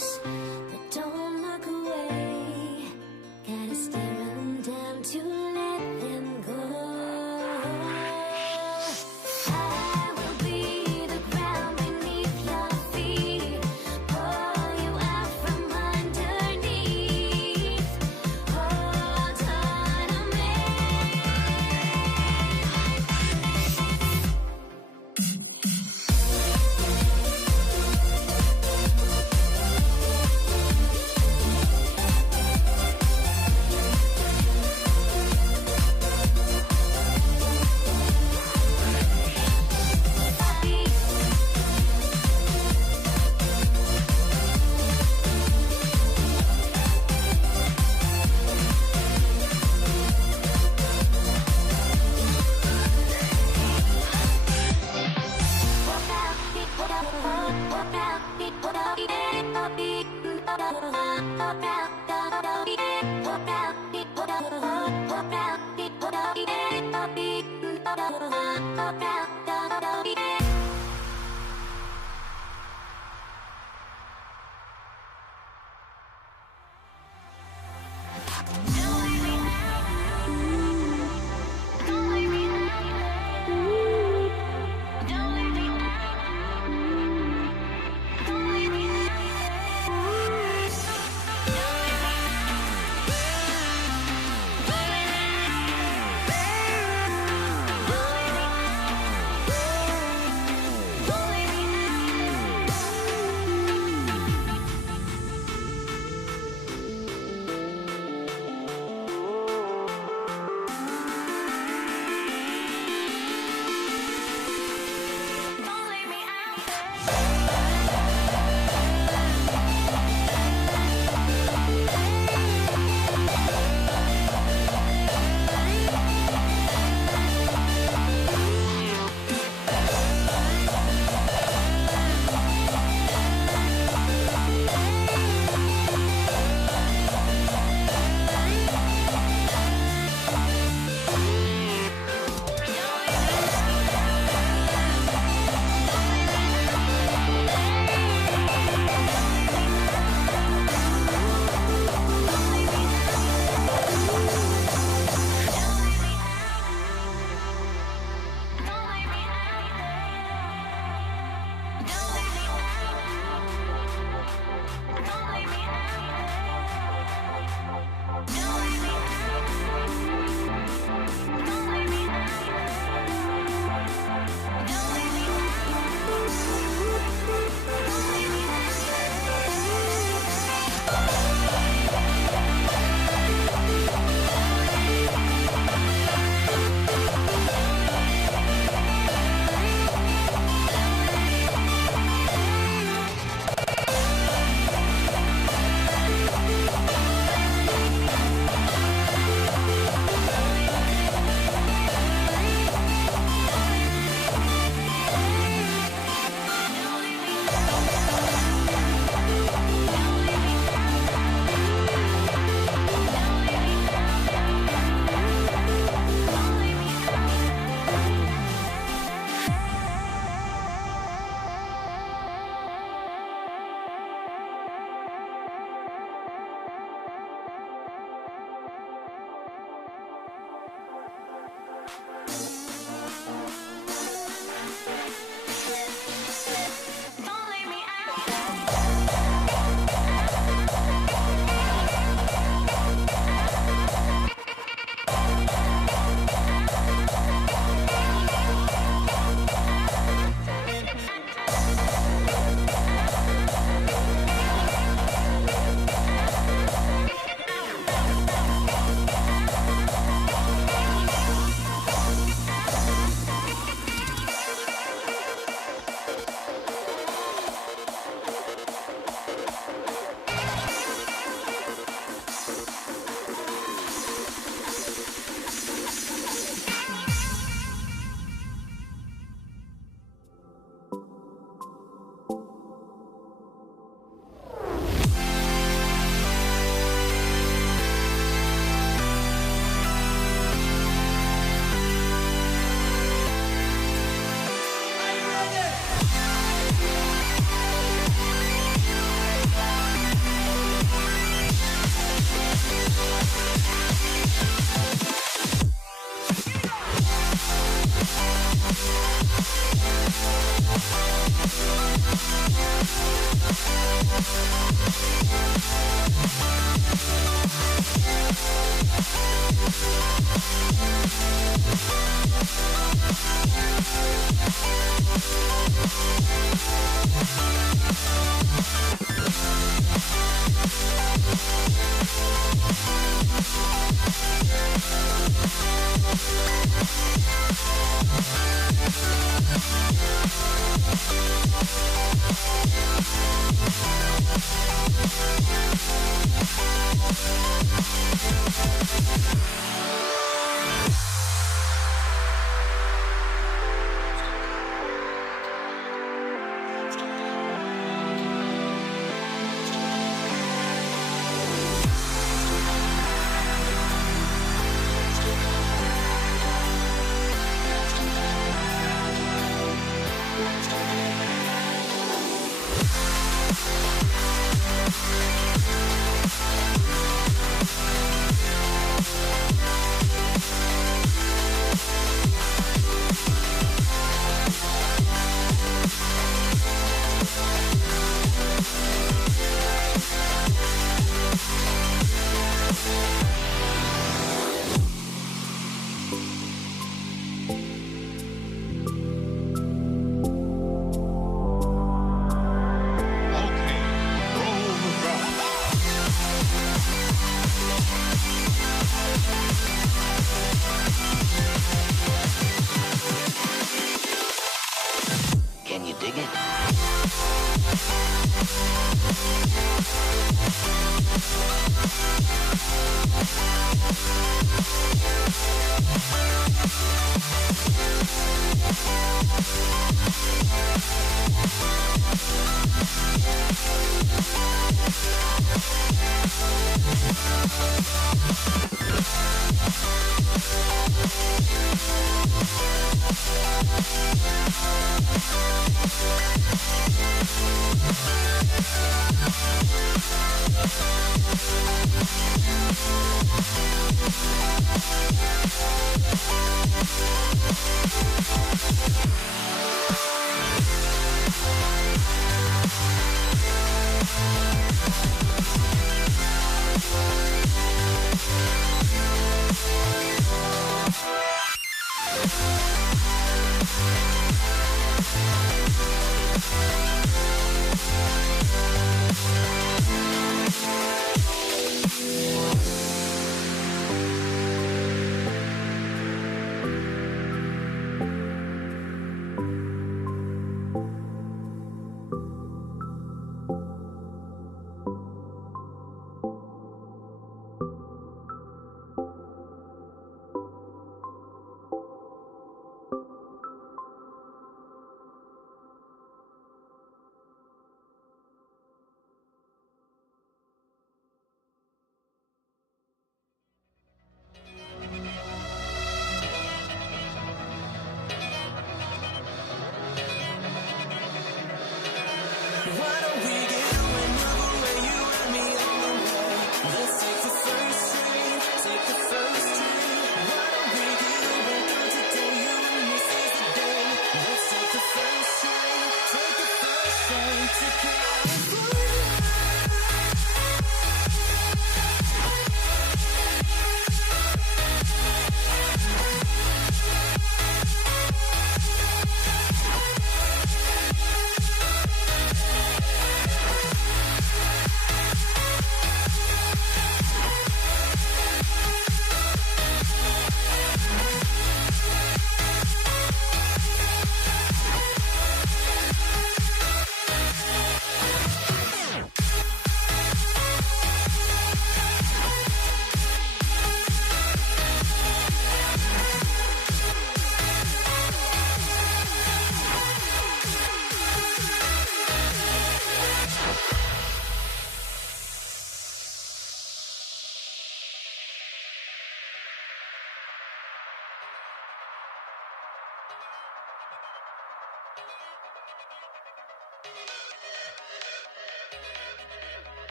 close, but don't look away. Gotta stare 'em down to let them go. I will be the ground beneath your feet, pull you out from underneath. Hold on to me.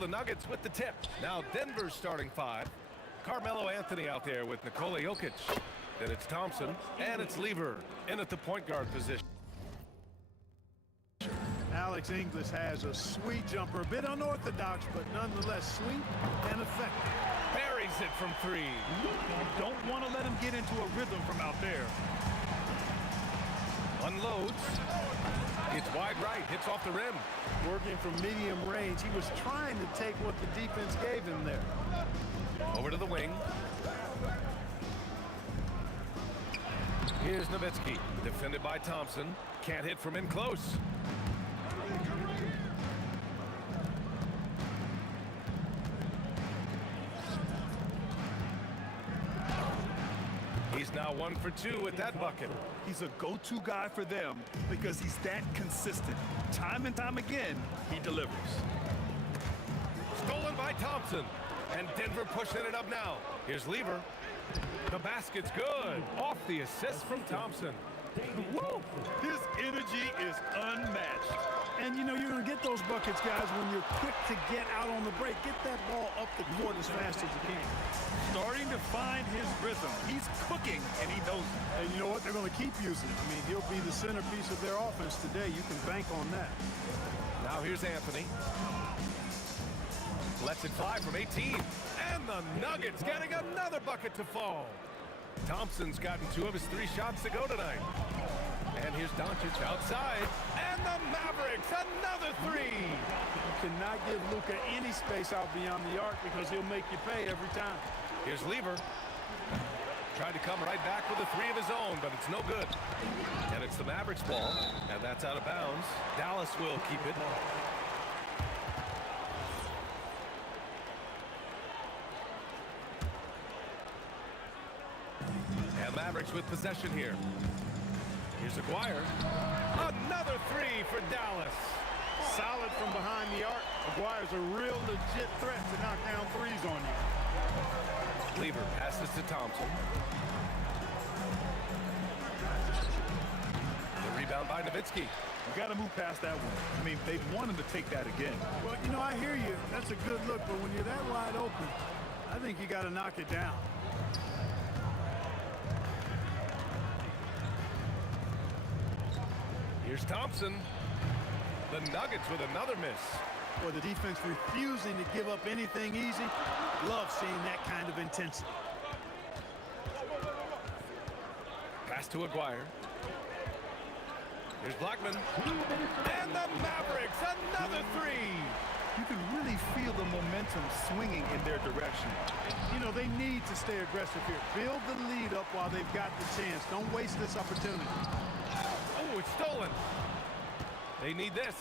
the Nuggets with the tip. Now Denver's starting five. Carmelo Anthony out there with Nikola Jokic. Then it's Thompson, and it's Lever in at the point guard position. Alex English has a sweet jumper, a bit unorthodox, but nonetheless sweet and effective. Buries it from three. Don't want to let him get into a rhythm from out there. Unloads. It's wide right, hits off the rim. Working from medium range, he was trying to take what the defense gave him there. Over to the wing. Here's Nowitzki, defended by Thompson. Can't hit from in close. He's now 1 for 2 with that bucket. He's a go-to guy for them because he's that consistent. Time and time again, he delivers. Stolen by Thompson. And Denver pushing it up now. Here's Lever. The basket's good. Off the assist from Thompson. Woo! His energy is unmatched. And, you know, you're going to get those buckets, guys, when you're quick to get out on the break. Get that ball up the court as fast as you can. Starting to find his rhythm. He's cooking, and he knows it. And you know what? They're going to keep using it. I mean, he'll be the centerpiece of their offense today. You can bank on that. Now here's Anthony. Lets it fly from 18. And the Nuggets getting another bucket to fall. Thompson's gotten 2 of his 3 shots to go tonight. And here's Doncic outside. And the Mavericks, another 3. You cannot give Luka any space out beyond the arc because he'll make you pay every time. Here's Lever. Tried to come right back with a 3 of his own, but it's no good. And it's the Mavericks ball, and that's out of bounds. Dallas will keep it. And Mavericks with possession here. Here's Aguirre. Another 3 for Dallas. Solid from behind the arc. Aguirre's a real legit threat to knock down 3s on you. Lever passes to Thompson. The rebound by Nowitzki. You got to move past that one. I mean, they want him to take that again. Well, you know, I hear you. That's a good look, but when you're that wide open, I think you got to knock it down. Here's Thompson. The Nuggets with another miss. Or the defense refusing to give up anything easy. Love seeing that kind of intensity. Pass to Aguirre. Here's Blackman. And the Mavericks, another 3. You can really feel the momentum swinging in their direction. You know, they need to stay aggressive here. Build the lead up while they've got the chance. Don't waste this opportunity. Oh, it's stolen. They need this.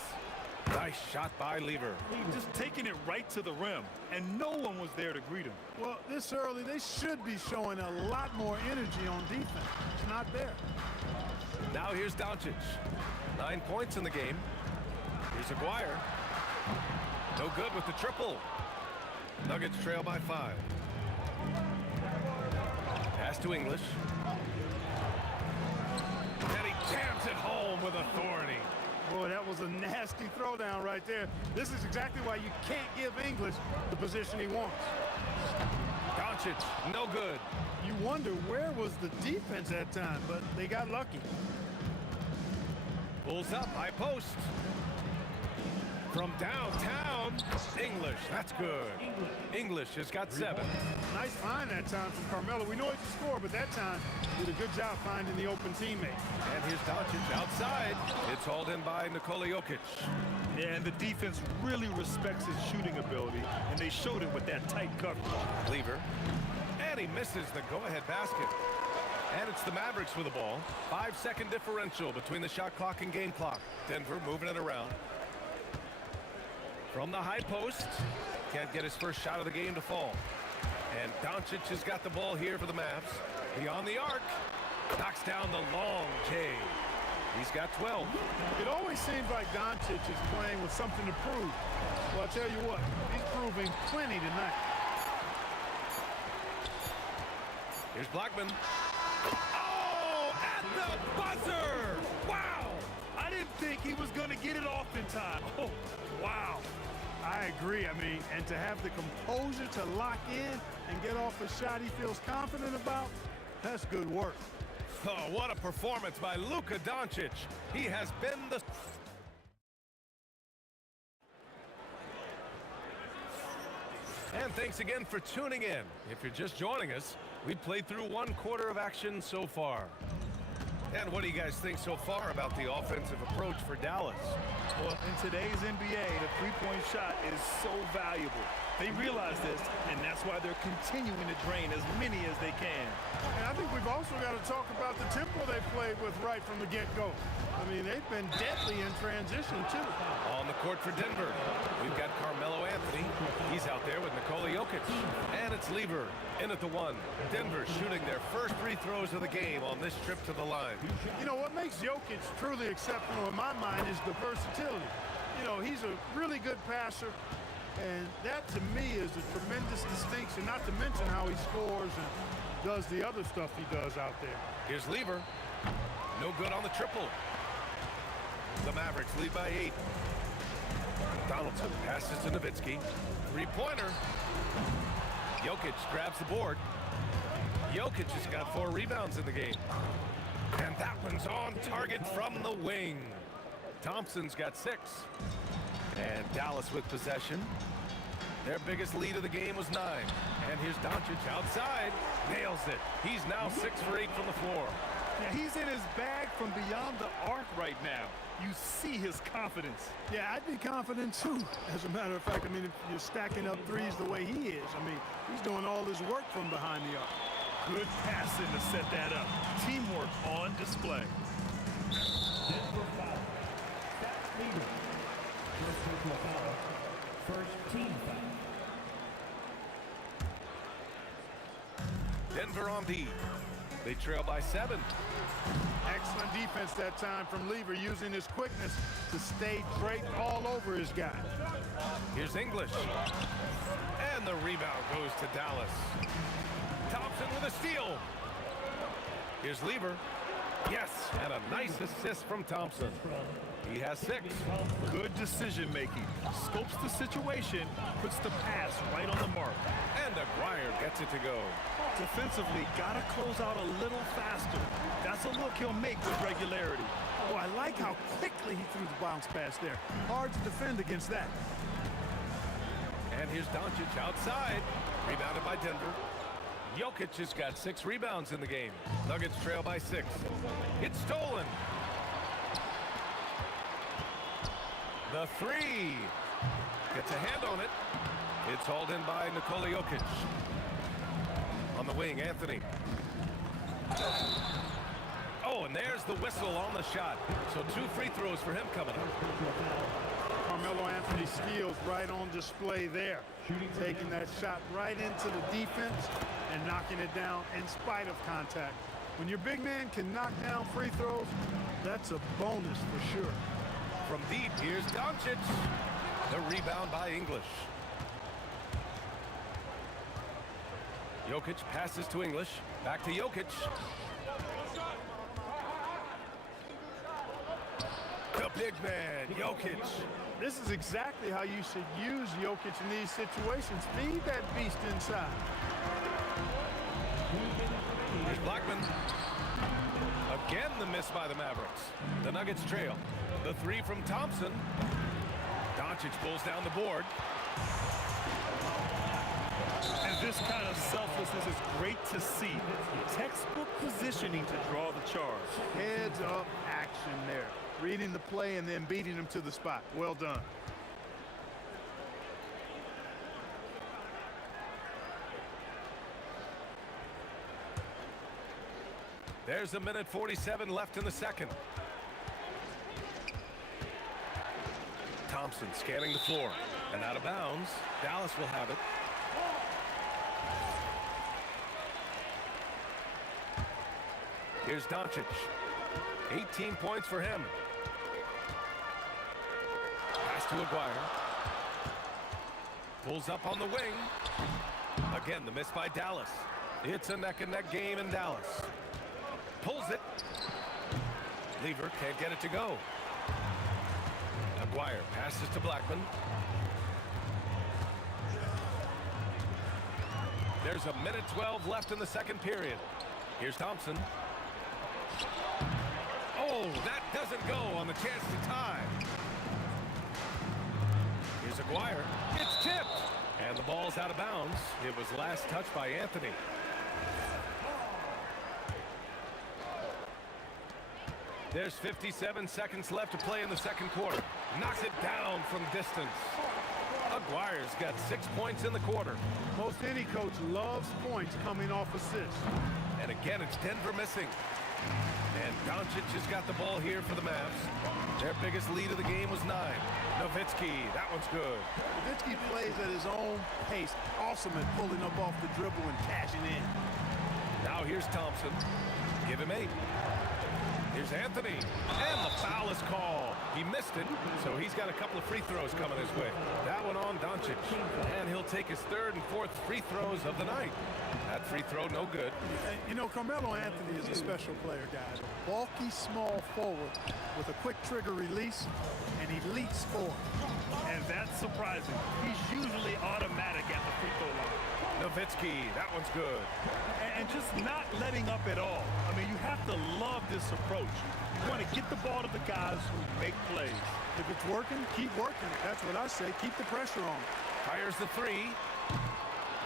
Nice shot by Lever. Just taking it right to the rim, and no one was there to greet him. Well, this early, they should be showing a lot more energy on defense. It's not there. Now here's Doncic. 9 points in the game. Here's Aguirre. No good with the triple. Nuggets trail by 5. Pass to English. And he jams it home with authority. Boy, that was a nasty throwdown right there. This is exactly why you can't give English the position he wants. Doncic, no good. You wonder where was the defense that time, but they got lucky. Pulls up, high post. From downtown, English, that's good. English has got 7. Nice find that time from Carmelo. We know he can score, but that time did a good job finding the open teammate. And here's Doncic outside. It's hauled in by Nikola Jokic. Yeah, and the defense really respects his shooting ability, and they showed it with that tight coverage. Lever. And he misses the go-ahead basket. And it's the Mavericks with the ball. 5-second differential between the shot clock and game clock. Denver moving it around. From the high post. Can't get his first shot of the game to fall. And Doncic has got the ball here for the Mavs. Beyond the arc. Knocks down the long J. He's got 12. It always seems like Doncic is playing with something to prove. Well, I'll tell you what, he's proving plenty tonight. Here's Blackman. Oh, at the buzzer! Wow! I didn't think he was going to get it off in time. Oh, wow. I agree. I mean, and to have the composure to lock in and get off a shot he feels confident about, that's good work. Oh, what a performance by Luka Doncic. He has been the... And thanks again for tuning in. If you're just joining us, we've played through 1 quarter of action so far. And what do you guys think so far about the offensive approach for Dallas? Well, in today's NBA, the three-point shot is so valuable. They realize this, and that's why they're continuing to drain as many as they can. And I think we've also got to talk about the tempo they played with right from the get-go. I mean, they've been deadly in transition, too. On the court for Denver, we've got Carmelo Anthony. He's out there with Nikola Jokic. And it's Lever in at the 1. Denver shooting their first free throws of the game on this trip to the line. You know, what makes Jokic truly exceptional in my mind is the versatility. You know, he's a really good passer. And that, to me, is a tremendous distinction, not to mention how he scores and does the other stuff he does out there. Here's Lever. No good on the triple. The Mavericks lead by 8. Donaldson passes to Nowitzki. Three-pointer. Jokic grabs the board. Jokic has got 4 rebounds in the game. And that one's on target from the wing. Thompson's got 6. And Dallas with possession. Their biggest lead of the game was 9. And here's Doncic outside. Nails it. He's now 6 for 8 from the floor. Yeah, he's in his bag from beyond the arc right now. You see his confidence. Yeah, I'd be confident too. As a matter of fact, I mean, if you're stacking up threes the way he is, I mean, he's doing all his work from behind the arc. Good passing to set that up. Teamwork on display. Denver foul. That's legal. First personal foul. First team foul. Denver on D. They trail by 7. Excellent defense that time from Lever, using his quickness to stay draped all over his guy. Here's English. And the rebound goes to Dallas. Thompson with a steal. Here's Lever. Yes, and a nice assist from Thompson. He has 6. Good decision making. Scopes the situation, puts the pass right on the mark. And Aguirre gets it to go. Defensively, gotta close out a little faster. That's a look he'll make with regularity. Oh, I like how quickly he threw the bounce pass there. Hard to defend against that. And here's Doncic outside. Rebounded by Denver. Jokic has got 6 rebounds in the game. Nuggets trail by 6. It's stolen. The 3. Gets a hand on it. It's hauled in by Nikola Jokic. On the wing, Anthony. Oh, and there's the whistle on the shot. So 2 free throws for him coming up. Carmelo Anthony skills right on display there. Taking that shot right into the defense and knocking it down in spite of contact. When your big man can knock down free throws, that's a bonus for sure. From deep, here's Doncic. The rebound by English. Jokic passes to English. Back to Jokic. The big man, Jokic. This is exactly how you should use Jokic in these situations. Feed that beast inside. Here's Blackman. Again, the miss by the Mavericks. The Nuggets trail. The 3 from Thompson. Doncic pulls down the board. And this kind of selflessness is great to see. Textbook positioning to draw the charge. Heads up action there. Reading the play and then beating him to the spot. Well done. There's a minute 47 left in the second. Thompson scanning the floor. And out of bounds. Dallas will have it. Here's Doncic. 18 points for him. Pass to Aguirre. Pulls up on the wing. Again, the miss by Dallas. It's a neck-and-neck game in Dallas. Pulls it. Lever can't get it to go. Aguirre passes to Blackman. There's a minute 12 left in the second period. Here's Thompson. Oh, that doesn't go on the chance to tie. Here's Aguirre. It's tipped. And the ball's out of bounds. It was last touched by Anthony. There's 57 seconds left to play in the second quarter. Knocks it down from distance. Aguirre's got 6 points in the quarter. Most any coach loves points coming off assists. And again, it's Denver missing. And Doncic has got the ball here for the Mavs. Their biggest lead of the game was 9. Nowitzki, that one's good. Nowitzki plays at his own pace. Awesome at pulling up off the dribble and cashing in. Now here's Thompson. Give him 8. Here's Anthony. And the foul is called. He missed it, so he's got a couple of free throws coming his way. That one on Doncic, and he'll take his third and fourth free throws of the night. That free throw, no good. You know, Carmelo Anthony is a special player, guys. A bulky, small forward with a quick trigger release and elite score. And that's surprising. He's usually automatic at the free throw line. Nowitzki, that one's good. And just not letting up at all. I mean, you have to love this approach. You want to get the ball to the guys who make plays. If it's working, keep working. That's what I say. Keep the pressure on. Fires the three.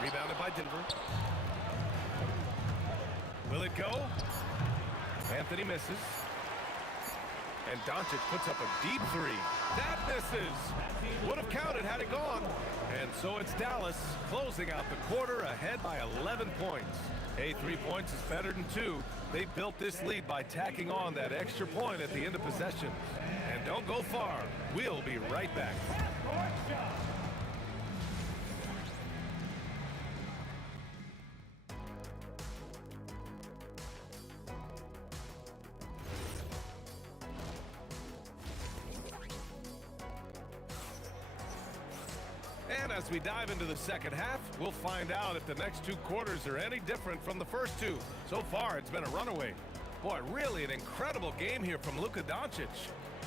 Rebounded by Denver. Will it go? Anthony misses. And Doncic puts up a deep three. That misses. Would have counted had it gone. And so it's Dallas closing out the quarter ahead by 11 points. Hey, 3 points is better than 2. They built this lead by tacking on that extra point at the end of possession. And don't go far. We'll be right back. And as we dive into the second half, we'll find out if the next 2 quarters are any different from the first 2. So far, it's been a runaway. Boy, really an incredible game here from Luka Doncic.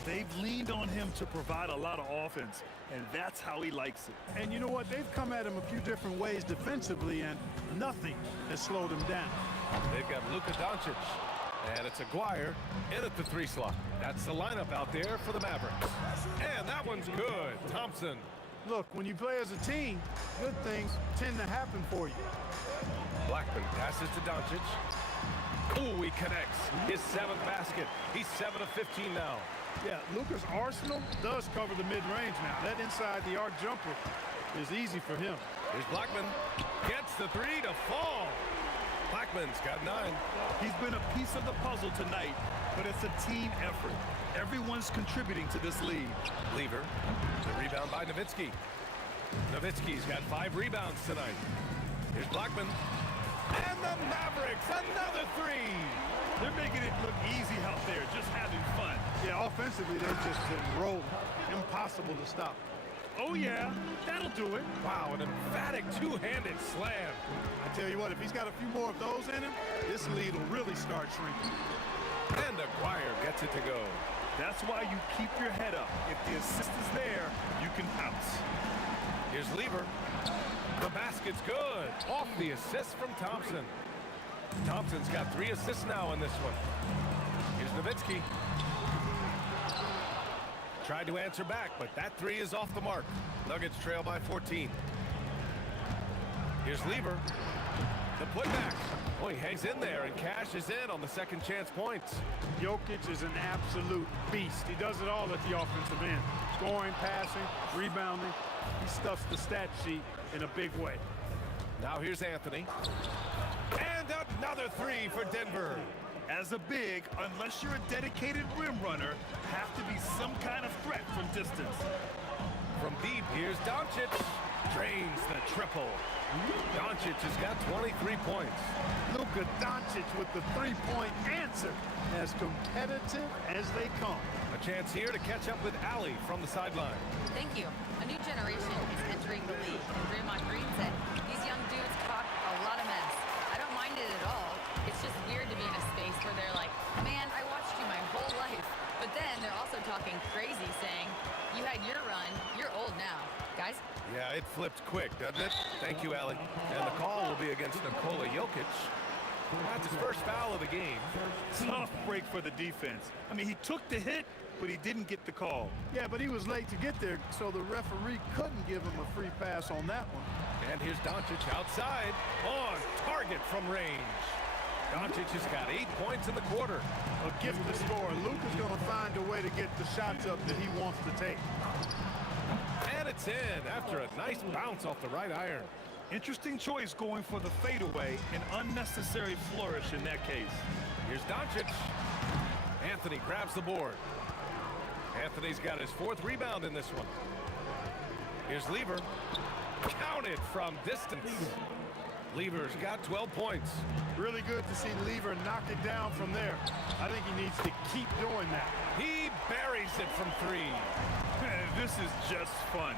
They've leaned on him to provide a lot of offense, and that's how he likes it. And you know what? They've come at him a few different ways defensively, and nothing has slowed him down. They've got Luka Doncic, and it's Aguirre in at the 3 slot. That's the lineup out there for the Mavericks. And that one's good. Thompson. Look, when you play as a team, good things tend to happen for you. Blackman passes to Doncic. Ooh, he connects. His 7th basket. He's 7 of 15 now. Yeah, Luka's arsenal does cover the mid-range now. That inside-the-arc jumper is easy for him. Here's Blackman. Gets the 3 to fall. Blackman's got 9. He's been a piece of the puzzle tonight, but it's a team effort. Everyone's contributing to this lead. Lever. The rebound by Nowitzki. Nowitzki's got 5 rebounds tonight. Here's Blackman. And the Mavericks, another 3. They're making it look easy out there, just having fun. Yeah, offensively, they've just been rolling. Impossible to stop. Oh, yeah, that'll do it. Wow, an emphatic 2-handed slam. I tell you what, if he's got a few more of those in him, this lead will really start shrinking. And Aguirre gets it to go. That's why you keep your head up. If the assist is there, you can pounce. Here's Lever. The basket's good. Off the assist from Thompson. Thompson's got 3 assists now in this one. Here's Nowitzki. Tried to answer back, but that 3 is off the mark. Nuggets trail by 14. Here's Lever. The putback. Oh, he hangs in there and cashes in on the second chance points. Jokic is an absolute beast. He does it all at the offensive end. Scoring, passing, rebounding. He stuffs the stat sheet in a big way. Now here's Anthony. And another 3 for Denver. As a big, unless you're a dedicated rim runner, have to be some kind of threat from distance. From deep, here's Doncic. Drains the triple. Doncic has got 23 points. Luka Doncic with the three-point answer. As competitive as they come. A chance here to catch up with Allie from the sideline. Thank you. A new generation is entering the league. And Draymond Green said, these young dudes talk a lot of mess. I don't mind it at all. It's just weird to be in a space where they're like, man, I watched you my whole life. But then they're also talking crazy, saying, you had your run, you're old now. Guys? Yeah, it flipped quick, doesn't it? Thank you, Allie. And the call will be against Nikola Jokic. That's his first foul of the game. Tough break for the defense. I mean, he took the hit, but he didn't get the call. Yeah, but he was late to get there, so the referee couldn't give him a free pass on that one. And here's Doncic outside, on target from range. Doncic has got 8 points in the quarter. A gift to score. Luka's going to find a way to get the shots up that he wants to take. And it's in after a nice bounce off the right iron. Interesting choice going for the fadeaway, an unnecessary flourish in that case. Here's Doncic. Anthony grabs the board. Anthony's got his 4th rebound in this one. Here's Lever. Counted from distance. Lever's got 12 points. Really good to see Lever knock it down from there. I think he needs to keep doing that. He buries it from three. This is just fun.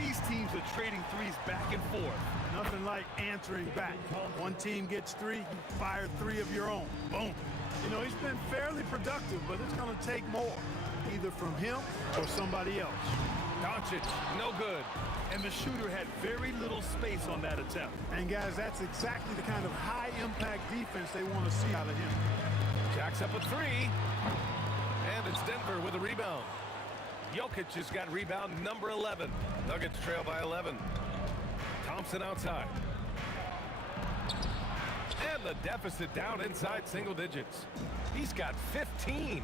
These teams are trading threes back and forth. Nothing like answering back. One team gets three, you fire three of your own. Boom. You know, he's been fairly productive, but it's going to take more, either from him or somebody else. Doncic, no good. And the shooter had very little space on that attempt. And guys, that's exactly the kind of high-impact defense they want to see out of him. Jacks up a three. And it's Denver with a rebound. Jokic has got rebound number 11. Nuggets trail by 11. Thompson outside. And the deficit down inside single digits. He's got 15.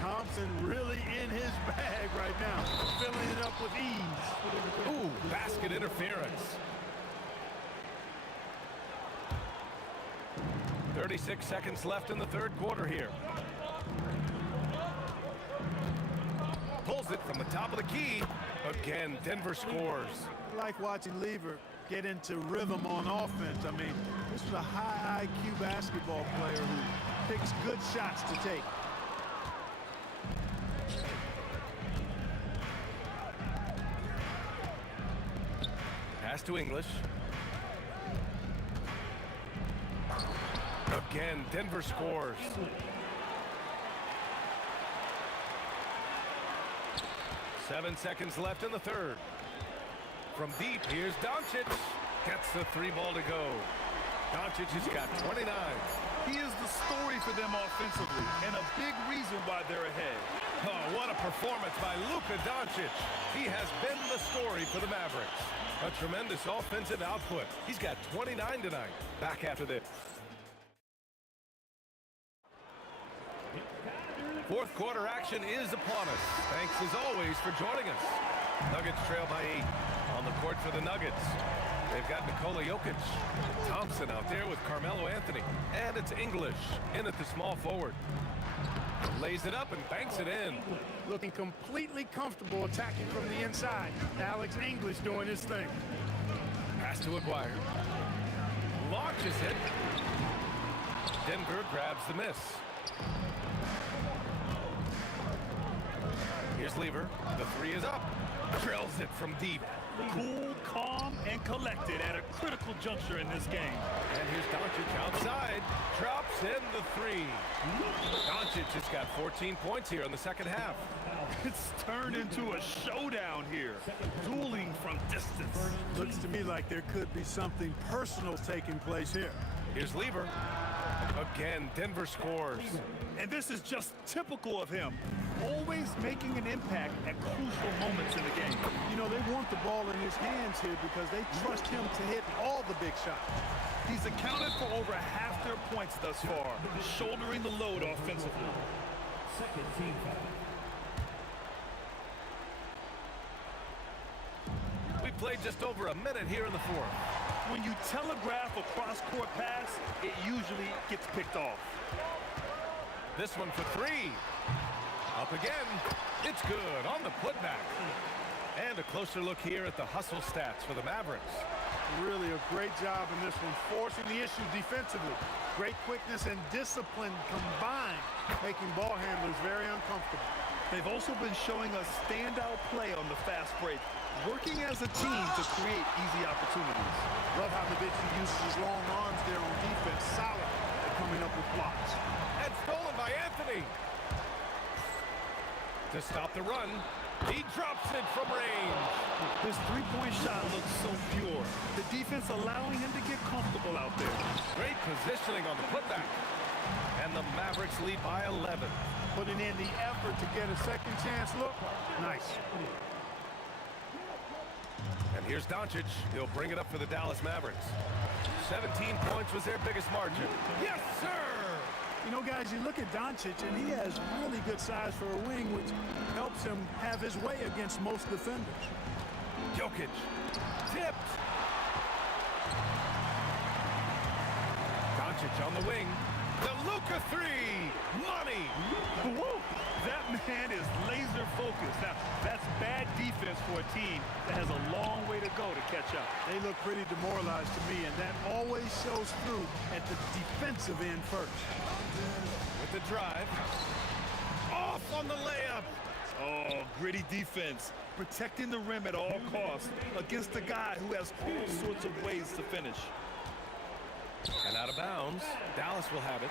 Thompson really in his bag right now, filling it up with ease. Ooh, basket interference. 36 seconds left in the third quarter here. Pulls it from the top of the key. Again, Denver scores. I like watching Lever get into rhythm on offense. I mean, this is a high IQ basketball player who picks good shots to take. Pass to English. Again, Denver scores. Seven seconds left in the third. From deep, here's Doncic. Gets the three ball to go. Doncic has got 29. He is the story for them offensively, and a big reason why they're ahead. Oh, what a performance by Luka Doncic. He has been the story for the Mavericks. A tremendous offensive output. He's got 29 tonight. Back after this. Fourth quarter action is upon us. Thanks as always for joining us. Nuggets trail by 8. On the court for the Nuggets, they've got Nikola Jokic. Thompson out there with Carmelo Anthony. And it's English in at the small forward. Lays it up and banks it in. Looking completely comfortable attacking from the inside. Alex English doing his thing. Pass to Aguirre. Launches it. Denver grabs the miss. Here's Lever. The three is up. Drills it from deep. Cool, calm, and collected at a critical juncture in this game. And here's Doncic outside. Drops in the three. Doncic has got 14 points here in the second half. It's turned into a showdown here. Dueling from distance. Looks to me like there could be something personal taking place here. Here's Lever. Again, Denver scores. And this is just typical of him. Always making an impact at crucial moments in the game. You know, they want the ball in his hands here because they trust him to hit all the big shots. He's accounted for over half their points thus far, shouldering the load offensively. Second team foul. We played just over a minute here in the fourth. When you telegraph a cross-court pass, it usually gets picked off. This one for three. Up again. It's good on the putback. And a closer look here at the hustle stats for the Mavericks. Really a great job in this one, forcing the issue defensively. Great quickness and discipline combined, making ball handlers very uncomfortable. They've also been showing us standout play on the fast break, working as a team to create easy opportunities. Love how Nowitzki uses his long arms there on defense, solid at coming up with blocks. And stolen by Anthony. To stop the run, he drops it from range. This three-point shot looks so pure. The defense allowing him to get comfortable out there. Great positioning on the putback. And the Mavericks lead by 11. Putting in the effort to get a second chance look. Nice. And here's Doncic. He'll bring it up for the Dallas Mavericks. 17 points was their biggest margin. Yes, sir! You know, guys, you look at Doncic, and he has really good size for a wing, which helps him have his way against most defenders. Jokic. Tipped. Doncic on the wing. The Luka three. Money. Woo! That man is laser focused. Now, that's bad defense for a team that has a long way to go to catch up. They look pretty demoralized to me, and that always shows through at the defensive end first. With the drive. Off on the layup. Oh, gritty defense, protecting the rim at all costs against a guy who has all sorts of ways to finish. And out of bounds, Dallas will have it.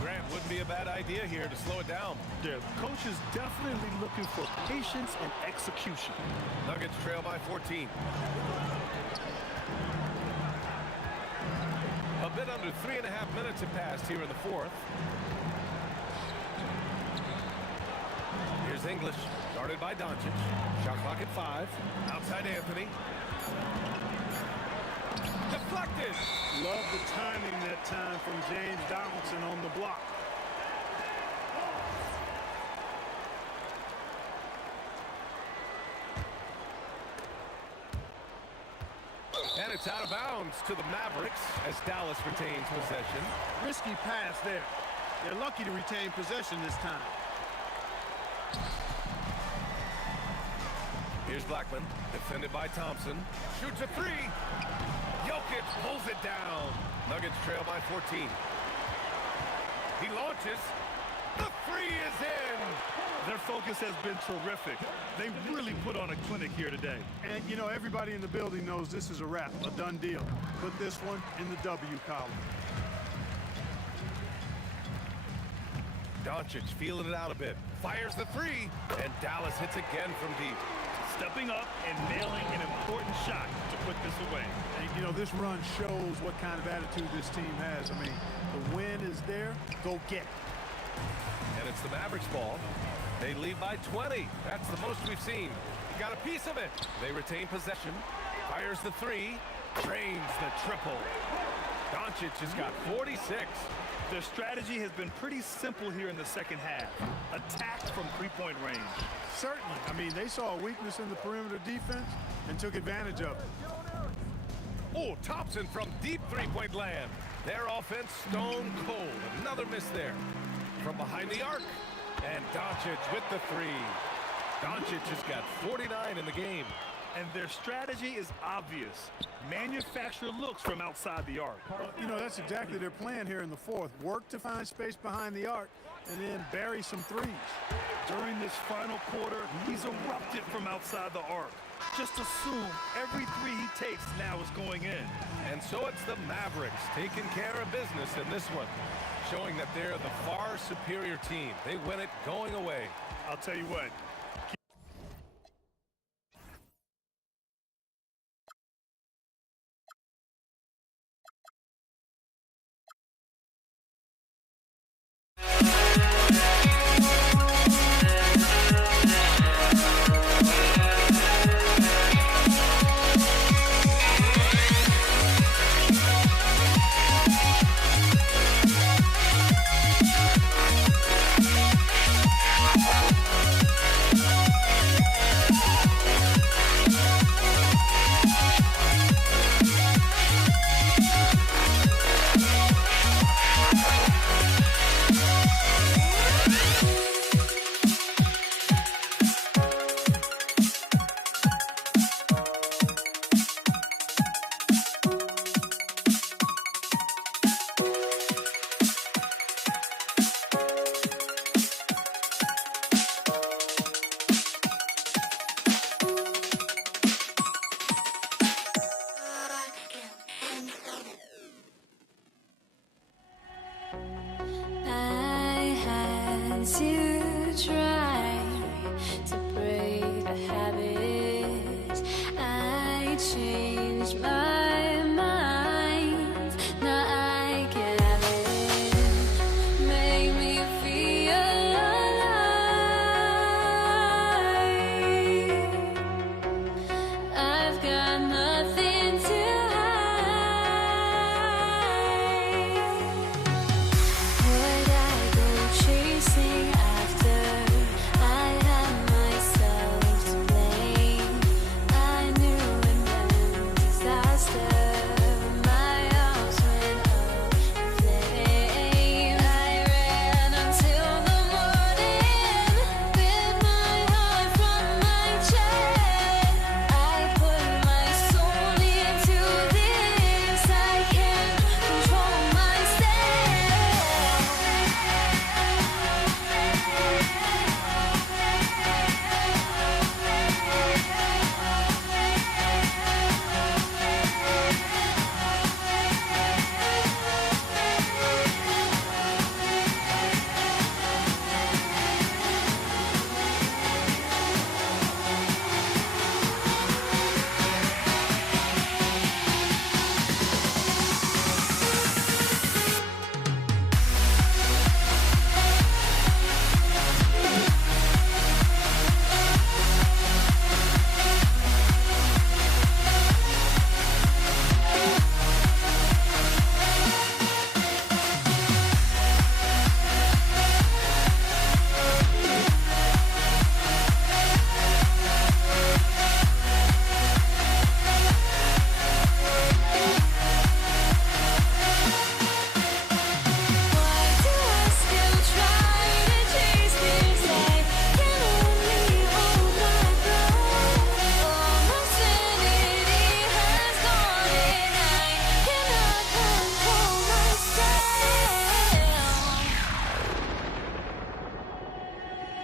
Grant wouldn't be a bad idea here to slow it down. The coach is definitely looking for patience and execution. Nuggets trail by 14. A bit under 3.5 minutes have passed here in the fourth. Here's English, guarded by Doncic. Shot clock at 5. Outside Anthony. Deflected. Love the timing that time from James Donaldson on the block. And it's out of bounds to the Mavericks as Dallas retains possession. Risky pass there. They're lucky to retain possession this time. Here's Blackman, defended by Thompson. Shoots a 3. Jokic pulls it down. Nuggets trail by 14. He launches. The 3 is in. Their focus has been terrific. They really put on a clinic here today. And, you know, everybody in the building knows this is a wrap, a done deal. Put this one in the W column. Doncic feeling it out a bit. Fires the 3. And Dallas hits again from deep. Stepping up and nailing an important shot to put this away. And, you know, this run shows what kind of attitude this team has. I mean, the win is there. Go get it. And it's the Mavericks ball. They lead by 20. That's the most we've seen. He got a piece of it. They retain possession. Fires the 3. Drains the triple. Doncic has got 46. Their strategy has been pretty simple here in the second half. Attack from three-point range. Certainly. I mean, they saw a weakness in the perimeter defense and took advantage of it. Oh, Thompson from deep three-point land. Their offense stone cold. Another miss there. From behind the arc. And Doncic with the 3. Doncic has got 49 in the game. And their strategy is obvious. Manufacture looks from outside the arc. You know, that's exactly their plan here in the fourth. Work to find space behind the arc and then bury some threes. During this final quarter, he's erupted from outside the arc. Just assume every 3 he takes now is going in. And so it's the Mavericks taking care of business in this one, showing that they're the far superior team. They win it going away. I'll tell you what.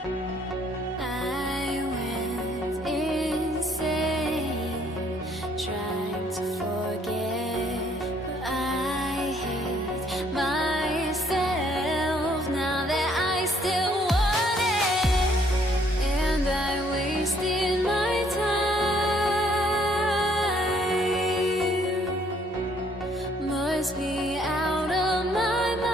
I went insane trying to forget, but I hate myself now that I still want it, and I wasted my time. Must be out of my mind.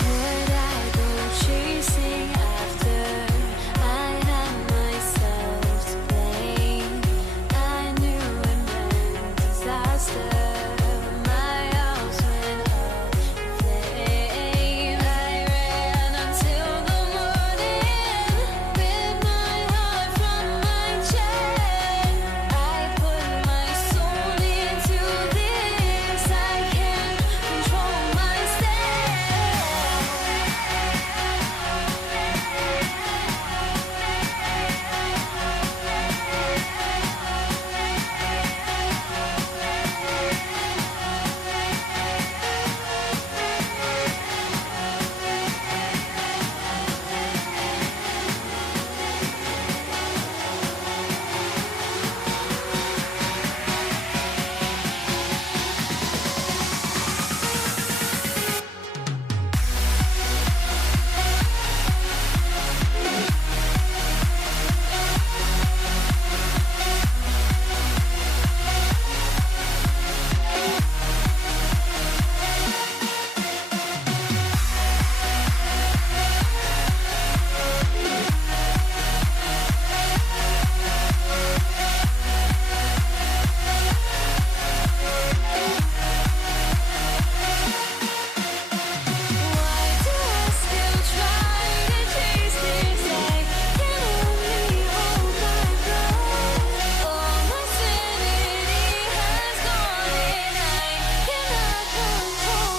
Would I go chasing after? I had myself to blame. I knew it meant disaster. My house went up in flames. I ran until the morning, ripped my heart from my chest. I put my soul into this. I can't control Why do I still try to chase this? I can only hold my breath. All my sanity has gone, and I cannot control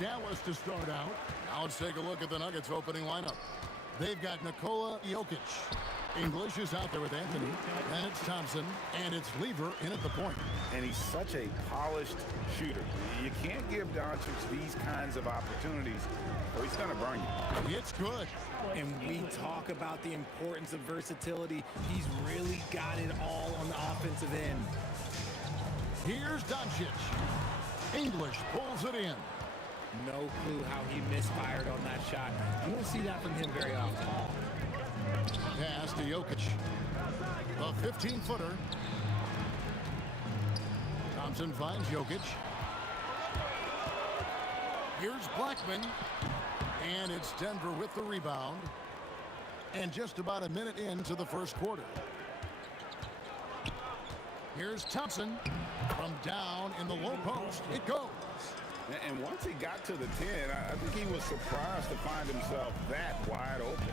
Dallas to start out. Now let's take a look at the Nuggets opening lineup. They've got Nikola Jokic, English is out there with Anthony, and it's Thompson, and it's Lever in at the point. And he's such a polished shooter. You can't give Doncic these kinds of opportunities, or he's going to burn you. It's good. And we talk about the importance of versatility. He's really got it all on the offensive end. Here's Doncic. English pulls it in. No clue how he misfired on that shot. You don't see that from him very often. Pass to Jokic. The 15-footer. Thompson finds Jokic. Here's Blackman. And it's Denver with the rebound. And just about a minute into the first quarter. Here's Thompson. From down in the low post, it goes. And once he got to the 10, I think he was surprised to find himself that wide open.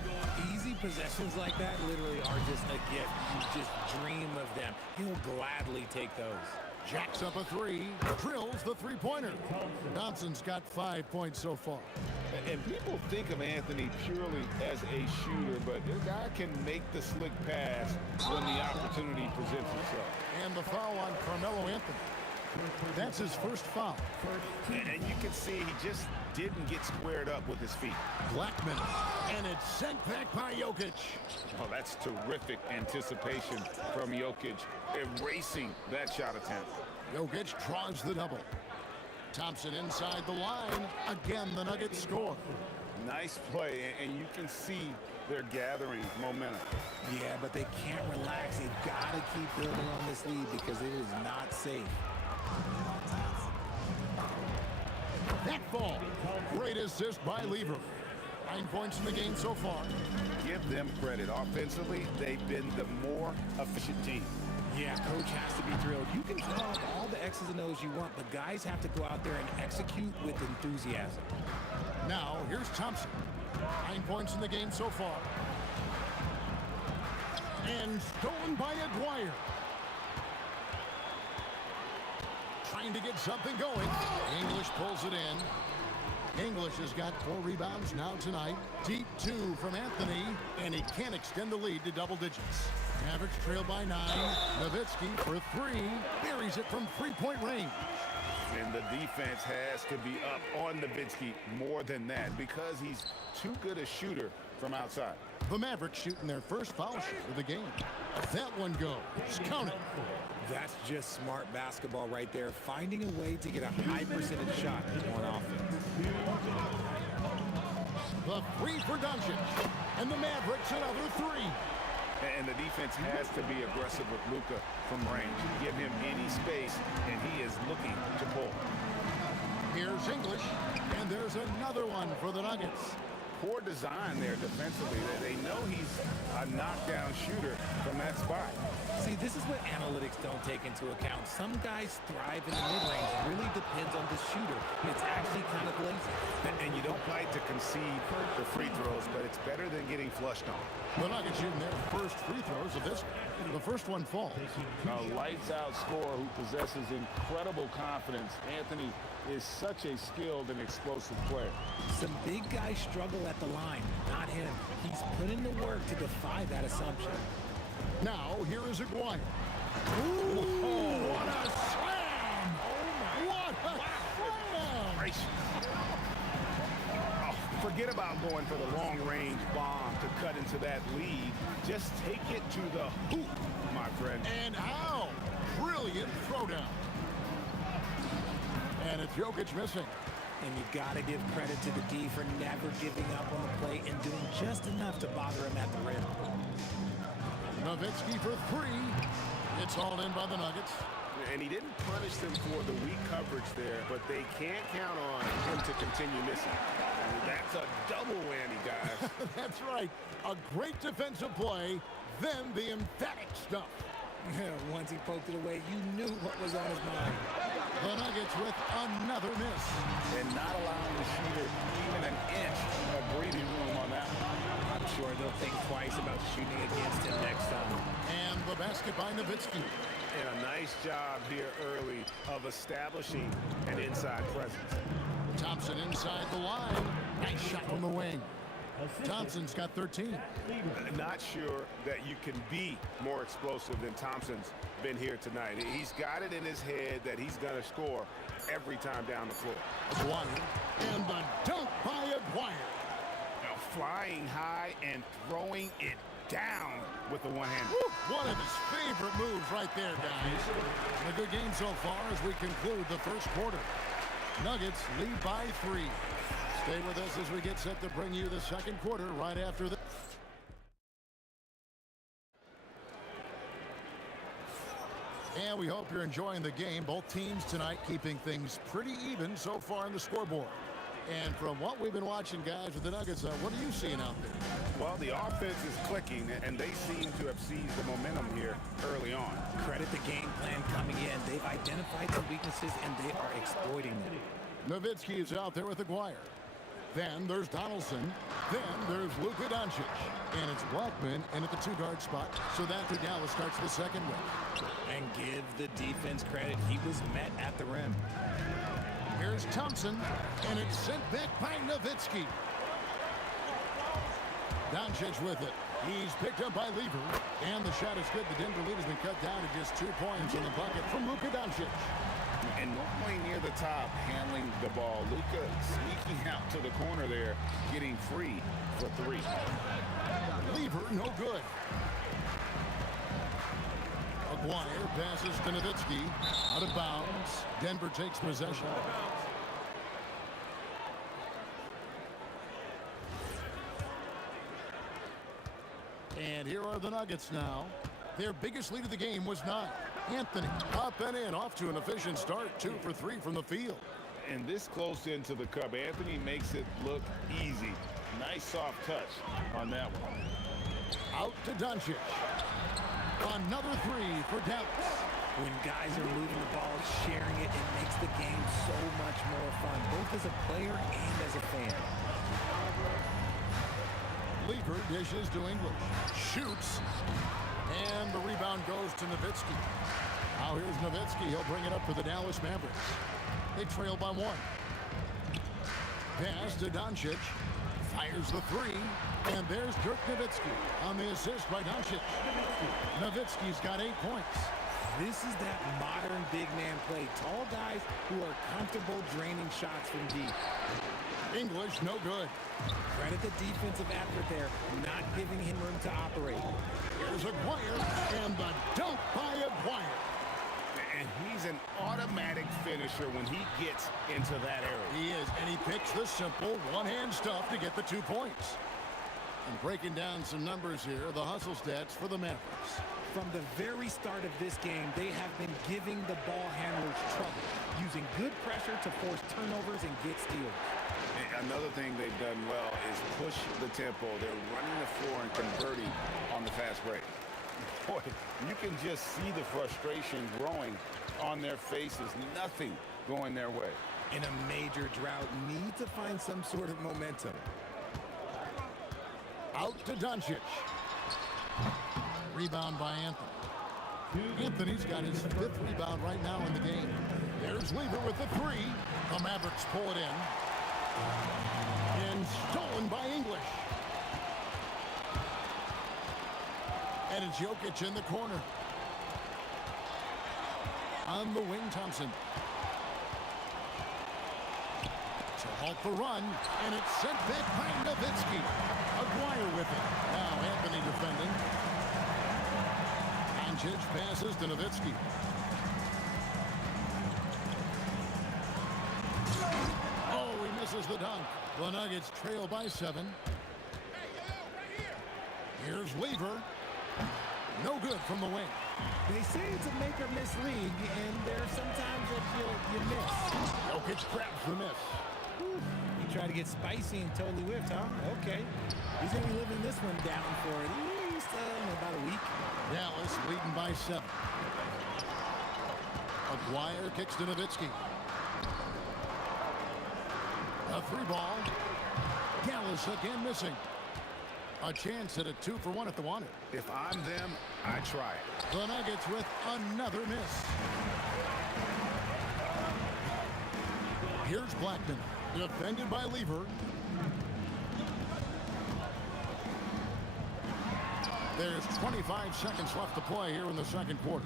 Easy possessions like that literally are just a gift. You just dream of them. He'll gladly take those. Jacks up a three, drills the three-pointer. Thompson's got 5 points so far. And people think of Anthony purely as a shooter, but this guy can make the slick pass when the opportunity presents itself. And the foul on Carmelo Anthony. That's his first foul. And you can see he just didn't get squared up with his feet. Blackman, and it's sent back by Jokic. Oh, that's terrific anticipation from Jokic, erasing that shot attempt. Jokic draws the double. Thompson inside the line. Again, the Nuggets score. Nice play, and you can see they're gathering momentum. Yeah, but they can't relax. They've got to keep building on this lead because it is not safe. That ball. Great assist by Lever. 9 points in the game so far. Give them credit. Offensively, they've been the more efficient team. Yeah, coach has to be thrilled. You can call all the X's and O's you want, but guys have to go out there and execute with enthusiasm. Now, here's Thompson. 9 points in the game so far. And stolen by Dwyer. Trying to get something going. English pulls it in. English has got 4 rebounds now tonight. Deep 2 from Anthony, and he can't extend the lead to double digits. Mavericks trail by 9. Nowitzki for 3. Buries it from three-point range. And the defense has to be up on Nowitzki more than that because he's too good a shooter from outside. The Mavericks shooting their first foul shot of the game. That one goes. Count it. That's just smart basketball right there, finding a way to get a high percentage shot on offense. The 3 for Doncic. And the Mavericks another 3. And the defense has to be aggressive with Luka from range. Give him any space, and he is looking to pull. Here's English, and there's another one for the Nuggets. Poor design there defensively. They know he's a knockdown shooter from that spot. See, this is what analytics don't take into account. Some guys thrive in the mid-range. It really depends on the shooter. It's actually kind of lazy. And you don't like to concede the free throws, but it's better than getting flushed on. The Nuggets shooting their first free throws of this one. The first one falls. A lights-out scorer who possesses incredible confidence. Anthony is such a skilled and explosive player. Some big guys struggle at the line, not him. He's put in the work to defy that assumption. Now, here is Aguirre. Ooh, what a slam! What a slam! Oh, forget about going for the long-range bomb to cut into that lead. Just take it to the hoop, my friend. And how? Brilliant throwdown. And it's Jokic missing. And you got to give credit to the D for never giving up on the plate and doing just enough to bother him at the rim. Nowitzki for 3. It's all in by the Nuggets. And he didn't punish them for the weak coverage there, but they can't count on him to continue missing. That's a double whammy, guys. That's right. A great defensive play, then the emphatic stuff. Once he poked it away, you knew what was on his mind. The Nuggets with another miss. And not allowing the shooter even an inch of breathing room on that one. I'm sure they'll think twice about shooting against him next time. And the basket by Nowitzki. And a nice job here early of establishing an inside presence. Thompson inside the line. Nice shot from the wing. Thompson's got 13. Not sure that you can be more explosive than Thompson's been here tonight. He's got it in his head that he's going to score every time down the floor. Aguirre, and the dunk by Aguirre. Now, flying high and throwing it down with the one hand. One of his favorite moves right there, guys. And a good game so far as we conclude the first quarter. Nuggets lead by 3. Stay with us as we get set to bring you the second quarter right after this. And we hope you're enjoying the game. Both teams tonight keeping things pretty even so far on the scoreboard. And from what we've been watching, guys, with the Nuggets, what are you seeing out there? Well, the offense is clicking, and they seem to have seized the momentum here early on. Credit the game plan coming in. They've identified some weaknesses, and they are exploiting them. Nowitzki is out there with Aguirre. Then there's Donaldson. Then there's Luka Doncic. And it's Walkman in at the 2-guard spot. So that's who Dallas starts the second with. And give the defense credit. He was met at the rim. Here's Thompson, and it's sent back by Nowitzki. Doncic with it. He's picked up by Lever, and the shot is good. The Denver lead has been cut down to just 2 points in the bucket from Luka Doncic. And normally near the top, handling the ball. Luka sneaking out to the corner there, getting free for 3. Lever, no good. Aguirre passes to Nowitzki. Out of bounds. Denver takes possession. And here are the Nuggets now. Their biggest lead of the game was 9. Anthony up and in, off to an efficient start. 2 for 3 from the field. And this close into the cup, Anthony makes it look easy. Nice soft touch on that one. Out to Doncic. Another 3 for Dallas. When guys are moving the ball, sharing it, it makes the game so much more fun, both as a player and as a fan. Lever dishes to English. Shoots. And the rebound goes to Nowitzki. Now here's Nowitzki. He'll bring it up for the Dallas Mavericks. They trail by 1. Pass to Doncic. Fires the 3. And there's Dirk Nowitzki on the assist by Doncic. Nowitzki's got 8 points. This is that modern big man play. Tall guys who are comfortable draining shots from deep. English, no good. Credit the defensive effort there, not giving him room to operate. Here's Aguirre, and the dunk by Aguirre. And he's an automatic finisher when he gets into that area. He is, and he picks the simple one-hand stuff to get the 2 points. And breaking down some numbers here, the hustle stats for the Mavericks. From the very start of this game, they have been giving the ball handlers trouble, using good pressure to force turnovers and get steals. Another thing they've done well is push the tempo. They're running the floor and converting on the fast break. Boy, you can just see the frustration growing on their faces. Nothing going their way. In a major drought, need to find some sort of momentum. Out to Doncic. Rebound by Anthony. Anthony's got his 5th rebound right now in the game. There's Lever with the 3. The Mavericks pull it in. And stolen by English. And it's Jokic in the corner. On the wing, Thompson. To halt the run, and it's sent back by Nowitzki. Aguirre with it. Now Anthony defending. Doncic passes to Nowitzki. Oh, he misses the dunk. The Nuggets trail by 7. Here's Lever. No good from the wing. They say it's a make or miss league, and there's sometimes that you miss. Jokic grabs the miss. You try to get spicy and totally whiffed, huh? Okay. He's going to be living this one down for at least about a week. Dallas leading by 7. Aguirre kicks to Nowitzki. A 3-ball. Dallas again missing. A chance at a 2-for-1 if they want it. If I'm them, I try it. The Nuggets with another miss. Here's Blackman, defended by Lever. There's 25 seconds left to play here in the second quarter.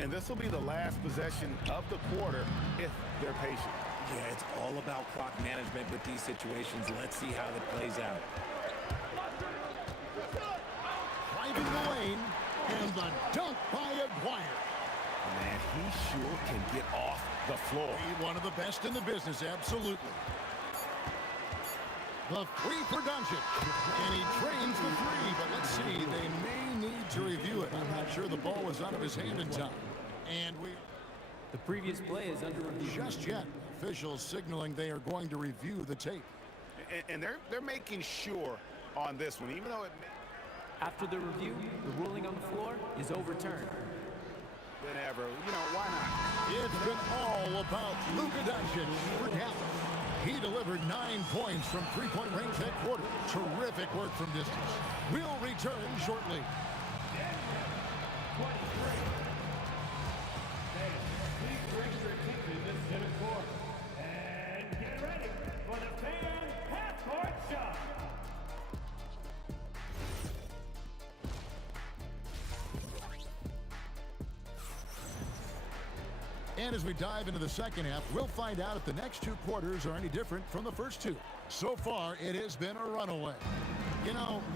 And this will be the last possession of the quarter if they're patient. Yeah, it's all about clock management with these situations. Let's see how it plays out. Driving the lane, and the dunk by Aguirre. Man, he sure can get off the floor. One of the best in the business, absolutely. The three for Doncic, and he trains the three, but let's see, they may need to review it. I'm not sure the ball was out of his hand in time. And The previous play is under review. just yet, officials signaling they are going to review the tape. And they're making sure on this one, even though it After the review, the ruling on the floor is overturned. whatever, why not? It's been all about Luka Doncic for Dallas. He delivered 9 points from three-point range that quarter. Terrific work from distance. We'll return shortly. Please bring your attention to the center court. And get ready for the fan half-court shot. And as we dive into the second half, we'll find out if the next two quarters are any different from the first two. So far, it has been a runaway.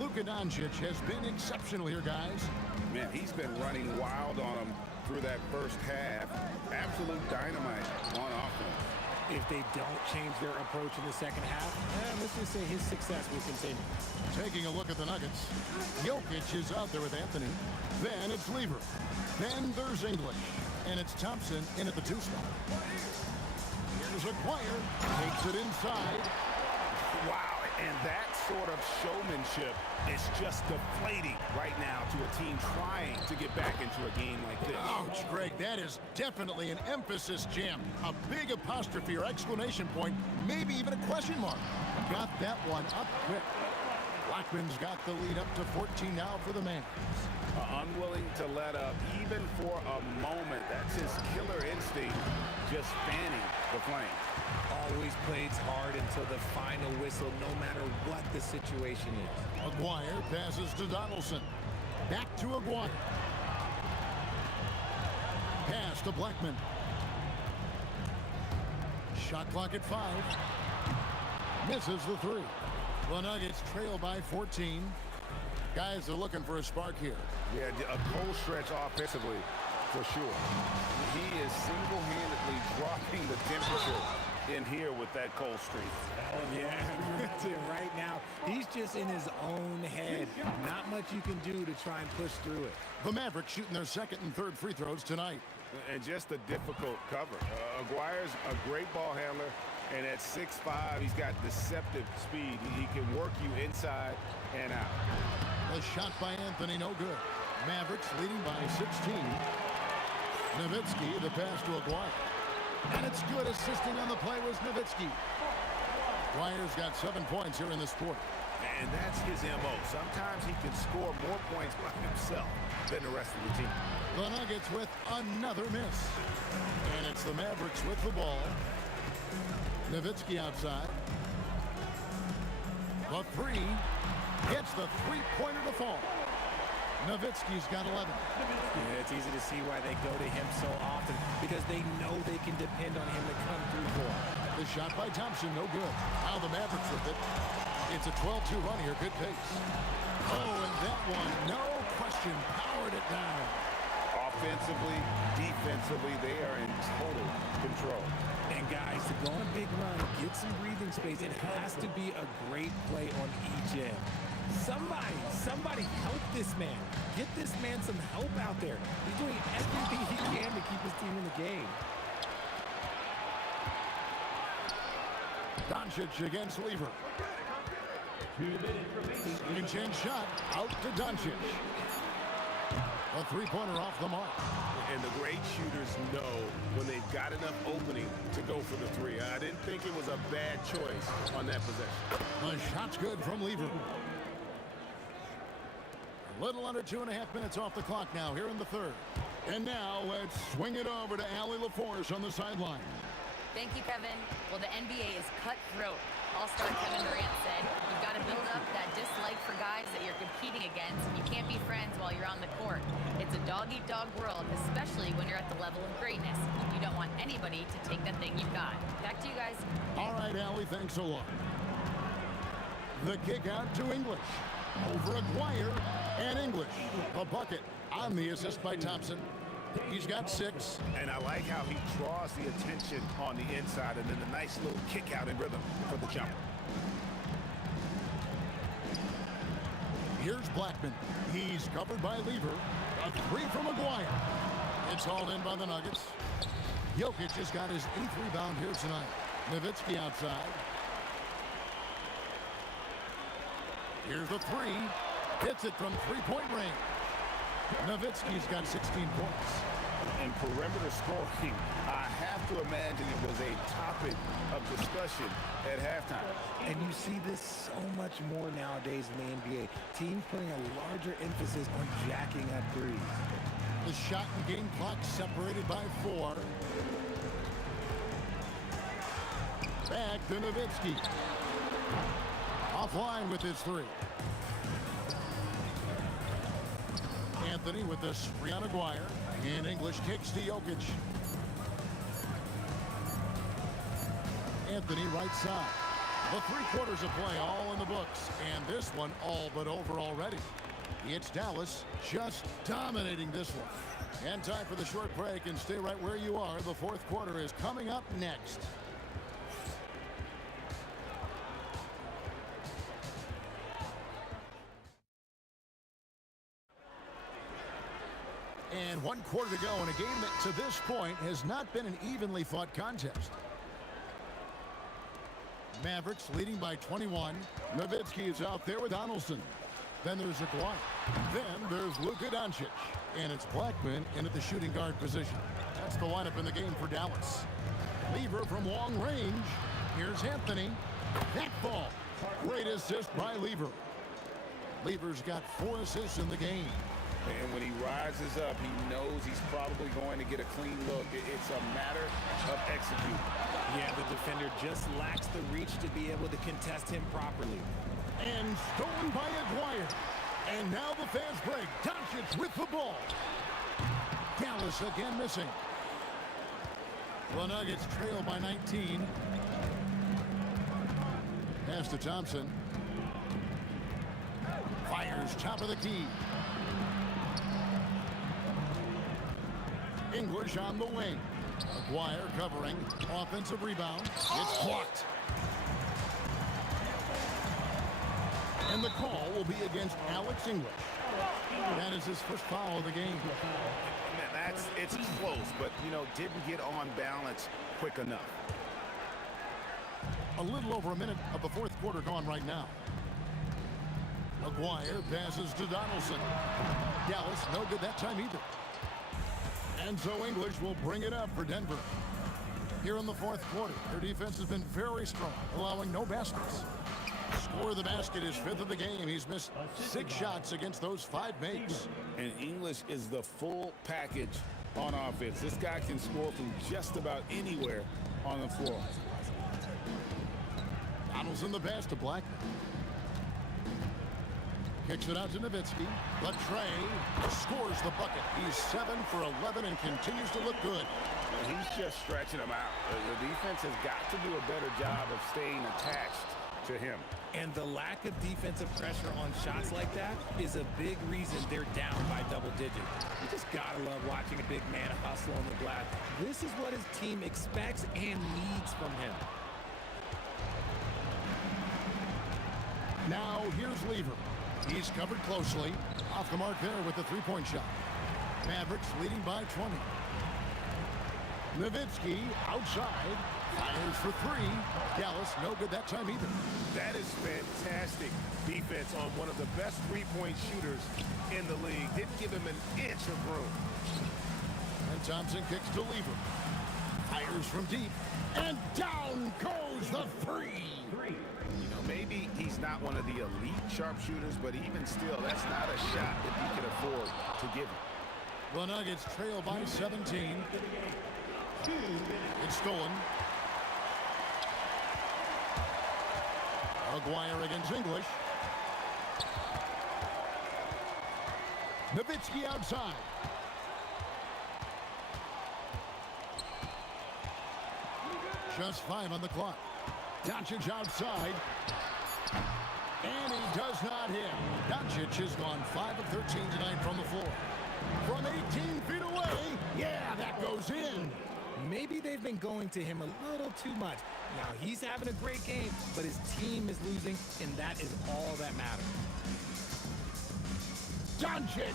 Luka Doncic has been exceptional here, guys. Man, he's been running wild on them through that first half. Absolute dynamite on offense. If they don't change their approach in the second half, let's just say his success will continue. Taking a look at the Nuggets. Jokic is out there with Anthony. Then it's Lever. Then there's English. And it's Thompson in at the 2 spot. Here's Aguirre. Takes it inside. Wow, and that sort of showmanship is just deflating right now to a team trying to get back into a game like this. Ouch, Greg, that is definitely an emphasis jam. A big apostrophe or exclamation point, maybe even a question mark. Got that one up quick. Blackman's got the lead up to 14 now for the man. Unwilling to let up even for a moment. That's his killer instinct, just fanning the flame. Always plays hard until the final whistle, no matter what the situation is. Aguirre passes to Donaldson. Back to Aguirre. Pass to Blackman. Shot clock at 5. Misses the 3. The Nuggets trail by 14. Guys are looking for a spark here. Yeah, a cold stretch offensively, for sure. He is single-handedly dropping the temperature in here with that cold streak. Yeah, right now, he's just in his own head. Not much you can do to try and push through it. The Mavericks shooting their second and third free throws tonight. And just a difficult cover. Aguirre's a great ball handler, and at 6'5", he's got deceptive speed. He can work you inside and out. The shot by Anthony, no good. Mavericks leading by 16. Nowitzki, the pass to Aguirre. And it's good. Assisting on the play was Nowitzki. Aguirre's got 7 points here in this quarter. And that's his MO. Sometimes he can score more points by himself than the rest of the team. The Nuggets with another miss. And it's the Mavericks with the ball. Nowitzki outside. The 3 gets the three-pointer to fall. Nowitzki's got 11. Yeah, it's easy to see why they go to him so often, because they know they can depend on him to come through for them. The shot by Thompson, no good. Now the Mavericks with it. It's a 12-2 run here, good pace. Oh, and that one, no question, powered it down. Offensively, defensively, they are in total control. And guys, to go on a big run, get some breathing space, it has to be a great play on each end. Somebody help this man. Get this man some help out there. He's doing everything he can to keep his team in the game. Doncic against Lever. 2 minutes remaining. Second chance shot out to Doncic. A three-pointer off the mark. And the great shooters know when they've got enough opening to go for the 3. I didn't think it was a bad choice on that possession. The shot's good from Lever. A little under 2.5 minutes off the clock now here in the third. And now let's swing it over to Allie LaForce on the sideline. Thank you, Kevin. Well, the NBA is cutthroat. All-star Kevin Durant said, you've got to build up that dislike for guys that you're competing against, and you can't be friends while you're on the court. It's a dog-eat-dog world, especially when you're at the level of greatness. You don't want anybody to take that thing you've got. Back to you guys. All right, Allie, thanks a lot. The kick out to English. Over Aguirre and English. The bucket on the assist by Thompson. He's got 6. And I like how he draws the attention on the inside and then a nice little kick out in rhythm for the jumper. Here's Blackman. He's covered by Lever. A 3 from Aguirre. It's hauled in by the Nuggets. Jokic has got his 8th rebound here tonight. Nowitzki outside. Here's the 3. Hits it from three-point range. Nowitzki's got 16 points. And perimeter scoring, I have to imagine it was a topic of discussion at halftime. And you see this so much more nowadays in the NBA. Teams putting a larger emphasis on jacking up threes. The shot and game clock separated by 4. Back to Nowitzki. Offline with his 3. Anthony with the spree on Aguirre. And English kicks to Jokic. Anthony right side. The 3 quarters of play all in the books. And this one all but over already. It's Dallas just dominating this one. And time for the short break, and stay right where you are. The 4th quarter is coming up next. And 1 quarter to go in a game that to this point has not been an evenly fought contest. Mavericks leading by 21. Nowitzki is out there with Donaldson. Then there's Aguirre. Then there's Luka Doncic. And it's Blackman in at the shooting guard position. That's the lineup in the game for Dallas. Lever from long range. Here's Anthony. That ball. Great assist by Lever. Lever's got 4 assists in the game. And when he rises up, he knows he's probably going to get a clean look. It's a matter of executing. Yeah, the defender just lacks the reach to be able to contest him properly. And stolen by Aguirre. And now the fans break. Doncic with the ball. Dallas again missing. The Nuggets trail by 19. Pass to Thompson. Fires top of the key. English on the wing. Aguirre covering. Offensive rebound. It's blocked. And the call will be against Alex English. That is his first foul of the game. Man, it's close, but, didn't get on balance quick enough. A little over a minute of the 4th quarter gone right now. Aguirre passes to Donaldson. Dallas no good that time either. And so English will bring it up for Denver. Here in the 4th quarter, their defense has been very strong, allowing no baskets. Score of the basket is 5th of the game. He's missed 6 shots against those 5 makes. And English is the full package on offense. This guy can score from just about anywhere on the floor. Donaldson the pass to Blackman. Kicks it out to Nowitzki. Latrey scores the bucket. He's 7 for 11 and continues to look good. He's just stretching them out. The defense has got to do a better job of staying attached to him. And the lack of defensive pressure on shots like that is a big reason they're down by double digits. You just gotta love watching a big man hustle on the glass. This is what his team expects and needs from him. Now here's Lever. He's covered closely. Off the mark there with the 3-point shot. Mavericks leading by 20. Nowitzki outside. Fires for 3. Dallas no good that time either. That is fantastic defense on one of the best 3-point shooters in the league. Didn't give him an inch of room. And Thompson kicks to Lever. Fires from deep. And down goes the 3. Maybe he's not one of the elite sharpshooters, but even still, that's not a shot that he can afford to give him. The Nuggets trail by 17. It's stolen. Aguirre against English. Nowitzki outside. Just 5 on the clock. Doncic outside. And he does not hit. Doncic has gone 5 of 13 tonight from the floor. From 18 feet away, yeah, that goes in. Maybe they've been going to him a little too much. Now, he's having a great game, but his team is losing, and that is all that matters. Doncic,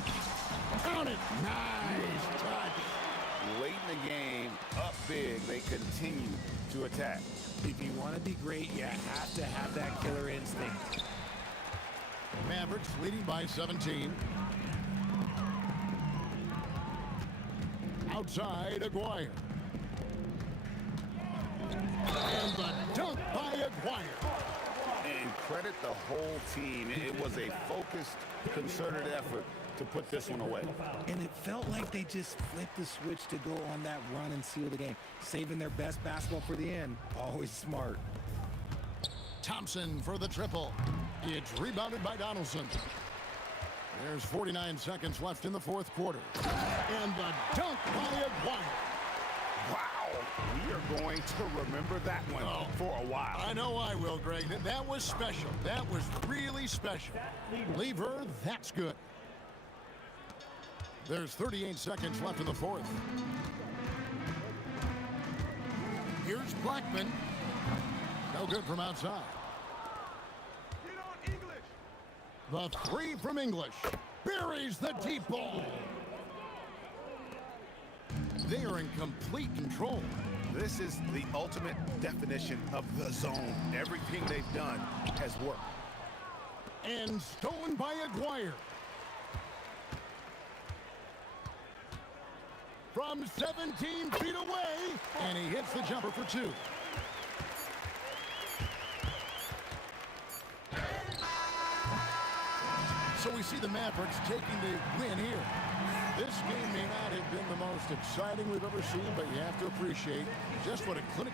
count it. Nice touch. Late in the game, up big, they continue to attack. If you want to be great, you have to have that killer instinct. Mavericks leading by 17. Outside, Aguirre. And the dunk by Aguirre. And credit the whole team. It was a focused, concerted effort to put this one away. And it felt like they just flipped the switch to go on that run and seal the game, saving their best basketball for the end. Always smart. Thompson for the triple. It's rebounded by Donaldson. There's 49 seconds left in the fourth quarter. And the dunk by Aguirre. Wow, we are going to remember that one for a while. I know I will, Greg. That was special. That was really special. Lever, that's good. There's 38 seconds left in the fourth. Here's Blackman. No good from outside. The three from English. Buries the deep ball. They are in complete control. This is the ultimate definition of the zone. Everything they've done has worked. And stolen by Aguirre. From 17 feet away, and he hits the jumper for 2. So we see the Mavericks taking the win here. This game may not have been the most exciting we've ever seen, but you have to appreciate just what a clinic.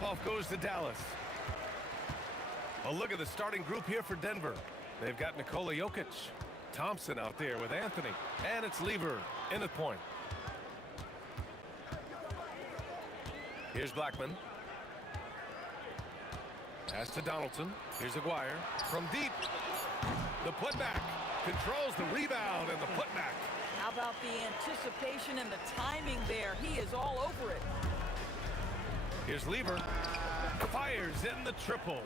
Tip-off goes to Dallas. A look at the starting group here for Denver. They've got Nikola Jokic, Thompson out there with Anthony, and it's Lever in the point. Here's Blackman. Pass to Donaldson. Here's Aguirre from deep. The putback controls the rebound and the putback. How about the anticipation and the timing there? He is all over it. Here's Lever. Fires in the triple.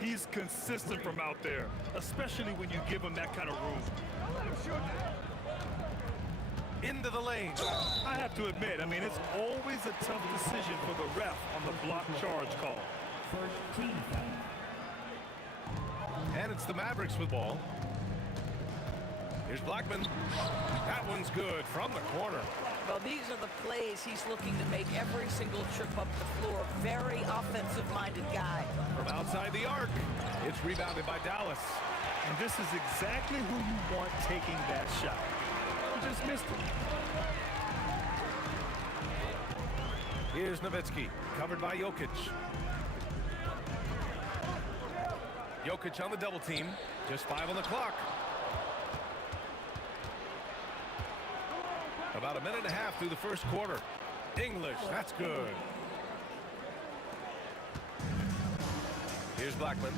He's consistent from out there, especially when you give him that kind of room. Into the lane. I have to admit, I mean, it's always a tough decision for the ref on the block charge call. First team foul. And it's the Mavericks with ball. Here's Blackman. That one's good from the corner. Well, these are the plays he's looking to make every single trip up the floor. Very offensive-minded guy. From outside the arc, it's rebounded by Dallas. And this is exactly who you want taking that shot. He just missed it. Here's Nowitzki, covered by Jokic. Jokic on the double team. Just 5 on the clock. About a minute and a half through the first quarter. English, that's good. Here's Blackman.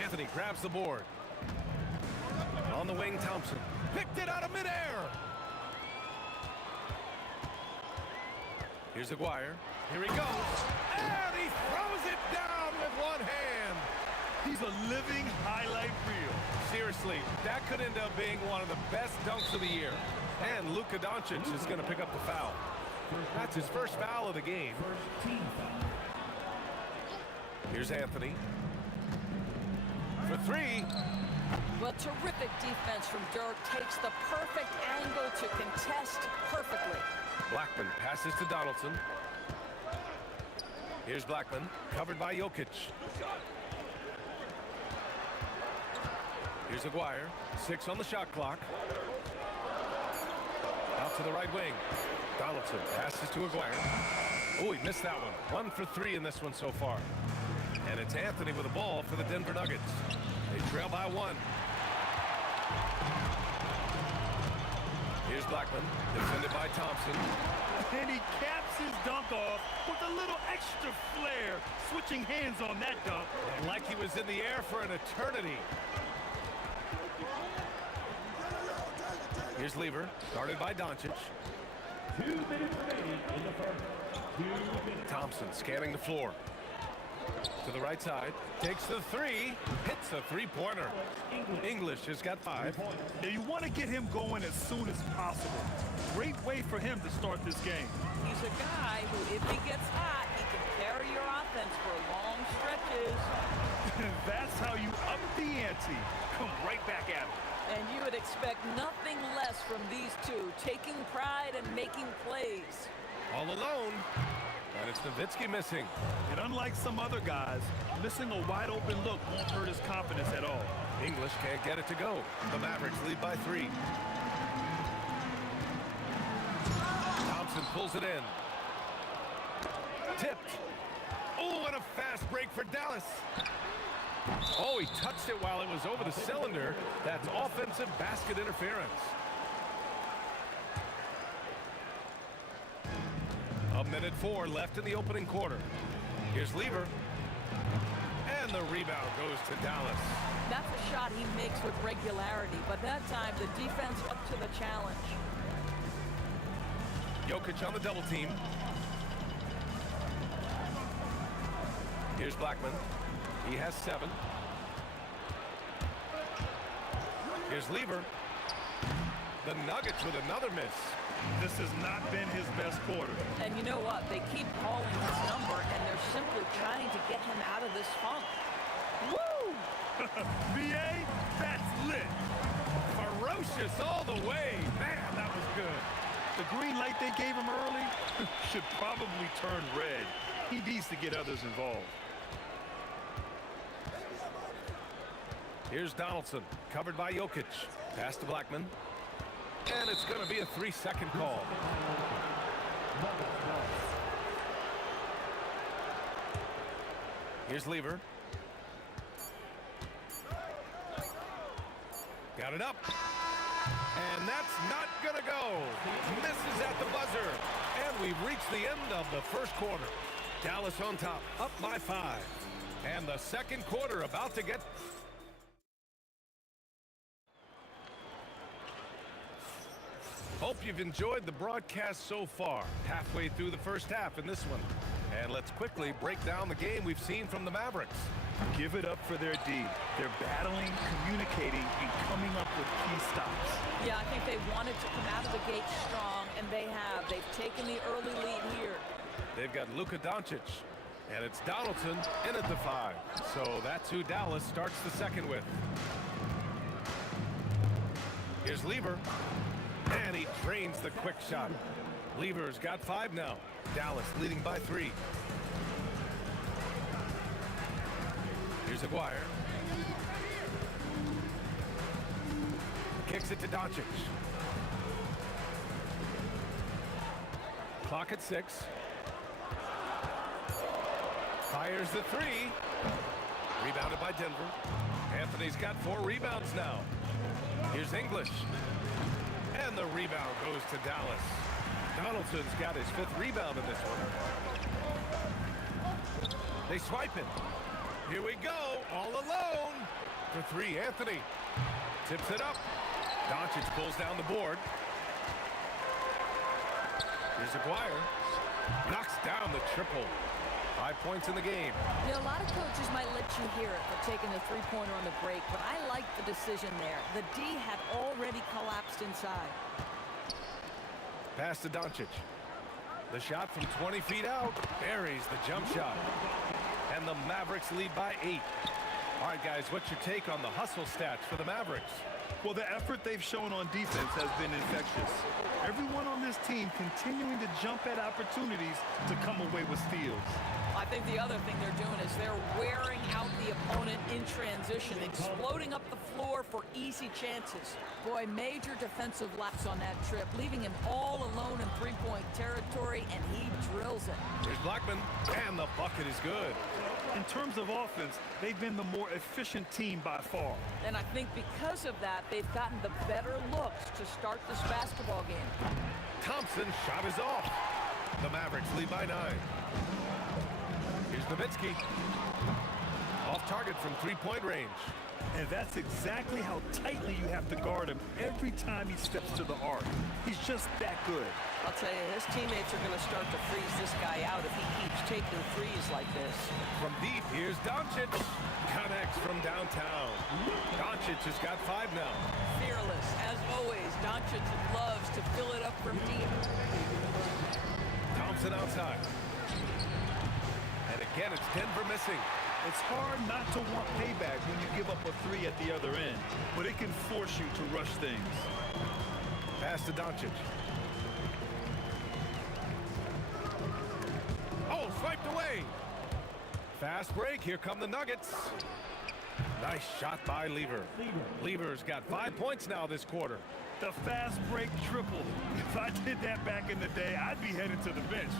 Anthony grabs the board. On the wing, Thompson. Picked it out of midair. Here's Aguirre. Here he goes. And he throws it down with one hand. He's a living highlight reel. Seriously, that could end up being one of the best dunks of the year. And Luka Doncic is going to pick up the foul. That's his first foul of the game. Here's Anthony. For three. Well, terrific defense from Dirk. Takes the perfect angle to contest perfectly. Blackman passes to Donaldson. Here's Blackman, covered by Jokic. Here's Aguirre, 6 on the shot clock. Out to the right wing. Donaldson passes to Aguirre. Oh, he missed that one. 1 for 3 in this one so far. And it's Anthony with the ball for the Denver Nuggets. They trail by 1. Here's Blackman, defended by Thompson. And he caps his dunk off with a little extra flair, switching hands on that dunk. Like he was in the air for an eternity. Here's Lever, guarded by Doncic. 2 minutes remaining in the first. 2 minutes. Thompson scanning the floor. To the right side, takes the 3, hits a 3-pointer. English has got 5. Now you want to get him going as soon as possible. Great way for him to start this game. He's a guy who, if he gets hot, he can carry your offense for long stretches. That's how you up the ante. Come right back at him. And you would expect nothing less from these two, taking pride and making plays. All alone. And it's Nowitzki missing. And unlike some other guys, missing a wide open look won't hurt his confidence at all. English can't get it to go. The Mavericks lead by 3. Thompson pulls it in. Tipped. Oh, and a fast break for Dallas. Oh, he touched it while it was over the cylinder. That's offensive basket interference. A minute 4 left in the opening quarter. Here's Lever. And the rebound goes to Dallas. That's a shot he makes with regularity, but that time the defense up to the challenge. Jokic on the double team. Here's Blackman. He has 7. Here's Lever. The Nuggets with another miss. This has not been his best quarter. And you know what? They keep calling his number, and they're simply trying to get him out of this funk. Woo! VA, that's lit. Ferocious all the way. Man, that was good. The green light they gave him early should probably turn red. He needs to get others involved. Here's Donaldson, covered by Jokic. Pass to Blackman. And it's going to be a 3-second call. Here's Lever. Got it up. And that's not going to go. Misses at the buzzer. And we've reached the end of the first quarter. Dallas on top, up by 5. And the second quarter about to get... Hope you've enjoyed the broadcast so far. Halfway through the first half in this one. And let's quickly break down the game we've seen from the Mavericks. Give it up for their D. They're battling, communicating, and coming up with key stops. Yeah, I think they wanted to come out of the gate strong, and they have. They've taken the early lead here. They've got Luka Doncic, and it's Donaldson in at the 5. So that's who Dallas starts the second with. Here's Lever. And he drains the quick shot. Lever's got 5 now. Dallas leading by 3. Here's Aguirre. Kicks it to Doncic. Clock at 6. Fires the 3. Rebounded by Denver. Anthony's got 4 rebounds now. Here's English. And the rebound goes to Dallas. Donaldson's got his 5th rebound in this one. They swipe it. Here we go, all alone. For 3, Anthony. Tips it up. Doncic pulls down the board. Here's Aguirre. Knocks down the triple. 5 points in the game. You know, a lot of coaches might let you hear it for taking the three-pointer on the break, but I like the decision there. The D had already collapsed inside. Pass to Doncic. The shot from 20 feet out buries the jump shot. And the Mavericks lead by 8. All right, guys, what's your take on the hustle stats for the Mavericks? Well, the effort they've shown on defense has been infectious. Everyone on this team continuing to jump at opportunities to come away with steals. I think the other thing they're doing is they're wearing out the opponent in transition, exploding up the floor for easy chances. Boy, major defensive lapse on that trip, leaving him all alone in three-point territory, and he drills it. Here's Blackman, and the bucket is good. In terms of offense, they've been the more efficient team by far. And I think because of that, they've gotten the better looks to start this basketball game. Thompson's shot is off. The Mavericks lead by 9. Here's Nowitzki. Off target from 3-point range. And that's exactly how tightly you have to guard him every time he steps to the arc. He's just that good. I'll tell you, his teammates are going to start to freeze this guy out if he keeps taking threes like this. From deep, here's Doncic. Connects from downtown. Doncic has got 5 now. Fearless, as always. Doncic loves to fill it up from deep. Thompson outside. And again, it's Denver missing. It's hard not to want payback when you give up a 3 at the other end, but it can force you to rush things. Pass to Doncic. Oh, swiped away. Fast break. Here come the Nuggets. Nice shot by Lever. Lever's got 5 points now this quarter. The fast break triple. If I did that back in the day, I'd be headed to the bench.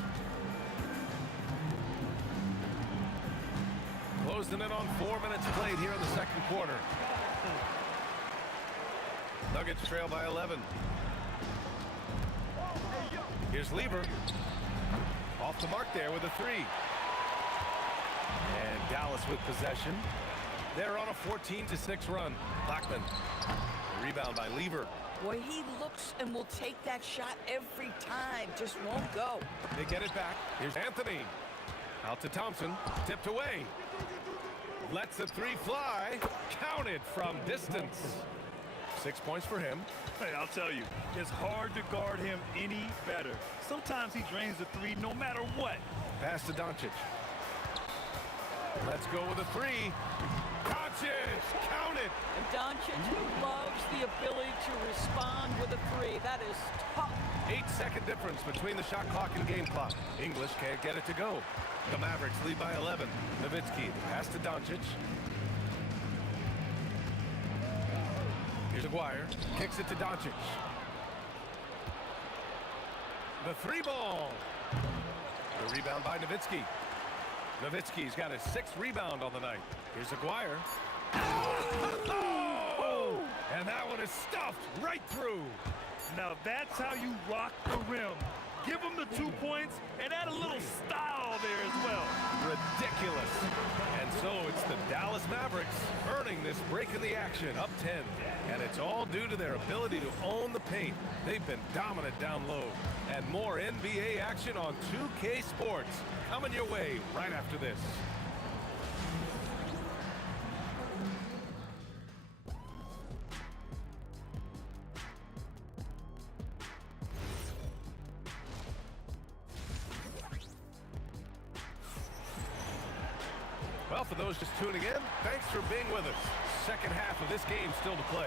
Closing in on 4 minutes played here in the second quarter. Nuggets trail by 11. Here's Lever. Off the mark there with a 3. And Dallas with possession. They're on a 14-6 run. Blackman. Rebound by Lever. Boy, he looks and will take that shot every time. Just won't go. They get it back. Here's Anthony. Out to Thompson. Tipped away. Lets the 3 fly. Counted from distance. 6 points for him. Hey, I'll tell you, it's hard to guard him any better. Sometimes he drains the 3 no matter what. Pass to Doncic. Let's go with a 3. Doncic, count it. And Doncic loves the ability to respond with a 3. That is tough. 8-second difference between the shot clock and game clock. English can't get it to go. The Mavericks lead by 11. Nowitzki, pass to Doncic. Here's Aguirre, kicks it to Doncic. The 3 ball. The rebound by Nowitzki. Nowitzki's got his 6th rebound on the night. Here's Aguirre. Oh! And that one is stuffed right through. Now that's how you rock the rim. Give him the 2 points and add a little style there as well. Ridiculous. And so it's the Dallas Mavericks earning this break in the action, up 10. And it's all due to their ability to own the paint. They've been dominant down low. And more NBA action on 2K Sports coming your way right after this. Well, for those just tuning in, thanks for being with us. Second half of this game still to play.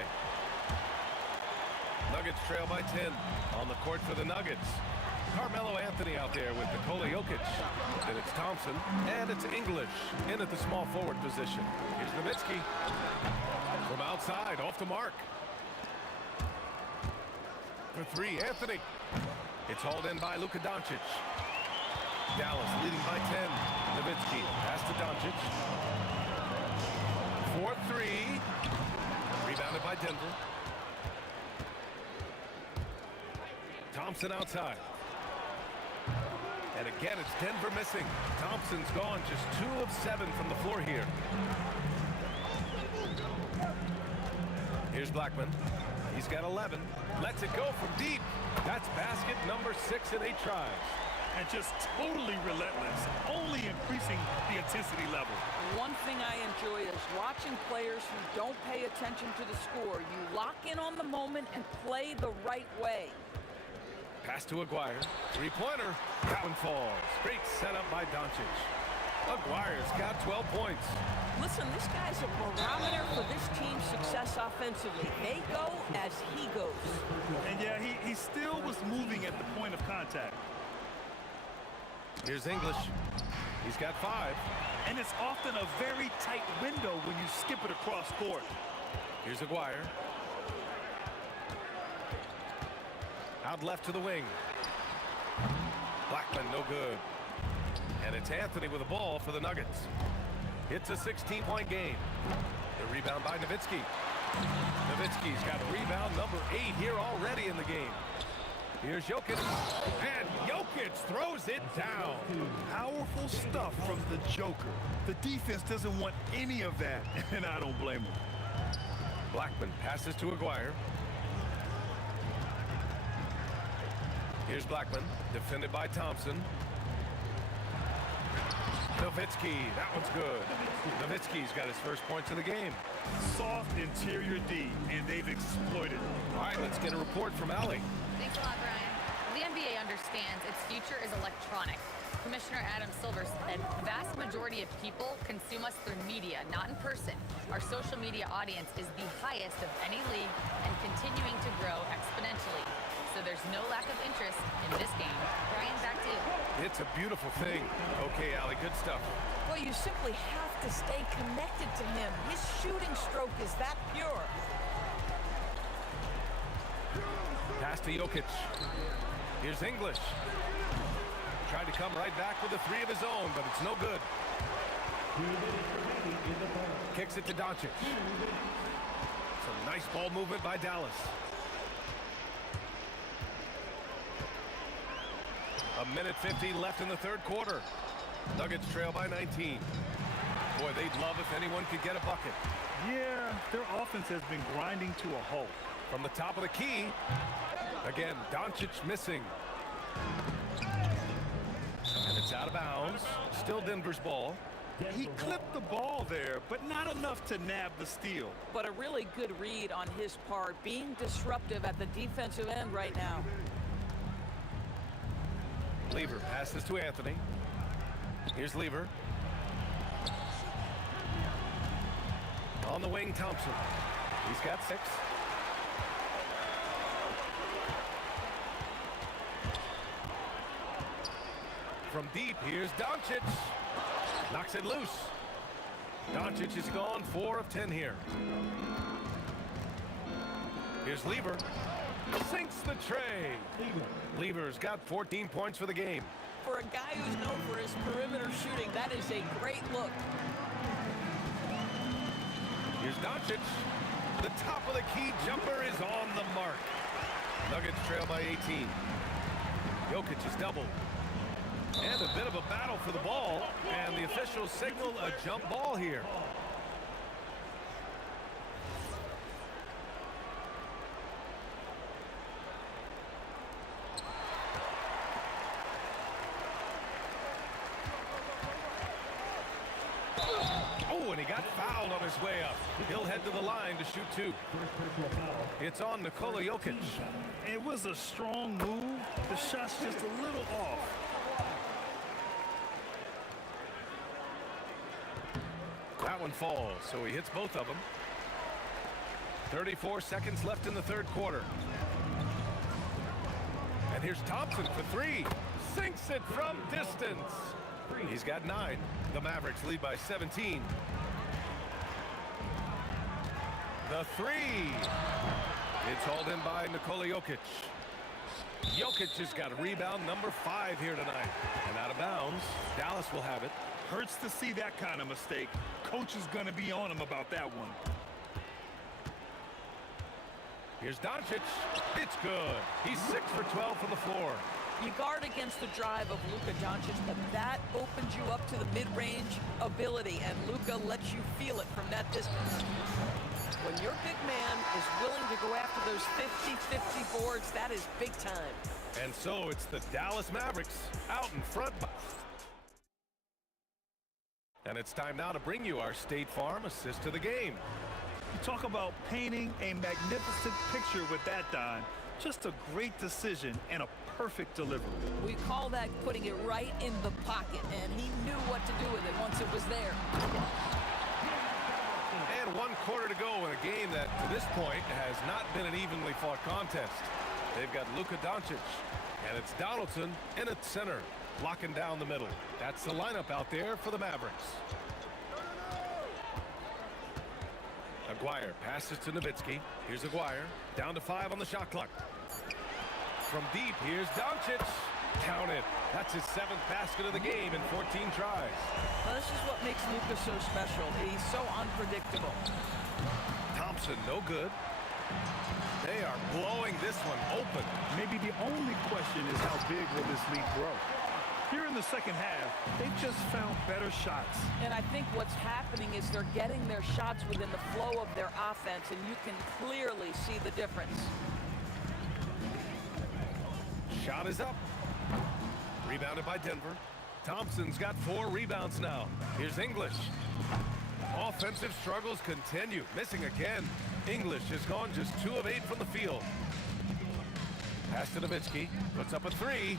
Nuggets trail by 10 on the court for the Nuggets. Carmelo Anthony out there with Nikola Jokic. Then it's Thompson, and it's English in at the small forward position. Here's Nowitzki. From outside, off the mark. For 3, Anthony. It's hauled in by Luka Doncic. Dallas leading by 10. Nowitzki pass to Doncic. 4-3. Rebounded by Denver. Thompson outside. And again, it's Denver missing. Thompson's gone just 2 of 7 from the floor here. Here's Blackman. He's got 11. Lets it go from deep. That's basket number 6 in 8 tries. And just totally relentless, only increasing the intensity level. One thing I enjoy is watching players who don't pay attention to the score. You lock in on the moment and play the right way. Pass to Aguirre. Three-pointer. That one falls. Great setup by Doncic. Aguirre's got 12 points. Listen, this guy's a barometer for this team's success offensively. They go as he goes. And yeah, he still was moving at the point of contact. Here's English. He's got 5. And it's often a very tight window when you skip it across court. Here's Aguirre. Out left to the wing. Blackman, no good. And it's Anthony with the ball for the Nuggets. It's a 16-point game. The rebound by Nowitzki. Nowitzki's got rebound number 8 here already in the game. Here's Jokic. And Jokic throws it down. Powerful stuff from the Joker. The defense doesn't want any of that, and I don't blame him. Blackman passes to Aguirre. Here's Blackman, defended by Thompson. Nowitzki, that one's good. Nowitzki's got his first points of the game. Soft interior D, and they've exploited it. All right, let's get a report from Allie. Thanks a lot, Brian. The NBA understands its future is electronic. Commissioner Adam Silver said the vast majority of people consume us through media, not in person. Our social media audience is the highest of any league and continuing to grow exponentially. So there's no lack of interest in this game. Brian, back to you. It's a beautiful thing. Okay, Allie, good stuff. Well, you simply have to stay connected to him. His shooting stroke is that pure. Pass to Jokic. Here's English. Tried to come right back with a 3 of his own, but it's no good. Kicks it to Doncic. Some nice ball movement by Dallas. A minute 15 left in the third quarter. Nuggets trail by 19. Boy, they'd love if anyone could get a bucket. Yeah, their offense has been grinding to a halt. From the top of the key. Again, Doncic missing. And it's out of bounds. Still Denver's ball. He clipped the ball there, but not enough to nab the steal. But a really good read on his part, being disruptive at the defensive end right now. Lever passes to Anthony. Here's Lever. On the wing, Thompson. He's got 6. From deep, here's Doncic. Knocks it loose. Doncic is gone 4 of 10 here. Here's Lever. Sinks the tray. Lever's got 14 points for the game. For a guy who's known for his perimeter shooting, that is a great look. Here's Doncic. The top of the key jumper is on the mark. Nuggets trail by 18. Jokic is doubled. And a bit of a battle for the ball. And the officials signal a jump ball here. Oh, and he got fouled on his way up. He'll head to the line to shoot 2. It's on Nikola Jokic. It was a strong move. The shot's just a little off. That one falls, so he hits both of them. 34 seconds left in the third quarter. And here's Thompson for 3. Sinks it from distance. He's got 9. The Mavericks lead by 17. The 3. It's hauled in by Nikola Jokic. Jokic has got rebound number 5 here tonight. And out of bounds, Dallas will have it. Hurts to see that kind of mistake. Coach is going to be on him about that one. Here's Doncic. It's good. He's 6 for 12 from the floor. You guard against the drive of Luka Doncic, but that opens you up to the mid-range ability, and Luka lets you feel it from that distance. When your big man is willing to go after those 50-50 boards, that is big time. And so it's the Dallas Mavericks out in front. And it's time now to bring you our State Farm assist to the game. You talk about painting a magnificent picture with that, Don. Just a great decision and a perfect delivery. We call that putting it right in the pocket, and he knew what to do with it once it was there. And 1 quarter to go in a game that, to this point, has not been an evenly fought contest. They've got Luka Doncic, and it's Donaldson in at center, locking down the middle. That's the lineup out there for the Mavericks. Aguirre passes to Nowitzki. Here's Aguirre, down to 5 on the shot clock. From deep, here's Doncic. Count it. That's his 7th basket of the game in 14 tries. Well, this is what makes Luka so special. He's so unpredictable. Thompson, no good. They are blowing this one open. Maybe the only question is how big will this lead grow? Here in the second half, they've just found better shots. And I think what's happening is they're getting their shots within the flow of their offense, and you can clearly see the difference. Shot is up. Rebounded by Denver. Thompson's got 4 rebounds now. Here's English. Offensive struggles continue. Missing again. English has gone just 2 of 8 from the field. Pass to Nowitzki. Puts up a 3.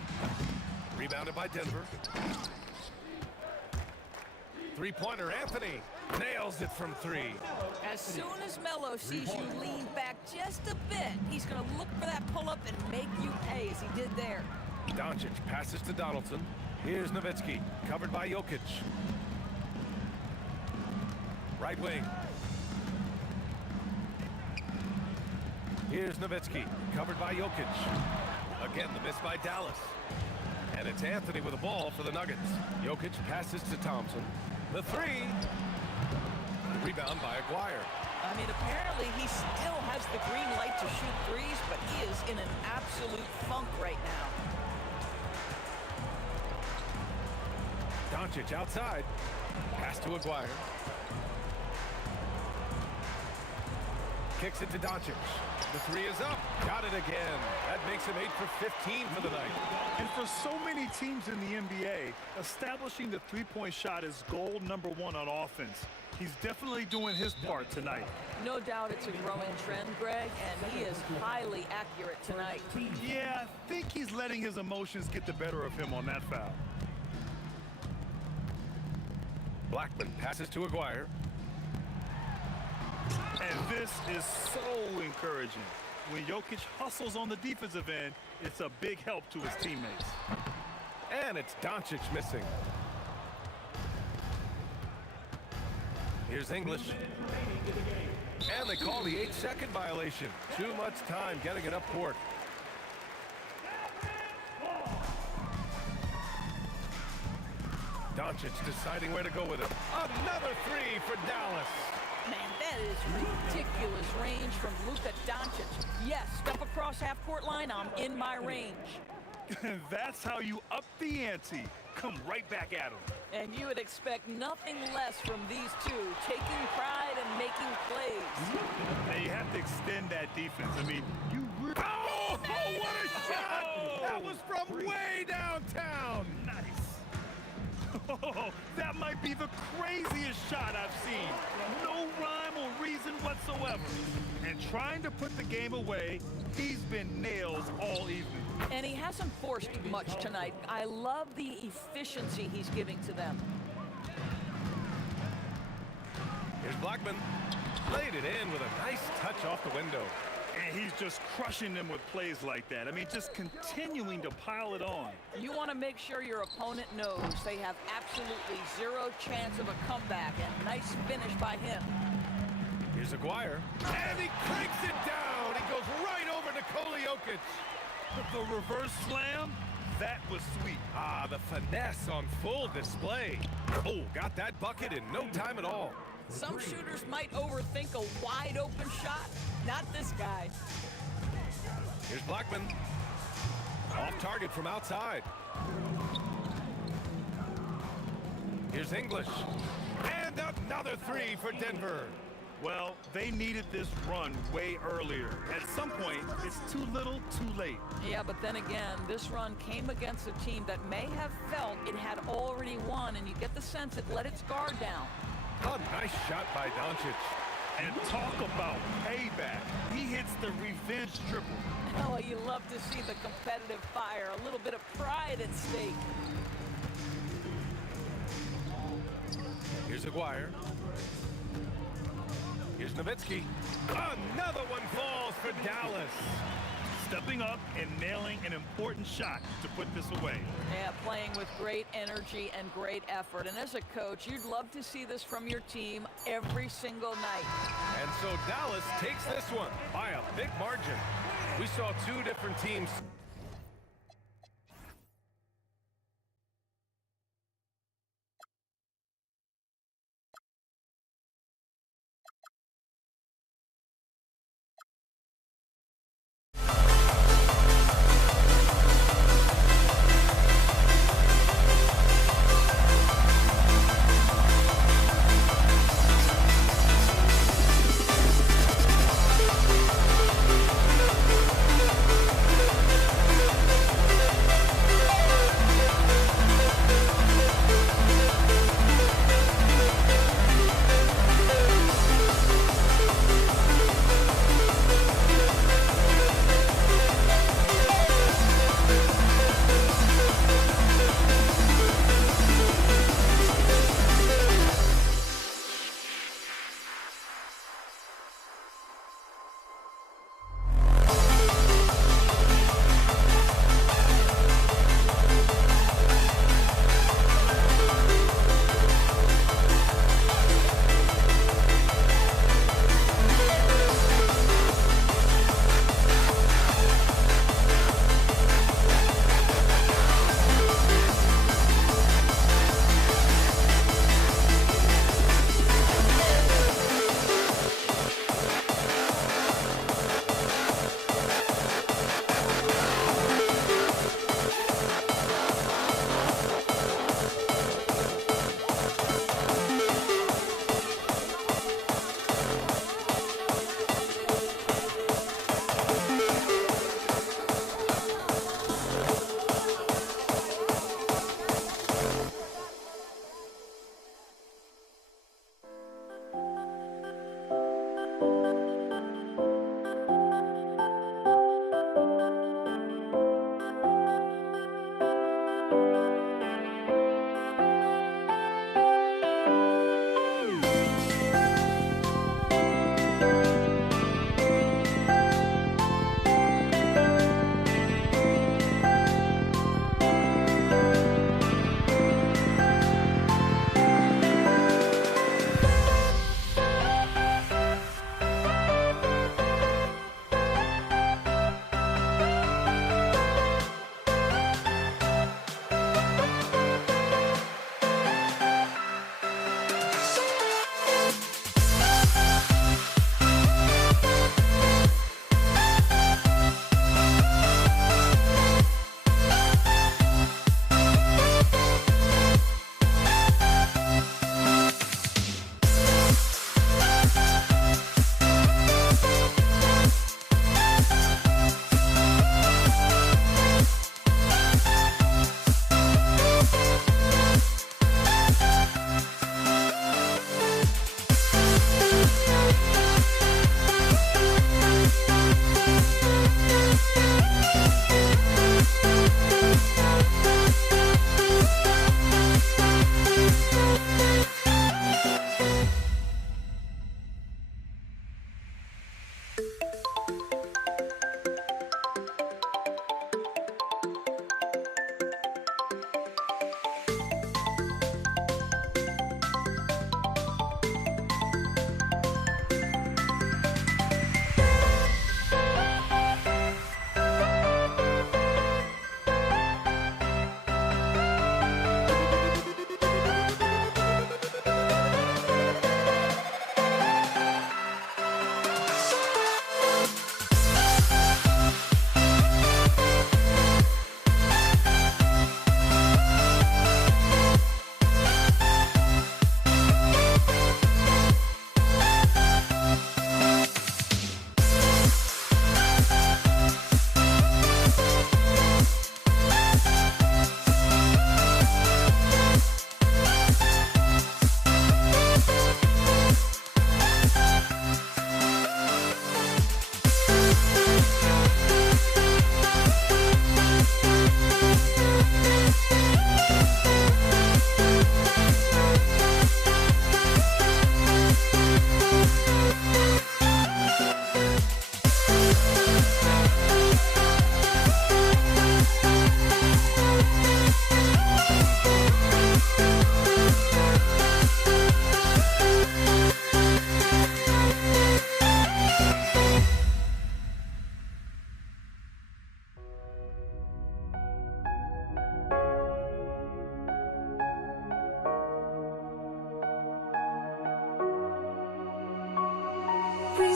Rebounded by Denver. 3-pointer, Anthony. Nails it from 3. As soon as Melo sees you lean back just a bit, he's going to look for that pull-up and make you pay as he did there. Doncic passes to Donaldson. Here's Nowitzki, covered by Jokic. Right wing. Here's Nowitzki, covered by Jokic. Again, the miss by Dallas. And it's Anthony with the ball for the Nuggets. Jokic passes to Thompson. The 3. The rebound by Aguirre. I mean, apparently he still has the green light to shoot threes, but he is in an absolute funk right now. Doncic outside. Pass to Aguirre. Kicks it to Doncic. The 3 is up. Got it again. That makes him 8 for 15 for the night. And for so many teams in the NBA, establishing the three-point shot is goal number 1 on offense. He's definitely doing his part tonight. No doubt it's a growing trend, Greg, and he is highly accurate tonight. Yeah, I think he's letting his emotions get the better of him on that foul. Blackman passes to Aguirre. And this is so encouraging. When Jokic hustles on the defensive end, it's a big help to his teammates. And it's Doncic missing. Here's English. And they call the 8-second violation. Too much time getting it up court. Doncic deciding where to go with it. Another 3 for Dallas. Man, that is ridiculous range from Luka Doncic. Yes, step across half-court line, I'm in my range. That's how you up the ante. Come right back at him. And you would expect nothing less from these two, taking pride and making plays. And you have to extend that defense. I mean, you really... Oh, what a shot! That was from way downtown. Nice. Oh, that might be the craziest shot I've seen. No rhyme or reason whatsoever. And trying to put the game away, he's been nails all evening. And he hasn't forced much tonight. I love the efficiency he's giving to them. Here's Blackman. Laid it in with a nice touch off the window. And he's just crushing them with plays like that. I mean, just continuing to pile it on. You want to make sure your opponent knows they have absolutely zero chance of a comeback. And nice finish by him. Here's Aguirre. And he cranks it down. He goes right over Nikola Jokic. The reverse slam, that was sweet. Ah, the finesse on full display. Oh, got that bucket in no time at all. Some shooters might overthink a wide open shot. Not this guy. Here's Blackman. Off target from outside. Here's English. And another three for Denver. Well, they needed this run way earlier. At some point, it's too little, too late. Yeah, but then again, this run came against a team that may have felt it had already won, and you get the sense it let its guard down. A nice shot by Doncic. And talk about payback. He hits the revenge triple. Oh, you love to see the competitive fire, a little bit of pride at stake. Here's Aguirre. Here's Nowitzki. Another one falls for Dallas. Stepping up and nailing an important shot to put this away. Yeah, playing with great energy and great effort. And as a coach, you'd love to see this from your team every single night. And so Dallas takes this one by a big margin. We saw two different teams.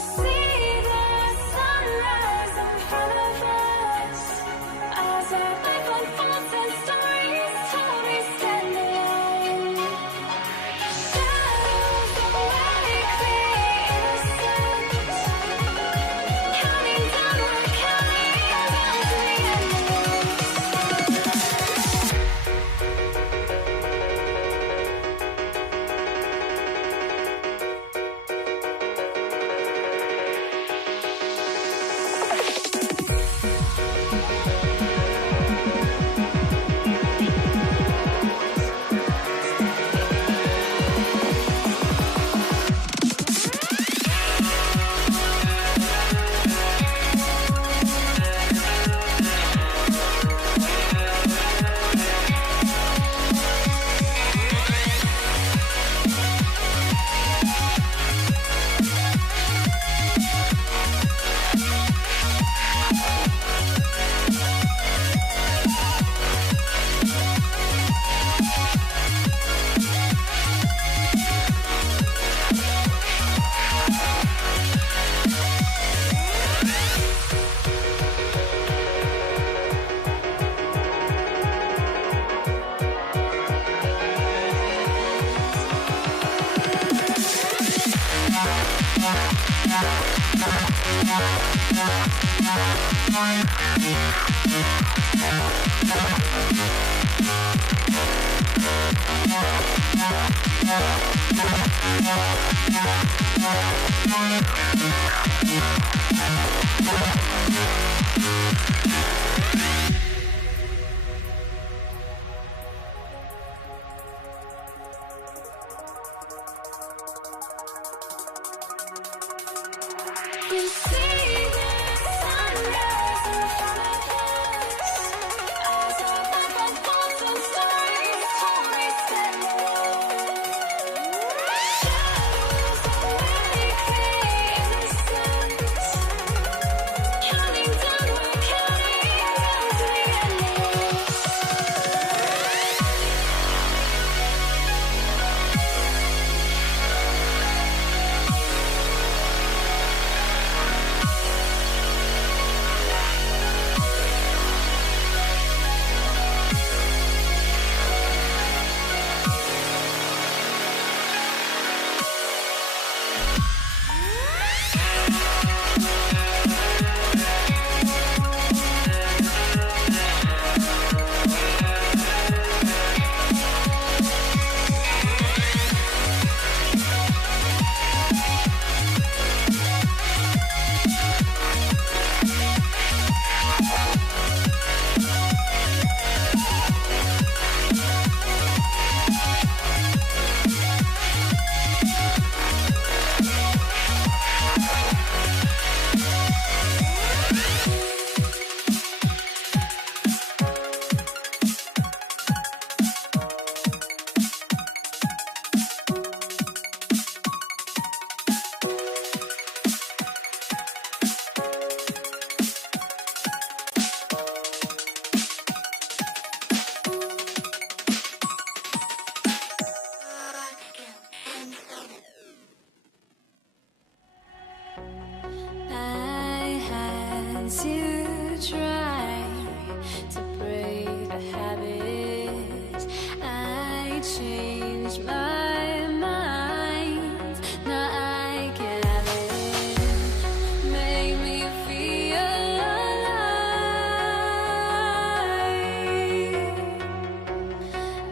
see the sunrise in front of us as our life unfolds and stories told we stand alone. Shadows awake the innocence, counting down, we're counting down to the You see the sunrise in front of us as our life unfolds and stories told we stand alone. Shadows awake the innocence, counting down, we're counting down to the endless. I had to try to break the habit. I changed my mind. Now I can have it. Make me feel alive.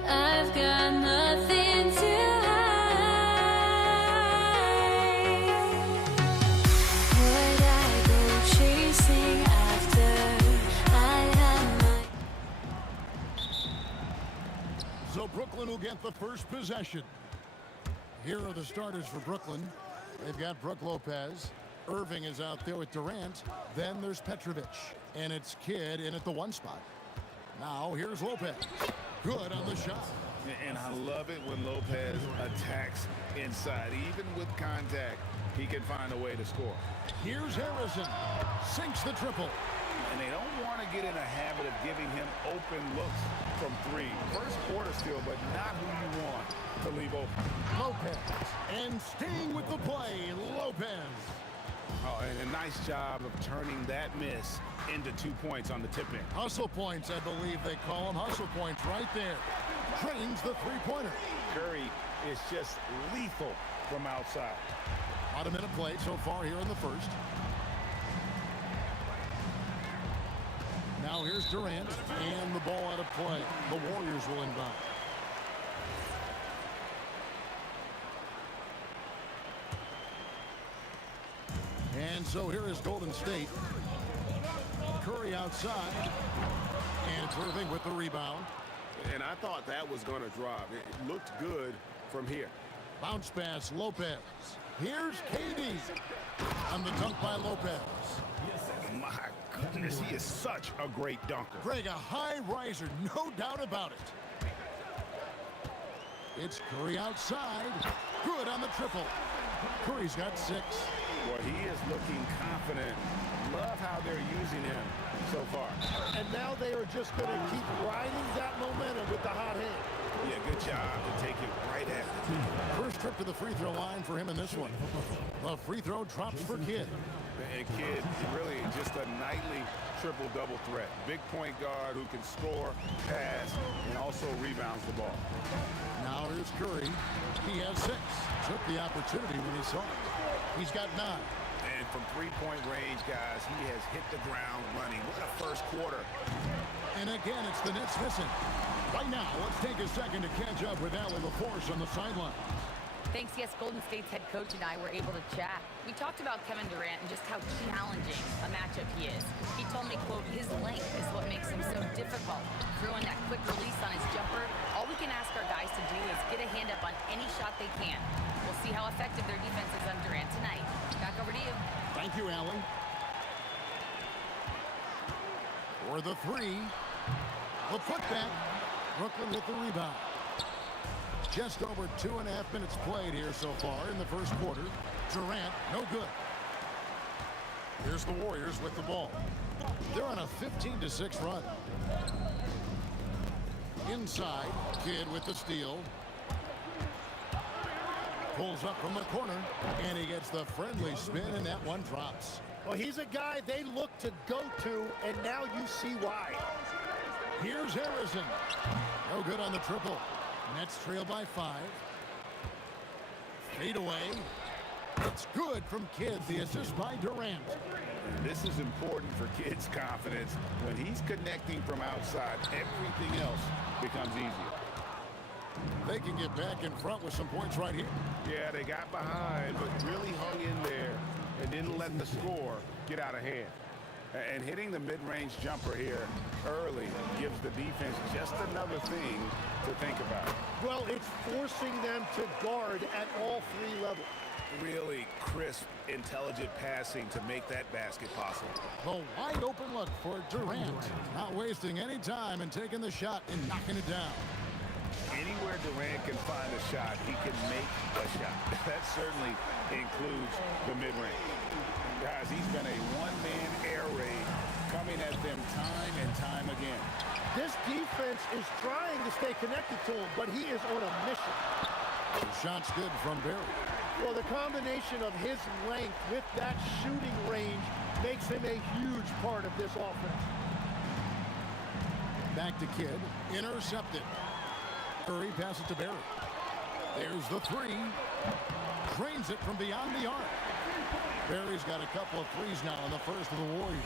I've got nothing to would I go chasing after I had my... So Brooklyn will get the first possession. Here are the starters for Brooklyn. They've got Brook Lopez. Irving is out there with Durant. Then there's Petrovic. And it's Kidd in at the 1 spot. Now here's Lopez. Good on the shot. And I love it when Lopez attacks inside. Even with contact, he can find a way to score. Here's Harrison. Sinks the triple. And they don't want to get in a habit of giving him open looks from 3. First quarter still, but not who you want to leave open. Lopez. And staying with the play, Lopez. Oh, and a nice job of turning that miss into 2 points on the tip-in. Hustle points, I believe they call them. Hustle points right there. Drains the three-pointer. Curry is just lethal from outside. About a minute played so far here in the first. Now here's Durant, and the ball out of play. The Warriors will inbound. And so here is Golden State. Curry outside, and it's Irving with the rebound. And I thought that was going to drop. It looked good from here. Bounce pass, Lopez. Here's KD. On the dunk by Lopez. My goodness, he is such a great dunker. Greg, a high riser, no doubt about it. It's Curry outside. Good on the triple. Curry's got 6. Boy, he is looking confident. Love how they're using him so far. And now they are just going to keep riding that momentum with the hot hand. Yeah, good job to take it right at it. First trip to the free throw line for him in this one. The free throw drops for Kidd. And Kidd, really just a nightly triple-double threat. Big point guard who can score, pass, and also rebounds the ball. Now here's Curry. He has 6. Took the opportunity when he saw it. He's got 9. And from three-point range, guys, he has hit the ground running. What a first quarter. And again, it's the Nets missing. Right now, let's take a second to catch up with Allie LaForce on the sideline. Thanks, yes, Golden State's head coach and I were able to chat. We talked about Kevin Durant and just how challenging a matchup he is. He told me, quote, his length is what makes him so difficult. Throwing that quick release on his jumper, all we can ask our guys to do is get a hand up on any shot they can. We'll see how effective their defense is on Durant tonight. Back over to you. Thank you, Allie. For the 3. The putback. Brooklyn with the rebound. Just over 2.5 minutes played here so far in the first quarter. Durant, no good. Here's the Warriors with the ball. They're on a 15-6 run. Inside, Kidd with the steal. Pulls up from the corner, and he gets the friendly spin, and that one drops. Well, he's a guy they look to go to, and now you see why. Here's Harrison. No good on the triple. Nets trail by 5. Fade away. It's good from Kidd. The assist by Durant. This is important for Kidd's confidence. When he's connecting from outside, everything else becomes easier. They can get back in front with some points right here. Yeah, they got behind, but really hung in there and didn't let the score get out of hand. And hitting the mid-range jumper here early gives the defense just another thing to think about. Well, it's forcing them to guard at all 3 levels. Really crisp, intelligent passing to make that basket possible. The wide open look for Durant. Not wasting any time and taking the shot and knocking it down. Anywhere Durant can find a shot, he can make a shot. That certainly includes the mid-range. Guys, he's been a one-man air raid coming at them time and time again. This defense is trying to stay connected to him, but he is on a mission. The shot's good from Barry. Well, the combination of his length with that shooting range makes him a huge part of this offense. Back to Kidd. Intercepted. Curry passes to Barry. There's the 3. Drains it from beyond the arc. Barry's got a couple of threes now in the first of the Warriors.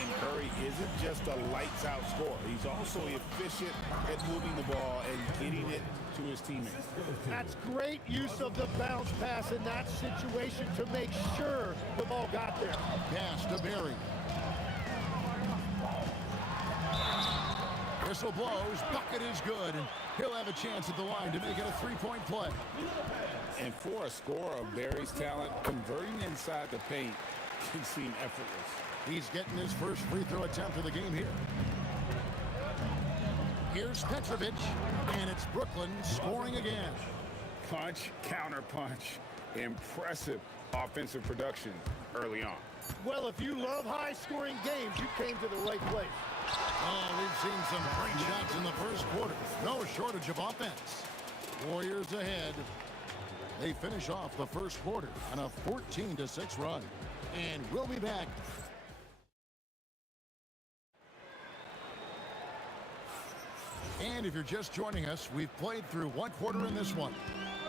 And Curry isn't just a lights-out scorer. He's also efficient at moving the ball and getting it to his teammates. That's great use of the bounce pass in that situation to make sure the ball got there. Pass to Barry. Whistle blows. Bucket is good. And he'll have a chance at the line to make it a 3-point play. And for a scorer of Barry's talent, converting inside the paint can seem effortless. He's getting his first free throw attempt of the game here. Here's Petrovic, and it's Brooklyn scoring again. Punch, counter punch. Impressive offensive production early on. Well, if you love high-scoring games, you came to the right place. Oh, we've seen some great shots in the first quarter. No shortage of offense. Warriors ahead. They finish off the first quarter on a 14-6 run. And we'll be back. And if you're just joining us, we've played through one quarter in this one.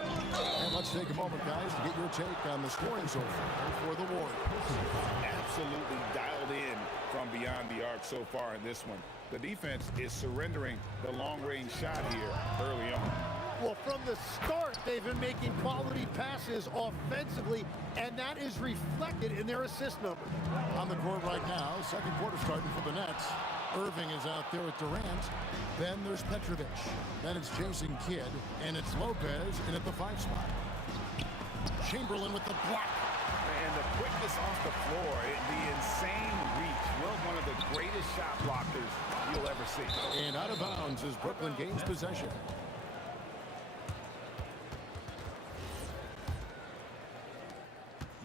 And let's take a moment, guys, to get your take on the scoring so far for the Warriors. Absolutely dialed in from beyond the arc so far in this one. The defense is surrendering the long-range shot here early on. Well, from the start, they've been making quality passes offensively, and that is reflected in their assist number. On the court right now, second quarter starting for the Nets. Irving is out there with Durant. Then there's Petrovic. Then it's Jason Kidd. And it's Lopez in at the 5 spot. Chamberlain with the block. And the quickness off the floor, the insane reach. Well, one of the greatest shot blockers you'll ever see. And out of bounds as Brooklyn gains possession.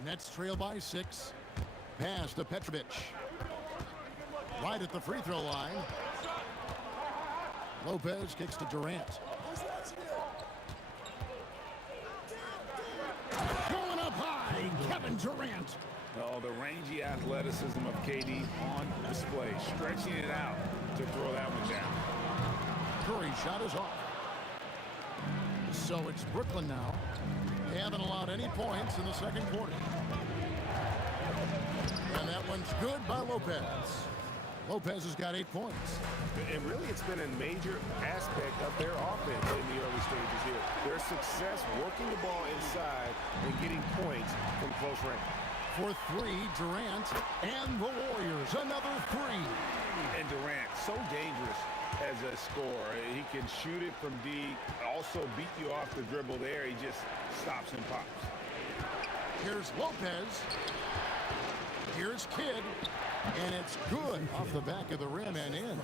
Nets trail by 6. Pass to Petrovic. Right at the free throw line. Lopez kicks to Durant. Going up high, Kevin Durant. Oh, the rangy athleticism of KD on display, stretching it out to throw that one down. Curry's shot is off. So it's Brooklyn now. They haven't allowed any points in the second quarter. And that one's good by Lopez. Lopez has got 8 points. And really, it's been a major aspect of their offense in the early stages here. Their success working the ball inside and getting points from close range. For 3, Durant and the Warriors. Another 3. And Durant, so dangerous as a scorer. He can shoot it from D, also beat you off the dribble there. He just stops and pops. Here's Lopez. Here's Kidd. And it's good off the back of the rim and in. 9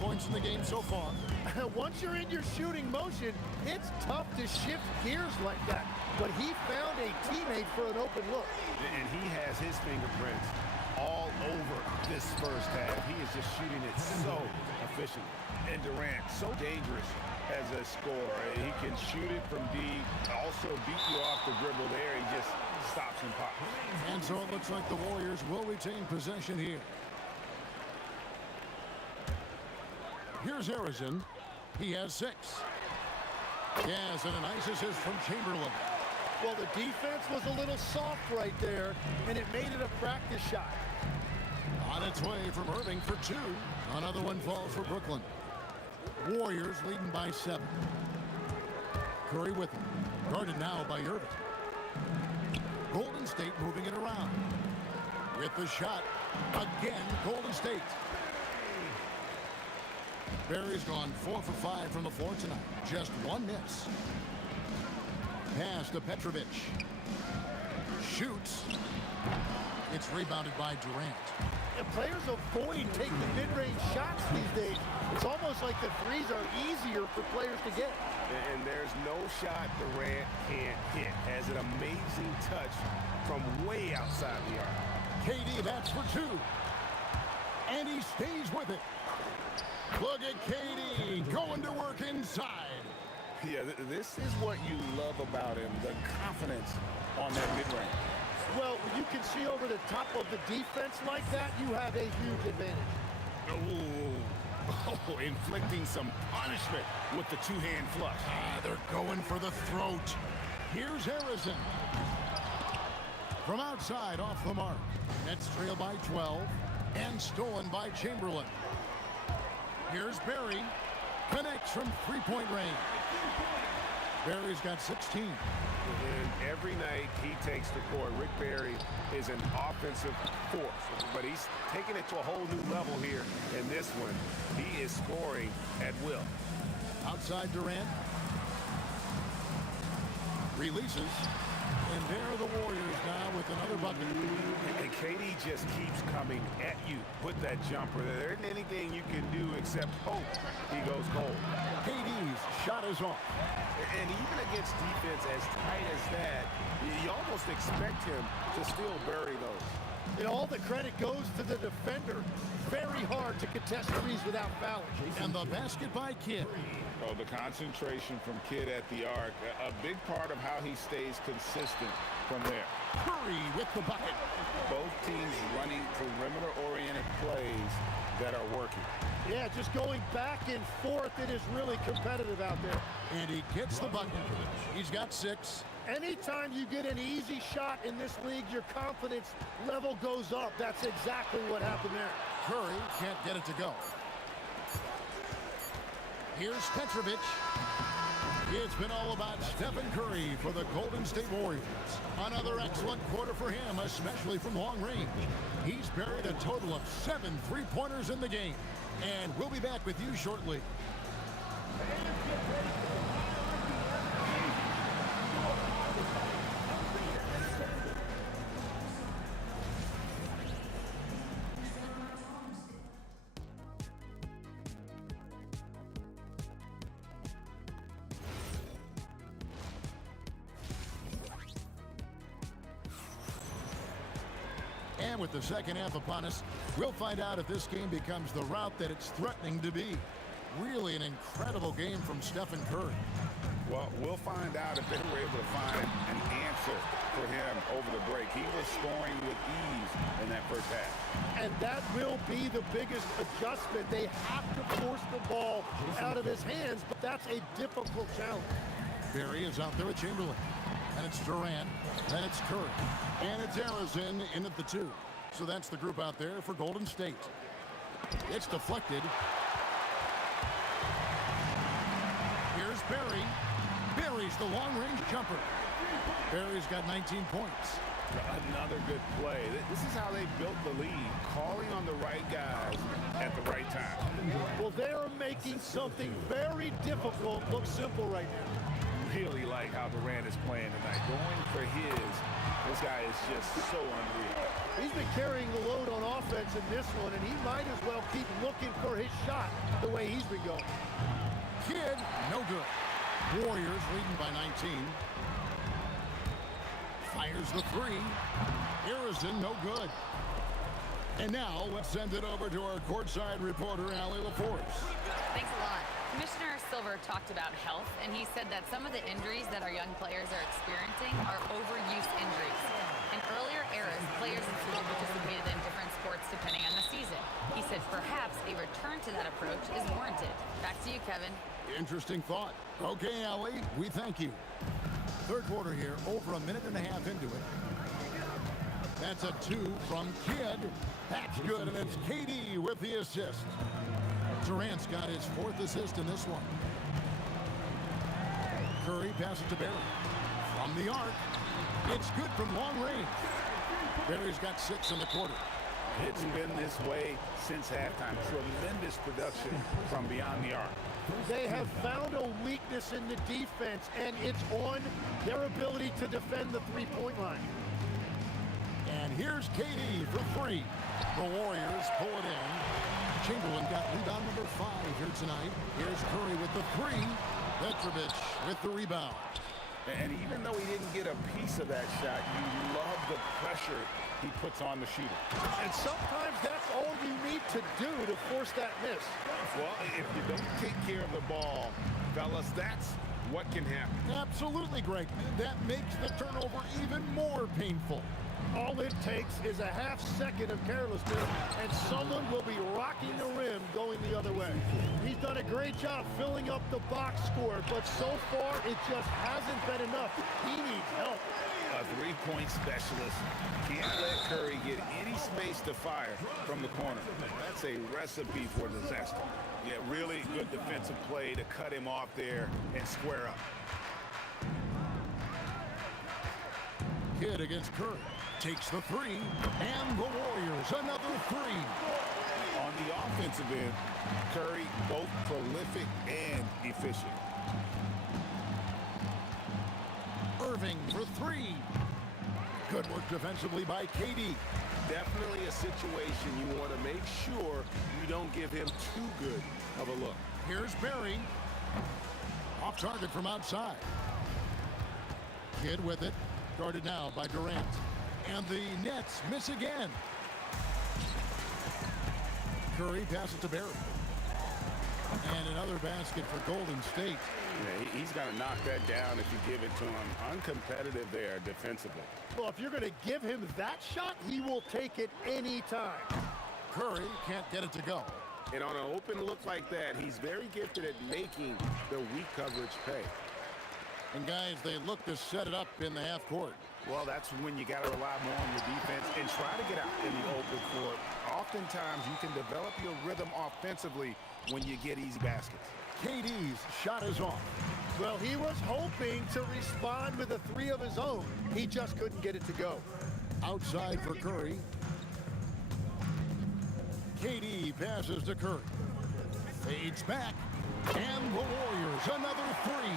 points in the game so far. Once you're in your shooting motion, it's tough to shift gears like that. But he found a teammate for an open look. And he has his fingerprints all over this first half. He is just shooting it so efficiently. And Durant, so dangerous as a scorer. He can shoot it from D, also beat you off the dribble there. He just stops and pops. And so it looks like the Warriors will retain possession here. Here's Harrison. He has 6. Yes, and a nice assist from Chamberlain. Well, the defense was a little soft right there, and it made it a practice shot. On its way from Irving for 2. Another one falls for Brooklyn. Warriors leading by 7. Curry with him. Guarded now by Irving. Golden State moving it around. With the shot. Again, Golden State. Barry's gone 4 for 5 from the floor tonight. Just 1 miss. Pass to Petrovic. Shoots. It's rebounded by Durant. And players avoid taking mid-range shots these days. It's almost like the threes are easier for players to get. And there's no shot Durant can't hit. Has an amazing touch from way outside the arc. KD bats for 2. And he stays with it. Look at KD going to work inside. Yeah, this is what you love about him, the confidence on that mid-range. Well, when you can see over the top of the defense like that, you have a huge advantage. Oh, inflicting some punishment with the 2-hand flush. They're going for the throat. Here's Harrison. From outside, off the mark. Nets trail by 12 and stolen by Chamberlain. Here's Barry. Connects from 3-point range. Barry's got 16. And every night he takes the court. Rick Barry is an offensive force, but he's taking it to a whole new level here in this one. He is scoring at will. Outside Durant. Releases. And there are the Warriors now with another bucket. And KD just keeps coming at you. Put that jumper there. There isn't anything you can do except hope he goes cold. KD's shot is off. And even against defense as tight as that, you almost expect him to still bury those. And all the credit goes to the defender. Very hard to contest threes without fouling. And the basket by Kidd. Oh, the concentration from Kidd at the arc, a big part of how he stays consistent from there. Curry with the bucket. Both teams running perimeter-oriented plays that are working. Yeah, just going back and forth. It is really competitive out there. And he gets the bucket. He's got 6. Anytime you get an easy shot in this league, your confidence level goes up. That's exactly what happened there. Curry can't get it to go. Here's Petrovic. It's been all about Stephen Curry for the Golden State Warriors. Another excellent quarter for him, especially from long range. He's buried a total of 7 3-pointers in the game. And we'll be back with you shortly. And with the second half upon us, we'll find out if this game becomes the route that it's threatening to be. Really an incredible game from Stephen Curry. Well, we'll find out if they were able to find an answer for him over the break. He was scoring with ease in that first half. And that will be the biggest adjustment. They have to force the ball out of his hands, but that's a difficult challenge. Barry is out there with Chamberlain. And it's Durant. Then it's Curry. And it's Harrison in at the 2. So that's the group out there for Golden State. It's deflected. Here's Barry. Barry's the long-range jumper. Barry's got 19 points. Another good play. This is how they built the lead, calling on the right guys at the right time. Well, they're making something very difficult look simple right now. Really like how Durant is playing tonight. Going for this guy is just so unreal. He's been carrying the load on offense in this one, and he might as well keep looking for his shot the way he's been going. Kidd, no good. Warriors leading by 19. Fires the 3. Harrison, no good. And now let's send it over to our courtside reporter, Allie LaForce. Thanks a lot. Commissioner Silver talked about health, and he said that some of the injuries that our young players are experiencing are overuse injuries. In earlier eras, players in school participated in different sports depending on the season. He said perhaps a return to that approach is warranted. Back to you, Kevin. Interesting thought. Okay, Allie, we thank you. Third quarter here, over a minute and a half into it. That's a 2 from Kidd. That's good, and it's KD with the assist. Durant's got his 4th assist in this one. Curry passes to Barry. From the arc, it's good from long range. Barry's got 6 in the quarter. It's been this way since halftime. Tremendous production from beyond the arc. They have found a weakness in the defense, and it's on their ability to defend the three-point line. And here's KD for 3. The Warriors pull it in. Chamberlain got rebound number 5 here tonight. Here's Curry with the 3. Petrovic with the rebound. And even though he didn't get a piece of that shot, you love the pressure he puts on the shooter. And sometimes that's all you need to do to force that miss. Well, if you don't take care of the ball, fellas, that's what can happen. Absolutely, Greg. That makes the turnover even more painful. All it takes is a half second of carelessness, and someone will be rocking the rim going the other way. He's done a great job filling up the box score, but so far it just hasn't been enough. He needs help. A three-point specialist can't let Curry get any space to fire from the corner. That's a recipe for disaster. Yeah, really good defensive play to cut him off there and square up. Kidd against Curry. Takes the 3, and the Warriors another 3. On the offensive end, Curry both prolific and efficient. Irving for 3. Good work defensively by KD. Definitely a situation you want to make sure you don't give him too good of a look. Here's Barry. Off target from outside. Kidd with it. Guarded now by Durant. And the Nets miss again. Curry passes to Barry. And another basket for Golden State. Yeah, he's going to knock that down if you give it to him. Uncompetitive there defensively. Well, if you're going to give him that shot, he will take it any time. Curry can't get it to go. And on an open look like that, he's very gifted at making the weak coverage pay. And guys, they look to set it up in the half court. Well, that's when you got to rely more on your defense and try to get out in the open court. Oftentimes, you can develop your rhythm offensively when you get easy baskets. KD's shot is off. Well, he was hoping to respond with a three of his own. He just couldn't get it to go. Outside for Curry. KD passes to Curry. Fades back. And the Warriors, another three.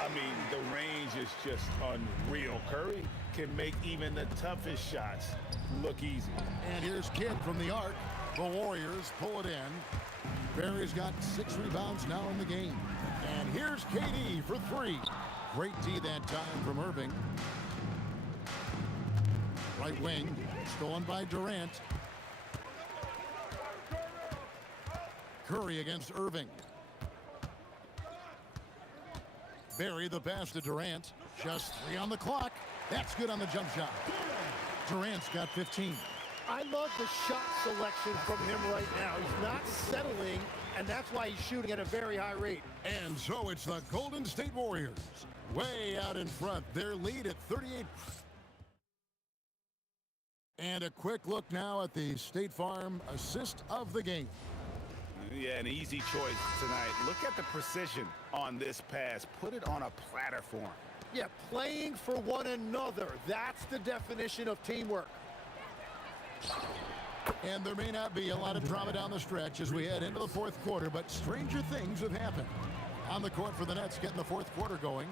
I mean, the range is just unreal. Curry can make even the toughest shots look easy. And here's Kidd from the arc. The Warriors pull it in. Barry's got 6 rebounds now in the game. And here's KD for 3. Great D that time from Irving. Right wing, stolen by Durant. Curry against Irving. Barry the pass to Durant. Just 3 on the clock. That's good on the jump shot. Durant's got 15. I love the shot selection from him right now. He's not settling, and that's why he's shooting at a very high rate. And so it's the Golden State Warriors way out in front. Their lead at 38. And a quick look now at the State Farm assist of the game. Yeah, an easy choice tonight. Look at the precision on this pass. Put it on a platter for him. Yeah, playing for one another. That's the definition of teamwork. And there may not be a lot of drama down the stretch as we head into the fourth quarter, but stranger things have happened. On the court for the Nets, getting the fourth quarter going.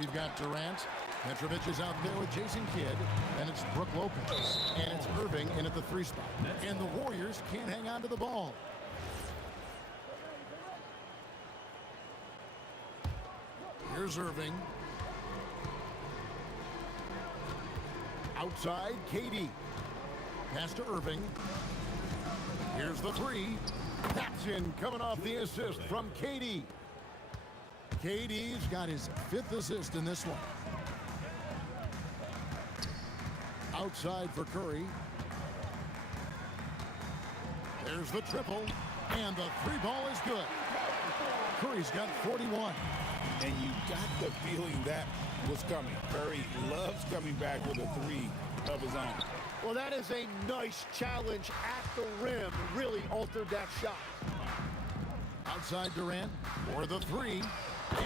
We've got Durant. Petrovic is out there with Jason Kidd. And it's Brook Lopez. And it's Irving in at the 3 spot. And the Warriors can't hang on to the ball. Here's Irving. Outside, KD. Pass to Irving. Here's the 3. That's in, coming off the assist from KD. KD's got his 5th assist in this one. Outside for Curry. There's the triple. And the 3 ball is good. Curry's got 41. And you got the feeling that was coming. Curry loves coming back with a 3 of his own. Well, that is a nice challenge at the rim. Really altered that shot. Outside Durant for the 3.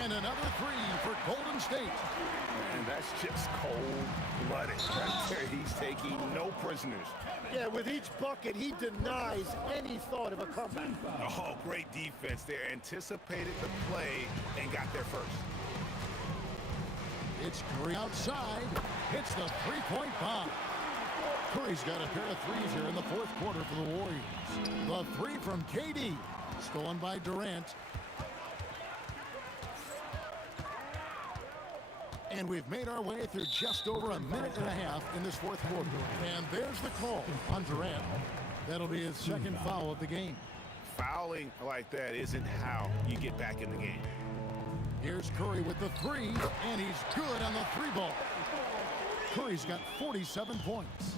And another 3 for Golden State. And that's just cold-blooded right there. He's taking no prisoners. Yeah, with each bucket, he denies any thought of a comeback. Oh, great defense there. Anticipated the play and got there first. It's Curry outside. Hits the 3-point bomb. Curry's got a pair of 3s here in the fourth quarter for the Warriors. The 3 from KD. Stolen by Durant. And we've made our way through just over a minute and a half in this fourth quarter. And there's the call on Durant. That'll be his 2nd foul of the game. Fouling like that isn't how you get back in the game. Here's Curry with the 3, and he's good on the 3 ball. Curry's got 47 points.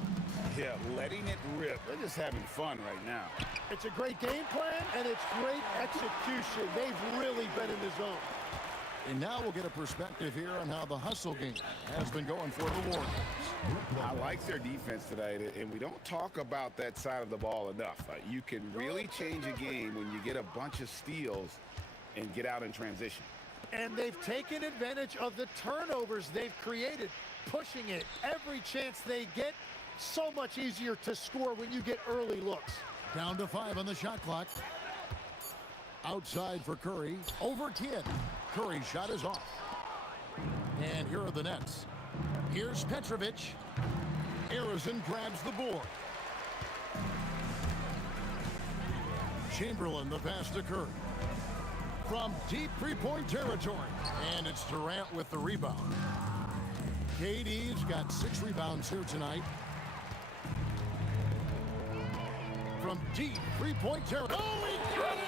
Yeah, letting it rip. They're just having fun right now. It's a great game plan, and it's great execution. They've really been in the zone. And now we'll get a perspective here on how the hustle game has been going for the Warriors. I like their defense tonight, and we don't talk about that side of the ball enough. You can really change a game when you get a bunch of steals and get out in transition. And they've taken advantage of the turnovers they've created, pushing it every chance they get. So much easier to score when you get early looks. Down to 5 on the shot clock. Outside for Curry. Over Kidd. Curry's shot is off. And here are the Nets. Here's Petrovic. Arizon grabs the board. Chamberlain the pass to Curry. From deep 3-point territory. And it's Durant with the rebound. KD's got 6 rebounds here tonight. From deep 3-point territory. Oh, he got it!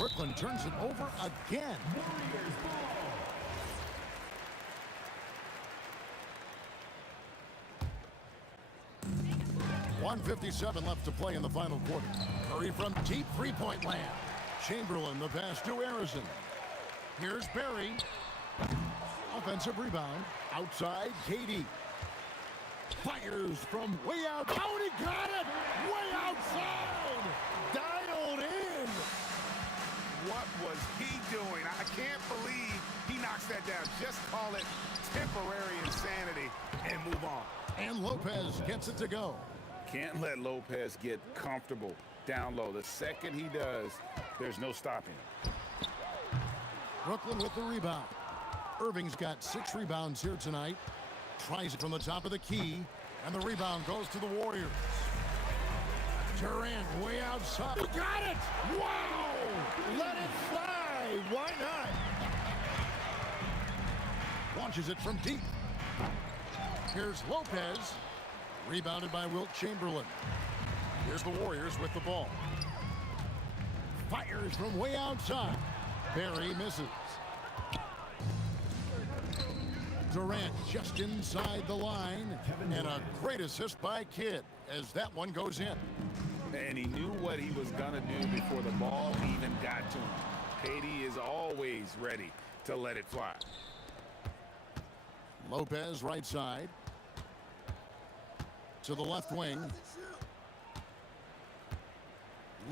Brooklyn turns it over again. 1:57 left to play in the final quarter. Curry from deep three-point land. Chamberlain the pass to Harrison. Here's Barry. Offensive rebound. Outside, KD. Fires from way out. Oh, he got it! Way outside! Dialed in! What was he doing? I can't believe he knocks that down. Just call it temporary insanity and move on. And Lopez gets it to go. Can't let Lopez get comfortable down low. The second he does, there's no stopping him. Brooklyn with the rebound. Irving's got 6 rebounds here tonight. Tries it from the top of the key, and the rebound goes to the Warriors. Durant way outside. We got it! Wow! Let it fly! Why not? Launches it from deep. Here's Lopez. Rebounded by Wilt Chamberlain. Here's the Warriors with the ball. Fires from way outside. Barry misses. Durant just inside the line. And a great assist by Kidd as that one goes in. And he knew what he was going to do before the ball even got to him. KD is always ready to let it fly. Lopez right side. To the left wing.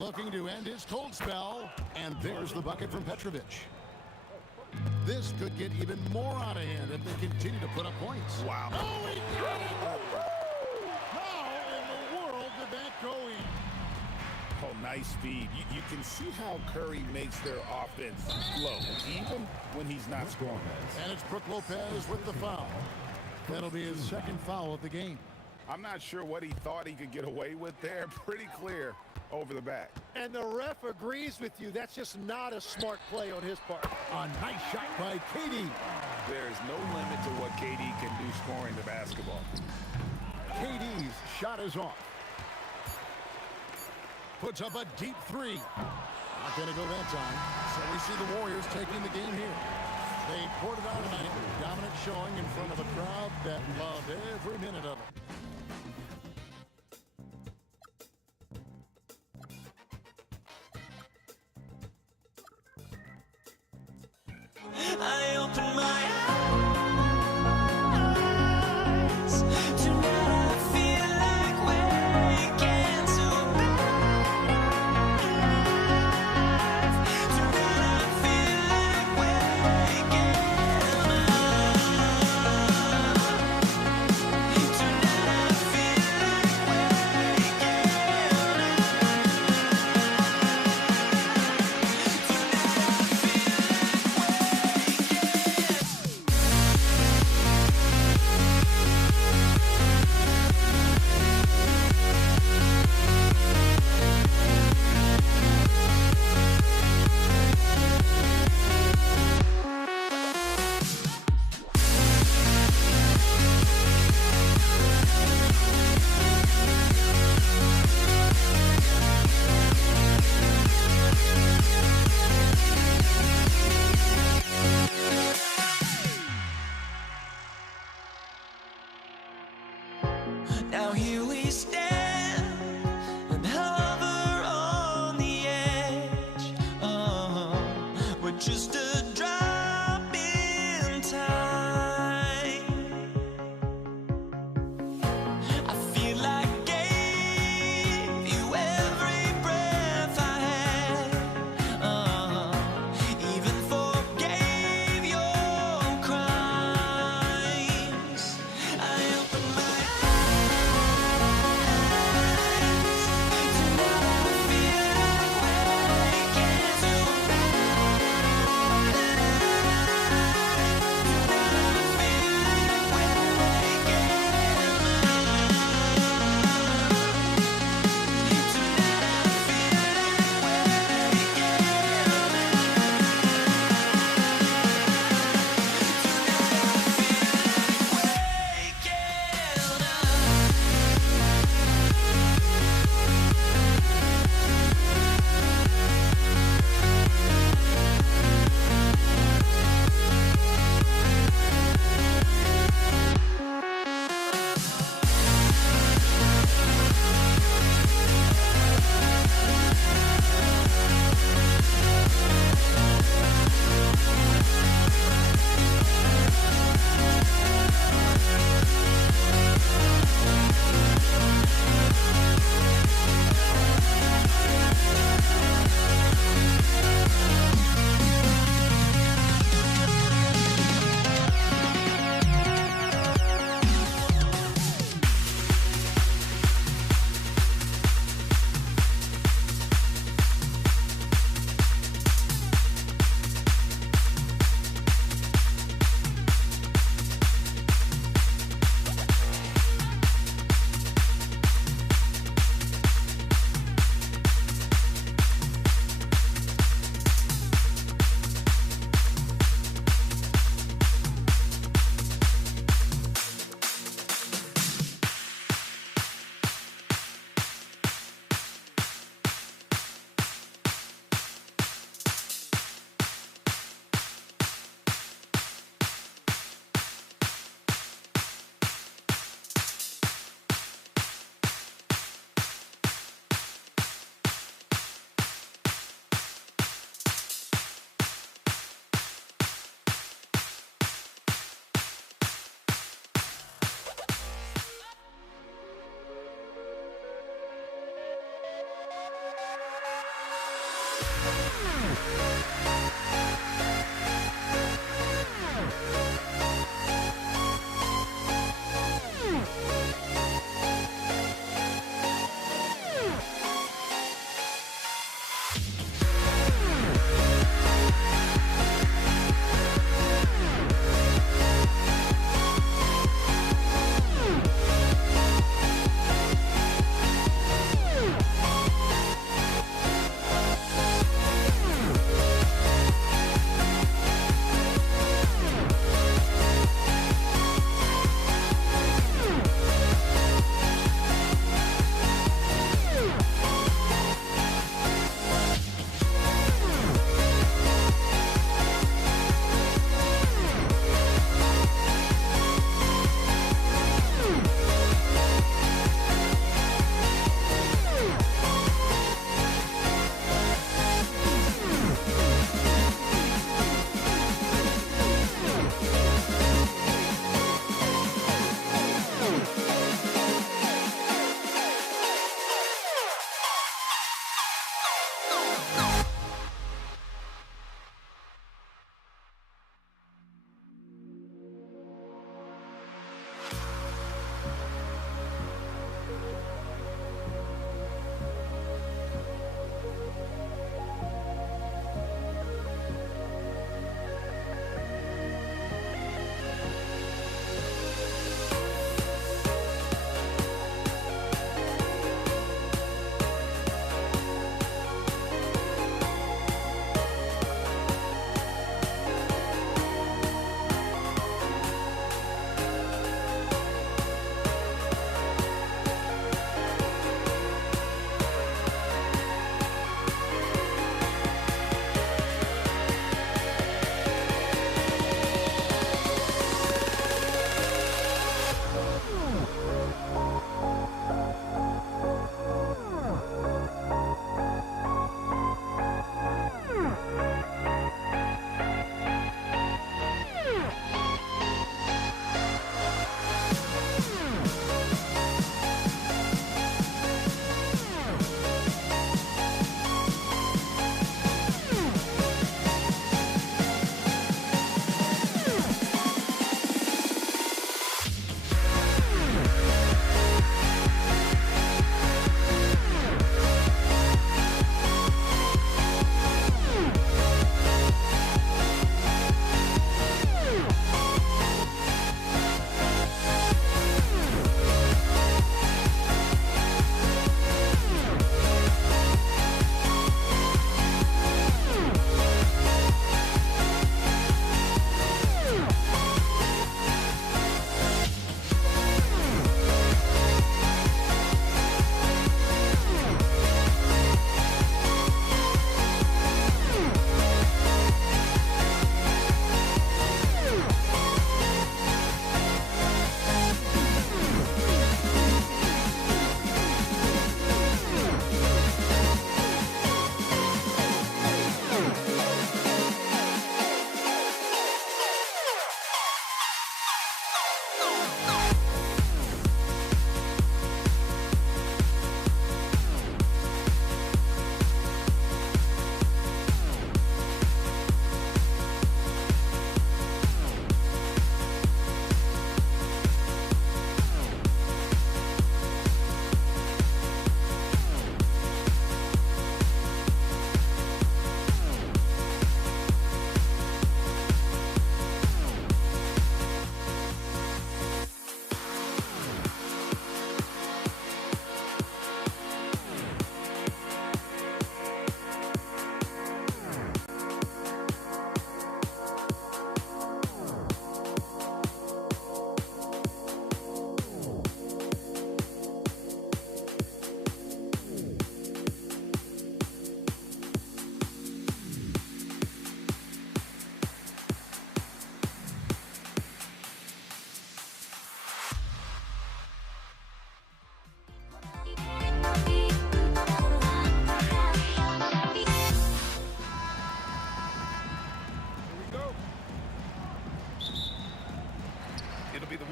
Looking to end his cold spell. And there's the bucket from Petrovic. This could get even more out of hand if they continue to put up points. Wow. Oh, he got it! How in the world did that go in? Oh, nice speed. You can see how Curry makes their offense flow, even when he's not scoring. And it's Brook Lopez with the foul. That'll be his second foul of the game. I'm not sure what he thought he could get away with there. Pretty clear over the back. And the ref agrees with you. That's just not a smart play on his part. A nice shot by KD. There's no limit to what KD can do scoring the basketball. KD's shot is off. Puts up a deep three. Not going to go that time. So we see the Warriors taking the game here. They poured it out tonight. Dominant showing in front of a crowd that loved every minute of it. I open my eyes. Tonight I feel like waking to a better life. Tonight I feel like waking up. Tonight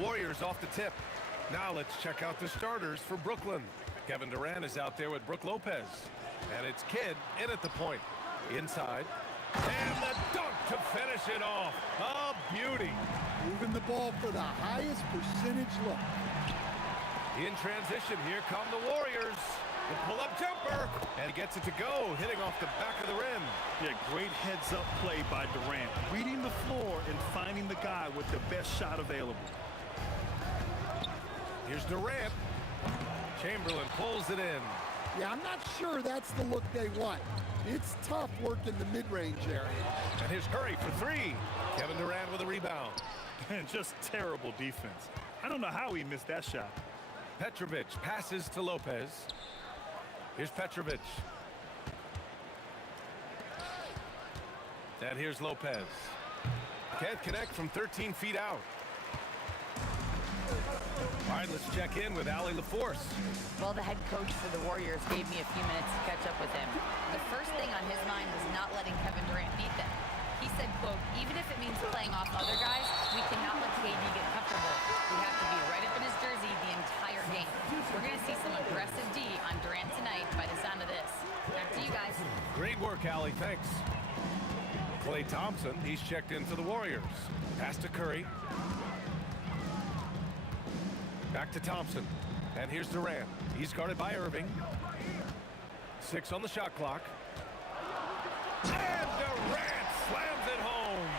Warriors off the tip. Now let's check out the starters for Brooklyn. Kevin Durant is out there with Brook Lopez. And it's Kidd in at the point. Inside. And the dunk to finish it off. A beauty. Moving the ball for the highest percentage look. In transition, here come the Warriors. The pull-up jumper, and he gets it to go, hitting off the back of the rim. Yeah, great heads-up play by Durant. Reading the floor and finding the guy with the best shot available. Here's Durant. Chamberlain pulls it in. Yeah, I'm not sure that's the look they want. It's tough working the mid-range area. And here's Curry for three. Kevin Durant with a rebound. And just terrible defense. I don't know how he missed that shot. Petrovic passes to Lopez. Here's Petrovic. And here's Lopez. Can't connect from 13 feet out. All right, let's check in with Allie LaForce. Well, the head coach for the Warriors gave me a few minutes to catch up with him. The first thing on his mind was not letting Kevin Durant beat them. He said, quote, even if it means playing off other guys, we cannot let KD get comfortable. We have to be right up in his jersey the entire game. We're going to see some aggressive D on Durant tonight by the sound of this. Back to you guys. Great work, Allie. Thanks. Klay Thompson, he's checked in for the Warriors. Pass to Curry. Back to Thompson. And here's Durant. He's guarded by Irving. 6 on the shot clock. And Durant slams it home.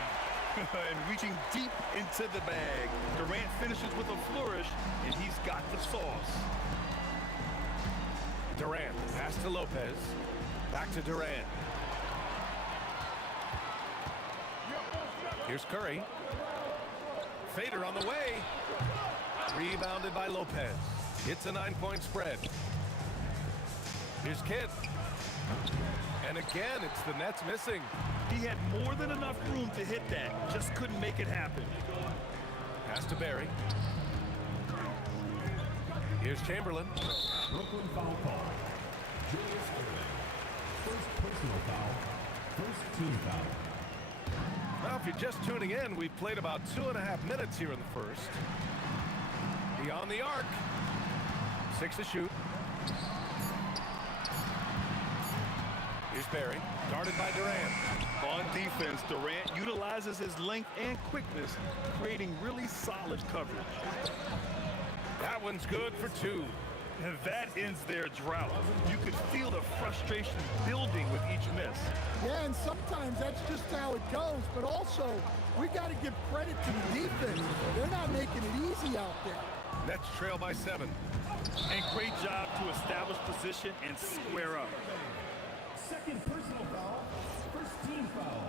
And reaching deep into the bag. Durant finishes with a flourish, and he's got the sauce. Durant, pass to Lopez. Back to Durant. Here's Curry. Fader on the way. Rebounded by Lopez. It's a 9-point spread. Here's Kidd. And again, it's the Nets missing. He had more than enough room to hit that. Just couldn't make it happen. Pass to Barry. Here's Chamberlain. Brooklyn foul call. Julius Erving. First personal foul. First team foul. Now, if you're just tuning in, we've played about 2.5 minutes here in the first. Beyond the arc. 6 to shoot. Here's Barry, guarded by Durant. On defense, Durant utilizes his length and quickness, creating really solid coverage. That one's good for 2. And that ends their drought. You could feel the frustration building with each miss. Yeah, and sometimes that's just how it goes, but also, we got to give credit to the defense. They're not making it easy out there. Nets trail by 7. And great job to establish position and square up. Second personal foul. First team foul.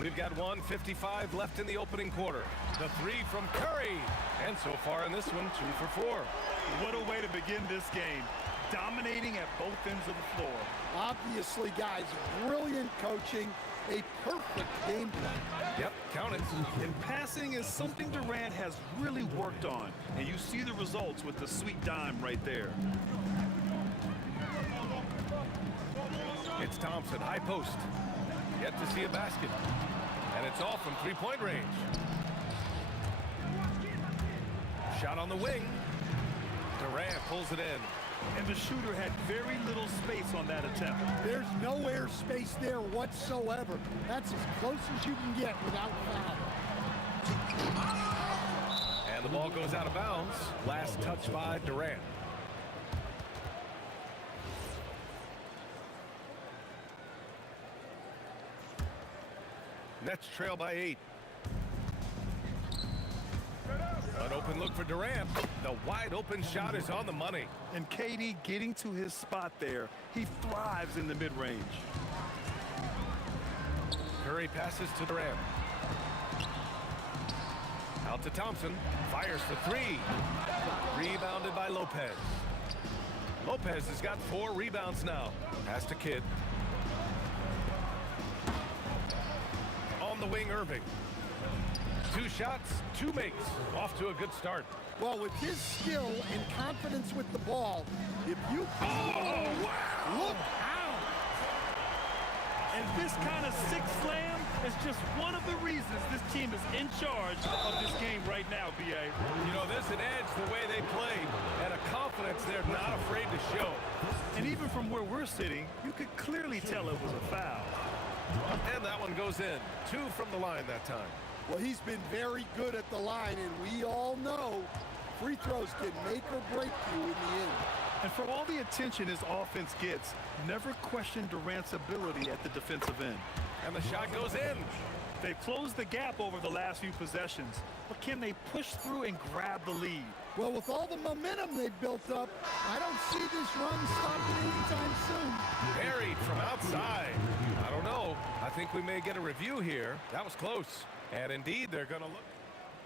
We've got 1:55 left in the opening quarter. The 3 from Curry. And so far in this one, 2 for 4. What a way to begin this game. Dominating at both ends of the floor. Obviously, guys, brilliant coaching, a perfect game plan. Yep, count it. And passing is something Durant has really worked on. And you see the results with the sweet dime right there. It's Thompson, high post. Yet to see a basket. And it's off from 3-point range. Shot on the wing. Durant pulls it in. And the shooter had very little space on that attempt. There's no air space there whatsoever. That's as close as you can get without foul. And the ball goes out of bounds. Last touch by Durant. Nets trail by 8. An open look for Durant. The wide open shot is on the money. And KD getting to his spot there. He thrives in the mid-range. Curry passes to Durant. Out to Thompson. Fires for 3. Rebounded by Lopez. Lopez has got 4 rebounds now. Pass to Kidd. On the wing, Irving. 2 shots, 2 makes. Off to a good start. Well, with his skill and confidence with the ball, if you... Oh, wow! Look out! And this kind of sick slam is just one of the reasons this team is in charge of this game right now, B.A. You know, there's an edge the way they play and a confidence they're not afraid to show. And even from where we're sitting, you could clearly tell it was a foul. And that one goes in. 2 from the line that time. Well, he's been very good at the line, and we all know free throws can make or break you in the end. And for all the attention his offense gets, never question Durant's ability at the defensive end. And the shot goes in. They've closed the gap over the last few possessions, but can they push through and grab the lead? Well, with all the momentum they've built up, I don't see this run stopping anytime soon. Buried from outside. I don't know. I think we may get a review here. That was close. And indeed, they're going to look.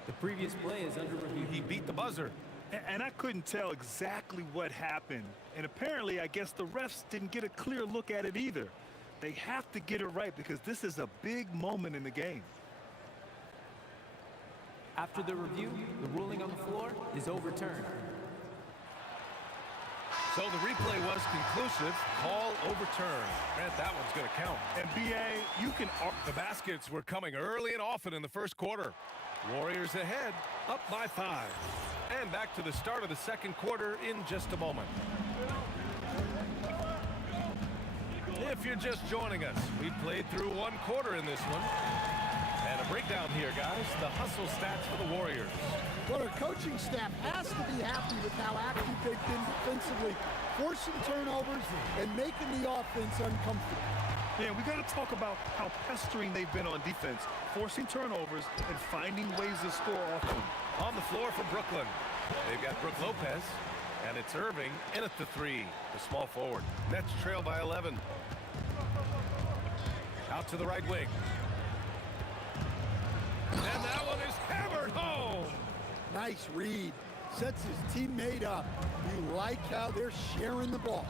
The previous play is under review. He beat the buzzer. And I couldn't tell exactly what happened. And apparently, I guess the refs didn't get a clear look at it either. They have to get it right because this is a big moment in the game. After the review, the ruling on the floor is overturned. So the replay was conclusive. Call overturned. Grant, that one's going to count. And B.A., you can... The baskets were coming early and often in the first quarter. Warriors ahead, up by 5. And back to the start of the second quarter in just a moment. If you're just joining us, we played through 1 quarter in this one. And a breakdown here, guys. The hustle stats for the Warriors. Well, our coaching staff has to be happy with how active they've been defensively, forcing turnovers and making the offense uncomfortable. Yeah, we got to talk about how pestering they've been on defense, forcing turnovers and finding ways to score often. On the floor for Brooklyn, they've got Brook Lopez, and it's Irving in at the 3, the small forward. Nets trail by 11. Out to the right wing. And that one is hammered home. Nice read. Sets his teammate up. You like how they're sharing the ball.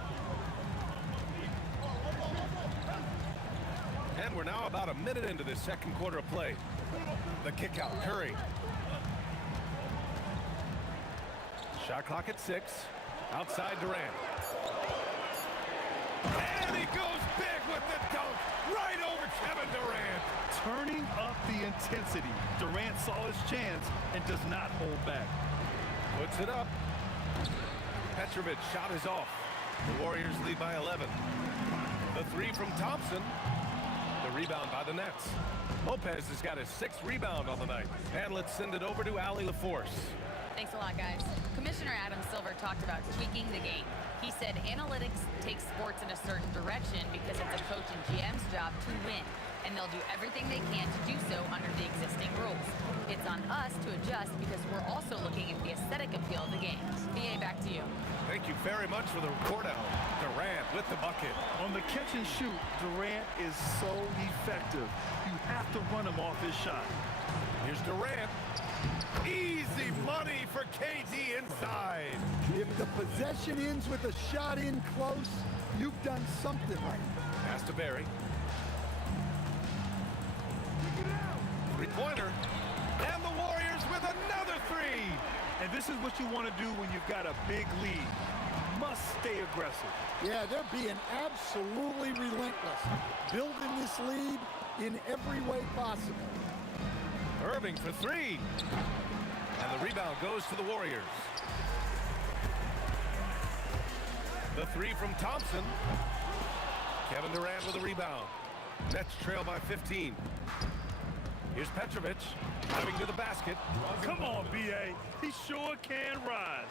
And we're now about a minute into this second quarter of play. The kick out, Curry. Shot clock at 6. Outside Durant. And he goes big with the dunk. Right over Kevin Durant. Turning up the intensity. Durant saw his chance and does not hold back. Puts it up. Petrovic shot is off. The Warriors lead by 11. The 3 from Thompson. The rebound by the Nets. Lopez has got his 6th rebound on the night. And let's send it over to Allie LaForce. Thanks a lot, guys. Commissioner Adam Silver talked about tweaking the game. He said analytics take sports in a certain direction because it's a coach and GM's job to win, and they'll do everything they can to do so under the existing rules. It's on us to adjust because we're also looking at the aesthetic appeal of the game. BA, back to you. Thank you very much for the report, Al. Durant with the bucket. On the catch and shoot, Durant is so effective. You have to run him off his shot. Here's Durant. Easy money for KD inside. If the possession ends with a shot in close, you've done something right. Pass to Barry. 3-pointer. And the Warriors with another 3. And this is what you want to do when you've got a big lead. You must stay aggressive. Yeah, they're being absolutely relentless, building this lead in every way possible. Irving for 3. And the rebound goes to the Warriors. The 3 from Thompson. Kevin Durant with a rebound. Nets trail by 15. Here's Petrovic driving to the basket. Come on, B.A. He sure can rise.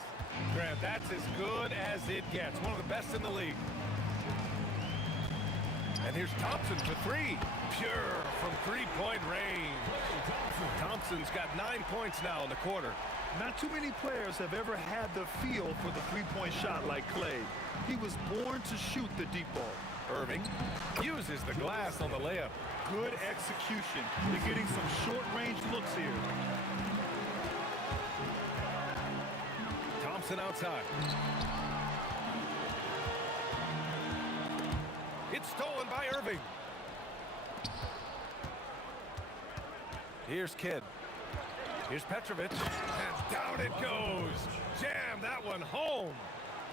Grant, that's as good as it gets. One of the best in the league. And here's Thompson for 3. Pure from 3-point range. Thompson's got 9 points now in the quarter. Not too many players have ever had the feel for the three-point shot like Clay. He was born to shoot the deep ball. Irving uses the glass on the layup. Good execution. They're getting some short-range looks here. Thompson outside. It's stolen by Irving. Here's Kidd. Here's Petrovic. And down it goes. Jam that one home.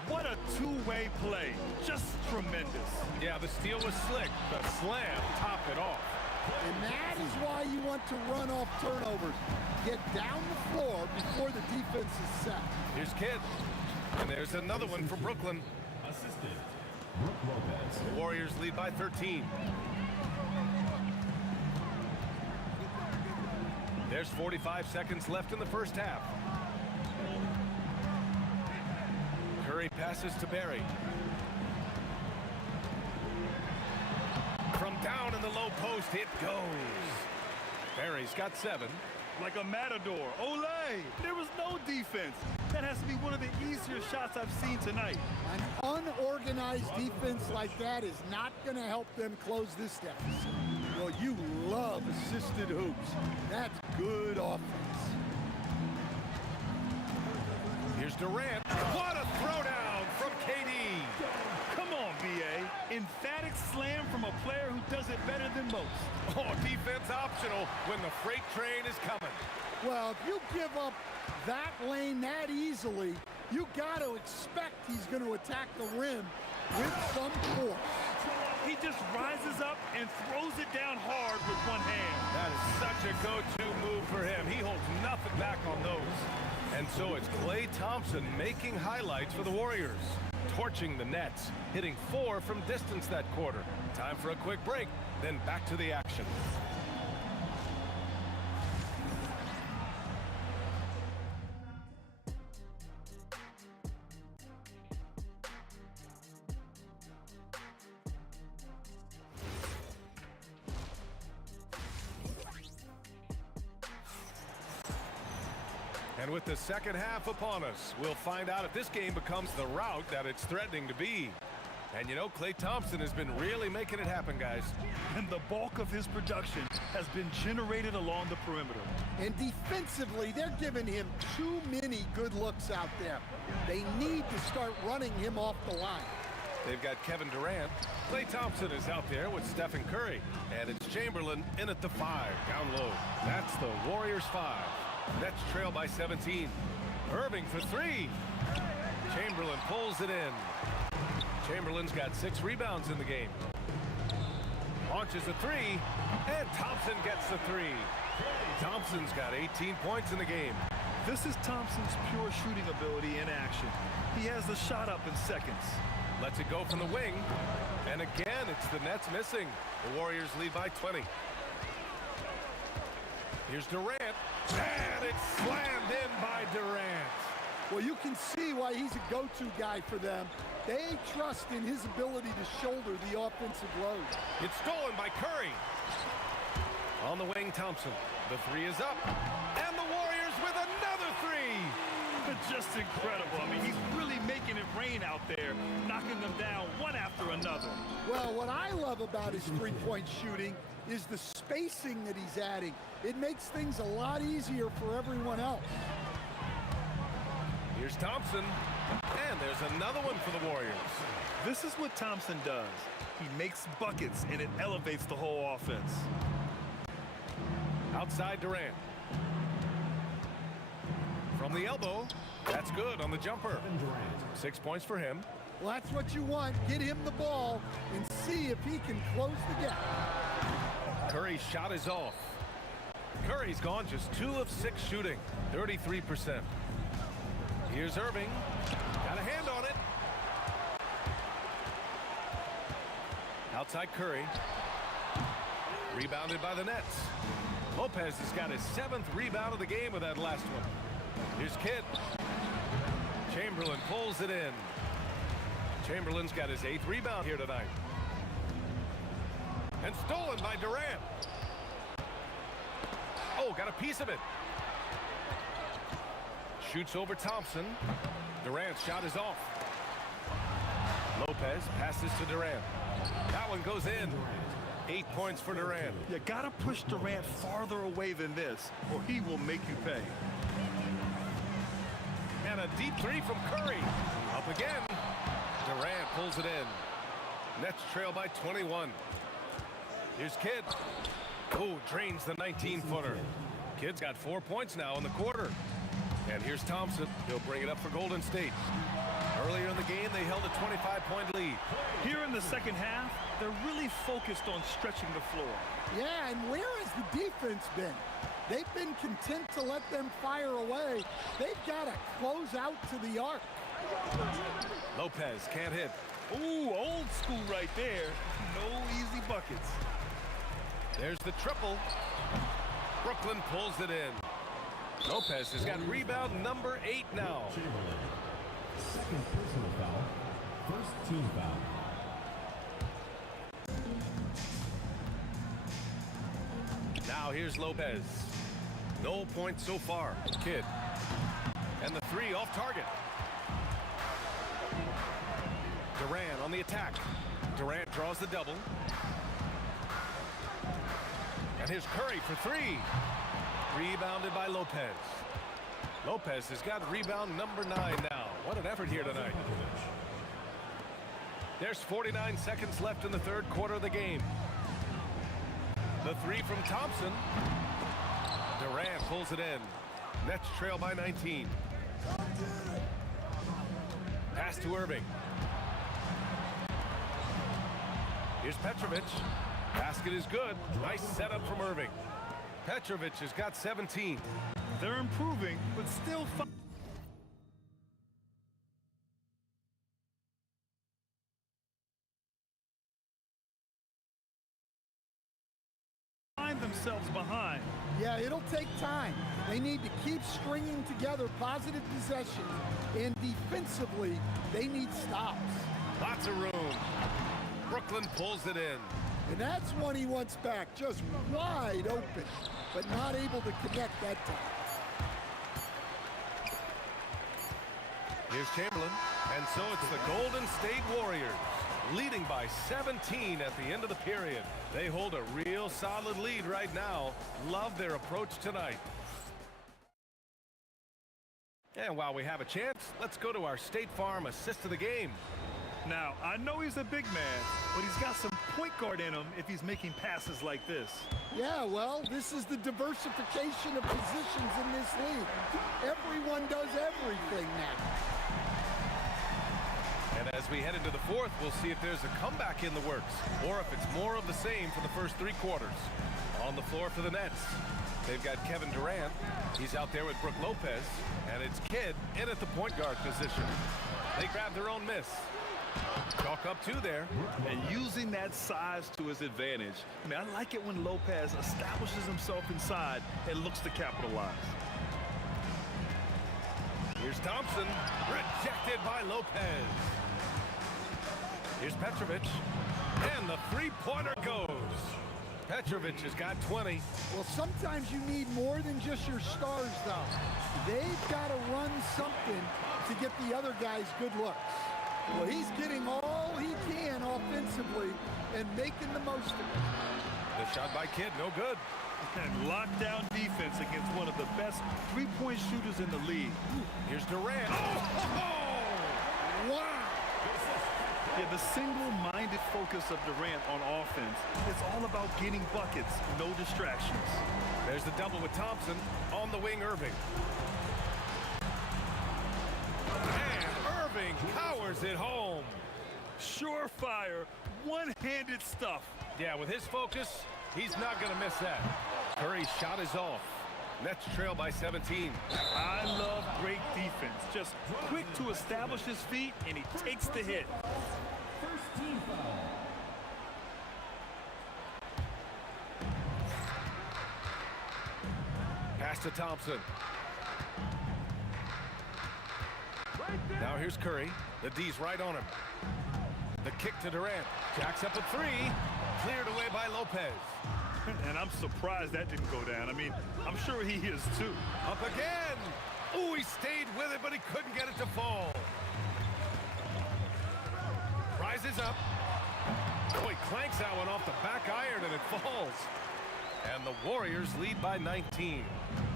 What a two-way play. Just tremendous. Yeah, the steal was slick. The slam topped it off. And that is why you want to run off turnovers. Get down the floor before the defense is set. Here's Kidd. And there's another one for Brooklyn. Assistant, Brook Lopez. The Warriors lead by 13. There's 45 seconds left in the first half. Curry passes to Barry. From down in the low post, it goes. Barry's got 7. Like a matador. Olay! There was no defense. That has to be one of the easier shots I've seen tonight. An unorganized defense like that is not going to help them close this deficit. Well, you love assisted hoops. That's good offense. Here's Durant. What a throwdown from KD. Come on, B.A. Emphatic slam from a player who does it better than most. Oh, defense optional when the freight train is coming. Well, if you give up that lane that easily, you got to expect he's going to attack the rim with some force. He just rises up and throws it down hard with one hand. That is such a go-to move for him. He holds nothing back on those. And so it's Klay Thompson making highlights for the Warriors. Torching the Nets, hitting 4 from distance that quarter. Time for a quick break, then back to the action. And with the second half upon us, we'll find out if this game becomes the rout that it's threatening to be. And you know, Klay Thompson has been really making it happen, guys. And the bulk of his production has been generated along the perimeter. And defensively, they're giving him too many good looks out there. They need to start running him off the line. They've got Kevin Durant. Klay Thompson is out there with Stephen Curry. And it's Chamberlain in at the 5, down low. That's the Warriors 5. Nets trail by 17. Irving for 3. Chamberlain pulls it in. Chamberlain's got 6 rebounds in the game. Launches a 3, and Thompson gets the 3. Thompson's got 18 points in the game. This is Thompson's pure shooting ability in action. He has the shot up in seconds. Lets it go from the wing. And again, it's the Nets missing. The Warriors lead by 20. Here's Durant. And it's slammed in by Durant. Well, you can see why he's a go-to guy for them. They trust in his ability to shoulder the offensive load. It's stolen by Curry. On the wing, Thompson. The 3 is up. And the Warriors with another 3. Just incredible. I mean, he's really making it rain out there, knocking them down one after another. Well, what I love about his three-point shooting is the spacing that he's adding. It makes things a lot easier for everyone else. Here's Thompson. And there's another one for the Warriors. This is what Thompson does. He makes buckets, and it elevates the whole offense. Outside Durant. From the elbow. That's good on the jumper. 6 points for him. Well, that's what you want. Get him the ball and see if he can close the gap. Curry's shot is off. Curry's gone just 2 of 6 shooting. 33%. Here's Irving. Got a hand on it. Outside Curry. Rebounded by the Nets. Lopez has got his 7th rebound of the game with that last one. Here's Kidd. Chamberlain pulls it in. Chamberlain's got his 8th rebound here tonight. And stolen by Durant. Oh, got a piece of it. Shoots over Thompson. Durant's shot is off. Lopez passes to Durant. That one goes in. 8 points for Durant. You gotta push Durant farther away than this, or he will make you pay. And a deep 3 from Curry. Up again. Durant pulls it in. Nets trail by 21. Here's Kidd. Oh, drains the 19-footer. Kidd's got 4 points now in the quarter. And here's Thompson. He'll bring it up for Golden State. Earlier in the game, they held a 25-point lead. Here in the second half, they're really focused on stretching the floor. Yeah, and where has the defense been? They've been content to let them fire away. They've got to close out to the arc. Lopez can't hit. Ooh, old school right there. No easy buckets. There's the triple. Brooklyn pulls it in. Lopez has got rebound number 8 now. Second personal foul. First team foul. Now here's Lopez. No points so far. Kidd. And the 3 off target. Durant on the attack. Durant draws the double. And here's Curry for 3. Rebounded by Lopez. Lopez has got rebound number 9 now. What an effort here tonight. There's 49 seconds left in the third quarter of the game. The 3 from Thompson. Durant pulls it in. Nets trail by 19. Pass to Irving. Here's Petrovic. Basket is good. Nice setup from Irving. Petrovic has got 17. They're improving, but still find themselves behind. Yeah, it'll take time. They need to keep stringing together positive possessions, and defensively, they need stops. Lots of room. Brooklyn pulls it in. And that's one he wants back, just wide open, but not able to connect that time. Here's Chamberlain. And so it's the Golden State Warriors leading by 17 at the end of the period. They hold a real solid lead right now. Love their approach tonight. And while we have a chance, let's go to our State Farm assist of the game. Now, I know he's a big man, but he's got some point guard in him if he's making passes like this. Yeah, well, this is the diversification of positions in this league. Everyone does everything now. And as we head into the fourth, we'll see if there's a comeback in the works or if it's more of the same for the first 3 quarters. On the floor for the Nets, they've got Kevin Durant. He's out there with Brook Lopez, and it's Kidd in at the point guard position. They grab their own miss. Chalk up 2 there. And using that size to his advantage. I mean, I like it when Lopez establishes himself inside and looks to capitalize. Here's Thompson, rejected by Lopez. Here's Petrovic, and the 3-pointer goes. Petrovic has got 20. Well, sometimes you need more than just your stars, though. They've got to run something to get the other guys good looks. Well, he's getting all he can offensively and making the most of it. The shot by Kidd, no good. And lockdown defense against one of the best 3-point shooters in the league. Here's Durant. Oh! Wow! Yeah, the single-minded focus of Durant on offense is all about getting buckets, no distractions. There's the double with Thompson. On the wing, Irving. And Irving powers it home. Surefire, one-handed stuff. Yeah, with his focus, he's not going to miss that. Curry's shot is off. Nets trail by 17. I love great defense. Just quick to establish his feet, and he takes the hit. First team foul. Pass to Thompson. Now here's Curry. The D's right on him. The kick to Durant. Jacks up a 3. Cleared away by Lopez. And I'm surprised that didn't go down. I mean, I'm sure he is too. Up again. Ooh, he stayed with it, but he couldn't get it to fall. Rises up. Oh, he clanks that one off the back iron, and it falls. And the Warriors lead by 19.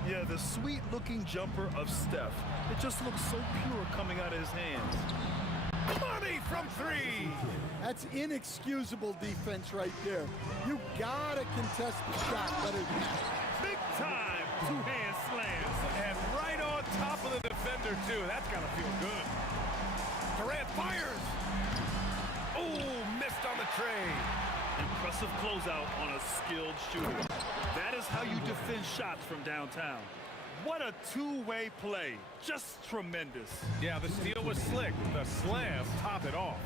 Yeah, the sweet-looking jumper of Steph. It just looks so pure coming out of his hands. Money from 3. That's inexcusable defense right there. You gotta contest the shot better than that. Big time two-hand slams. And right on top of the defender, too. That's got to feel good. Fires! Oh, missed on the tray. Impressive closeout on a skilled shooter. That is how you defend shots from downtown. What a two-way play. Just tremendous. Yeah, the steal was slick. The slam topped it off.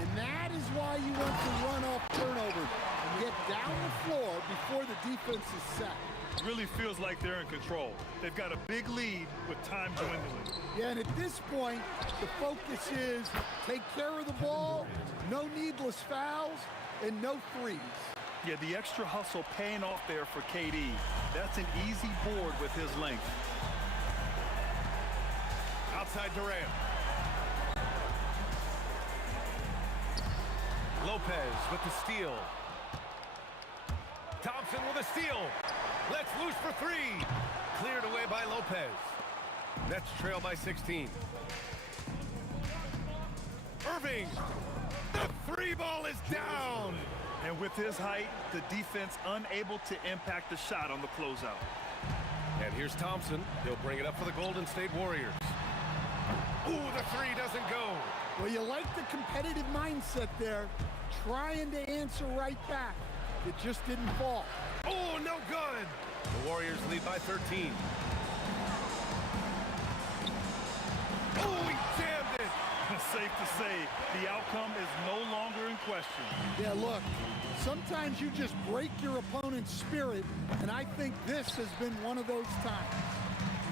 And that is why you want to run off turnovers and get down the floor before the defense is set. Really feels like they're in control. They've got a big lead with time dwindling. Yeah, and at this point, the focus is take care of the ball, no needless fouls, and no threes. Yeah, the extra hustle paying off there for KD. That's an easy board with his length. Outside Durant. Lopez with the steal. Thompson with a steal. Let's loose for three. Cleared away by Lopez. Nets trail by 16. Irving. The three ball is down. And with his height, the defense unable to impact the shot on the closeout. And here's Thompson. He'll bring it up for the Golden State Warriors. Ooh, the three doesn't go. Well, you like the competitive mindset there, trying to answer right back. It just didn't fall. Oh, no good. The Warriors lead by 13. Oh, he jammed it. Safe to say, the outcome is no longer in question. Yeah, look, sometimes you just break your opponent's spirit, and I think this has been one of those times.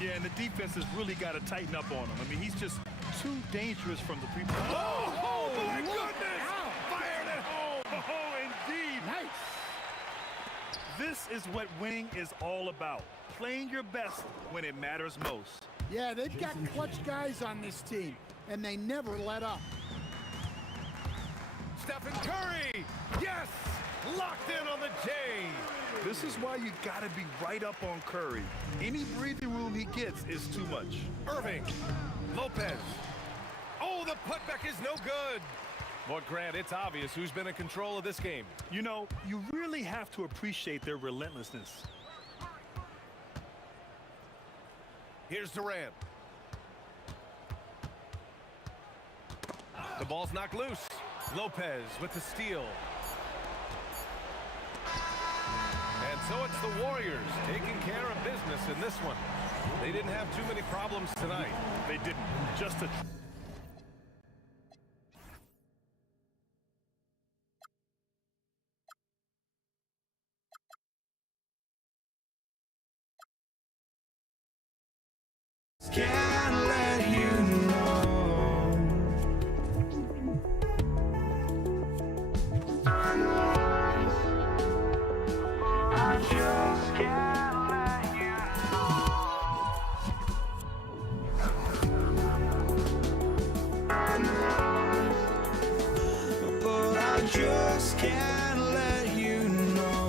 Yeah, and the defense has really got to tighten up on him. I mean, he's just too dangerous from the three-point. Oh, my look goodness. out. Fired at home. Oh, indeed. Nice. This is what winning is all about. Playing your best when it matters most. Yeah, they've got clutch guys on this team, and they never let up. Stephen Curry. Yes. Locked in on the J. This is why you got to be right up on Curry. Any breathing room he gets is too much. Irving. Lopez. Oh, the putback is no good. But Grant, it's obvious who's been in control of this game. You know, you really have to appreciate their relentlessness. Here's Durant. The ball's knocked loose. Lopez with the steal. And so it's the Warriors taking care of business in this one. They didn't have too many problems tonight. They didn't. Just a... Can't let you know. I just can't let you know. But I just can't let you know.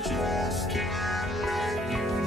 just can't let you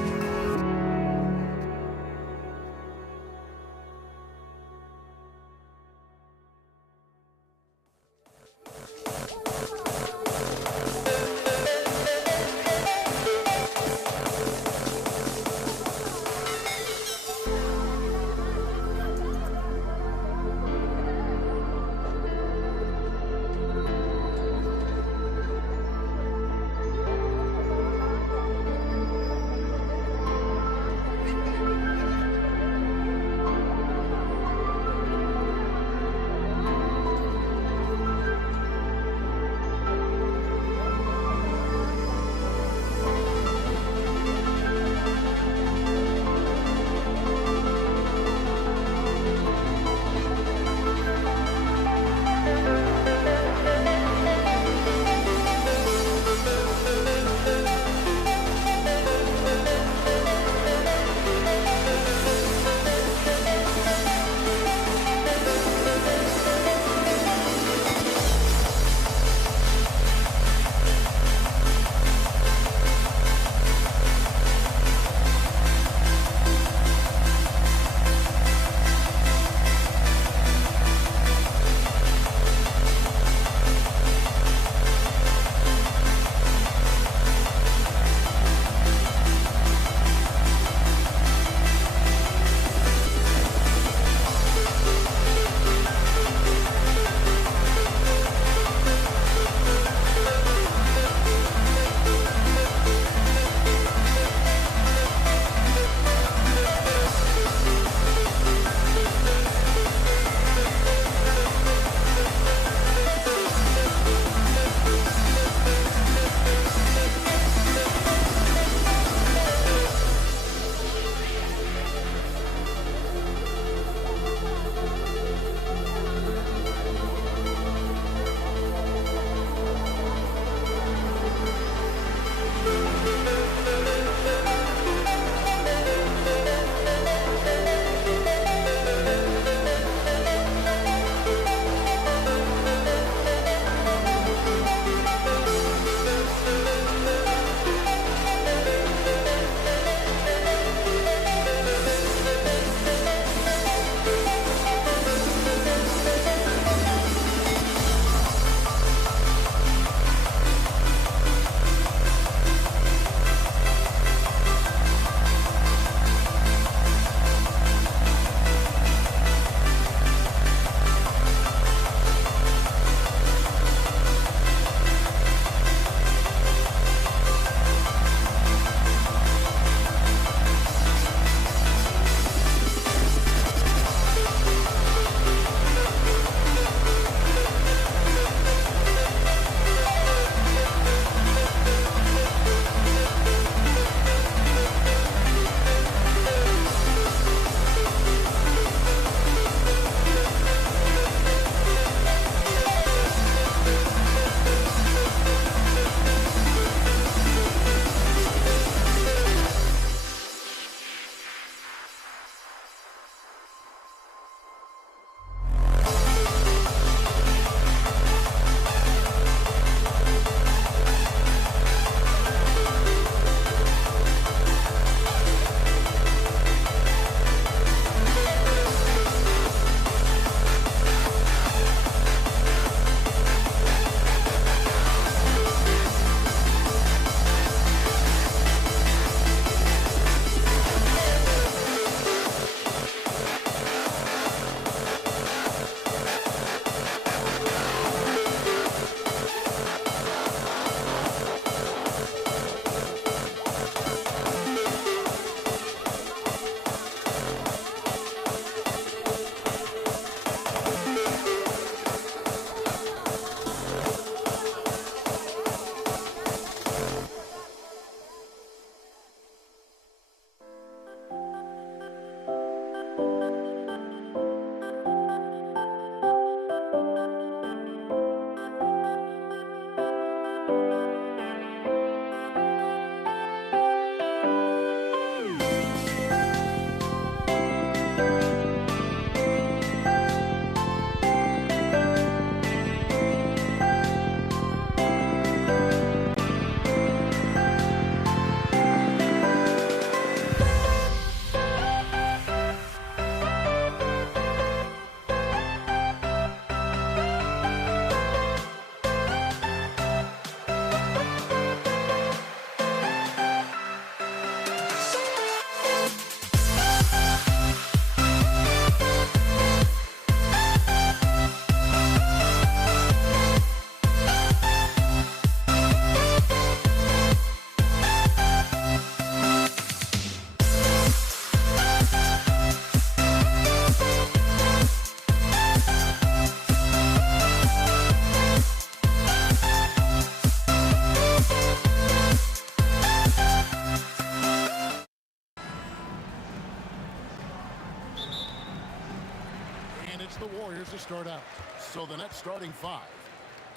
And it's the Warriors to start out. So the net starting five.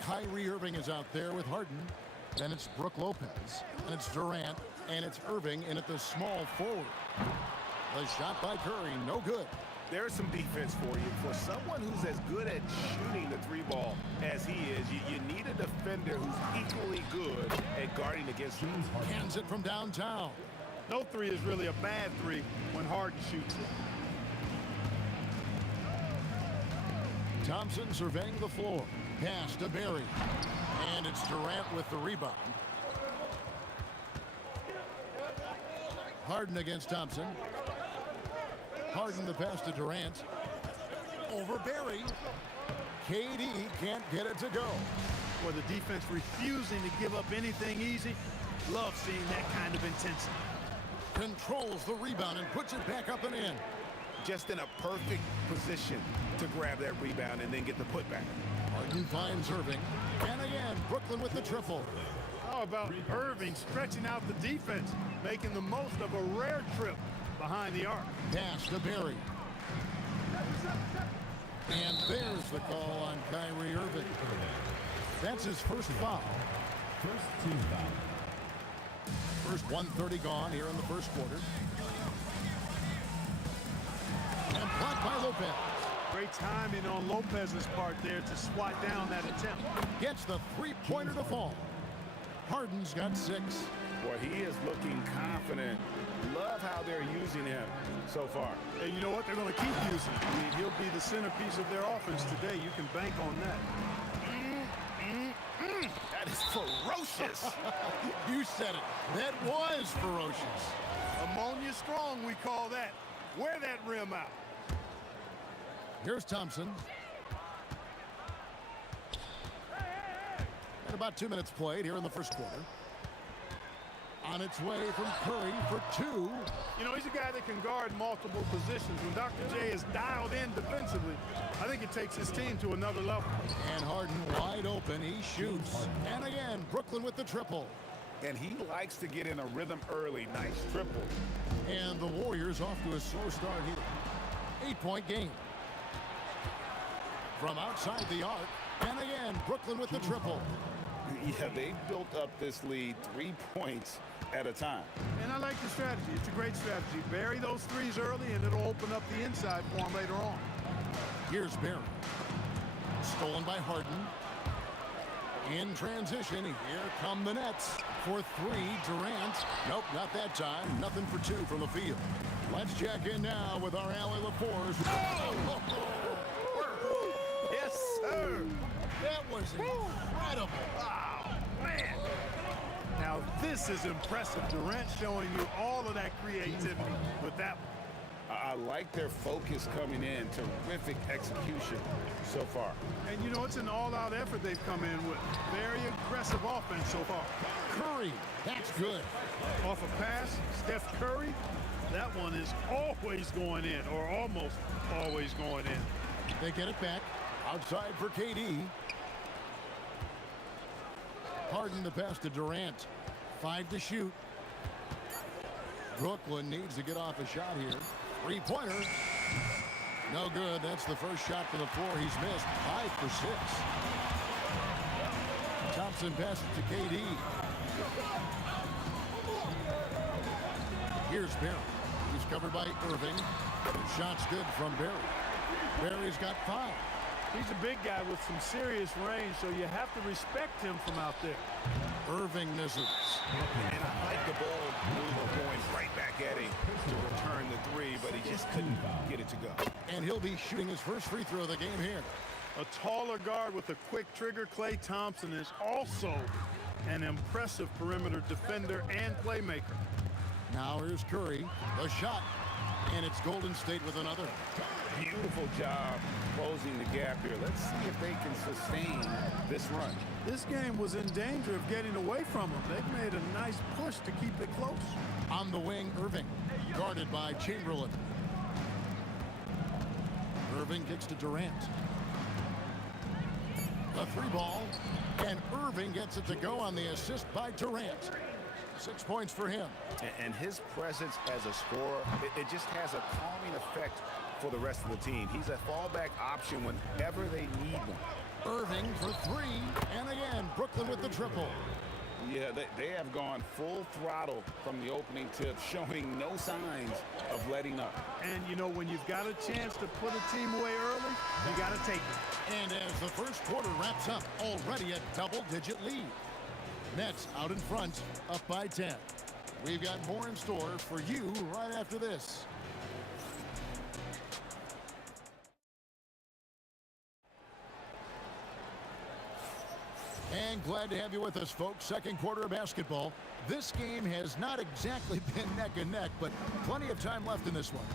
Kyrie Irving is out there with Harden. Then it's Brook Lopez. And it's Durant. And it's Irving in at the small forward. The shot by Curry, no good. There's some defense for you. For someone who's as good at shooting the three ball as he is, you need a defender who's equally good at guarding against him. Cans it from downtown. No three is really a bad three when Harden shoots it. Thompson surveying the floor. Pass to Barry. And it's Durant with the rebound. Harden against Thompson. Harden the pass to Durant. Over Barry. KD can't get it to go. For the defense refusing to give up anything easy. Love seeing that kind of intensity. Controls the rebound and puts it back up and in. Just in a perfect position to grab that rebound and then get the putback. Harden finds Irving. And again, Brooklyn with the triple. How about Irving stretching out the defense, making the most of a rare trip behind the arc. Pass to Barry. And there's the call on Kyrie Irving. That's his first foul. First team foul. First 1:30 gone here in the first quarter. And blocked by Lopez. Great timing on Lopez's part there to swat down that attempt. Gets the three-pointer to fall. Harden's got 6. Boy, he is looking confident. Love how they're using him so far. And you know what? They're going to keep using him. I mean, he'll be the centerpiece of their offense today. You can bank on that. That is ferocious. You said it. That was ferocious. Ammonia strong, we call that. Wear that rim out. Here's Thompson. And about 2 minutes played here in the first quarter. On its way from Curry for 2. You know, he's a guy that can guard multiple positions. When Dr. J is dialed in defensively, I think it takes his team to another level. And Harden wide open. He shoots. And again, Brooklyn with the triple. And he likes to get in a rhythm early. Nice triple. And the Warriors off to a slow start here. 8-point game. From outside the arc. And again, Brooklyn with the triple. Yeah, they built up this lead 3 points at a time. And I like the strategy. It's a great strategy. Bury those threes early, and it'll open up the inside for him later on. Here's Barry. Stolen by Harden. In transition, here come the Nets. For 3, Durant. Nope, not that time. Nothing for 2 from the field. Let's check in now with our Allie LaFours. Yes, sir. That was incredible. Wow, man. Now, this is impressive. Durant showing you all of that creativity with that one. I like their focus coming in. Terrific execution so far. And you know, it's an all-out effort they've come in with. Very aggressive offense so far. Curry, that's good. Off a pass, Steph Curry, that one is always going in, or almost always going in. They get it back. Outside for KD. Harden the pass to Durant. 5 to shoot. Brooklyn needs to get off a shot here. 3-pointer. No good. That's the first shot from the floor he's missed. 5 for 6. Thompson passes to KD. Here's Barry. He's covered by Irving. The shot's good from Barry. Barry's got 5. He's a big guy with some serious range, so you have to respect him from out there. Irving misses. And I like the ball move going right back at him to return the 3, but he just couldn't get it to go. And he'll be shooting his first free throw of the game here. A taller guard with a quick trigger, Klay Thompson, is also an impressive perimeter defender and playmaker. Now here's Curry. The shot. And it's Golden State with another. Beautiful job closing the gap here. Let's see if they can sustain this run. This game was in danger of getting away from them. They've made a nice push to keep it close. On the wing, Irving. Guarded by Chamberlain. Irving kicks to Durant. A 3 ball. And Irving gets it to go on the assist by Durant. 6 points for him. And his presence as a scorer, it just has a calming effect for the rest of the team. He's a fallback option whenever they need one. Irving for 3, and again, Brooklyn with the triple. Yeah, they have gone full throttle from the opening tip, showing no signs of letting up. And, you know, when you've got a chance to put a team away early, you got to take it. And as the first quarter wraps up, already a double-digit lead. Nets out in front, up by 10. We've got more in store for you right after this. And glad to have you with us, folks. Second quarter of basketball. This game has not exactly been neck and neck, but plenty of time left in this one.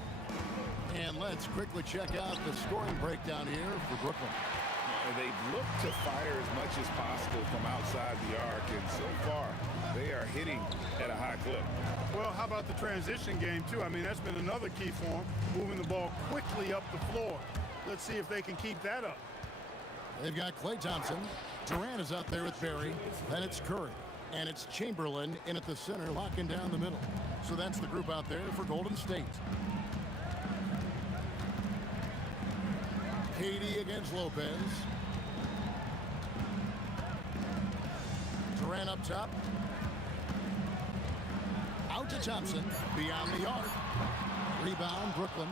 And let's quickly check out the scoring breakdown here for Brooklyn. They've looked to fire as much as possible from outside the arc, and so far, they are hitting at a high clip. Well, how about the transition game, too? I mean, that's been another key for them, moving the ball quickly up the floor. Let's see if they can keep that up. They've got Klay Thompson. Durant is out there with Barry. Then it's Curry. And it's Chamberlain in at the center, locking down the middle. So that's the group out there for Golden State. KD against Lopez. Durant up top. Out to Thompson. Beyond the arc. Rebound, Brooklyn.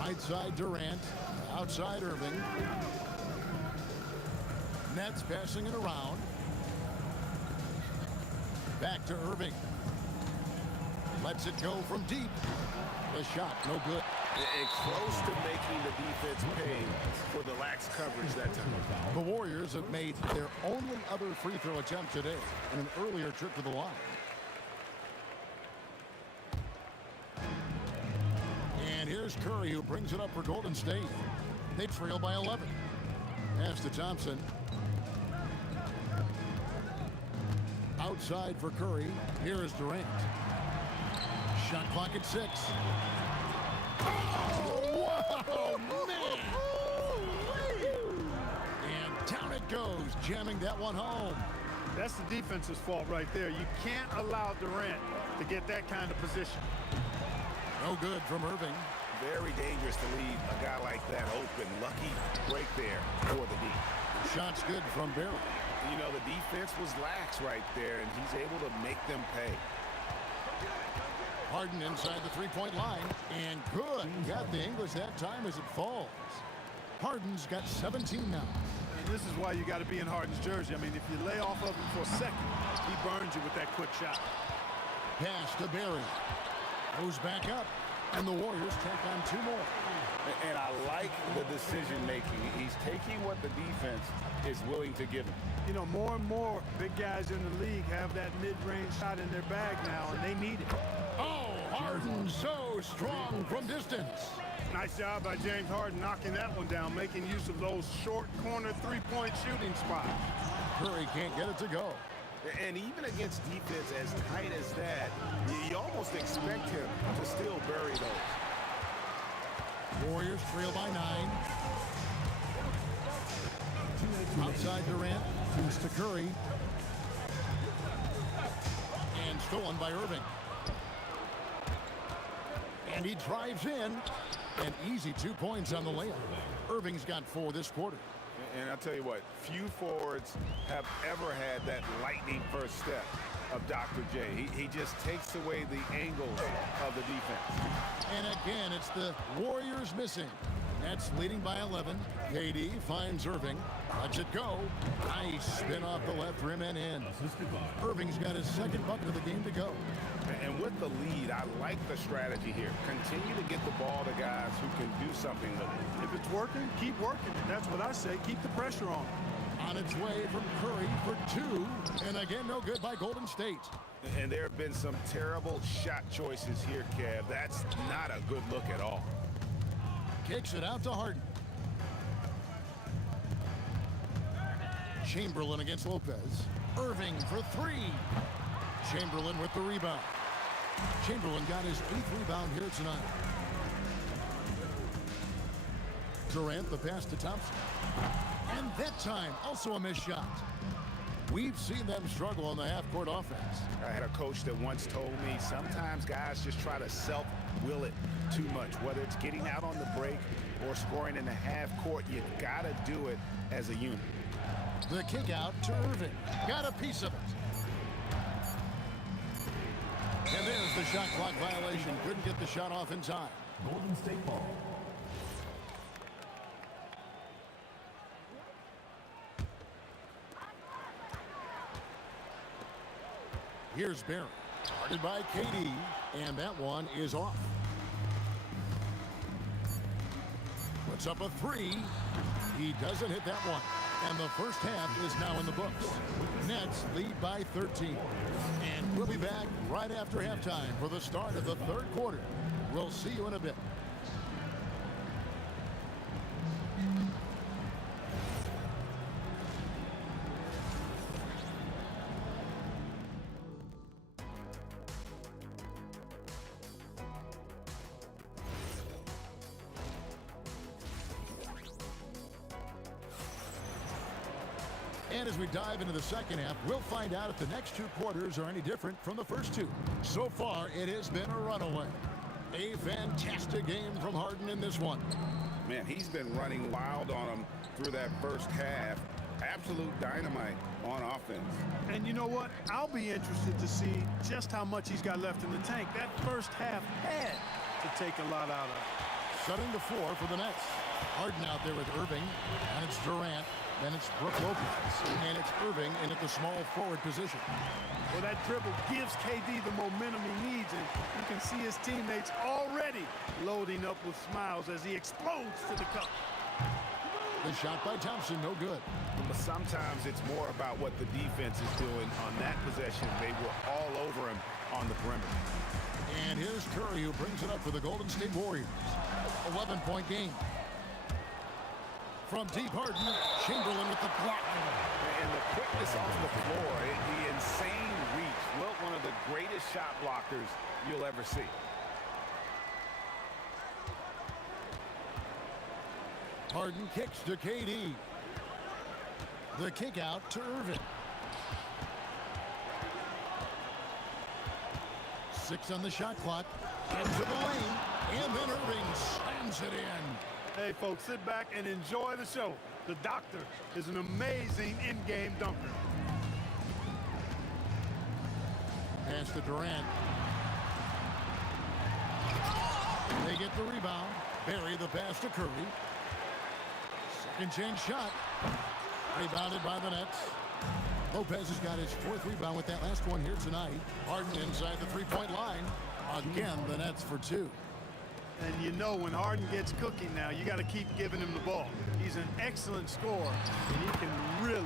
Right side, Durant. Outside, Irving. Nets passing it around. Back to Irving. Lets it go from deep. The shot, no good. It's close to making the defense pay for the lax coverage that time. The Warriors have made their only other free throw attempt today in an earlier trip to the line. And here's Curry, who brings it up for Golden State. They trail by 11. Pass to Thompson. Outside for Curry. Here is Durant. Shot clock at 6. Oh, man! And down it goes, jamming that one home. That's the defense's fault right there. You can't allow Durant to get that kind of position. No good from Irving. Very dangerous to leave a guy like that open. Lucky break there for the D. Shot's good from Barry. You know, the defense was lax right there, and he's able to make them pay. Harden inside the three-point line, and good. Got the English that time as it falls. Harden's got 17 now. And this is why you got to be in Harden's jersey. I mean, if you lay off of him for a second, he burns you with that quick shot. Pass to Barry. Goes back up, and the Warriors take on 2 more. And I like the decision-making. He's taking what the defense is willing to give him. You know, more and more big guys in the league have that mid-range shot in their bag now, and they need it. Oh, Harden so strong from distance. Nice job by James Harden knocking that one down, making use of those short corner three-point shooting spots. Curry can't get it to go. And even against defense as tight as that, you almost expect him to still bury those. Warriors trail by 9. Outside Durant, goes to Curry. And stolen by Irving. And he drives in. An easy 2 points on the layup. Irving's got 4 this quarter. And I'll tell you what, few forwards have ever had that lightning first step of Dr. J. He just takes away the angles of the defense. And again, it's the Warriors missing. Nets leading by 11. KD finds Irving. Lets it go. Nice spin off the left rim and in. Irving's got his second bucket of the game to go. And with the lead, I like the strategy here. Continue to get the ball to guys who can do something with it. If it's working, keep working. That's what I say. Keep the pressure on. On its way from Curry for 2. And again, no good by Golden State. And there have been some terrible shot choices here, Kev. That's not a good look at all. Kicks it out to Harden. Chamberlain against Lopez. Irving for 3. Chamberlain with the rebound. Chamberlain got his 8th rebound here tonight. Durant the pass to Thompson. And that time, also a missed shot. We've seen them struggle on the half-court offense. I had a coach that once told me sometimes guys just try to self-will it too much, whether it's getting out on the break or scoring in the half court. You gotta do it as a unit. The kick out to Irving. Got a piece of it. And there's the shot clock violation. Couldn't get the shot off in time. Golden State ball. Here's Barry. Guarded by KD. And that one is off. Puts up a three. He doesn't hit that one. And the first half is now in the books. Nets lead by 13. And we'll be back right after halftime for the start of the third quarter. We'll see you in a bit. And as we dive into the second half, we'll find out if the next two quarters are any different from the first two. So far, it has been a runaway. A fantastic game from Harden in this one. Man, he's been running wild on him through that first half. Absolute dynamite on offense. And you know what? I'll be interested to see just how much he's got left in the tank. That first half had to take a lot out of it. Setting the floor for the Nets. Harden out there with Irving, and it's Durant. Then it's Brook Lopez, and it's Irving in at the small forward position. Well, that dribble gives KD the momentum he needs, and you can see his teammates already loading up with smiles as he explodes to the cup. The shot by Thompson, no good. But sometimes it's more about what the defense is doing on that possession. They were all over him on the perimeter. And here's Curry, who brings it up for the Golden State Warriors. 11-point game. From deep, Harden, Chamberlain with the block. And the quickness off the floor, the insane reach. Well, one of the greatest shot blockers you'll ever see. Harden kicks to KD. The kick out to Irving. 6 on the shot clock. Into the lane. And then Irving slams it in. Hey, folks, sit back and enjoy the show. The doctor is an amazing in-game dunker. Pass to Durant. They get the rebound. Barry the pass to Curry. Second chance shot. Rebounded by the Nets. Lopez has got his 4th rebound with that last one here tonight. Harden inside the three-point line. Again, the Nets for 2. And you know when Harden gets cooking now, you got to keep giving him the ball. He's an excellent scorer, and he can really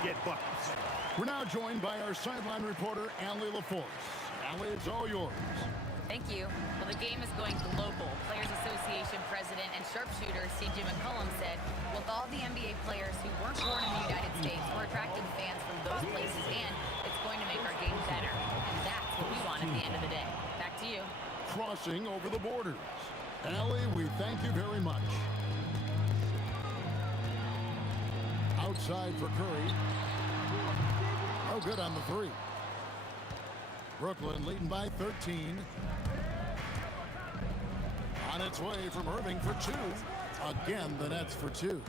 get buckets. We're now joined by our sideline reporter, Allie LaForce. Allie, it's all yours. Thank you. Well, the game is going global. Players Association President and sharpshooter C.J. McCollum said, with all the NBA players who weren't born in the United States, we're attracting fans from those places, and it's going to make our game better. And that's what we want at the end of the day. Back to you. Crossing over the borders. Allie, we thank you very much. Outside for Curry. No good on the 3. Brooklyn leading by 13. On its way from Irving for 2. Again, the Nets for 2.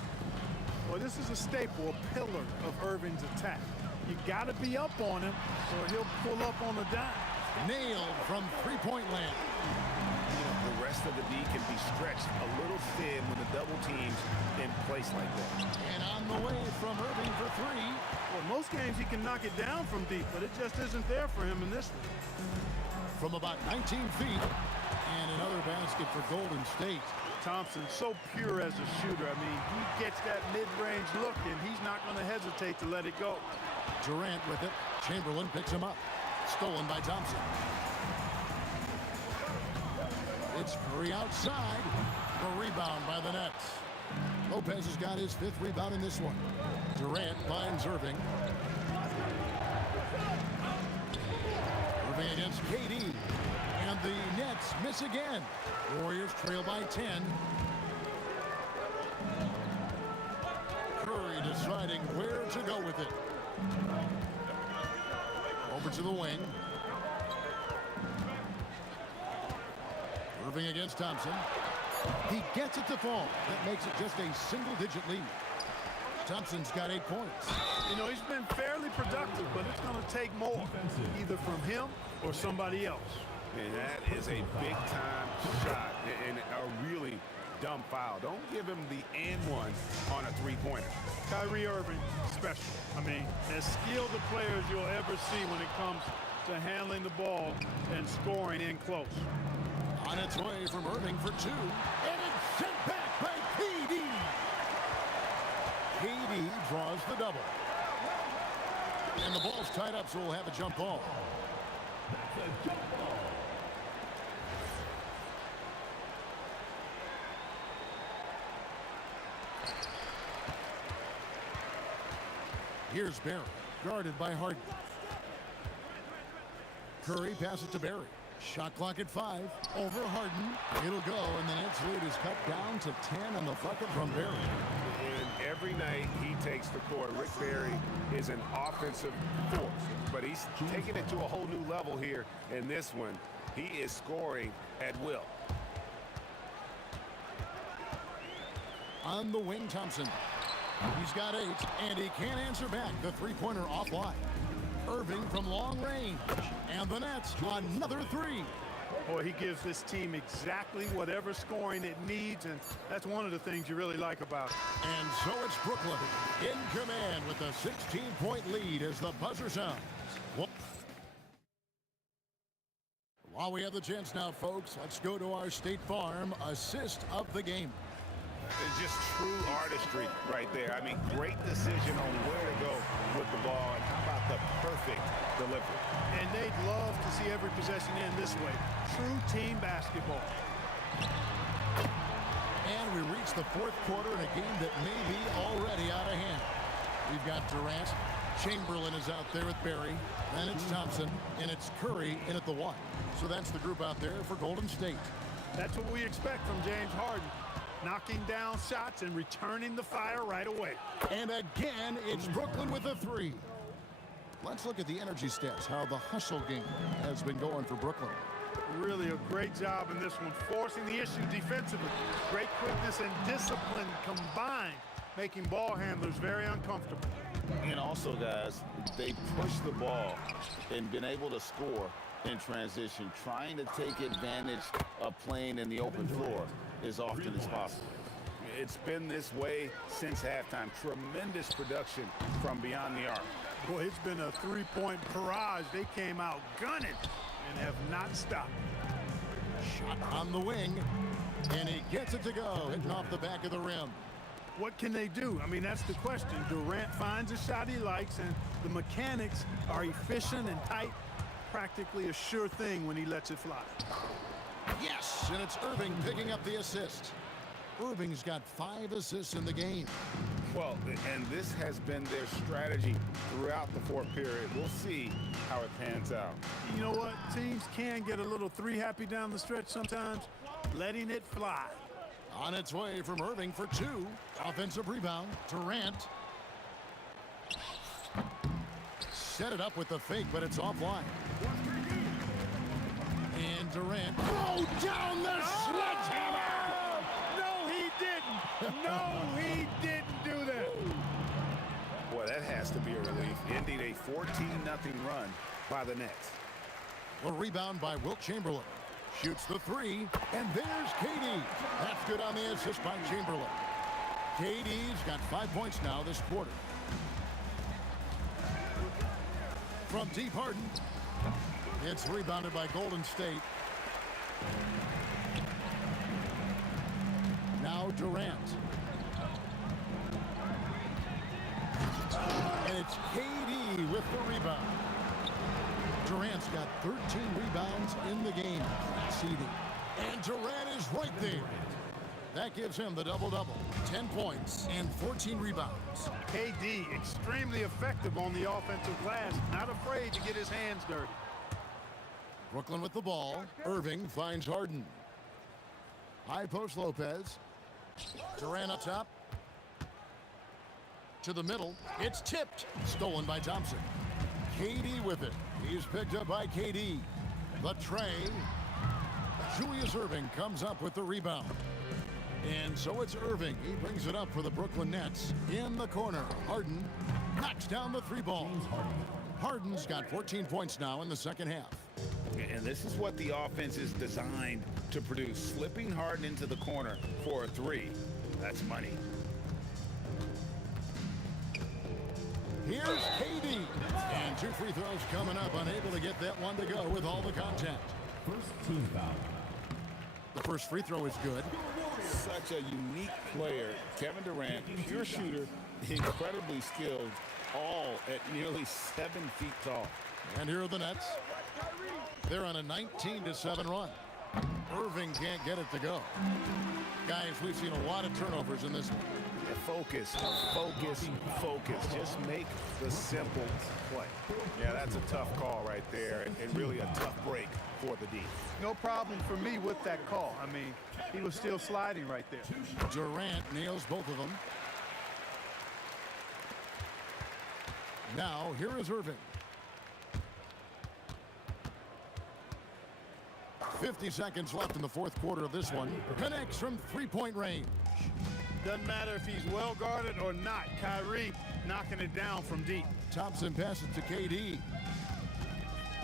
Well, this is a staple, a pillar of Irving's attack. You got to be up on him, or he'll pull up on the dime. Nailed from three-point land. The rest of the D can be stretched a little thin when the double team's in place like that. And on the way from Irving for 3. Well, most games he can knock it down from deep, but it just isn't there for him in this one. From about 19 feet. And another basket for Golden State. Thompson, so pure as a shooter. I mean, he gets that mid-range look, and he's not going to hesitate to let it go. Durant with it. Chamberlain picks him up. Stolen by Thompson. It's Curry outside. A rebound by the Nets. Lopez has got his 5th rebound in this one. Durant finds Irving. Irving against KD. And the Nets miss again. Warriors trail by 10. Curry deciding where to go with it. Over to the wing. Irving against Thompson. He gets it to fall. That makes it just a single-digit lead. Thompson's got 8 points. You know, he's been fairly productive, but it's going to take more, either from him or somebody else. And that is a big-time shot and a really dumb foul. Don't give him the and one on a three-pointer. Kyrie Irving, special. I mean, as skilled a player as you'll ever see when it comes to handling the ball and scoring in close. On its way from Irving for 2. And it's sent back by KD. KD draws the double. And the ball's tied up, so we'll have a jump ball. Here's Barry, guarded by Harden. Curry passes to Barry. Shot clock at 5. Over Harden. It'll go, and the Nets lead is cut down to 10 on the bucket from Barry. And every night he takes the court. Rick Barry is an offensive force, but he's taking it to a whole new level here in this one. He is scoring at will. On the wing, Thompson. He's got 8, and he can't answer back. The three-pointer offline. Irving from long range. And the Nets, another 3. Boy, he gives this team exactly whatever scoring it needs, and that's one of the things you really like about it. And so it's Brooklyn in command with a 16-point lead as the buzzer sounds. While we have the chance now, folks, let's go to our State Farm assist of the game. It's just true artistry right there. I mean, great decision on where to go with the ball, and how about the perfect delivery. And they'd love to see every possession end this way. True team basketball. And we reach the 4th quarter in a game that may be already out of hand. We've got Durant. Chamberlain is out there with Barry. Then it's Thompson, and it's Curry in at the 1. So that's the group out there for Golden State. That's what we expect from James Harden. Knocking down shots and returning the fire right away. And again, it's Brooklyn with a 3. Let's look at the energy stats, how the hustle game has been going for Brooklyn. Really a great job in this one, forcing the issue defensively. Great quickness and discipline combined, making ball handlers very uncomfortable. And also, guys, they push the ball and been able to score in transition, trying to take advantage of playing in the open floor as often as possible. It's been this way since halftime. Tremendous production from beyond the arc. Boy, it's been a three-point barrage. They came out gunning and have not stopped. Shot on the wing, and he gets it to go, hitting off the back of the rim. What can they do? I mean, that's the question. Durant finds a shot he likes, and the mechanics are efficient and tight. Practically a sure thing when he lets it fly. Yes, and it's Irving picking up the assist. Irving's got 5 assists in the game. Well, and this has been their strategy throughout the 4th period. We'll see how it pans out. You know what? Teams can get a little three-happy down the stretch sometimes, letting it fly. On its way from Irving for 2. Offensive rebound. Durant. Set it up with the fake, but it's offline. And Durant. Throw down the sledgehammer! No, he didn't. No, he didn't do that. Boy, that has to be a relief. Ending a 14-0 run by the Nets. A rebound by Wilt Chamberlain. Shoots the 3, and there's KD. That's good on the assist by Chamberlain. KD's got 5 points now this quarter. From deep, Harden. It's rebounded by Golden State. Now Durant. And it's KD with the rebound. Durant's got 13 rebounds in the game. Seeding. And Durant is right there. That gives him the double-double. 10 points and 14 rebounds. KD, extremely effective on the offensive glass. Not afraid to get his hands dirty. Brooklyn with the ball. Irving finds Harden. High post Lopez. Durant up top. To the middle. It's tipped. Stolen by Thompson. KD with it. He's picked up by KD. The tray. Julius Irving comes up with the rebound. And so it's Irving. He brings it up for the Brooklyn Nets. In the corner, Harden knocks down the three ball. Harden's got 14 points now in the second half. And this is what the offense is designed to produce. Slipping Harden into the corner for a three. That's money. Here's KD. And 2 free throws coming up. Unable to get that one to go with all the contact. First team foul. The first free throw is good. Such a unique player. Kevin Durant, pure shooter, incredibly skilled, all at nearly 7 feet tall. And here are the Nets. They're on a 19-7 run. Irving can't get it to go. Guys, we've seen a lot of turnovers in this one. Yeah, focus, focus, focus. Just make the simple play. Yeah, that's a tough call right there, and really a tough break for the D. No problem for me with that call. I mean, he was still sliding right there. Durant nails both of them. Now, here is Irving. 50 seconds left in the fourth quarter of this one. Connects from three-point range. Doesn't matter if he's well guarded or not. Kyrie knocking it down from deep. Thompson passes to KD.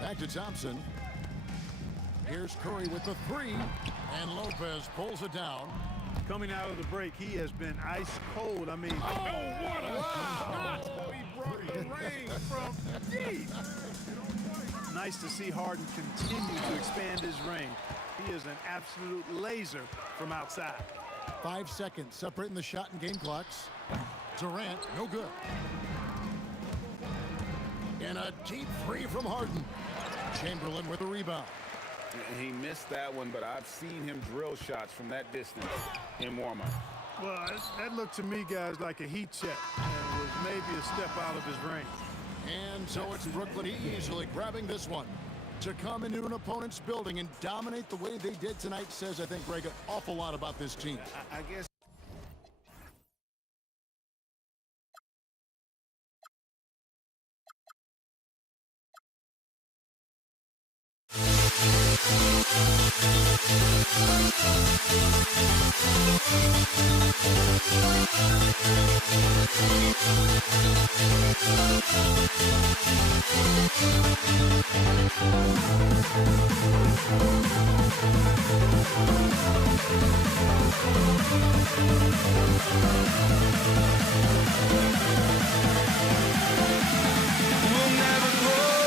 Back to Thompson. Here's Curry with the three. And Lopez pulls it down. Coming out of the break, he has been ice cold. I mean, What a shot! He brought the rain from deep. nice to see Harden continue to expand his range. He is an absolute laser from outside. 5 seconds separating the shot and game clocks. Durant, no good. And a deep three from Harden. Chamberlain with a rebound. He missed that one, but I've seen him drill shots from that distance in warm-up. Well, that looked to me, guys, like a heat check. And was maybe a step out of his range. And so it's Brooklyn easily grabbing this one. To come into an opponent's building and dominate the way they did tonight says, I think, Greg, an awful lot about this team. I guess. We'll never grow. We'll never grow.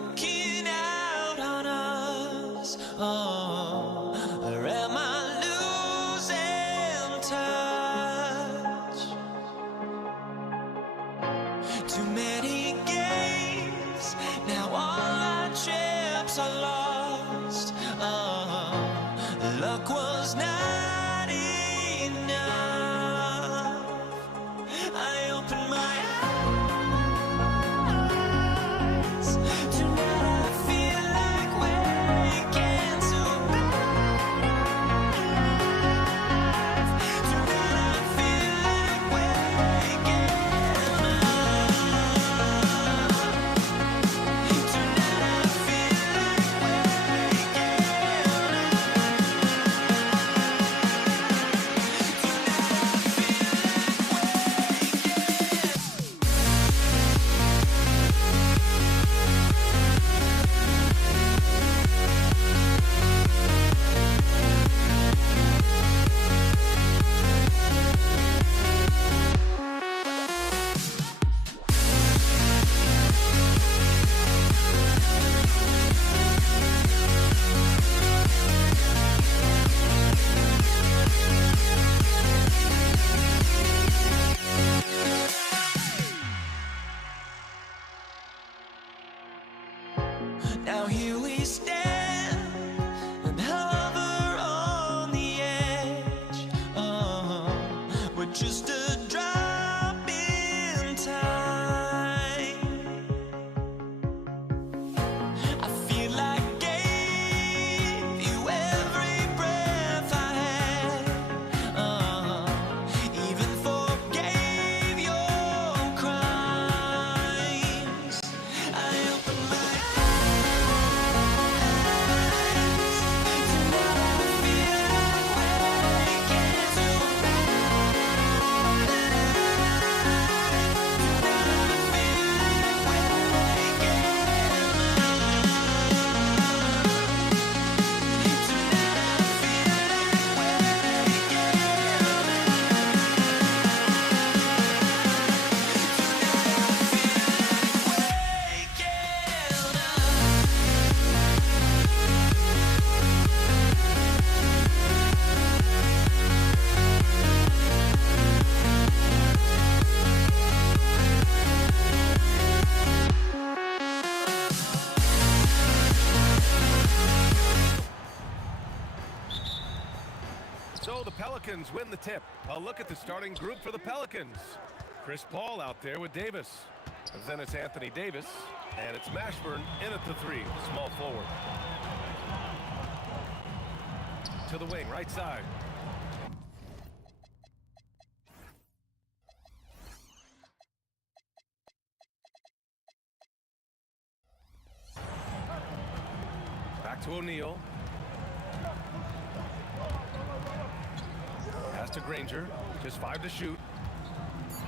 walking out on us? Oh, or am I losing touch? Too many games, now all our chips are lost. Oh, luck was not enough. I opened my eyes. Tonight I feel like waking to life. Tonight I feel like waking up. Tonight I feel like waking Now here we stand and hover on the edge. Oh, we're just a drop in time. I feel like I gave you every breath I had. Even forgave your crimes. I opened my So the Pelicans win the tip. A look at the starting group for the Pelicans. Chris Paul out there with Davis. And then it's Anthony Davis. And it's Mashburn in at the three. Small forward. To the wing, right side. Back to O'Neal. Pass to Granger. Just 5 to shoot.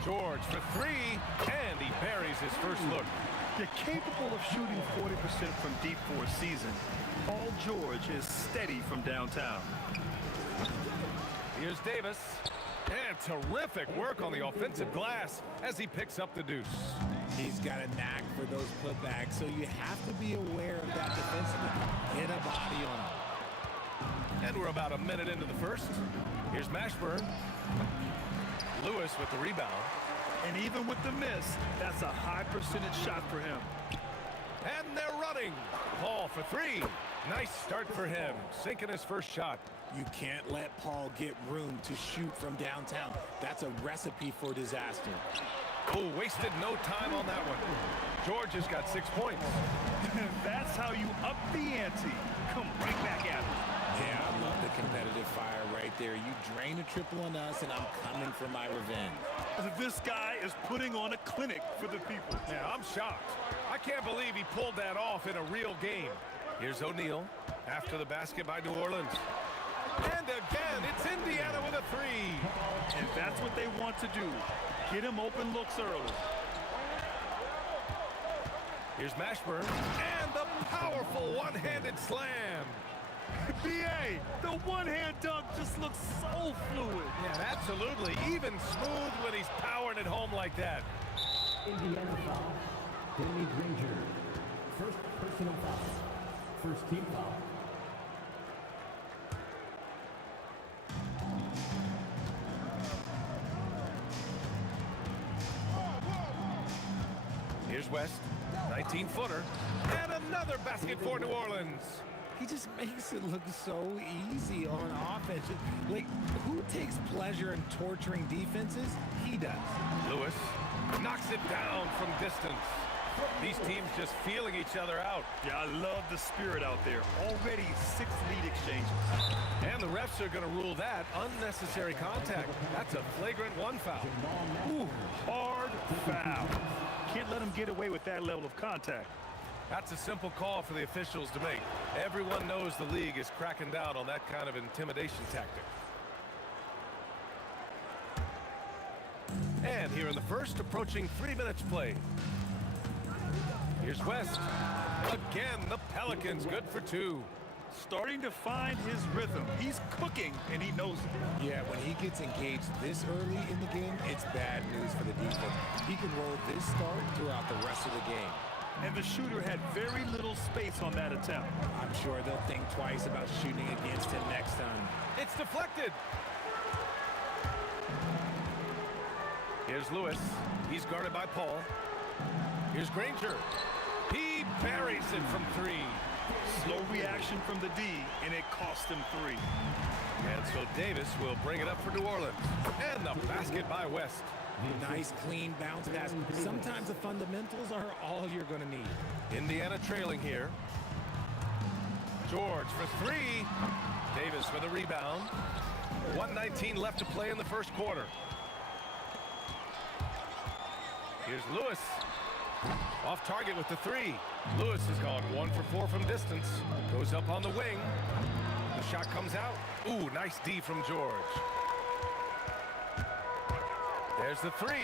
George for 3. And he buries his first look. You're capable of shooting 40% from deep for a season. Paul George is steady from downtown. Here's Davis. And terrific work on the offensive glass as he picks up the deuce. He's got a knack for those putbacks, so you have to be aware of that defensively. Hit a body on him. And we're about a minute into the first. Here's Mashburn. Lewis with the rebound. And even with the miss, that's a high percentage shot for him. And they're running. Paul for 3. Nice start for him. Sinking his first shot. You can't let Paul get room to shoot from downtown. That's a recipe for disaster. Oh, wasted no time on that one. George has got 6 points. That's how you up the ante. Come right back at him. Yeah, I love the competitive fire right there. You drain a triple on us, and I'm coming for my revenge. This guy is putting on a clinic for the people. Yeah, I'm shocked. I can't believe he pulled that off in a real game. Here's O'Neal after the basket by New Orleans. And again, it's Indiana with a 3. And that's what they want to do. Get him open looks early. Here's Mashburn. And the powerful one-handed slam. B.A., the one-hand dunk just looks so fluid. Yeah, absolutely. Even smooth when he's powering it home like that. Indiana foul. Danny Granger. First personal foul. First team foul. Here's West, 19-footer, and another basket for New Orleans. He just makes it look so easy on offense. Like, who takes pleasure in torturing defenses? He does. Lewis knocks it down from distance. These teams just feeling each other out. Yeah, I love the spirit out there. Already 6 lead exchanges. And the refs are going to rule that unnecessary contact. That's a flagrant 1 foul. Ooh, hard foul. Can't let him get away with that level of contact. That's a simple call for the officials to make. Everyone knows the league is cracking down on that kind of intimidation tactic. And here in the first, approaching 3 minutes played. Here's West. Again, the Pelicans good for 2. Starting to find his rhythm. He's cooking, and he knows it. Yeah, when he gets engaged this early in the game, it's bad news for the defense. He can roll this start throughout the rest of the game. And the shooter had very little space on that attempt. I'm sure they'll think twice about shooting against him next time. It's deflected. Here's Lewis. He's guarded by Paul. Here's Granger. He buries it from 3. Slow reaction from the D, and it cost him 3. And so Davis will bring it up for New Orleans. And the basket by West. Nice, clean bounce pass. Sometimes the fundamentals are all you're going to need. Indiana trailing here. George for 3. Davis with a rebound. 1:19 left to play in the first quarter. Here's Lewis. Off target with the 3. Lewis has gone 1 for 4 from distance. Goes up on the wing. The shot comes out. Ooh, nice D from George. There's the 3.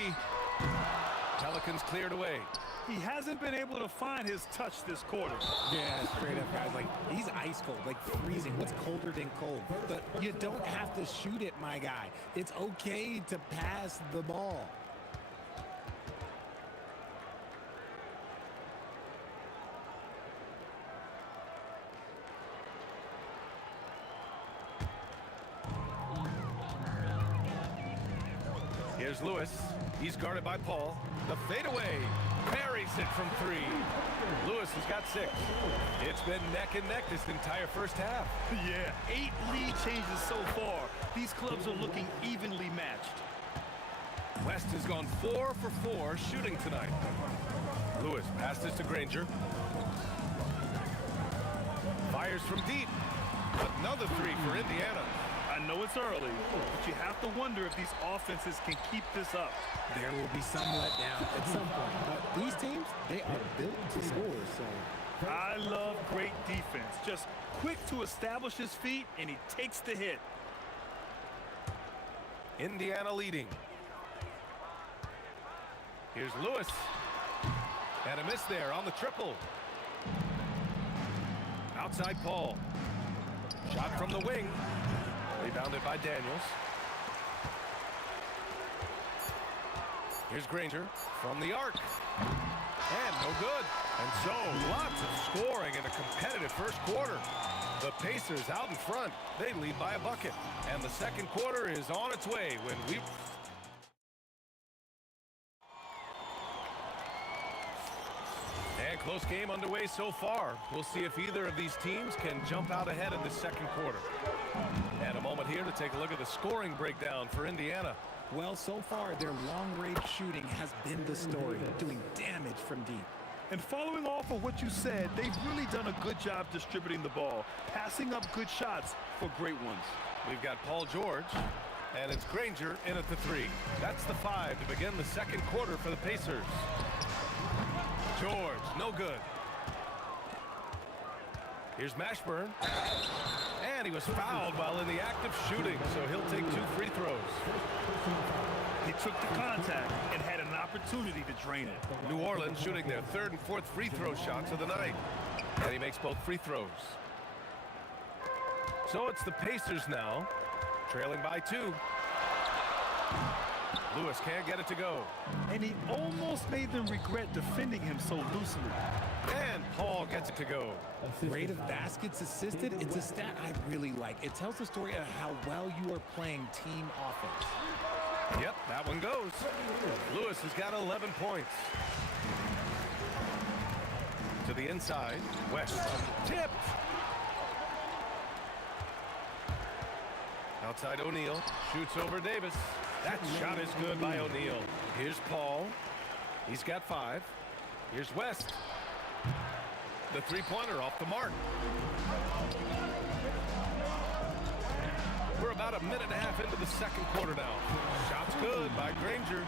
Pelicans cleared away. He hasn't been able to find his touch this quarter. Yeah, straight up, guys. Like, he's ice cold, like freezing. What's colder than cold? But you don't have to shoot it, my guy. It's okay to pass the ball. Here's Lewis. He's guarded by Paul. The fadeaway. Parries it from 3. Lewis has got 6. It's been neck and neck this entire first half. Yeah, 8 lead changes so far. These clubs are looking evenly matched. West has gone 4 for 4 shooting tonight. Lewis passes to Granger. Fires from deep. Another 3 for Indiana. I know it's early, but you have to wonder if these offenses can keep this up. There will be some letdown at some point. But these teams, they are built to score, so. I love great defense. Just quick to establish his feet, and he takes the hit. Indiana leading. Here's Lewis. And a miss there on the triple. Outside Paul. Shot from the wing. Rebounded by Daniels. Here's Granger from the arc. And no good. And so lots of scoring in a competitive first quarter. The Pacers out in front. They lead by a bucket. And the second quarter is on its way when we... And close game underway so far. We'll see if either of these teams can jump out ahead in the second quarter. And a moment here to take a look at the scoring breakdown for Indiana. Well, so far, their long-range shooting has been the story, doing damage from deep. And following off of what you said, they've really done a good job distributing the ball, passing up good shots for great ones. We've got Paul George, and it's Granger in at the 3. That's the 5 to begin the second quarter for the Pacers. George, no good. Here's Mashburn. And he was fouled while in the act of shooting, so he'll take 2 free throws. He took the contact and had an opportunity to drain it. New Orleans shooting their 3rd and 4th free throw shots of the night. And he makes both free throws. So it's the Pacers now, trailing by 2. Lewis can't get it to go. And he almost made them regret defending him so loosely. And Paul gets it to go. Rate of baskets assisted, it's a stat I really like. It tells the story of how well you are playing team offense. Yep, that one goes. Lewis has got 11 points. To the inside, West. Tipped. Outside O'Neal, shoots over Davis. That shot is good by O'Neal. Here's Paul. He's got 5. Here's West. The three-pointer off the mark. We're about a minute and a half into the second quarter now. Shot's good by Granger.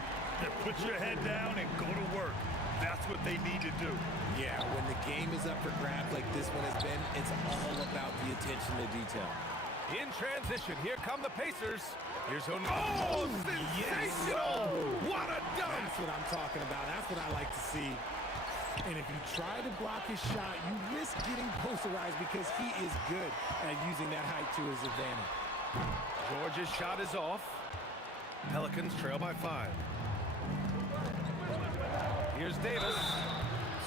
Put your head down and go to work. That's what they need to do. Yeah, when the game is up for grabs like this one has been, it's all about the attention to detail. In transition, here come the Pacers. Here's O'Neal. Oh, sensational! What a dunk! That's what I'm talking about. That's what I like to see. And if you try to block his shot, you risk getting posterized because he is good at using that height to his advantage. George's shot is off. Pelicans trail by 5. Here's Davis.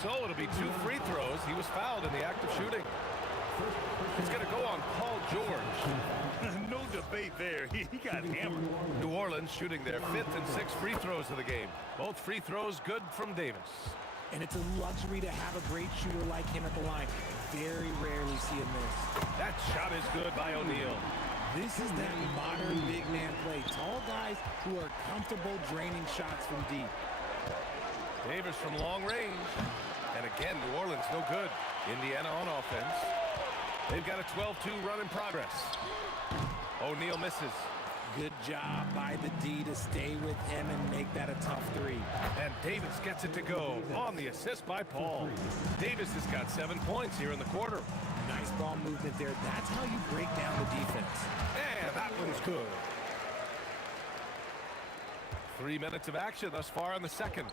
So it'll be 2 free throws. He was fouled in the act of shooting. It's going to go on Paul George. No debate there. He got hammered. New Orleans shooting their 5th and 6th free throws of the game. Both free throws good from Davis. And it's a luxury to have a great shooter like him at the line. Very rarely see a miss. That shot is good by O'Neal. This is that modern big man play. Tall guys who are comfortable draining shots from deep. Davis from long range. And again, New Orleans no good. Indiana on offense. They've got a 12-2 run in progress. O'Neal misses. Good job by the D to stay with him and make that a tough 3. And Davis gets it to go on the assist by Paul. Davis has got 7 points here in the quarter. Nice ball movement there. That's how you break down the defense. And that one's good. 3 minutes of action thus far in the second.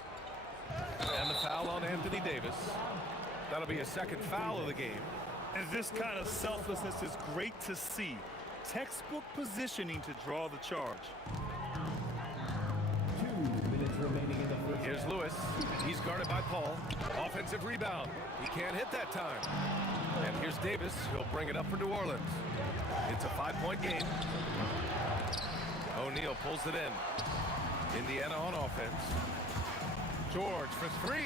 And the foul on Anthony Davis. That'll be a second foul of the game. And this kind of selflessness is great to see. Textbook positioning to draw the charge. 2 minutes remaining in the first. Here's Lewis. He's guarded by Paul. Offensive rebound. He can't hit that time. And here's Davis. He'll bring it up for New Orleans. It's a 5-point game. O'Neal pulls it in. Indiana on offense. George for 3.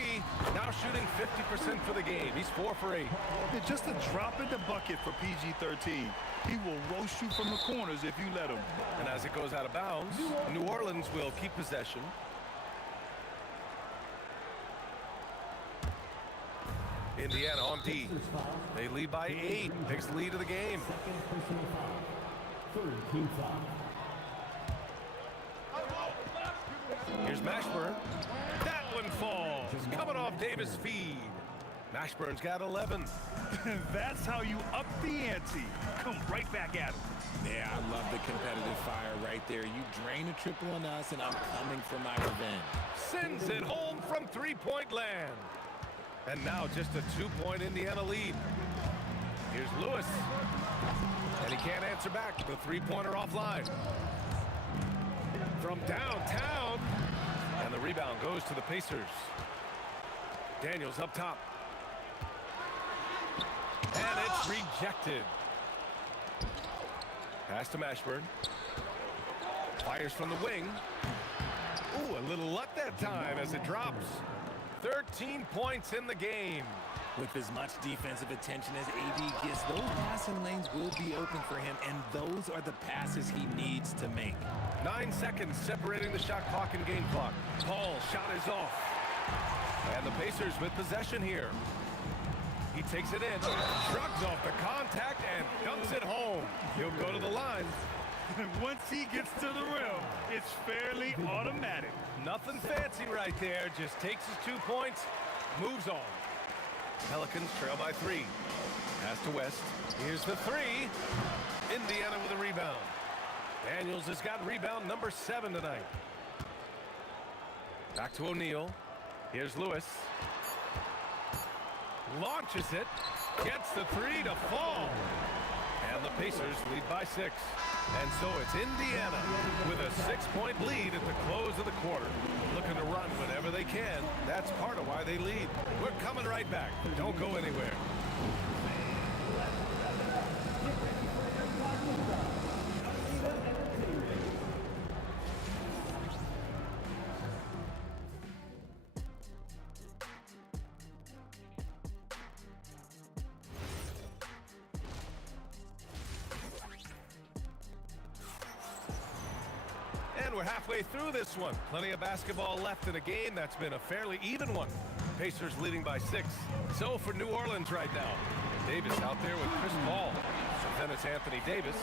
Now shooting 50% for the game. He's 4 for 8. It's just a drop in the bucket for PG-13. He will roast you from the corners if you let him. And as it goes out of bounds, New Orleans will keep possession. Indiana on D. They lead by 8. Takes the lead of the game. Second personal foul. Third team foul. Here's Mashburn. That one falls. Coming off Davis' feed. Mashburn's got 11. That's how you up the ante. Come right back at him. Yeah, I love the competitive fire right there. You drain a triple on us, and I'm coming for my revenge. Sends it home from three-point land. And now just a 2-point Indiana lead. Here's Lewis. And he can't answer back. The three-pointer offline. From downtown. And the rebound goes to the Pacers. Daniels up top. And it's rejected. Pass to Mashburn. Fires from the wing. Ooh, a little luck that time as it drops. 13 points in the game. With as much defensive attention as AD gets, those passing lanes will be open for him, and those are the passes he needs to make. 9 seconds separating the shot clock and game clock. Paul's shot is off. And the Pacers with possession here. He takes it in, shrugs off the contact, and dunks it home. He'll go to the line. Once he gets to the rim, it's fairly automatic. Nothing fancy right there. Just takes his 2 points, moves on. Pelicans trail by 3. Pass to West. Here's the 3. Indiana with a rebound. Daniels has got rebound number 7 tonight. Back to O'Neal. Here's Lewis. Launches it. Gets the 3 to fall. And the Pacers lead by 6. And so it's Indiana with a 6-point lead at the close of the quarter. Looking to run whenever they can. That's part of why they lead. We're coming right back. Don't go anywhere. And we're halfway through this one. Plenty of basketball left in a game that's been a fairly even one. Pacers leading by 6. So for New Orleans right now, Davis out there with Chris Paul. So then it's Anthony Davis,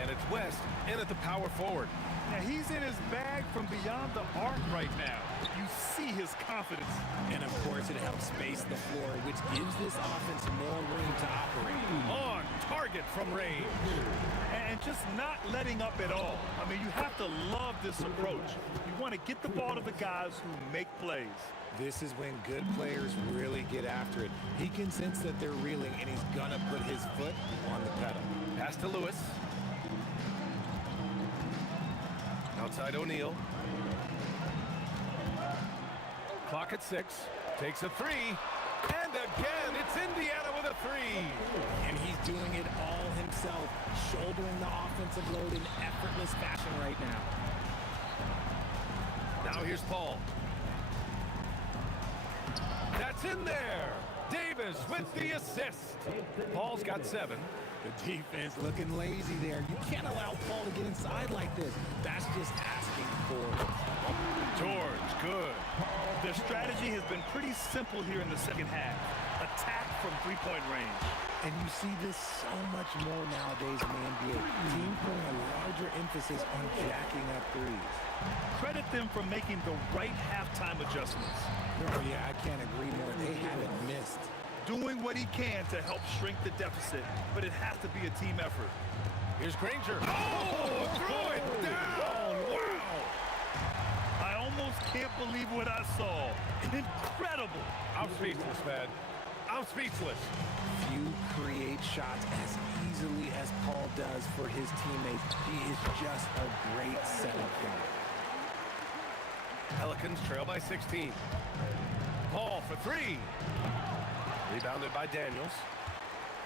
and it's West in at the power forward. Now, he's in his bag from beyond the arc right now. You see his confidence. And of course, it helps space the floor, which gives this offense more room to operate. On target from range. And just not letting up at all. I mean, you have to love this approach. You want to get the ball to the guys who make plays. This is when good players really get after it. He can sense that they're reeling, and he's going to put his foot on the pedal. Pass to Lewis. Outside O'Neal. Clock at 6. Takes a 3. And again, it's Indiana with a 3. And he's doing it all himself, shouldering the offensive load in effortless fashion right now. Now here's Paul. That's in there. Davis with the assist. Paul's got 7. The defense looking lazy there. You can't allow Paul to get inside like this. That's just asking for it. George, good. Their strategy has been pretty simple here in the second half. Attack from three-point range. And you see this so much more nowadays in the NBA. Teams putting a larger emphasis on jacking up threes. Credit them for making the right halftime adjustments. Oh, yeah, I can't agree more. They haven't missed. Doing what he can to help shrink the deficit, but it has to be a team effort. Here's Granger. Oh, throw it down. Wow. I almost can't believe what I saw. Incredible. I'm speechless, man. I'm speechless. Few create shots as easily as Paul does for his teammates. He is just a great setup guy. Pelicans trail by 16. Paul for 3. Rebounded by Daniels.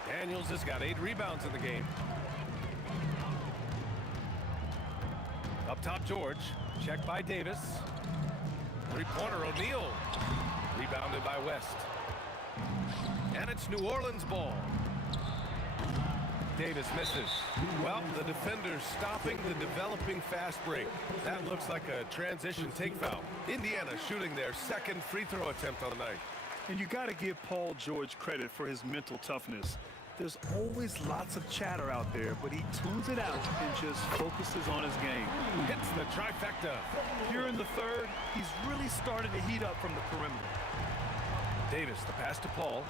Daniels has got 8 rebounds in the game. Up top, George. Checked by Davis. Three-pointer, O'Neal. Rebounded by West. And it's New Orleans ball. Davis misses. Well, the defender's stopping the developing fast break. That looks like a transition take foul. Indiana shooting their second free throw attempt on the night. And you got to give Paul George credit for his mental toughness. There's always lots of chatter out there, but he tunes it out and just focuses on his game. Hits the trifecta. Here in the third, he's really started to heat up from the perimeter. Davis, the pass to Paul.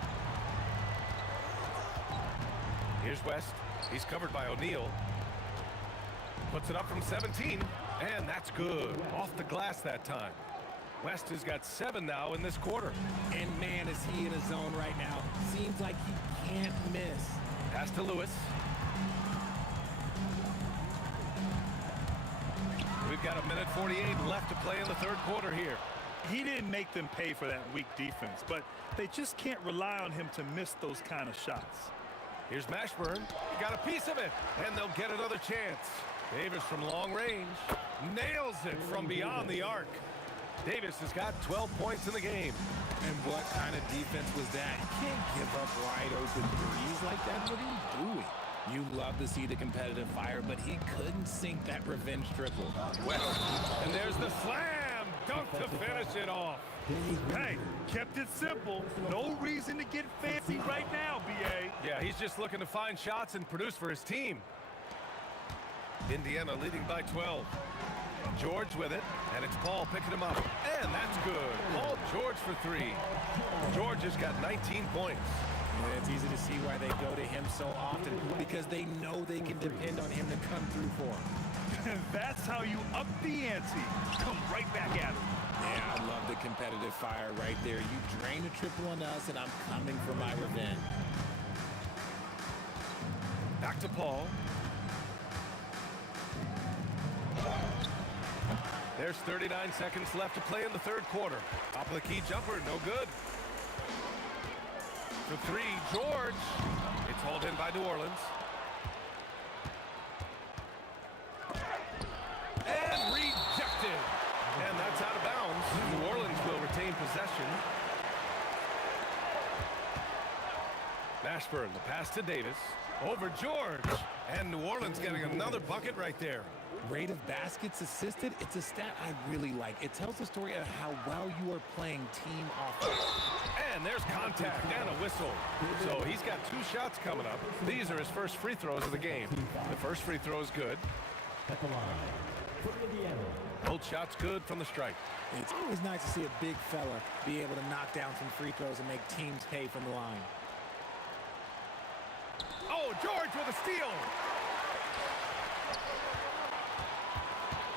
Here's West. He's covered by O'Neal. Puts it up from 17, and that's good. Off the glass that time. West has got 7 now in this quarter. And man, is he in a zone right now. Seems like he can't miss. Pass to Lewis. We've got 1:48 left to play in the third quarter here. He didn't make them pay for that weak defense, but they just can't rely on him to miss those kind of shots. Here's Mashburn. He got a piece of it, and they'll get another chance. Davis from long range nails it from beyond the arc. Davis has got 12 points in the game. And what kind of defense was that? You can't give up wide open threes like that. What are you doing? You love to see the competitive fire, but he couldn't sink that revenge triple. West. And there's the slam dunk to finish it off. Hey, kept it simple. No reason to get fancy right now, B.A. Yeah, he's just looking to find shots and produce for his team. Indiana leading by 12. George with it, and it's Paul picking him up. And that's good. Paul George for 3. George has got 19 points. And it's easy to see why they go to him so often, because they know they can depend on him to come through for them. And that's how you up the ante. Come right back at him. Yeah, I love the competitive fire right there. You drain a triple on us, and I'm coming for my revenge. Back to Paul. There's 39 seconds left to play in the third quarter. Top of the key jumper, no good. For three, George. It's hauled in by New Orleans. And rejected. And that's out of bounds. New Orleans will retain possession. Mashburn, the pass to Davis. Over George. And New Orleans getting another bucket right there. Rate of baskets assisted, it's a stat I really like. It tells the story of how well you are playing team offense. And there's contact and a whistle. So he's got 2 shots coming up. These are his first free throws of the game. The first free throw is good. Both shots good from the stripe. It's always nice to see a big fella be able to knock down some free throws and make teams pay from the line. Oh, George with a steal.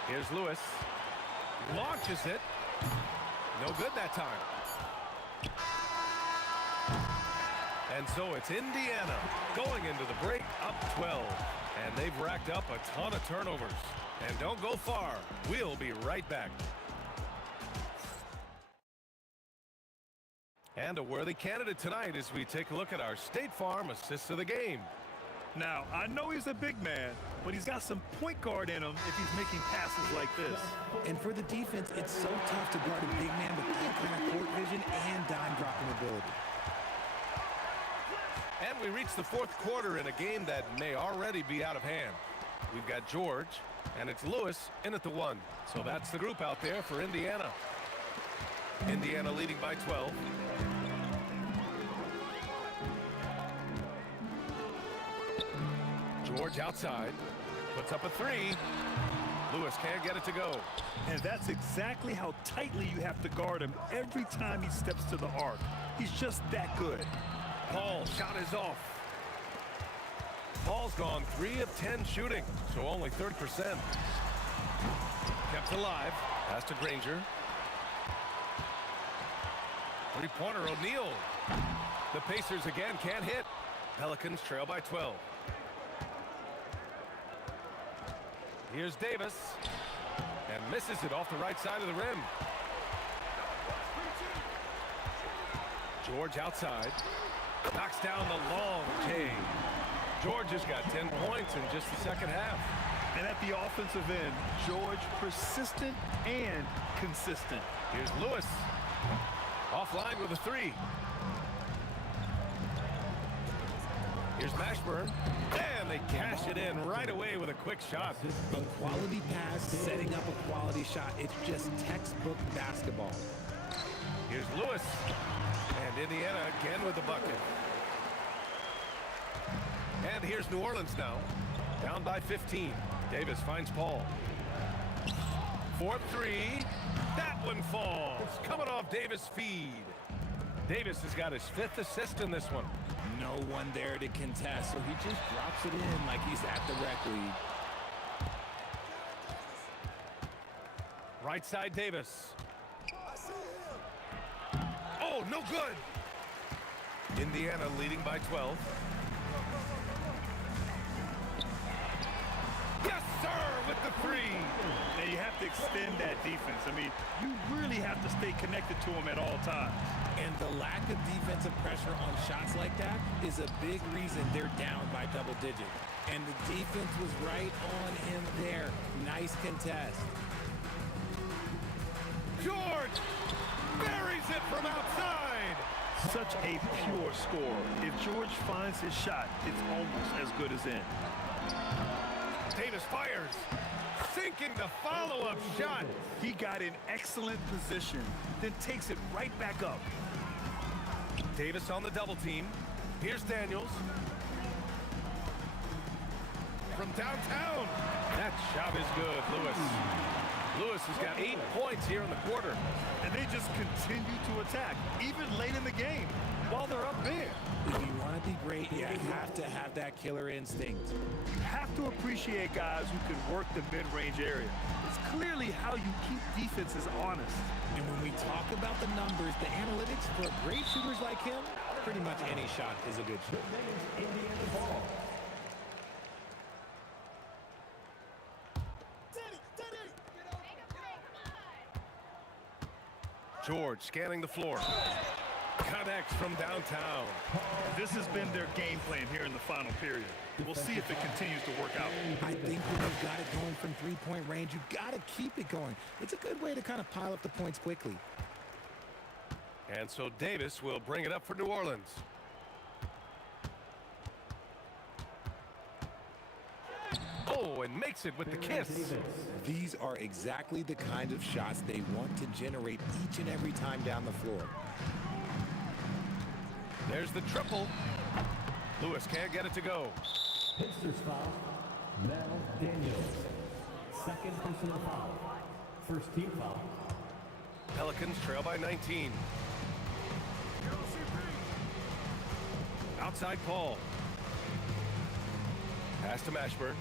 Here's Lewis. Launches it. No good that time. And so it's Indiana going into the break up 12. And they've racked up a ton of turnovers. And don't go far. We'll be right back. And a worthy candidate tonight as we take a look at our State Farm assists of the game. Now, I know he's a big man, but he's got some point guard in him if he's making passes like this. And for the defense, it's so tough to guard a big man with that kind of court vision and dime dropping ability. And we reach the fourth quarter in a game that may already be out of hand. We've got George, and it's Lewis in at the 1. So that's the group out there for Indiana. Indiana leading by 12. George outside, puts up a 3. Lewis can't get it to go. And that's exactly how tightly you have to guard him every time he steps to the arc. He's just that good. Paul, shot is off. Paul's gone 3 of 10 shooting, so only 30%. Kept alive. Pass to Granger. Three-pointer, O'Neal. The Pacers again can't hit. Pelicans trail by 12. Here's Davis. And misses it off the right side of the rim. George outside. Knocks down the long K. George has got 10 points in just the second half. And at the offensive end, George persistent and consistent. Here's Lewis. Offline with a 3. Here's Mashburn. And they cash it in right away with a quick shot. A quality pass, setting up a quality shot. It's just textbook basketball. Here's Lewis. And Indiana again with the bucket. And here's New Orleans now. Down by 15. Davis finds Paul. 4-3. That one falls. Coming off Davis' feed. Davis has got his 5th assist in this one. No one there to contest, so he just drops it in like he's at the rec league. Right side Davis. Oh, no good. Indiana leading by 12. Yes, sir, with the 3. And you have to extend that defense. I mean, you really have to stay connected to him at all times. And the lack of defensive pressure on shots like that is a big reason they're down by double digits. And the defense was right on him there. Nice contest. George buries it from outside. Such a pure score. If George finds his shot, it's almost as good as in. Davis fires. Sinking the follow-up shot. He got in excellent position, then takes it right back up. Davis on the double team. Here's Daniels. From downtown. That shot is good, Lewis. Lewis has got 8 points here in the quarter. And they just continue to attack, even late in the game, while they're up there. If you want to be great, you have to have that killer instinct. You have to appreciate guys who can work the mid-range area. It's clearly how you keep defenses honest. And when we talk about the numbers, the analytics for great shooters like him, pretty much any shot is a good shot. George scanning the floor. Connects from downtown. This has been their game plan here in the final period. We'll see if it continues to work out. I think when you've got it going from three-point range, you've got to keep it going. It's a good way to kind of pile up the points quickly. And so Davis will bring it up for New Orleans. Oh, and makes it with the kiss. These are exactly the kind of shots they want to generate each and every time down the floor. There's the triple. Lewis can't get it to go. Pacers foul. Mel Daniels. Second personal foul. First team foul. Pelicans trail by 19. Outside Paul. Pass to Mashburn.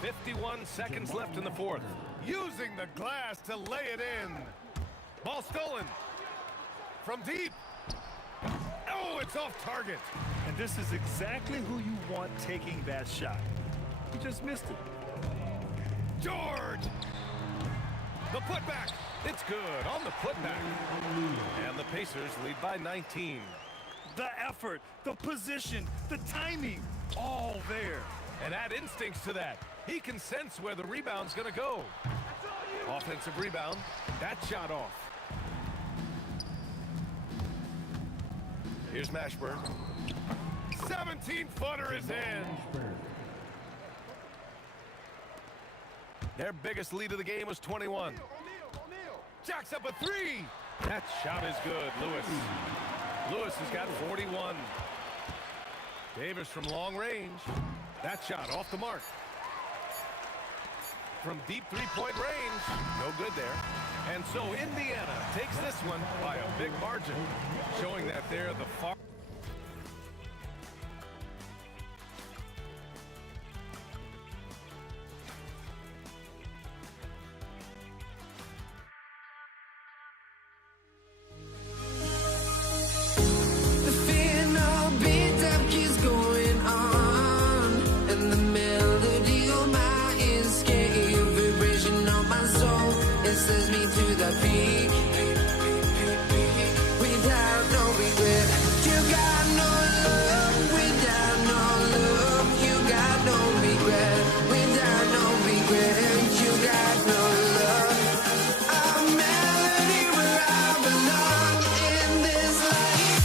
51 seconds left in the fourth. Using the glass to lay it in. Ball stolen. From deep. Oh, it's off target. And this is exactly who you want taking that shot. He just missed it. George! The putback. It's good on the putback. And the Pacers lead by 19. The effort, the position, the timing, all there. And add instincts to that. He can sense where the rebound's going to go. Offensive rebound. That shot off. Here's Mashburn. 17-footer is in. Their biggest lead of the game was 21. Jacks up a three. That shot is good, Lewis. Lewis has got 41. Davis from long range. That shot off the mark. From deep three-point range, no good there. And so Indiana takes this one by a big margin, showing that they're the far... The fear no beat up keeps going on, and the melody of my escape, vibration of my soul, it sends me to the peak. Without no regret, you got no love. Without no love, you got no regret. Without no regret, you got no love. A melody where I belong in this life.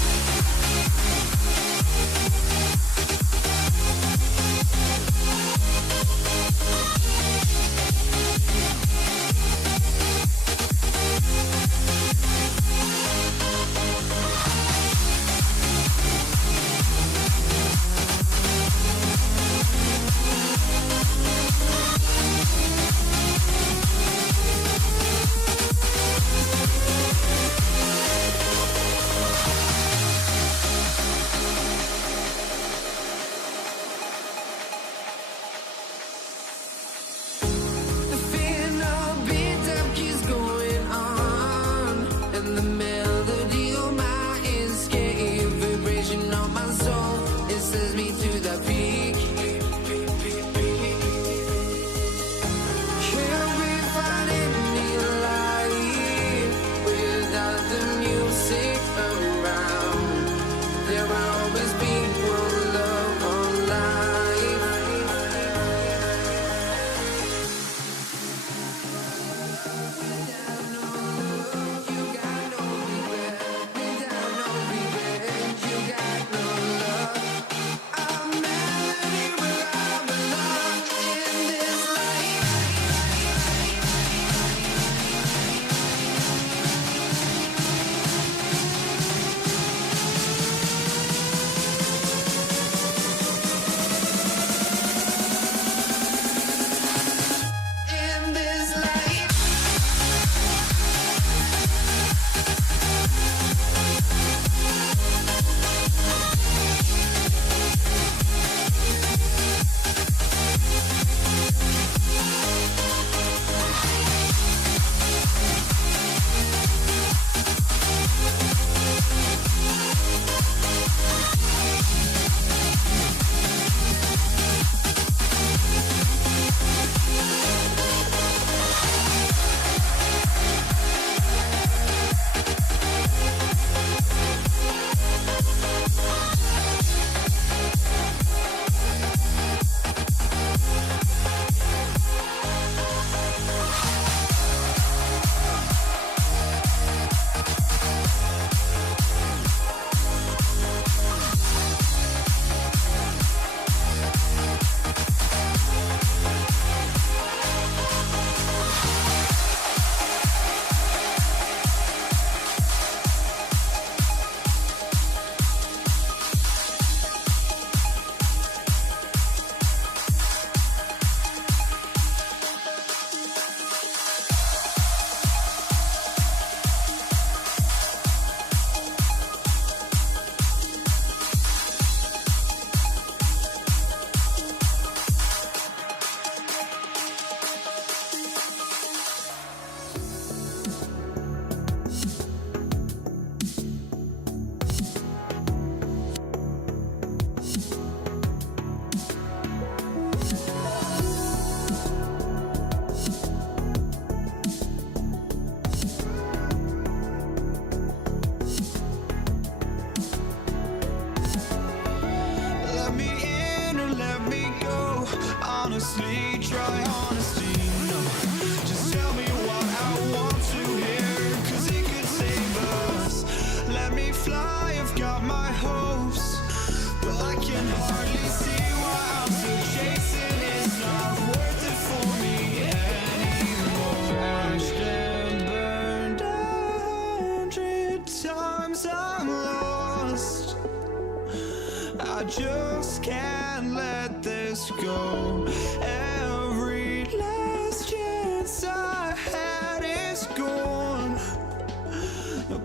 just can't let this go. Every last chance I had is gone,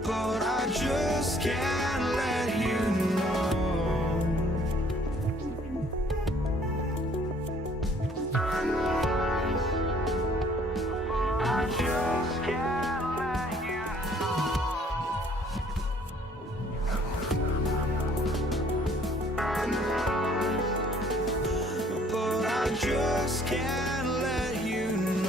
but I just can't let you know. I just can't let you know. But I just can't let you know.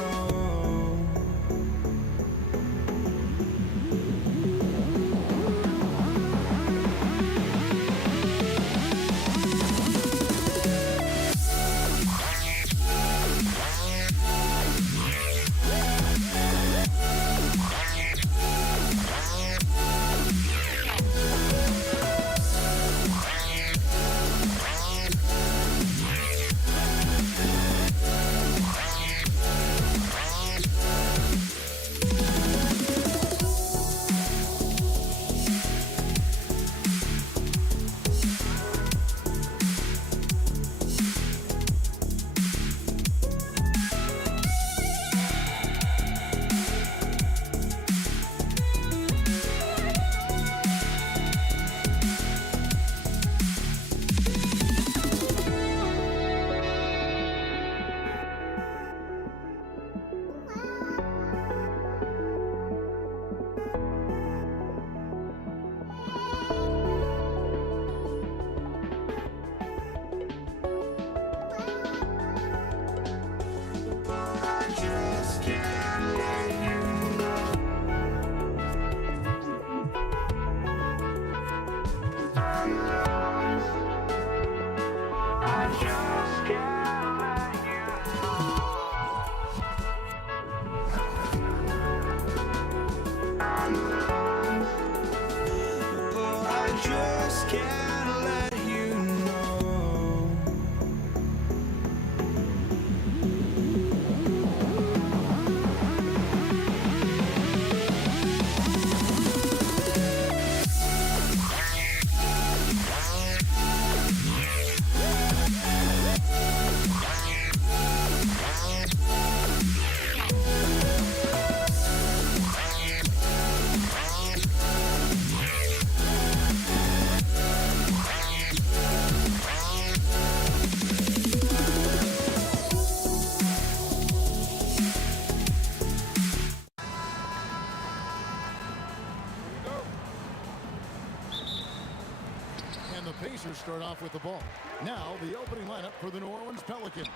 Pacers start off with the ball. Now the opening lineup for the New Orleans Pelicans.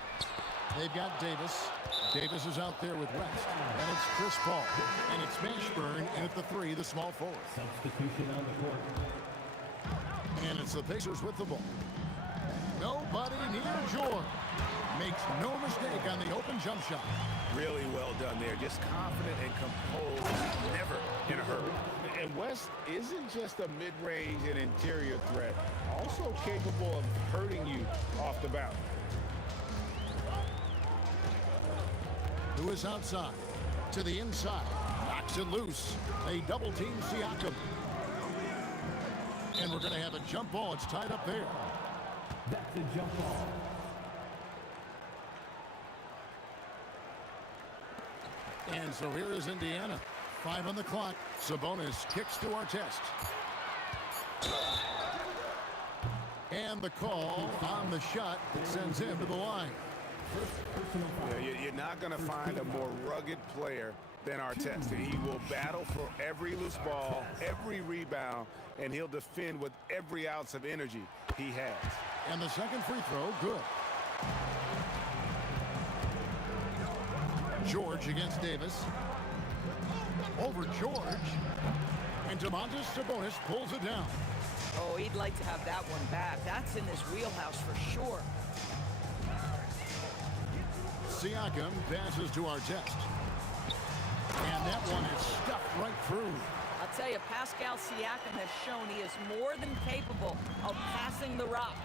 They've got Davis. Davis is out there with West. And it's Chris Paul. And it's Mashburn in at the 3, the small forward. Substitution on the court. And it's the Pacers with the ball. Nobody near George. Makes no mistake on the open jump shot. Really well done there. Just confident and composed. Never in a hurry. And West isn't just a mid-range and interior threat. Also capable of hurting you off the bounce. Lewis outside. To the inside. Knocks it loose. They double-team Siakam. And we're going to have a jump ball. It's tied up there. That's a jump ball. And so here is Indiana. 5 on the clock. Sabonis kicks to Artest. And the call on the shot that sends him to the line. Yeah, you're not going to find a more rugged player than Artest. He will battle for every loose ball, every rebound, and he'll defend with every ounce of energy he has. And the second free throw, good. George against Davis. Over George. And Domantas Sabonis pulls it down. Oh, he'd like to have that one back. That's in his wheelhouse for sure. Siakam passes to Artest. And that one is stuffed right through. I'll tell you, Pascal Siakam has shown he is more than capable of passing the rock.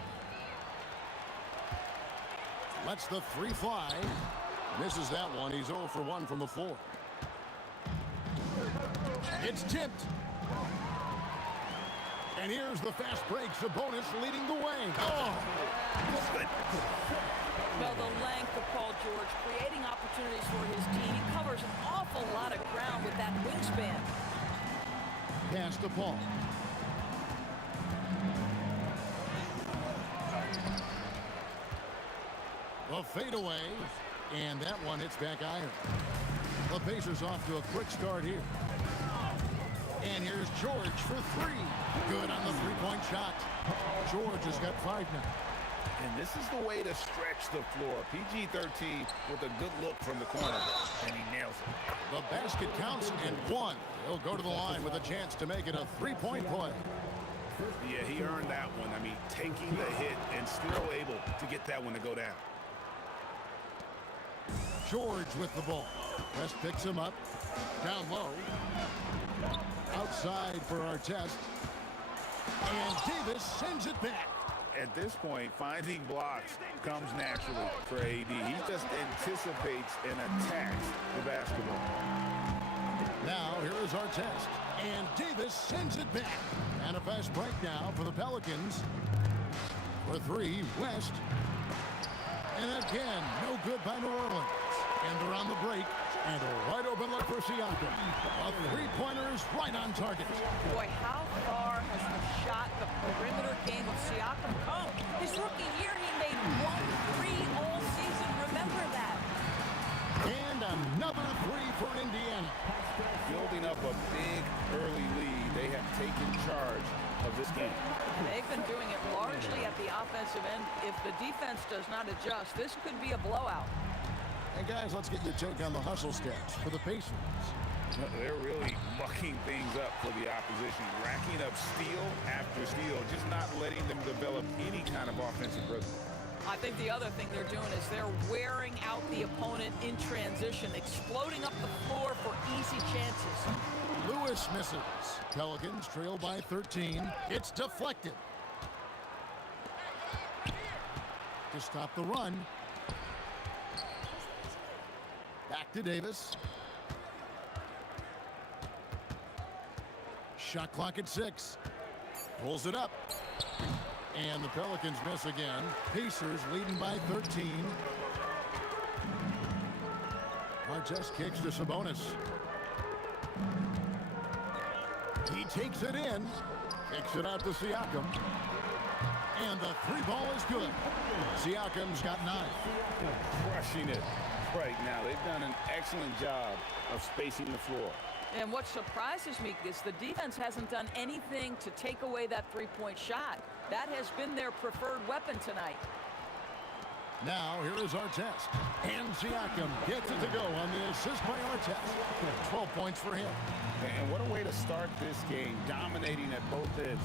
Lets the 3 fly. Misses that one. He's 0 for 1 from the floor. It's tipped. And here's the fast break. Sabonis leading the way. Oh! Well, the length of Paul George, creating opportunities for his team. He covers an awful lot of ground with that wingspan. Pass to Paul. The fadeaway. And that one hits back iron. The Pacers off to a quick start here. And here's George for three. Good on the three-point shot. George has got 5 now. And this is the way to stretch the floor. PG-13 with a good look from the corner, and he nails it. The basket counts and 1. He'll go to the line with a chance to make it a three-point play. Yeah, he earned that one. I mean, taking the hit and still able to get that one to go down. George with the ball. West picks him up. Down low. Outside for Artest. And Davis sends it back. At this point, finding blocks comes naturally for AD. He just anticipates and attacks the basketball. Now, here is Artest. And Davis sends it back. And a fast break now for the Pelicans. For 3, West. And again, no good by New Orleans. And they're on the break. And a wide open look for Siakam. A three-pointer is right on target. Boy, how far has the shot, the perimeter game of Siakam come? His rookie year, he made 1 3 all season. Remember that. And another 3 for Indiana. Building up a big early lead. They have taken charge of this game. They've been doing it largely at the offensive end. If the defense does not adjust, this could be a blowout. Hey, guys, let's get your take on the hustle stats for the Pacers. They're really mucking things up for the opposition, racking up steal after steal, just not letting them develop any kind of offensive rhythm. I think the other thing they're doing is they're wearing out the opponent in transition, exploding up the floor for easy chances. Lewis misses. Pelicans trail by 13. It's deflected. To stop the run. Back to Davis. Shot clock at 6. Pulls it up. And the Pelicans miss again. Pacers leading by 13. Artest kicks to Sabonis. He takes it in. Kicks it out to Siakam. And the 3 ball is good. Siakam's got 9. Crushing it right now. They've done an excellent job of spacing the floor. And what surprises me is the defense hasn't done anything to take away that three-point shot. That has been their preferred weapon tonight. Now, here is Artest. And Siakam gets it to go on the assist by Artest. 12 points for him. And what a way to start this game, dominating at both ends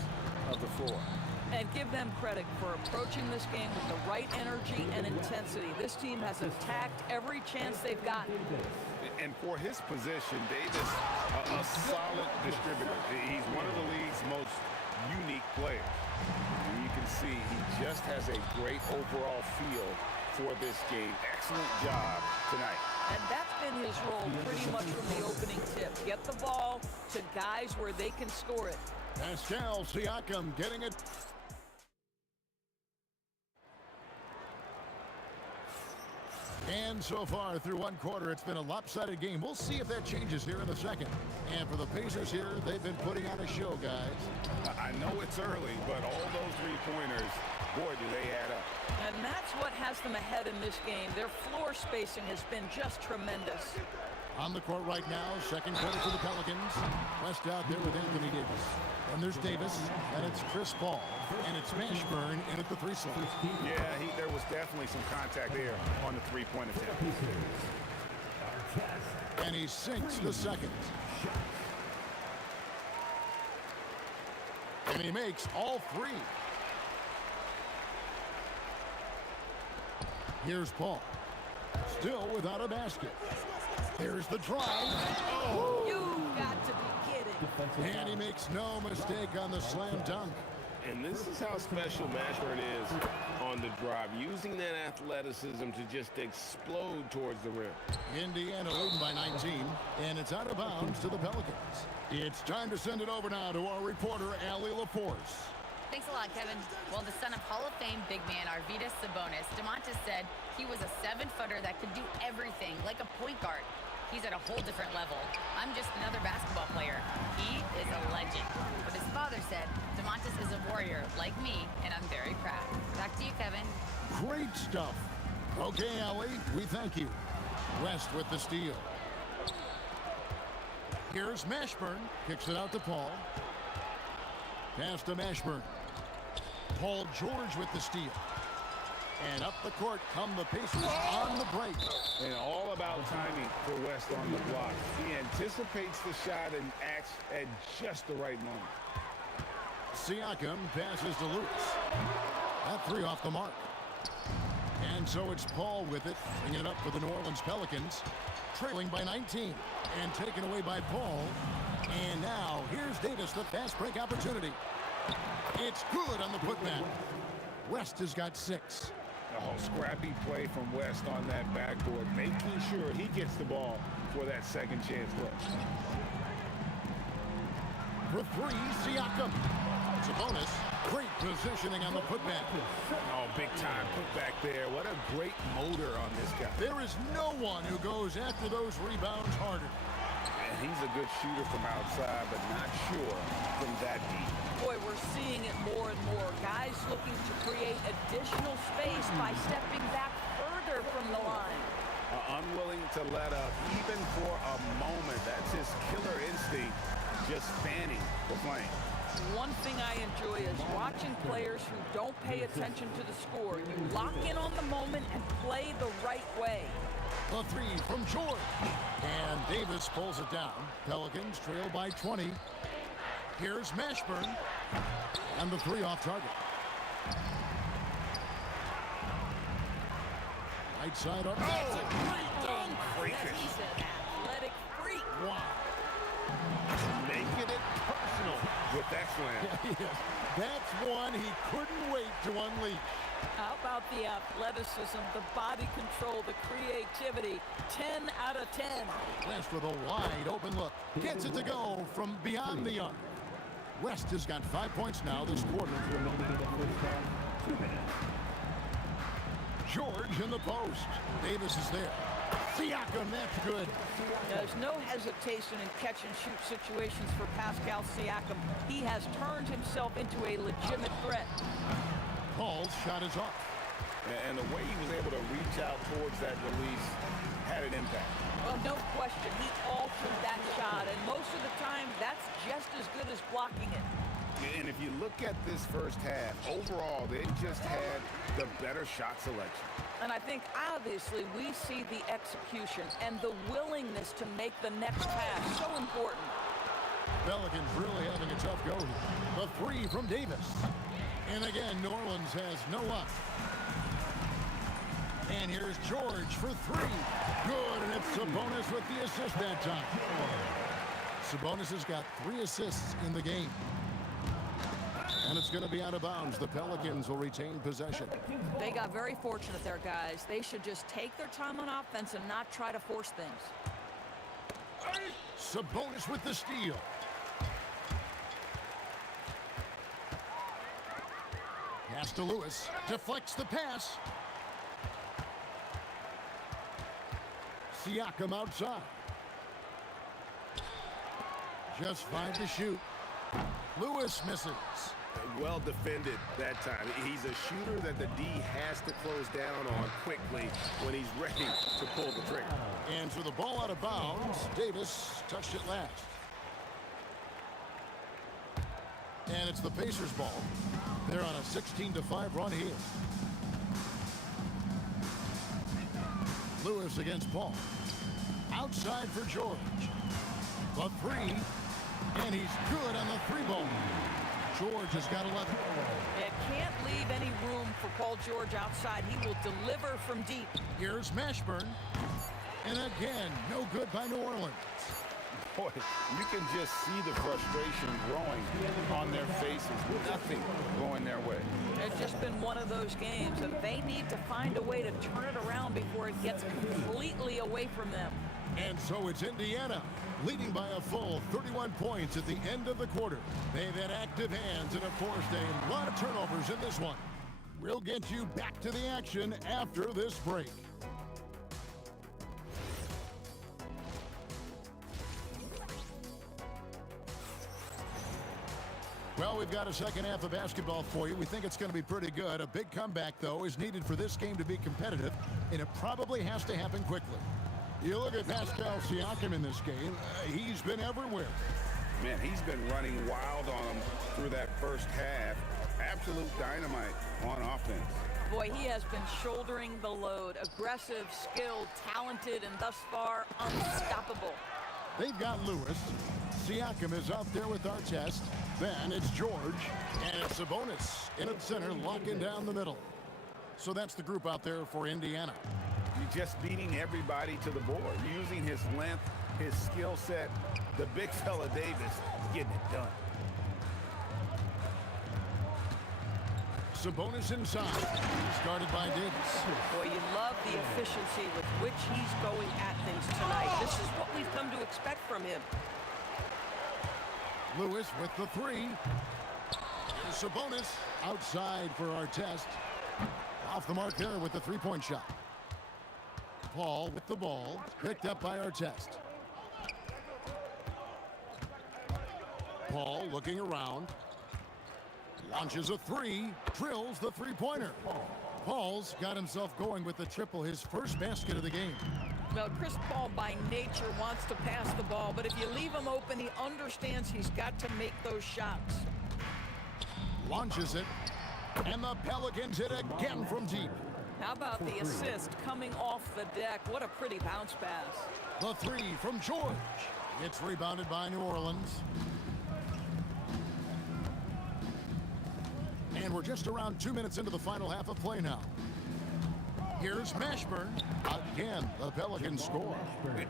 of the floor. And give them credit for approaching this game with the right energy and intensity. This team has attacked every chance they've gotten. And for his position, Davis, a solid distributor. He's one of the league's most unique players. And you can see he just has a great overall feel for this game. Excellent job tonight. And that's been his role pretty much from the opening tip. Get the ball to guys where they can score it. Pascal Siakam getting it. And so far through 1 quarter, it's been a lopsided game. We'll see if that changes here in the second. And for the Pacers here, they've been putting on a show, guys. I know it's early, but all those 3-pointers, boy, do they add up. And that's what has them ahead in this game. Their floor spacing has been just tremendous. On the court right now, second quarter for the Pelicans. West out there with Anthony Davis. And there's Davis, and it's Chris Paul, and it's Mashburn in at the 3 slot. Yeah, there was definitely some contact there on the 3-point attempt. And he sinks the second. And he makes all 3. Here's Paul. Still without a basket. Here's the drive. Oh! You've got to be kidding. And he makes no mistake on the slam dunk. And this is how special Mashburn is on the drive, using that athleticism to just explode towards the rim. Indiana leading by 19, and it's out of bounds to the Pelicans. It's time to send it over now to our reporter, Allie LaForce. Thanks a lot, Kevin. Well, the son of Hall of Fame big man Arvydas Sabonis, DeMontis said he was a 7-footer that could do everything, like a point guard. He's at a whole different level. I'm just another basketball player. He is a legend. But his father said DeMontis is a warrior like me, and I'm very proud. Back to you, Kevin. Great stuff. Okay, Allie, we thank you. West with the steal. Here's Mashburn. Kicks it out to Paul. Pass to Mashburn. Paul George with the steal. And up the court come the Pacers on the break. And all about timing for West on the block. He anticipates the shot and acts at just the right moment. Siakam passes to Lewis. That three off the mark. And so it's Paul with it, bringing it up for the New Orleans Pelicans, trailing by 19 and taken away by Paul. And now here's Davis, the fast break opportunity. It's good on the putback. West has got 6. Oh, scrappy play from West on that backboard, making sure he gets the ball for that second chance look. For 3, Siakam. Sabonis, great positioning on the putback. Oh, big time putback there. What a great motor on this guy. There is no one who goes after those rebounds harder. And he's a good shooter from outside, but not sure from that deep. Boy, we're seeing it more and more. Guys looking to create additional space by stepping back further from the line. Unwilling to let up even for a moment. That's his killer instinct, just fanning the flame. One thing I enjoy is watching players who don't pay attention to the score. You lock in on the moment and play the right way. A 3 from George. And Davis pulls it down. Pelicans trail by 20. Here's Mashburn. And the 3 off target. Right side up. That's a great dunk. Freakish. He's an athletic freak. Wow. Making it personal with that slam. Yes. That's one he couldn't wait to unleash. How about the athleticism, the body control, the creativity? 10 out of 10. West with a wide open look. Gets it to go from beyond the arc. West has got 5 points now this quarter. George in the post. Davis is there. Siakam, that's good. There's no hesitation in catch-and-shoot situations for Pascal Siakam. He has turned himself into a legitimate threat. Paul's shot is off. And the way he was able to reach out towards that release had an impact. Well, no question, he altered that shot, and most of the time, that's just as good as blocking it. And if you look at this first half, overall, they just had the better shot selection. And I think, obviously, we see the execution and the willingness to make the next pass so important. Pelicans really having a tough go here. The 3 from Davis. And again, New Orleans has no luck. And here's George for 3. Good, and it's Sabonis with the assist that time. Sabonis has got 3 assists in the game. And it's going to be out of bounds. The Pelicans will retain possession. They got very fortunate there, guys. They should just take their time on offense and not try to force things. Sabonis with the steal. Pass to Lewis. Deflects the pass. Siakam outside. Just 5 to shoot. Lewis misses. Well defended that time. He's a shooter that the D has to close down on quickly when he's ready to pull the trigger. And so the ball out of bounds. Davis touched it last. And it's the Pacers ball. They're on a 16-5 run here. Lewis against Paul. Outside for George. The 3. And he's good on the 3-ball. George has got 11. It can't leave any room for Paul George outside. He will deliver from deep. Here's Mashburn. And again, no good by New Orleans. Boy, You can just see the frustration growing on their faces. Nothing going their way. It's just been one of those games, and they need to find a way to turn it around before it gets completely away from them. And so it's Indiana, leading by a full 31 points at the end of the quarter. They've had active hands and, of course, a lot of turnovers in this one. We'll get you back to the action after this break. Well, we've got a second half of basketball for you. We think it's going to be pretty good. A big comeback, though, is needed for this game to be competitive, and it probably has to happen quickly. You look at Pascal Siakam in this game, he's been everywhere. Man, he's been running wild on them through that first half. Absolute dynamite on offense. Boy, he has been shouldering the load. Aggressive, skilled, talented, and thus far unstoppable. They've got Lewis. Siakam is out there with Artest. Then it's George, and it's Sabonis in at center, locking down the middle. So that's the group out there for Indiana. You're just beating everybody to the board, using his length, his skill set. The big fella Davis getting it done. Sabonis inside. He's guarded by Davis. Boy, you love the efficiency with which he's going at things tonight. This is what we've come to expect from him. Lewis with the three. Here's Sabonis outside for Artest. Off the mark there with the three-point shot. Paul with the ball, picked up by Artest. Paul looking around. Launches a three, drills the three-pointer. Paul's got himself going with the triple, his first basket of the game. Well, Chris Paul by nature wants to pass the ball, but if you leave him open, he understands he's got to make those shots. Launches it, and the Pelicans hit again from deep. How about the assist coming off the deck? What a pretty bounce pass. The three from George. It's rebounded by New Orleans. And we're just around 2 minutes into the final half of play now. Here's Mashburn. Again, the Pelicans score.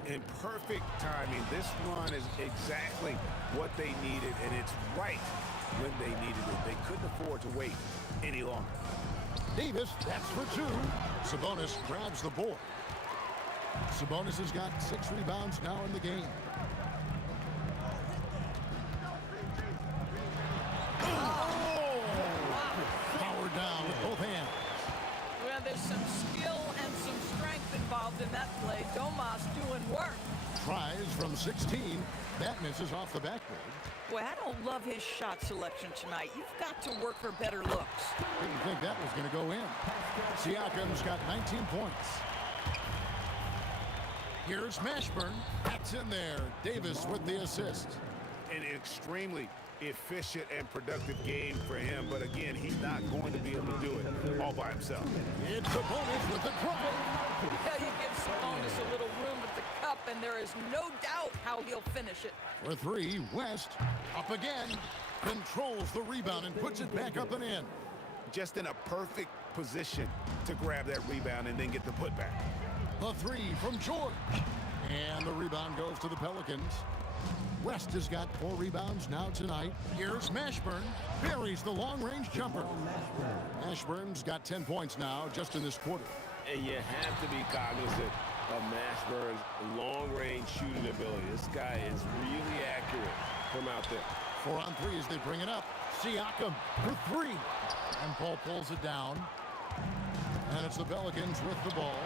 In perfect timing. This run is exactly what they needed, and it's right when they needed it. They couldn't afford to wait any longer. Davis, that's for two. Sabonis grabs the board. Sabonis has got 6 rebounds now in the game. Powered down with both hands. Well, there's some skill and some strength involved in that play. Domas doing work. Tries from 16. That misses off the backboard. Boy, I don't love his shot selection tonight. You've got to work for better looks. Didn't think that was going to go in. Siakam's got 19 points. Here's Mashburn. That's in there. Davis with the assist. An extremely efficient and productive game for him, but again, he's not going to be able to do it all by himself. It's Sabonis with the drive. Yeah, you give Sabonis a little room with the cup, and there is no doubt how he'll finish it. For three, West up again. Controls the rebound and puts it back up and in. Just in a perfect position to grab that rebound and then get the putback. The three from George. And the rebound goes to the Pelicans. West has got 4 rebounds now tonight. Here's Mashburn. Buries the long-range jumper. Mashburn's got 10 points now just in this quarter. And you have to be cognizant of Mashburn's long-range shooting ability. This guy is really accurate from out there. 4 on 3 as they bring it up. Siakam for 3. And Paul pulls it down. And it's the Pelicans with the ball.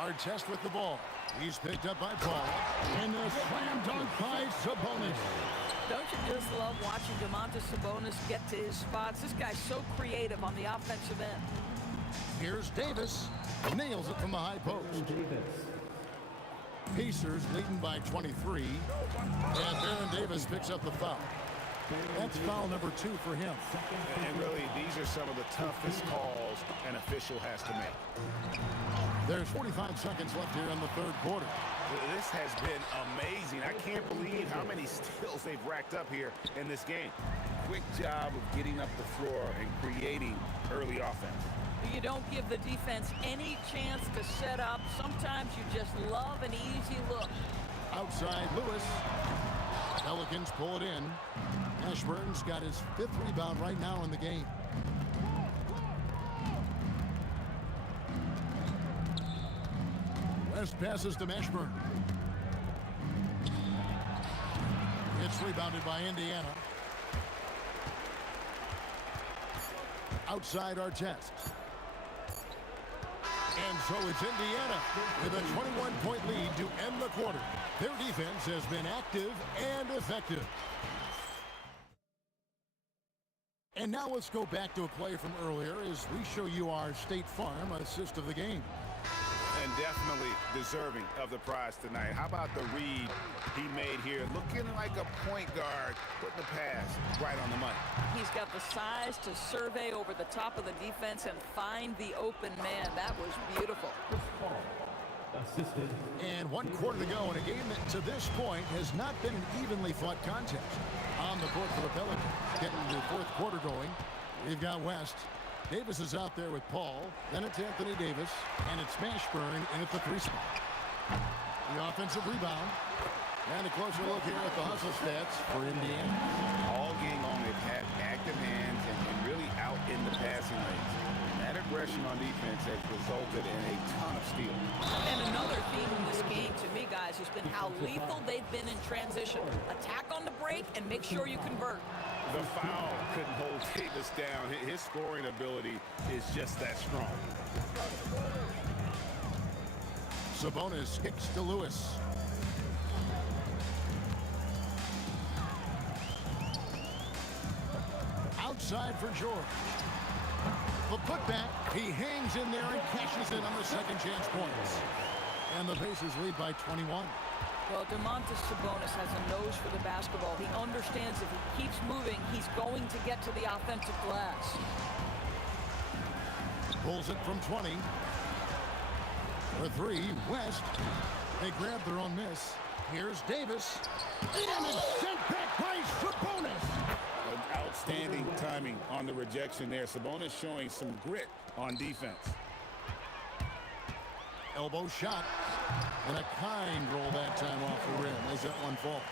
Artest with the ball. He's picked up by Paul. And a slam dunk by Sabonis. Don't you just love watching Domantas Sabonis get to his spots? This guy's so creative on the offensive end. Here's Davis. Nails it from the high post. Pacers leading by 23. And Baron Davis picks up the foul. That's foul number 2 for him. And really, these are some of the toughest calls an official has to make. There's 45 seconds left here in the third quarter. This has been amazing. I can't believe how many steals they've racked up here in this game. Quick job of getting up the floor and creating early offense. You don't give the defense any chance to set up. Sometimes you just love an easy look. Outside Lewis. Pelicans pull it in. Ashburn's got his 5th rebound right now in the game. West passes to Mashburn. It's rebounded by Indiana. Outside Artest. And so it's Indiana with a 21-point lead to end the quarter. Their defense has been active and effective. And now let's go back to a play from earlier as we show you our State Farm assist of the game. And definitely deserving of the prize tonight. How about the read he made here? Looking like a point guard, putting the pass right on the money. He's got the size to survey over the top of the defense and find the open man. That was beautiful. Assisted. And 1 quarter to go in a game that to this point has not been an evenly fought contest. On the court for the Pelicans, getting the 4th quarter going. We've got West. Davis is out there with Paul. Then it's Anthony Davis. And it's Mashburn in at the 3 spot. The offensive rebound. And a closer look here at the hustle stats for Indiana. All game long, they've had active hands and really out in the passing lanes. That aggression on defense has resulted in a ton of steals. And another theme in this game to me, guys, has been how lethal they've been in transition. Attack on the break and make sure you convert. The foul couldn't hold Davis down. His scoring ability is just that strong. Sabonis kicks to Lewis. Outside for George. The putback, he hangs in there and cashes in on the second chance points. And the Pacers lead by 21. Well, Domantas Sabonis has a nose for the basketball. He understands if he keeps moving, he's going to get to the offensive glass. Pulls it from 20. For 3, West. They grab their own miss. Here's Davis. And it's sent back by Sabonis. Outstanding timing on the rejection there. Sabonis showing some grit on defense. Elbow shot. And a kind roll that time off the rim as that one falls.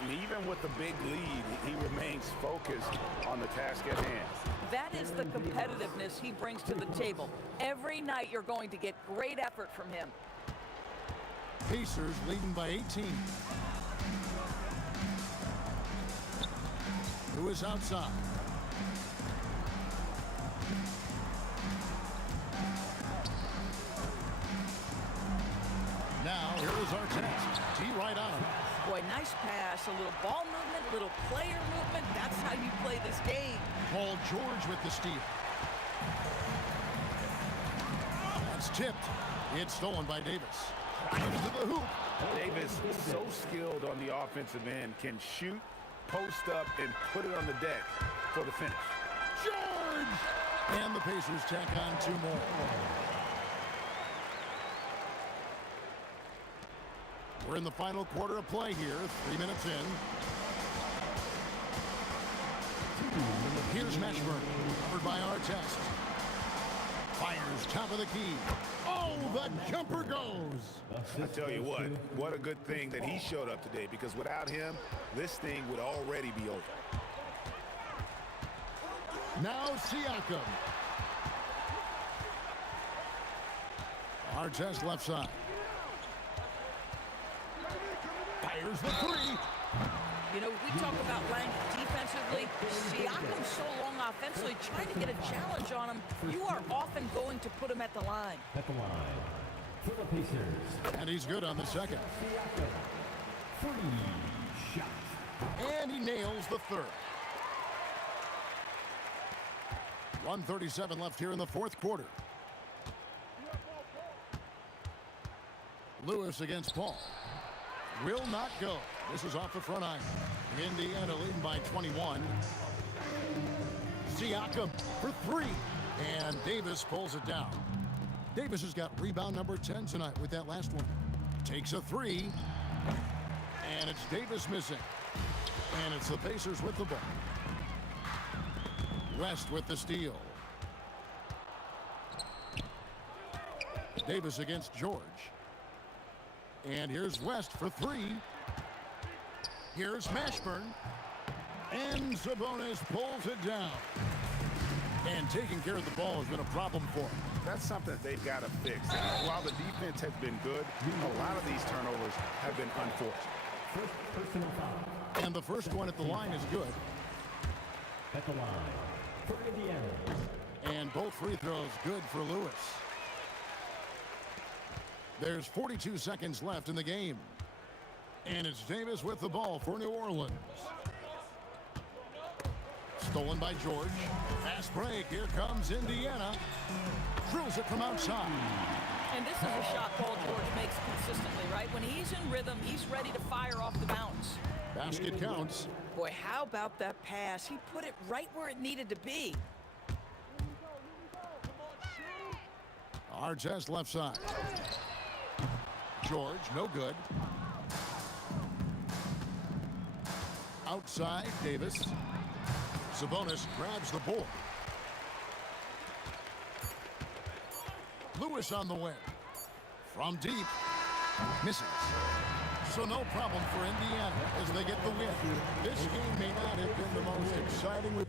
And even with the big lead, he remains focused on the task at hand. That is the competitiveness he brings to the table. Every night you're going to get great effort from him. Pacers leading by 18. Lewis outside. Now, here is Artest. T right on him. Boy, nice pass, a little ball movement, little player movement. That's how you play this game. Paul George with the steal. That's tipped. It's stolen by Davis. Into the hoop. Davis, so skilled on the offensive end, can shoot, post up, and put it on the deck for the finish. George! And the Pacers tack on 2 more. We're in the final quarter of play here, 3 minutes in. Here's Mashburn, covered by Artest. Fires top of the key. Oh, the jumper goes. I tell you what a good thing that he showed up today, because without him, this thing would already be over. Now Siakam. Artest left side. Fires the 3. You know, we talk about length defensively. Siakam's so long offensively, trying to get a challenge on him. You are often going to put him at the line. At the line for the Pacers. And he's good on the second. Free shot. And he nails the 3rd. 1:37 left here in the 4th quarter. Lewis against Paul. Will not go. This is off the front iron. Indiana leading by 21. Siakam for 3. And Davis pulls it down. Davis has got rebound number 10 tonight with that last one. Takes a 3. And it's Davis missing. And it's the Pacers with the ball. West with the steal. Davis against George. And here's West for three. Here's Mashburn. And Sabonis pulls it down. And taking care of the ball has been a problem for him. That's something they've got to fix. While the defense has been good, a lot of these turnovers have been unforced. First personal foul. And the first one at the line is good. At the line for Indiana. And both free throws good for Lewis. There's 42 seconds left in the game. And it's Davis with the ball for New Orleans. Stolen by George. Fast break. Here comes Indiana. Drills it from outside. And this is a shot Paul George makes consistently, right? When he's in rhythm, he's ready to fire off the bounce. Basket counts. Boy, how about that pass? He put it right where it needed to be. Artest left side. George, no good. Outside, Davis. Sabonis grabs the board. Lewis on the wing. From deep. Misses. So no problem for Indiana as they get the win. This game may not have been the most exciting.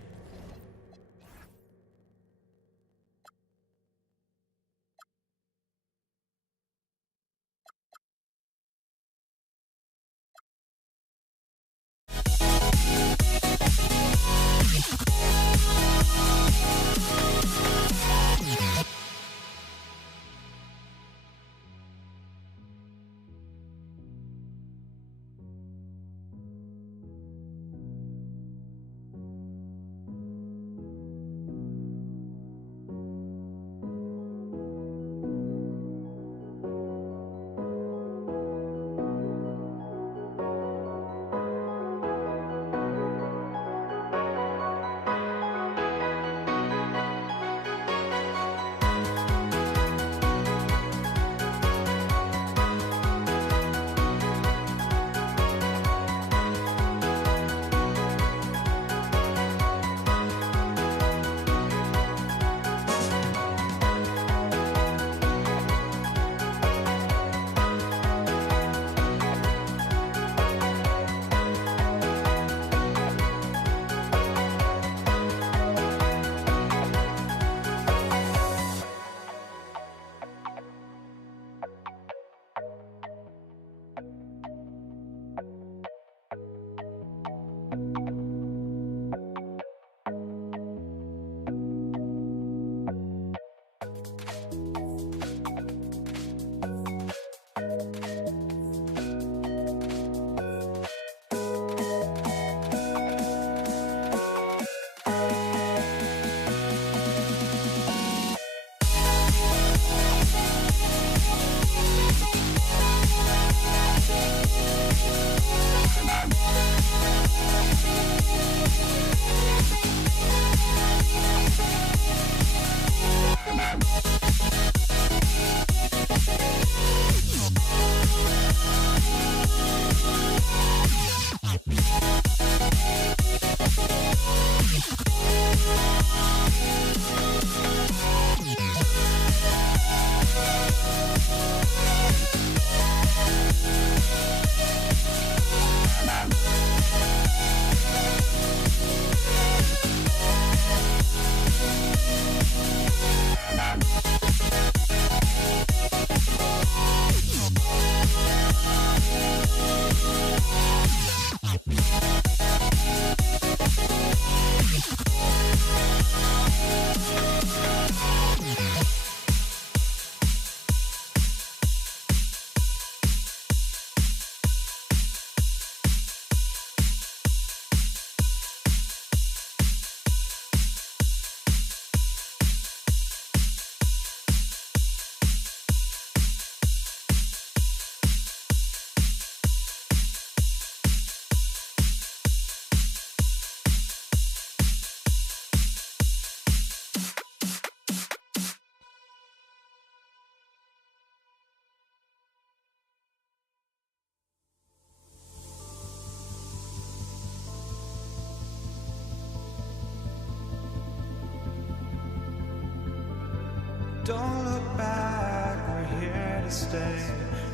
Don't look back, we're here to stay.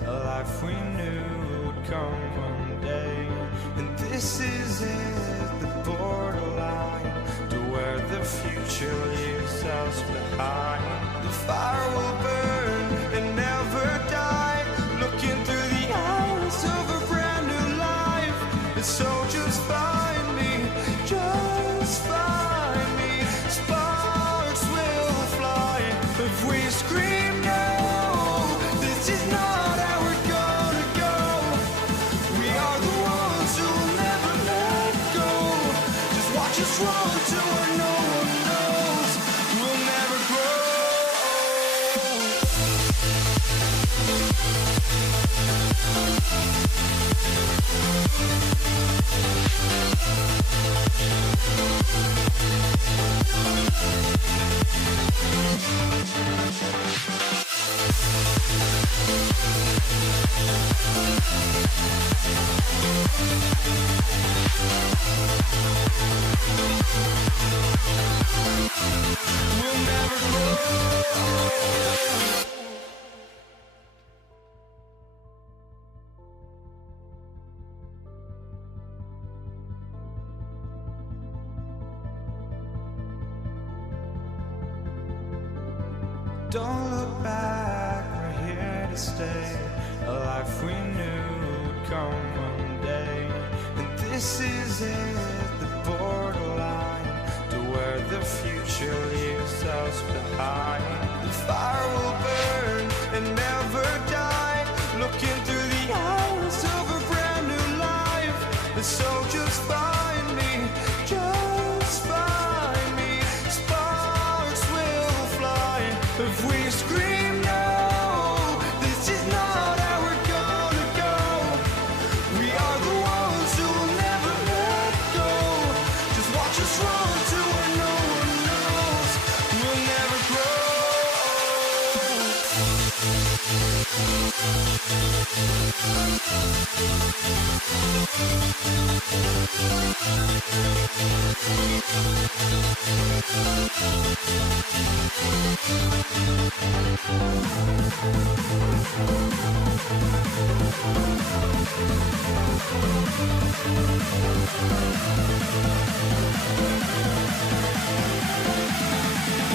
a life we knew would come one day. And this is it, the borderline to where the future leaves us behind. The fire will burn and never die, looking through the eyes of a brand new life. And so just find me, just find me. Sparks will fly if we scream no. This is not how we're gonna go. We are the ones who will never let go. Just watch us run to where no one knows. We'll never grow. We'll never grow. Don't look back, we're here to stay. A life we knew would come one day. And this is it, the borderline to where the future leaves us behind. The fire will burn and never die, looking through the eyes of a brand new life. And so just find me, just find me. Sparks will fly if we scream no. This is not how we're gonna go. We are the ones who will never let go. Just watch us run to where no one knows. We'll never grow.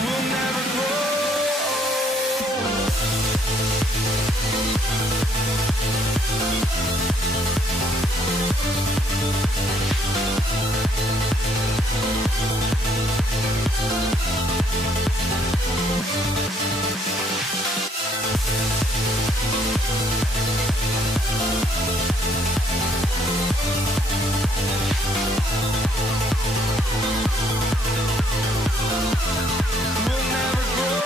We'll never grow. We'll never grow.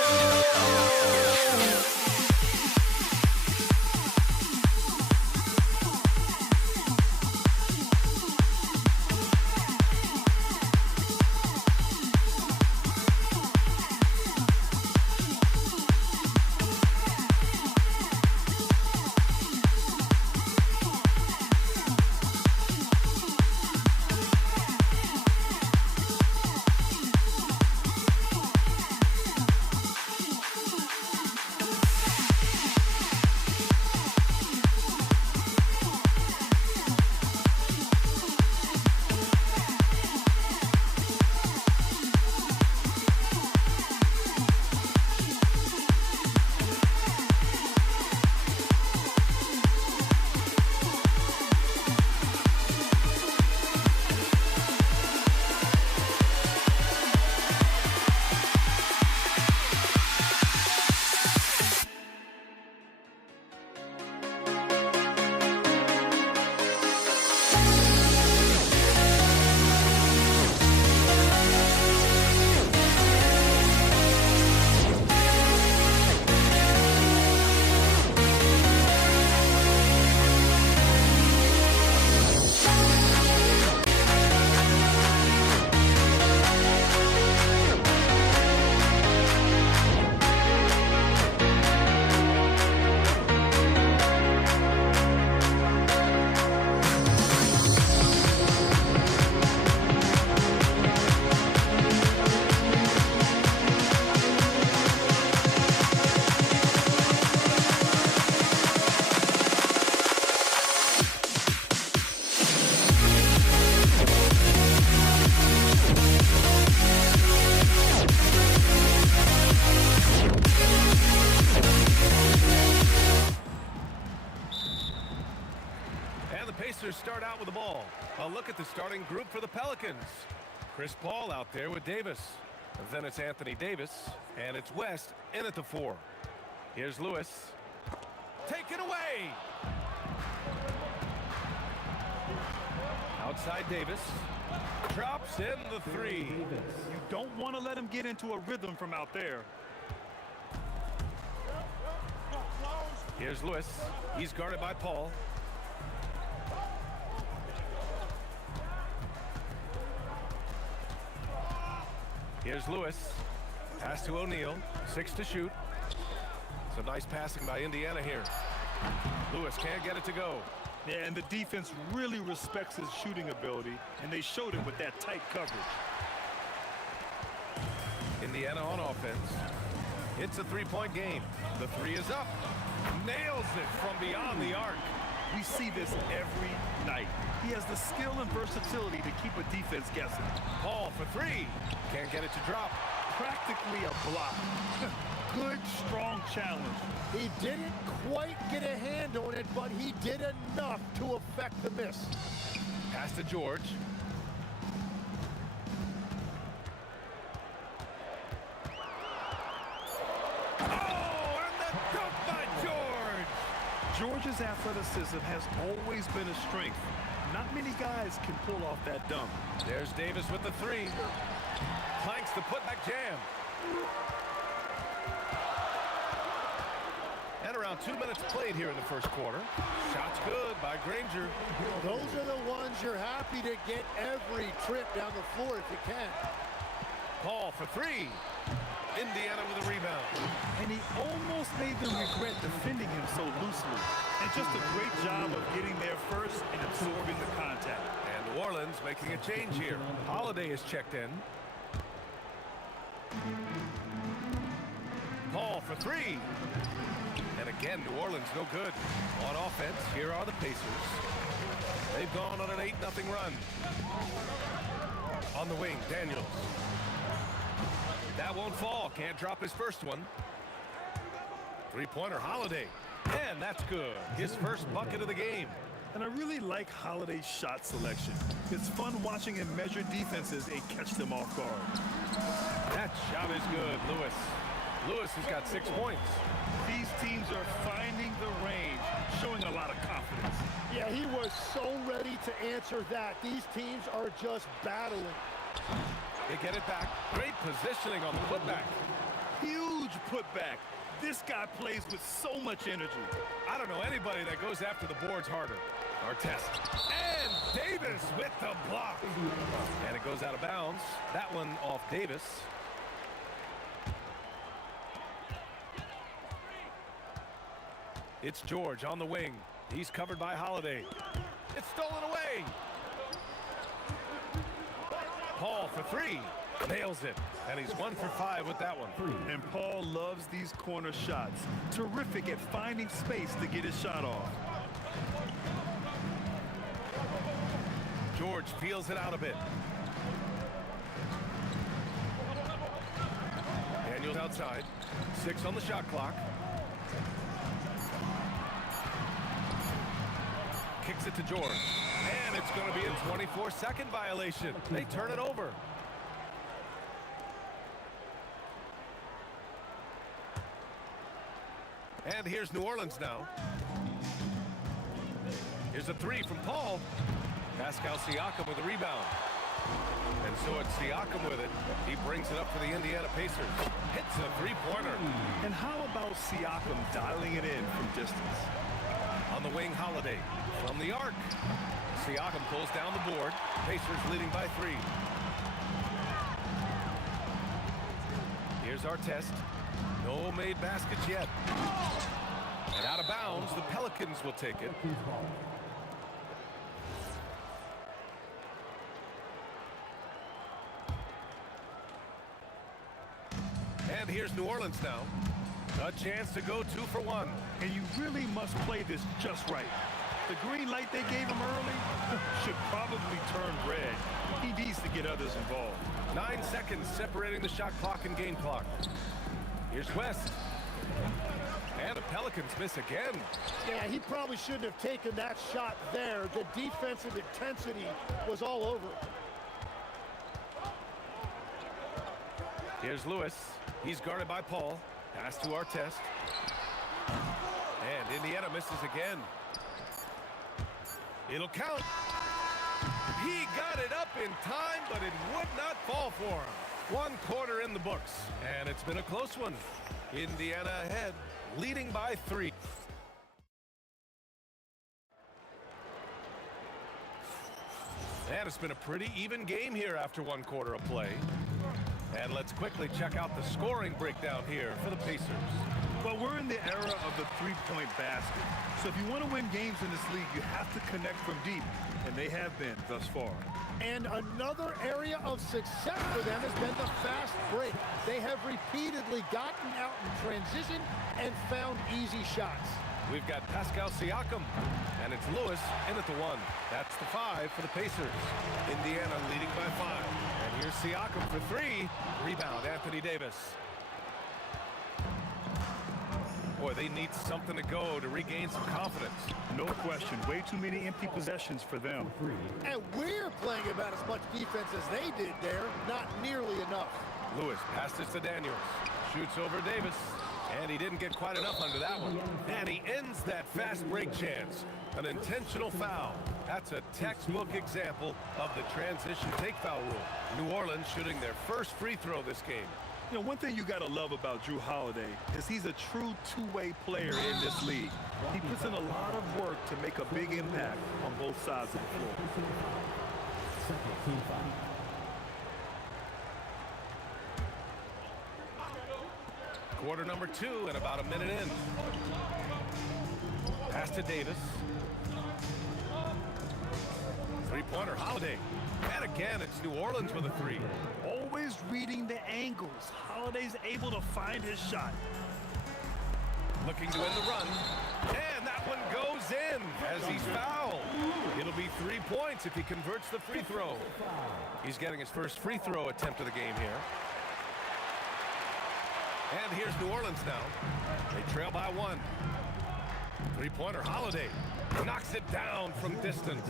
And the Pacers start out with the ball. A look at the starting group for the Pelicans. Chris Paul out there with Davis. Then it's Anthony Davis, and it's West in at the 4. Here's Lewis. Take it away! Outside Davis. Drops in the 3. You don't want to let him get into a rhythm from out there. Here's Lewis. He's guarded by Paul. Here's Lewis. Pass to O'Neal. 6 to shoot. Some nice passing by Indiana here. Lewis can't get it to go. Yeah, and the defense really respects his shooting ability, and they showed it with that tight coverage. Indiana on offense. It's a 3-point game. The 3 is up. Nails it from beyond the arc. We see this every night. He has the skill and versatility to keep a defense guessing. Paul for 3. Can't get it to drop. Practically a block. Good, strong challenge. He didn't quite get a hand on it, but he did enough to affect the miss. Pass to George. Oh, and the dunk by George! George's athleticism has always been a strength. Not many guys can pull off that dunk. There's Davis with the 3. Clanks the putback jam. And around 2 minutes played here in the first quarter. Shot's good by Granger. Those are the ones you're happy to get every trip down the floor if you can. Paul for 3. Indiana with a rebound. And he almost made them regret defending him so loosely. And just a great job of getting there first and absorbing the contact. And New Orleans making a change here. Holiday is checked in. Paul for 3. And again, New Orleans no good. On offense, here are the Pacers. They've gone on an 8-0 run. On the wing, Daniels. That won't fall. Can't drop his first one. 3-pointer, Holiday. And that's good. His first bucket of the game. And I really like Holiday's shot selection. It's fun watching him measure defenses and catch them off guard. That shot is good, Lewis. Lewis has got 6 points. These teams are finding the range, showing a lot of confidence. Yeah, he was so ready to answer that. These teams are just battling. They get it back. Great positioning on the putback. Huge putback. This guy plays with so much energy. I don't know anybody that goes after the boards harder. Our test. And Davis with the block. And it goes out of bounds. That one off Davis. It's George on the wing. He's covered by Holiday. It's stolen away. Paul for 3. Nails it. And he's 1 for 5 with that one. And Paul loves these corner shots. Terrific at finding space to get his shot off. George feels it out a bit. Daniels outside. 6 on the shot clock. Kicks it to George. And it's going to be a 24-second violation. They turn it over. And here's New Orleans now. Here's a 3 from Paul. Pascal Siakam with a rebound. And so it's Siakam with it. He brings it up for the Indiana Pacers. Hits a 3-pointer. And how about Siakam dialing it in from distance? On the wing, Holiday. From the arc. Siakam pulls down the board. Pacers leading by 3. Here's our test. No made baskets yet. And out of bounds, the Pelicans will take it. And here's New Orleans now. A chance to go 2 for 1. And you really must play this just right. The green light they gave him early should probably turn red. He needs to get others involved. 9 seconds separating the shot clock and game clock. Here's West. And the Pelicans miss again. Yeah, he probably shouldn't have taken that shot there. The defensive intensity was all over. Here's Lewis. He's guarded by Paul. Pass to Artest. And Indiana misses again. It'll count. He got it up in time, but it would not fall for him. 1 quarter in the books, and it's been a close one. Indiana ahead, leading by 3. And it's been a pretty even game here after 1 quarter of play. And let's quickly check out the scoring breakdown here for the Pacers. Well, we're in the era of the three-point basket. So if you want to win games in this league, you have to connect from deep, and they have been thus far. And another area of success for them has been the fast break. They have repeatedly gotten out in transition and found easy shots. We've got Pascal Siakam, and it's Lewis in at the 1. That's the 5 for the Pacers. Indiana leading by 5. And here's Siakam for 3. Rebound, Anthony Davis. Boy, they need something to go to regain some confidence. No question. Way too many empty possessions for them. And we're playing about as much defense as they did there. Not nearly enough. Lewis passes to Daniels. Shoots over Davis. And he didn't get quite enough under that one. And he ends that fast break chance. An intentional foul. That's a textbook example of the transition take foul rule. New Orleans shooting their first free throw this game. You know, one thing you got to love about Jrue Holiday is he's a true two-way player in this league. He puts in a lot of work to make a big impact on both sides of the floor. Quarter number 2 and about a minute in. Pass to Davis. Three-pointer, Holiday. And again, it's New Orleans with a 3. Always reading the angles. Holiday's able to find his shot. Looking to end the run. And that one goes in as he's fouled. It'll be 3 points if he converts the free throw. He's getting his first free throw attempt of the game here. And here's New Orleans now. They trail by 1. Three-pointer, Holiday. Knocks it down from distance.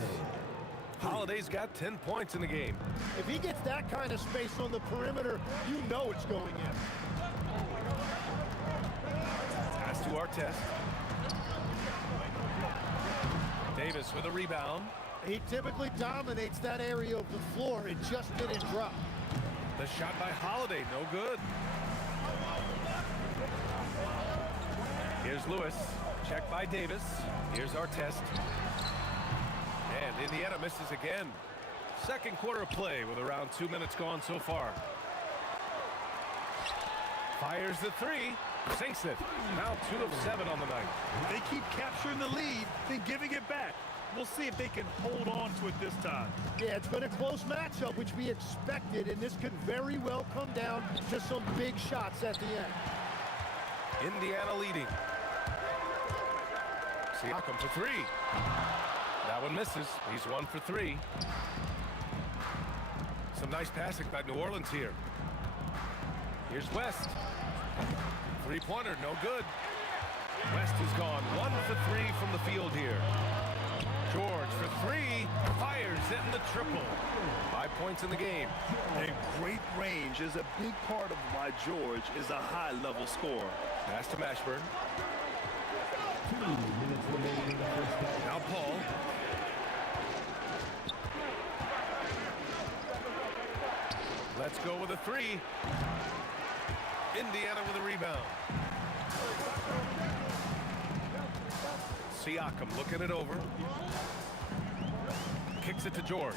Holiday's got 10 points in the game. If he gets that kind of space on the perimeter, you know it's going in. Pass to Artest. Davis with a rebound. He typically dominates that area of the floor. It just didn't drop. The shot by Holiday, no good. Here's Lewis. Check by Davis. Here's Artest. And Indiana misses again. Second quarter of play with around 2 minutes gone so far. Fires the 3. Sinks it. Now 2 of 7 on the night. They keep capturing the lead, then giving it back. We'll see if they can hold on to it this time. Yeah, it's been a close matchup, which we expected, and this could very well come down to some big shots at the end. Indiana leading. Siakam for 3. That one misses. He's 1 for 3. Some nice passing by New Orleans here. Here's West. Three-pointer, no good. West has gone 1 for 3 from the field here. George for 3. Fires in the triple. 5 points in the game. And great range is a big part of why George is a high-level scorer. Pass to Mashburn. Now Paul. Let's go with a 3. Indiana with a rebound. Siakam looking it over. Kicks it to George.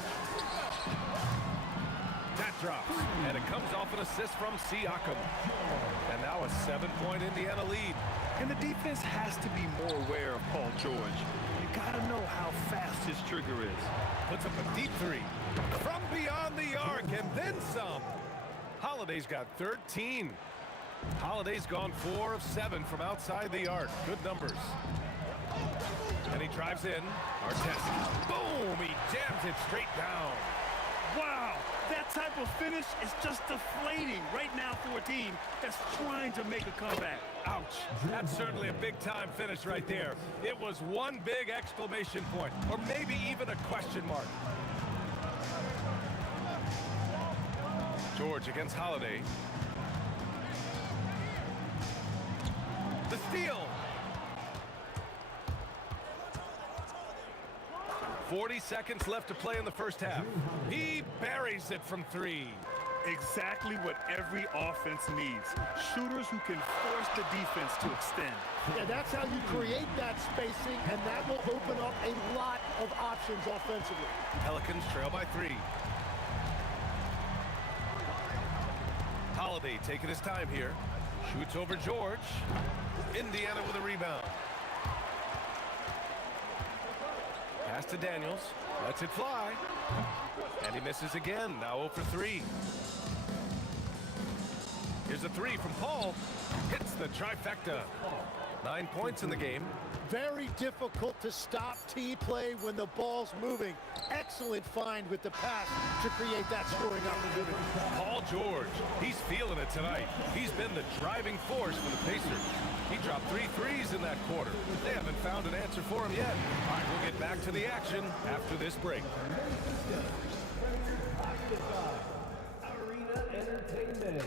That drops, and it comes off an assist from Siakam. And now a 7-point Indiana lead. And the defense has to be more aware of Paul George. You gotta know how fast his trigger is. Puts up a deep 3 from beyond the arc, and then some. Holiday's got 13. Holiday's gone 4 of 7 from outside the arc. Good numbers. And he drives in. Artest. Boom! He jams it straight down. Wow, that type of finish is just deflating right now for a team that's trying to make a comeback. Ouch. That's certainly a big-time finish right there. It was one big exclamation point, or maybe even a question mark. George against Holiday. The steal. 40 seconds left to play in the first half. He buries it from 3. Exactly what every offense needs. Shooters who can force the defense to extend. Yeah, that's how you create that spacing, and that will open up a lot of options offensively. Pelicans trail by 3. Holiday taking his time here. Shoots over George. Indiana with a rebound. Pass to Daniels. Lets it fly. And he misses again. Now 0 for 3. Here's a 3 from Paul. Hits the trifecta. 9 points in the game. Very difficult to stop T-play when the ball's moving. Excellent find with the pass to create that scoring opportunity. Paul George, he's feeling it tonight. He's been the driving force for the Pacers. He dropped 3 threes in that quarter. They haven't found an answer for him yet. All right, we'll get back to the action after this break. Arena Entertainment.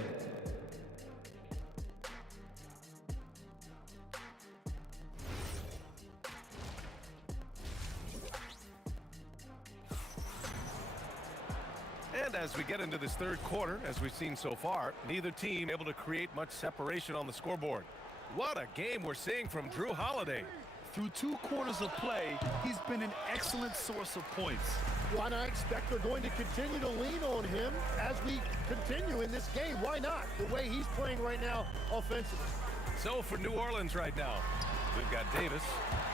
And as we get into this third quarter, as we've seen so far, neither team able to create much separation on the scoreboard. What a game we're seeing from Drew Holiday. Through 2 quarters of play, he's been an excellent source of points. Why not expect they're going to continue to lean on him as we continue in this game? Why not? The way he's playing right now offensively. So for New Orleans right now, we've got Davis,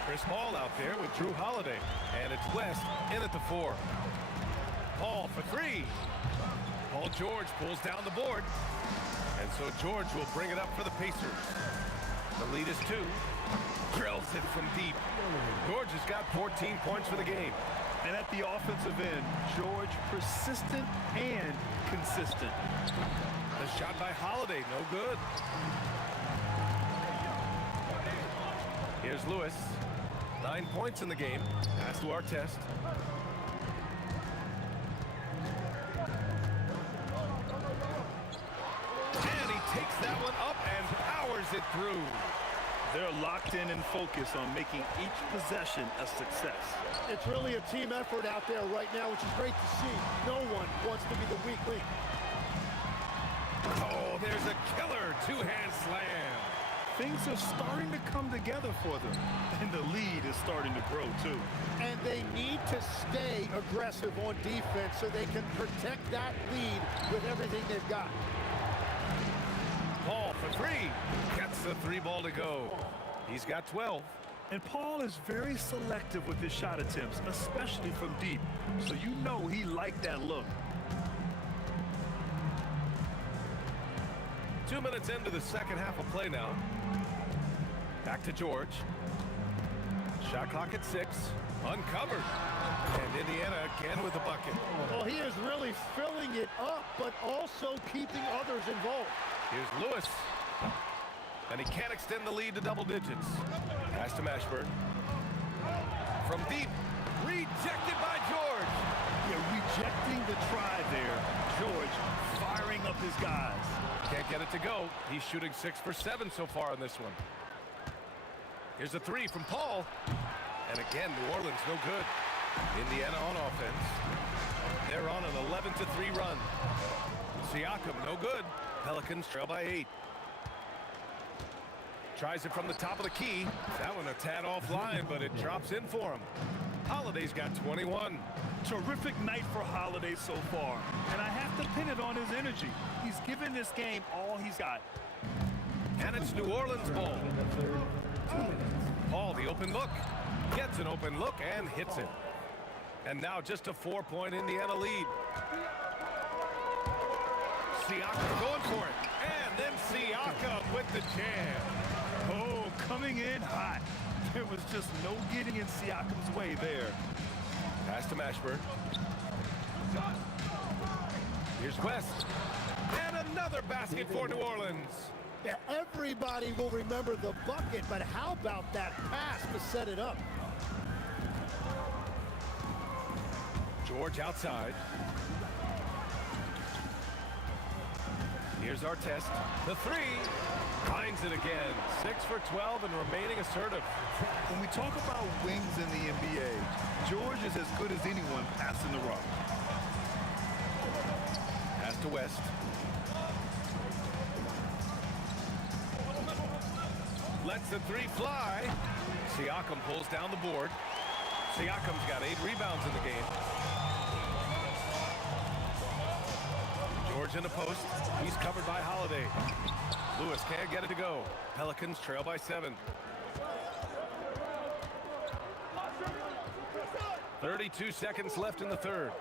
Chris Paul out there with Drew Holiday, and it's West in at the 4. Paul for 3. Paul George pulls down the board. And so George will bring it up for the Pacers. The lead is 2. Drills it from deep. George has got 14 points for the game. And at the offensive end, George persistent and consistent. The shot by Holiday, no good. Here's Lewis. 9 points in the game. Pass to Artest. And he takes that one up and powers it through. They're locked in and focused on making each possession a success. It's really a team effort out there right now, which is great to see. No one wants to be the weak link. Oh, there's a killer 2-hand slam. Things are starting to come together for them, and the lead is starting to grow too. And they need to stay aggressive on defense so they can protect that lead with everything they've got. Paul for 3. Gets the 3 ball to go. He's got 12. And Paul is very selective with his shot attempts, especially from deep. So you know he liked that look. 2 minutes into the second half of play now. Back to George. Shot clock at 6. Uncovered. And Indiana again with the bucket. Well, he is really filling it up, but also keeping others involved. Here's Lewis. And he can't extend the lead to double digits. Pass to Mashburn. From deep. Rejected by George. Yeah, rejecting the try there. George firing up his guys. Can't get it to go. He's shooting 6 for 7 so far on this one. Here's a 3 from Paul. And again, New Orleans no good. Indiana on offense. They're on an 11-3 run. Siakam no good. Pelicans trail by 8. Tries it from the top of the key. That one a tad offline, but it drops in for him. Holiday's got 21. Terrific night for Holiday so far, and I have to pin it on his energy. He's given this game all he's got. And it's New Orleans ball. Paul, the open look. Gets an open look and hits it. And now just a 4-point Indiana lead. Siakam going for it. And then Siakam with the jam. Oh, coming in hot. There was just no getting in Siakam's way there. Pass to Mashburn. Here's West. And another basket for New Orleans. Yeah, everybody will remember the bucket, but how about that pass to set it up? George outside. Here's our test. The three. Finds it again. 6 for 12 and remaining assertive. When we talk about wings in the NBA, George is as good as anyone passing the rock. Pass to West. Lets the three fly. Siakam pulls down the board. Siakam's got 8 rebounds in the game. George in the post. He's covered by Holiday. Lewis can't get it to go. Pelicans trail by 7. 32 seconds left in the third.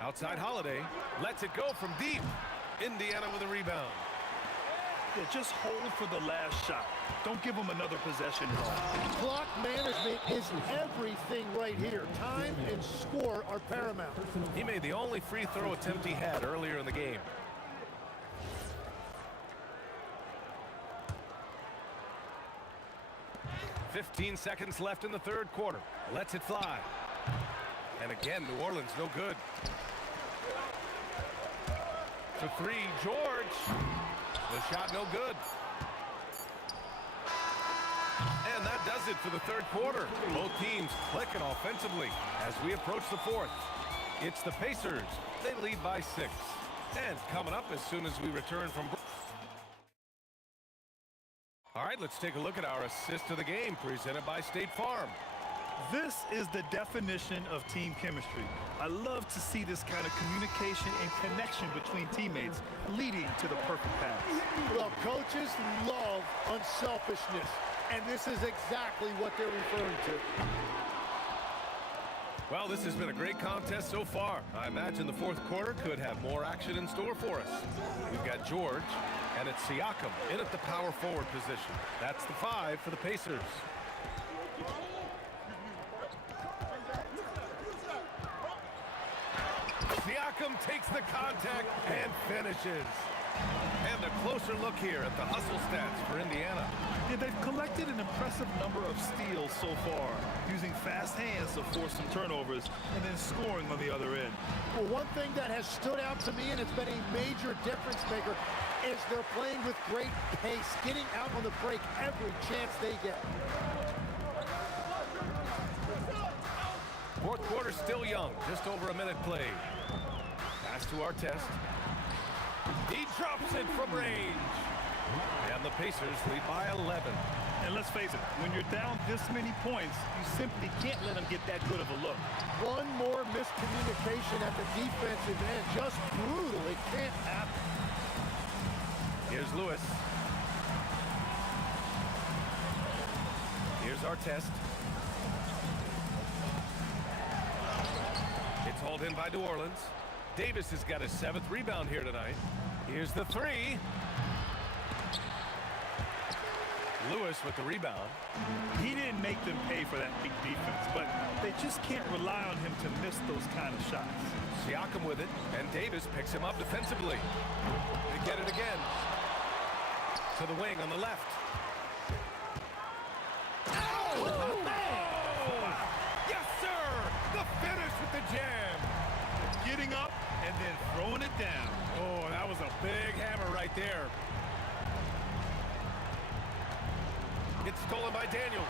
Outside Holiday. Lets it go from deep. Indiana with a rebound. Yeah, just hold for the last shot. Don't give him another possession at all. Clock management is everything right here. Time and score are paramount. He made the only free throw attempt he had earlier in the game. "15 seconds left in the third quarter. Lets it fly. And again, New Orleans no good. For 3, George. The shot no good. And that does it for the third quarter. Both teams clicking offensively as we approach the fourth. It's the Pacers. They lead by 6. And coming up as soon as we return from break. All right, let's take a look at our assist of the game presented by State Farm. This is the definition of team chemistry. I love to see this kind of communication and connection between teammates leading to the perfect pass. Well, coaches love unselfishness, and this is exactly what they're referring to. Well, this has been a great contest so far. I imagine the fourth quarter could have more action in store for us. We've got George, and it's Siakam in at the power forward position. That's the 5 for the Pacers. Siakam takes the contact and finishes. And a closer look here at the hustle stats for Indiana. Yeah, they've collected an impressive number of steals so far, using fast hands to force some turnovers and then scoring on the other end. Well, one thing that has stood out to me, and it's been a major difference maker, is they're playing with great pace, getting out on the break every chance they get. Fourth quarter still young, just over a minute played. Pass to our test. He drops it from range. And the Pacers lead by 11. And let's face it, when you're down this many points, you simply can't let them get that good of a look. One more miscommunication at the defensive end. Just brutal. It can't happen. Here's Lewis. Here's our test. It's hauled in by New Orleans. Davis has got his 7th rebound here tonight. Here's the 3. Lewis with the rebound. He didn't make them pay for that big defense, but they just can't rely on him to miss those kind of shots. Siakam with it, and Davis picks him up defensively. They get it again. To the wing on the left. Oh, man! Yes, sir! The finish with the jam. Getting up and then throwing it down. Oh, that was a big hammer right there. It's stolen by Daniels.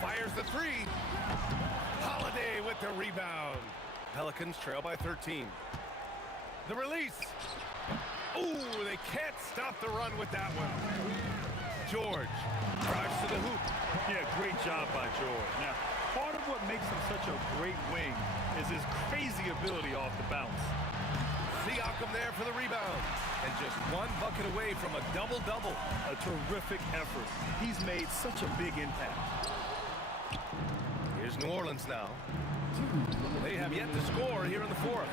Fires the 3. Holiday with the rebound. Pelicans trail by 13. The release. Ooh, they can't stop the run with that one. George drives to the hoop. Yeah, great job by George. Now, part of what makes him such a great wing is his crazy ability off the bounce. Siakam there for the rebound. And just one bucket away from a double-double. A terrific effort. He's made such a big impact. Here's New Orleans now. They have yet to score here in the fourth.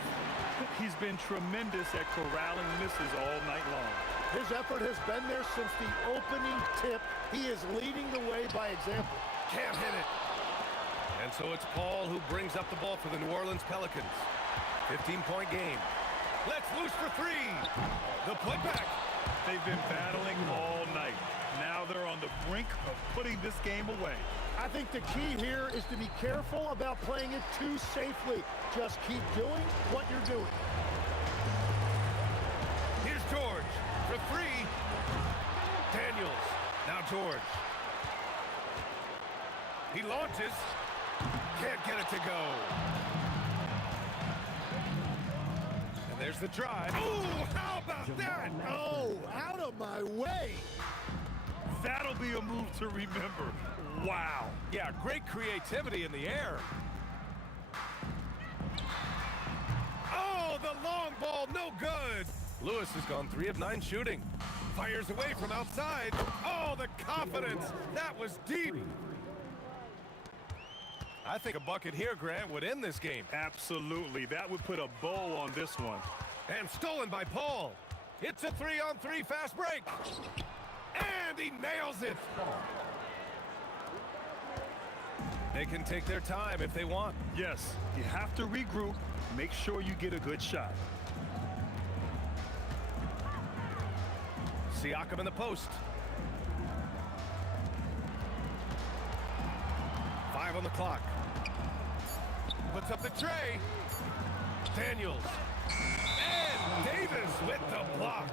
He's been tremendous at corralling misses all night long. His effort has been there since the opening tip. He is leading the way by example. Can't hit it. And so it's Paul who brings up the ball for the New Orleans Pelicans. 15-point game. Let's loose for three. The putback. They've been battling all night. Now they're on the brink of putting this game away. I think the key here is to be careful about playing it too safely. Just keep doing what you're doing. Here's George for three. Daniels. Now George. He launches. Can't get it to go. And there's the drive. Ooh, how about that? Oh, out of my way. That'll be a move to remember. Wow. Yeah, great creativity in the air. Oh, the long ball, no good. Lewis has gone 3 of 9 shooting. Fires away from outside. Oh, the confidence. That was deep. I think a bucket here, Grant, would end this game. Absolutely. That would put a bow on this one. And stolen by Paul. It's a 3-on-3 fast break. And he nails it. They can take their time if they want. Yes, you have to regroup. Make sure you get a good shot. Siakam in the post. 5 on the clock. Puts up the tray. Daniels. And Davis with the block.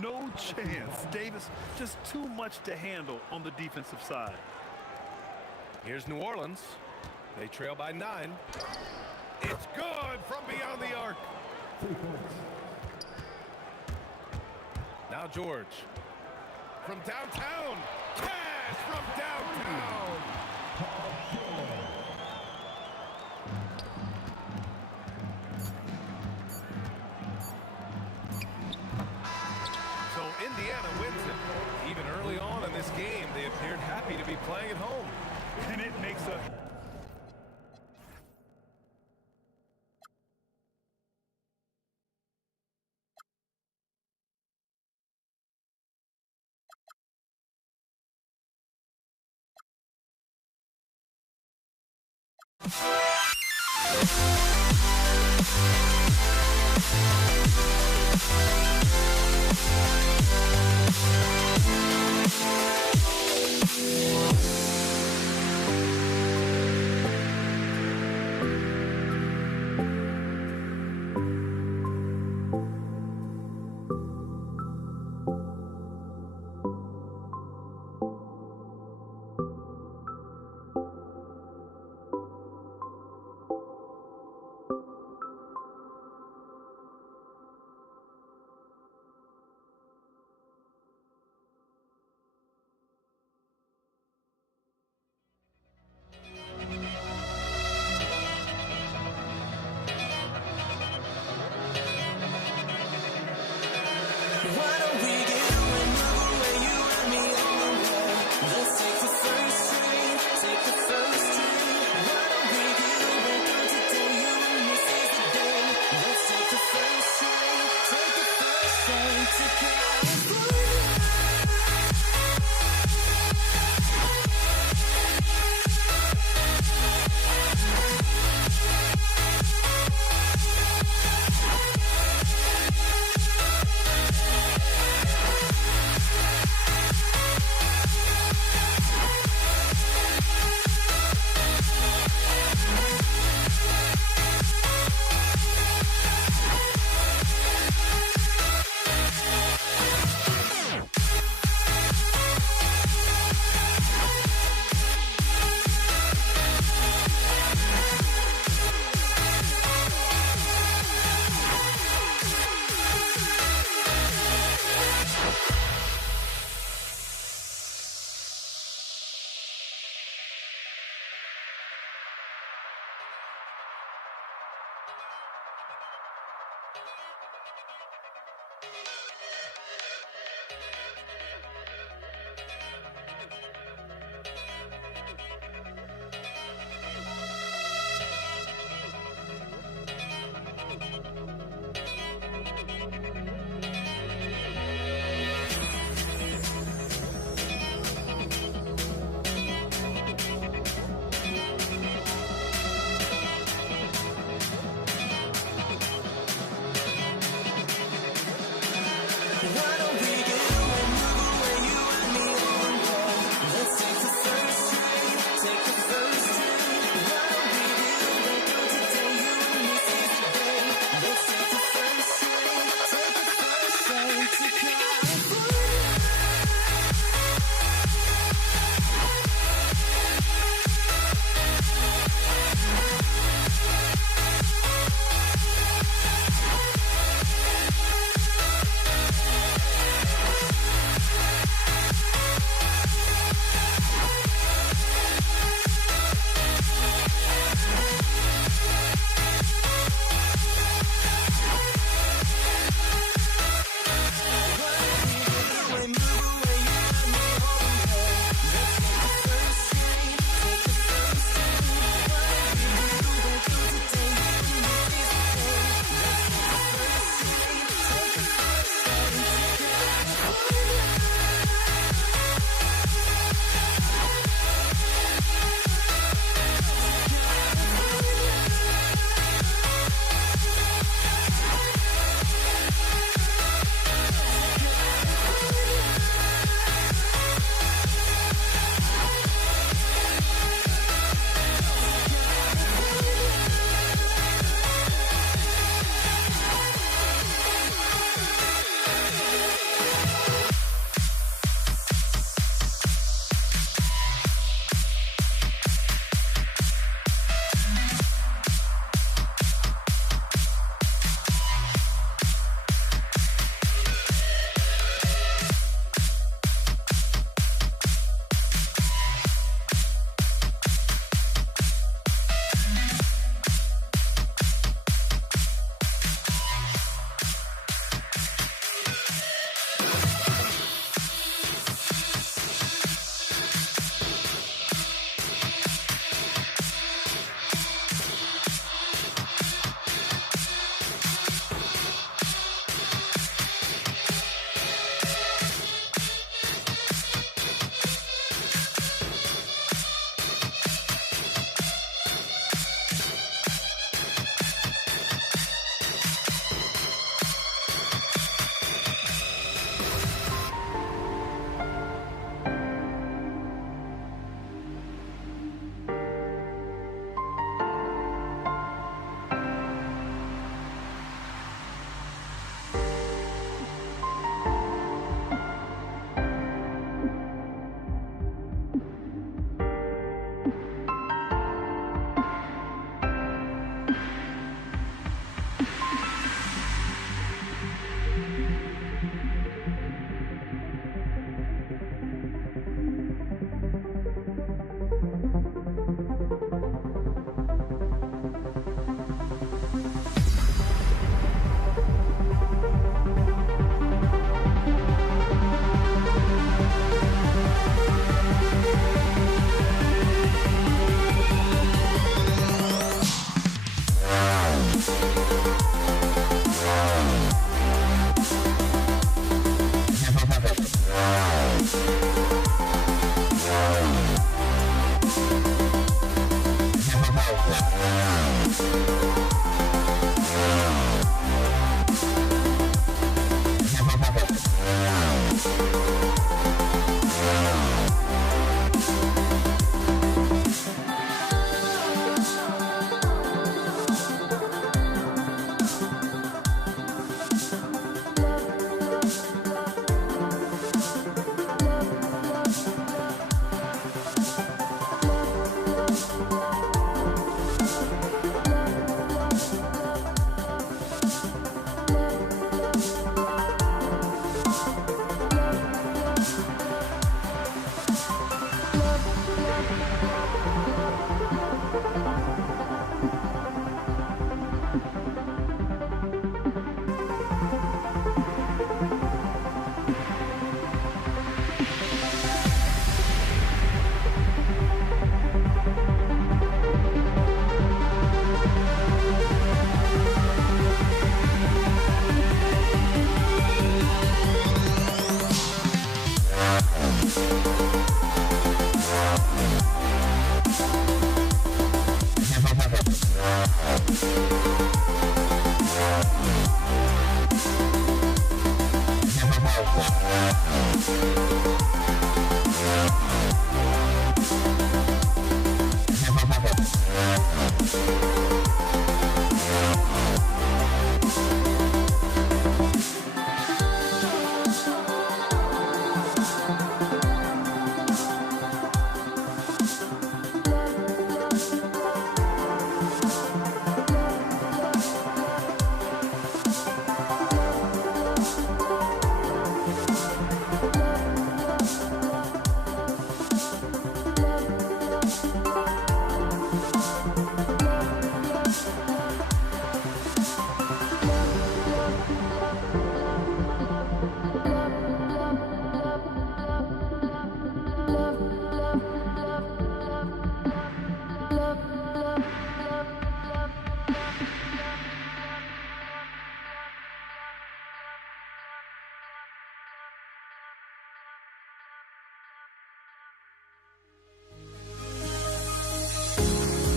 No chance. Davis just too much to handle on the defensive side. Here's New Orleans. They trail by 9. It's good from beyond the arc. 3 points. Now George. From downtown. Cash from downtown. So Indiana wins it. Even early on in this game, they appeared happy to be playing at home. And it makes a...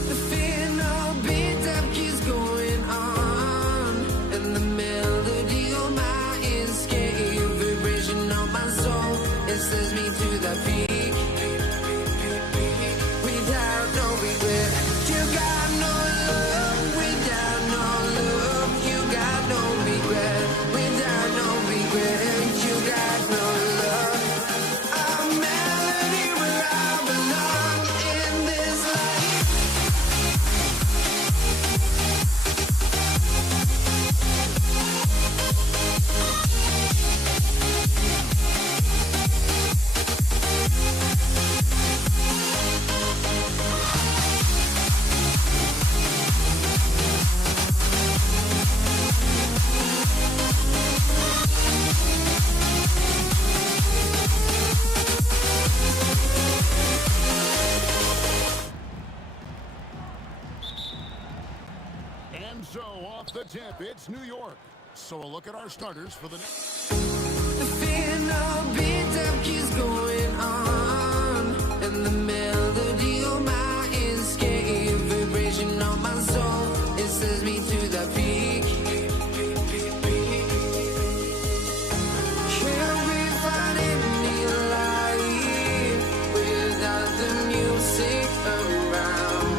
The fear no beat up keeps going on, and the melody on my escape, vibration on my soul, it sends me to the peak. Without no regret, you got no love. Without no love, you got no regret. Without no regret, you got no love. A melody where I belong in this life. And so off the tip, it's New York. So a look at our starters for the next. The fear no beat up keeps going on, and the melody on my escape, vibration on my soul, it sends me to the peak. Can't we find any life without the music around?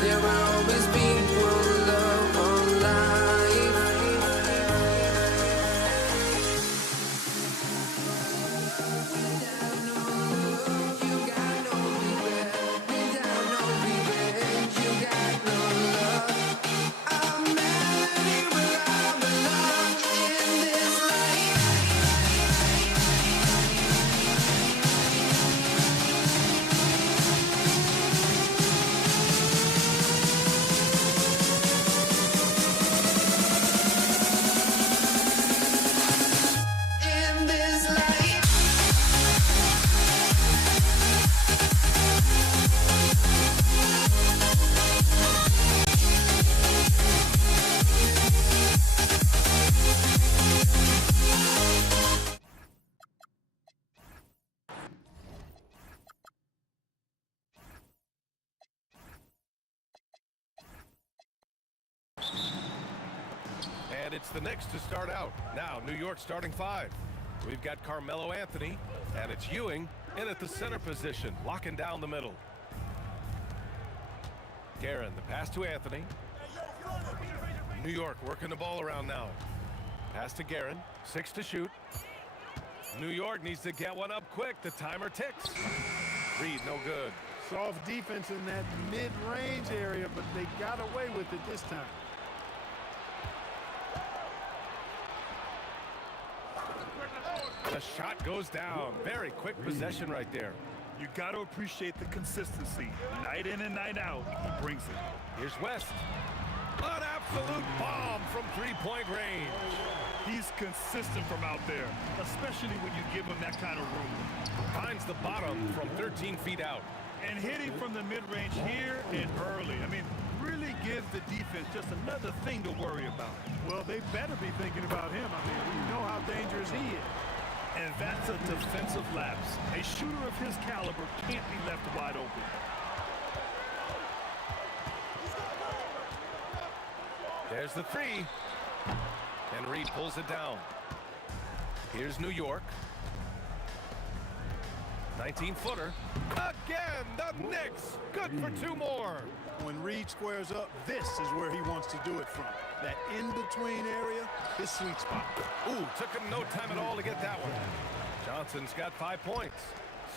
There will always be one love on life. Without no love, you got no regret. Without no regret, you got no love. A melody where I belong in this life. In this life. And it's the Knicks to start out. Now, New York starting five. We've got Carmelo Anthony, and it's Ewing in at the center position, locking down the middle. Guerin, the pass to Anthony. New York working the ball around now. Pass to Guerin, 6 to shoot. New York needs to get one up quick. The timer ticks. Reed, no good. Soft defense in that mid-range area, but they got away with it this time. The shot goes down. Very quick possession right there. You got to appreciate the consistency. Night in and night out, he brings it. Here's West. An absolute bomb from three-point range. He's consistent from out there, especially when you give him that kind of room. Finds the bottom from 13 feet out. And hitting from the mid-range here and early. I mean, really gives the defense just another thing to worry about. Well, they better be thinking about him. I mean, we know how dangerous he is. And that's a defensive lapse. A shooter of his caliber can't be left wide open. There's the three. And Reed pulls it down. Here's New York. 19-footer. Again, the Knicks. Good for two more. When Reed squares up, this is where he wants to do it from. That in-between area, his sweet spot. Ooh, took him no time at all to get that one. Johnson's got 5 points.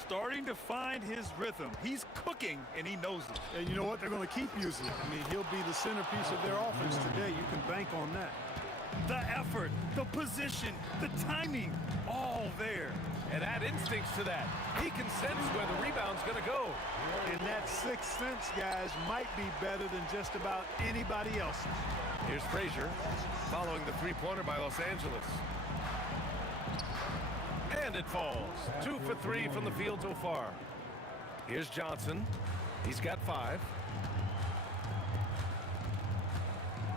Starting to find his rhythm. He's cooking, and he knows it. And you know what? They're going to keep using it. I mean, he'll be the centerpiece of their offense today. You can bank on that. The effort, the position, the timing, all there. And add instincts to that. He can sense where the rebound's going to go. And that sixth sense, guys, might be better than just about anybody else. Here's Frazier, following the three-pointer by Los Angeles. And it falls. 2 for 3 from the field so far. Here's Johnson. He's got 5.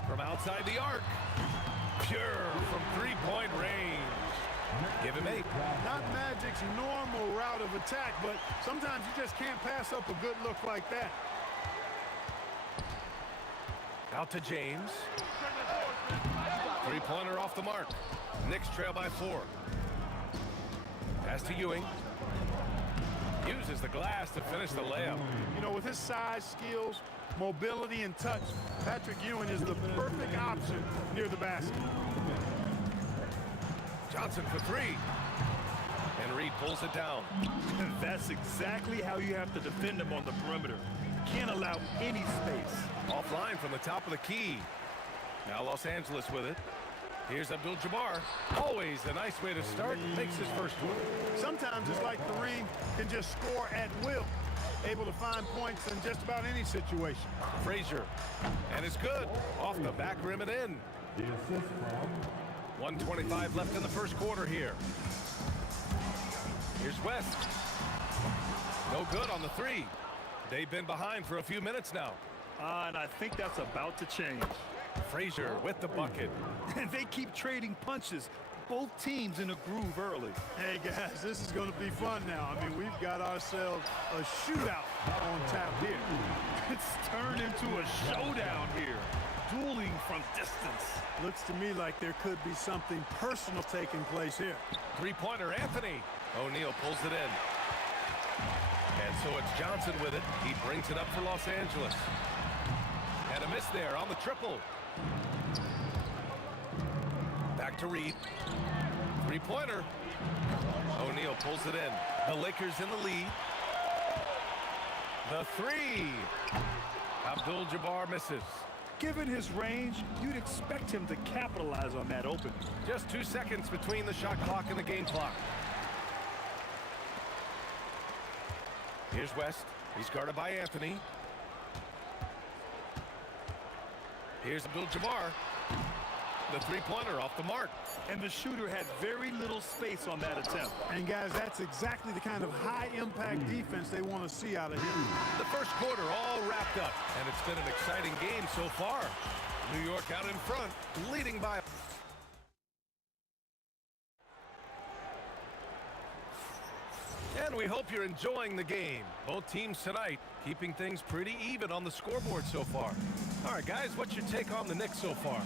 From outside the arc. Pure from three-point range. Give him 8. Not Magic's normal route of attack, but sometimes you just can't pass up a good look like that. Out to James. Three-pointer off the mark. Knicks trail by 4. Pass to Ewing. Uses the glass to finish the layup. You know, with his size, skills, mobility, and touch, Patrick Ewing is the perfect option near the basket. Johnson for 3. And Reed pulls it down. That's exactly how you have to defend him on the perimeter. Can't allow any space. Offline from the top of the key. Now Los Angeles with it. Here's Abdul-Jabbar. Always a nice way to start. Makes his first one. Sometimes it's like the Reed can just score at will. Able to find points in just about any situation. Frazier. And it's good. Off the back rim and in. 1:25 left in the first quarter here. Here's West. No good on the 3. They've been behind for a few minutes now. And I think that's about to change. Frazier with the bucket. And they keep trading punches. Both teams in a groove early. Hey, guys, this is going to be fun now. I mean, we've got ourselves a shootout on tap here. It's turned into a showdown here. Dueling from distance. Looks to me like there could be something personal taking place here. Three-pointer, Anthony. O'Neal pulls it in. And so it's Johnson with it. He brings it up for Los Angeles. And a miss there on the triple. Back to Reed. Three-pointer. O'Neal pulls it in. The Lakers in the lead. The 3. Abdul-Jabbar misses. Given his range, you'd expect him to capitalize on that opening. Just 2 seconds between the shot clock and the game clock. Here's West. He's guarded by Anthony. Here's Abdul-Jabbar. The three-pointer off the mark. And the shooter had very little space on that attempt. And, guys, that's exactly the kind of high-impact defense they want to see out of him. The first quarter all wrapped up, and it's been an exciting game so far. New York out in front, leading by... And we hope you're enjoying the game. Both teams tonight keeping things pretty even on the scoreboard so far. All right, guys, what's your take on the Knicks so far?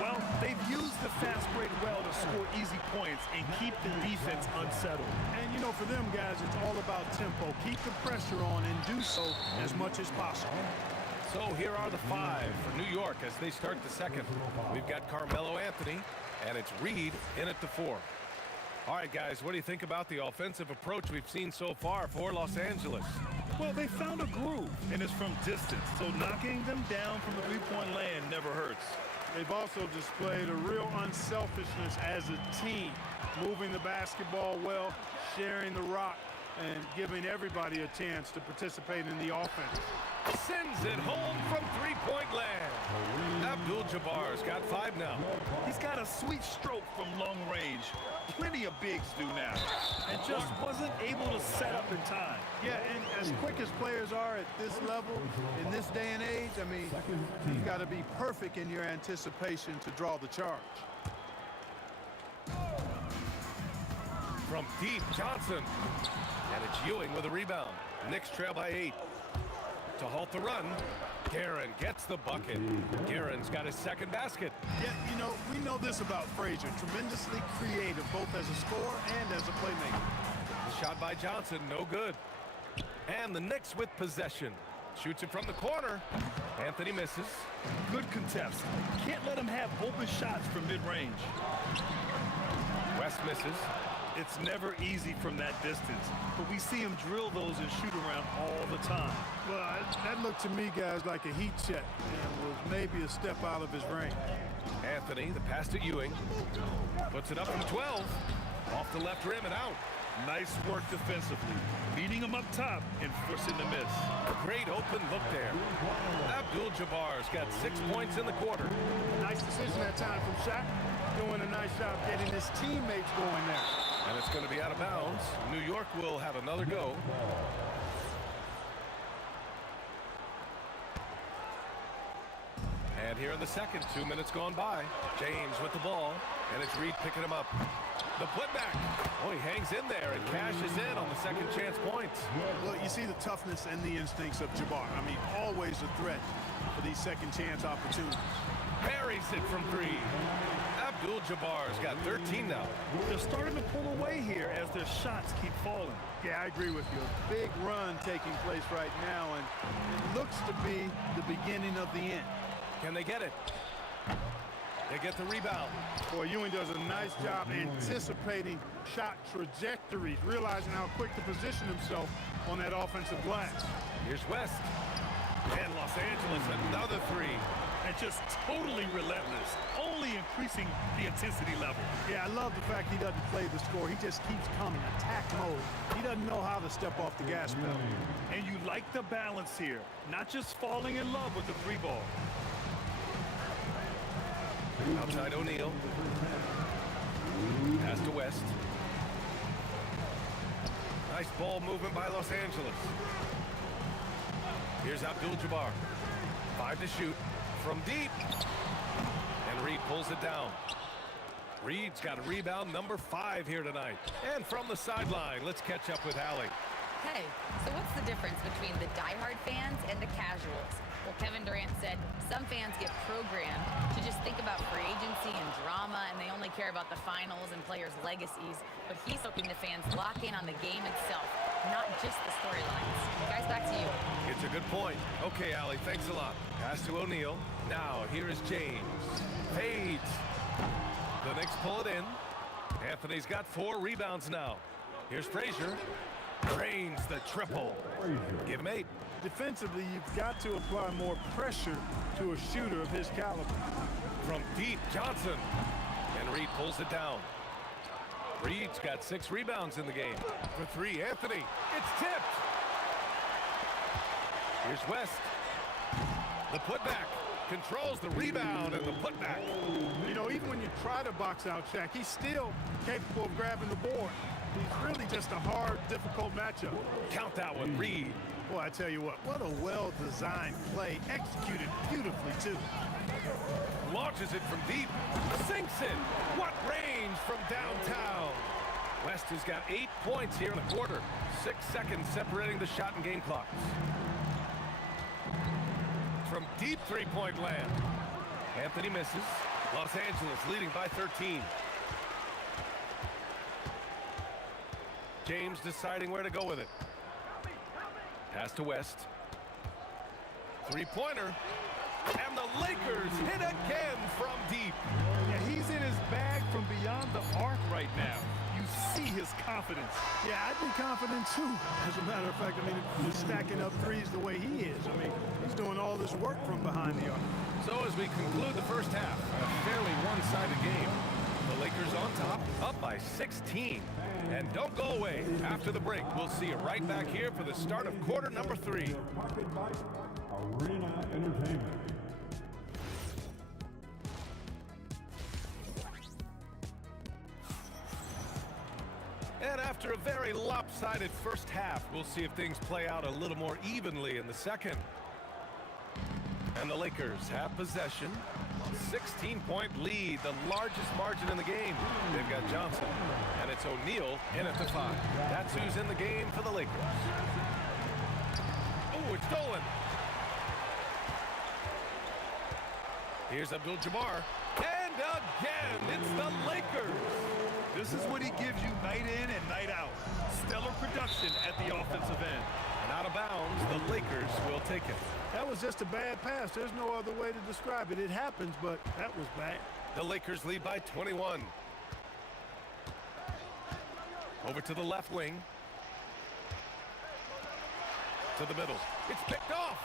Well, they've used the fast break well to score easy points and keep the defense unsettled. And, you know, for them, guys, it's all about tempo. Keep the pressure on and do so as much as possible. So here are the 5 for New York as they start the second. We've got Carmelo Anthony, and it's Reed in at the 4. All right, guys, what do you think about the offensive approach we've seen so far for Los Angeles? Well, they found a groove, and it's from distance, so knocking them down from the three-point land never hurts. They've also displayed a real unselfishness as a team, moving the basketball well, sharing the rock, and giving everybody a chance to participate in the offense. Sends it home from three-point land. Abdul-Jabbar's got 5 now. He's got a sweet stroke from long range. Plenty of bigs do now. And just wasn't able to set up in time. Yeah, and as quick as players are at this level, in this day and age, I mean, you've got to be perfect in your anticipation to draw the charge. From deep, Johnson. And it's Ewing with a rebound. Knicks trail by 8. to halt the run. Guerin gets the bucket. Guerin's got his second basket. Yeah, you know, we know this about Frazier. Tremendously creative, both as a scorer and as a playmaker. The shot by Johnson, no good. And the Knicks with possession. Shoots it from the corner. Anthony misses. Good contest. Can't let him have open shots from mid-range. West misses. It's never easy from that distance, but we see him drill those and shoot around all the time. Well, that looked to me, guys, like a heat check and was maybe a step out of his range. Anthony, the pass to Ewing. Puts it up from 12. Off the left rim and out. Nice work defensively, beating him up top and forcing the miss. A great open look there. Abdul-Jabbar's got 6 points in the quarter. Nice decision that time from Shaq. Doing a nice job getting his teammates going there. And it's going to be out of bounds. New York will have another go. And here in the second, 2 minutes gone by. James with the ball, and it's Reed picking him up. The putback. Oh, he hangs in there and cashes in on the second chance points. Look, you see the toughness and the instincts of Jabbar. I mean, always a threat for these second chance opportunities. Buries it from 3. Abdul-Jabbar's got 13 now. They're starting to pull away here as their shots keep falling. Yeah, I agree with you. A big run taking place right now, and it looks to be the beginning of the end. Can they get it? They get the rebound. Boy, Ewing does a nice job anticipating shot trajectories, realizing how quick to position himself on that offensive glass. Here's West. And Los Angeles, another 3. And just totally relentless, only increasing the intensity level. Yeah, I love the fact he doesn't play the score. He just keeps coming, attack mode. He doesn't know how to step off the gas pedal. And you like the balance here, not just falling in love with the 3 ball. Outside O'Neal. Pass to West. Nice ball movement by Los Angeles. Here's Abdul-Jabbar. 5 to shoot from deep. And Reed pulls it down. Reed's got a rebound number 5 here tonight. And from the sideline, let's catch up with Allie. Hey, so what's the difference between the diehard fans and the casuals? Well, Kevin Durant said some fans get programmed to just think about free agency and drama, and they only care about the finals and players' legacies. But he's hoping the fans lock in on the game itself, not just the storylines. Guys, back to you. It's a good point. Okay, Allie, thanks a lot. Pass to O'Neal. Now, here is James. Fades. The Knicks pull it in. Anthony's got 4 rebounds now. Here's Frazier. Drains the triple. Give him 8. Defensively, you've got to apply more pressure to a shooter of his caliber. From deep, Johnson. And Reed pulls it down. Reed's got 6 rebounds in the game. For 3, Anthony. It's tipped. Here's West. The putback. Controls the rebound and the putback. You know, even when you try to box out Shaq, he's still capable of grabbing the board. He's really just a hard, difficult matchup. Count that one, Reed. Boy, I tell you what a well-designed play, executed beautifully, too. Launches it from deep, sinks it. What range from downtown. West has got 8 points here in the quarter. 6 seconds separating the shot and game clocks. From deep 3-point land. Anthony misses. Los Angeles leading by 13. James deciding where to go with it. Pass to West. 3-pointer. And the Lakers hit again from deep. Yeah, he's in his bag from beyond the arc right now. You see his confidence. Yeah, I'd be confident too. As a matter of fact, I mean, if you're stacking up threes the way he is, I mean, he's doing all this work from behind the arc. So as we conclude the first half, a fairly one-sided game. The Lakers on top, up by 16. And don't go away. After the break, we'll see you right back here for the start of quarter number 3. Arena Entertainment. And after a very lopsided first half, we'll see if things play out a little more evenly in the second. And the Lakers have possession. 16-point lead, the largest margin in the game. They've got Johnson, and it's O'Neal in at the 5. That's who's in the game for the Lakers. Oh, it's stolen. Here's Abdul-Jabbar. And again, it's the Lakers. This is what he gives you night in and night out. Stellar production at the offensive end. And out of bounds, the Lakers will take it. That was just a bad pass. There's no other way to describe it. It happens, but that was bad. The Lakers lead by 21. Over to the left wing. To the middle. It's picked off.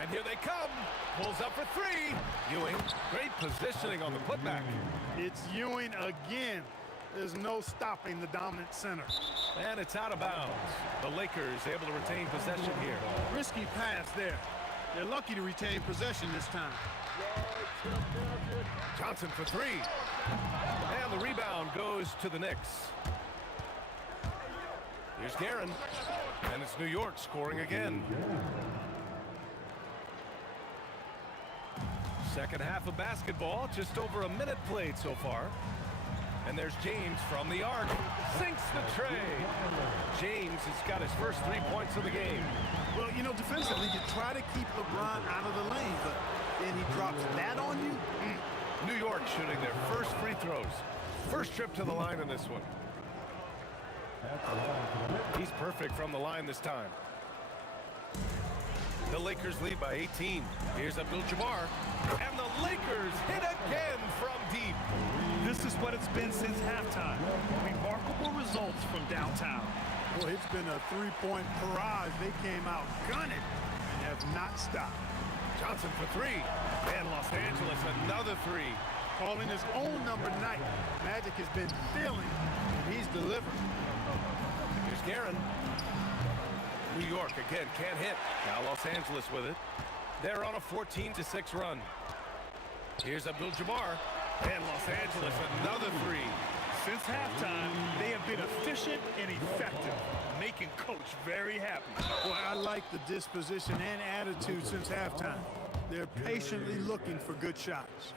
And here they come. Pulls up for three. Ewing, great positioning on the putback. It's Ewing again. There's no stopping the dominant center. And it's out of bounds. The Lakers able to retain possession here. Risky pass there. They're lucky to retain possession this time. Johnson for three. And the rebound goes to the Knicks. Here's Guerin. And it's New York scoring again. Second half of basketball, just over a minute played so far. And there's James from the arc. Sinks the tray. James has got his first 3 points of the game. Well, you know, defensively, you try to keep LeBron out of the lane, but then he drops that on you. New York shooting their first free throws. First trip to the line in this one. He's perfect from the line this time. The Lakers lead by 18. Here's Abdul-Jabbar. And the Lakers hit again from deep. This is what it's been since halftime. Remarkable results from downtown. Boy, it's been a three-point barrage. They came out gunning and have not stopped. Johnson for three. And Los Angeles another three. Calling his own number night. Magic has been feeling, and he's delivered. Here's Guerin. New York again can't hit. Now Los Angeles with it. They're on a 14-6 run. Here's Abdul-Jabbar. And Los Angeles another three. Since halftime, they have been efficient and effective, making Coach very happy. Boy, I like the disposition and attitude since halftime. They're patiently looking for good shots.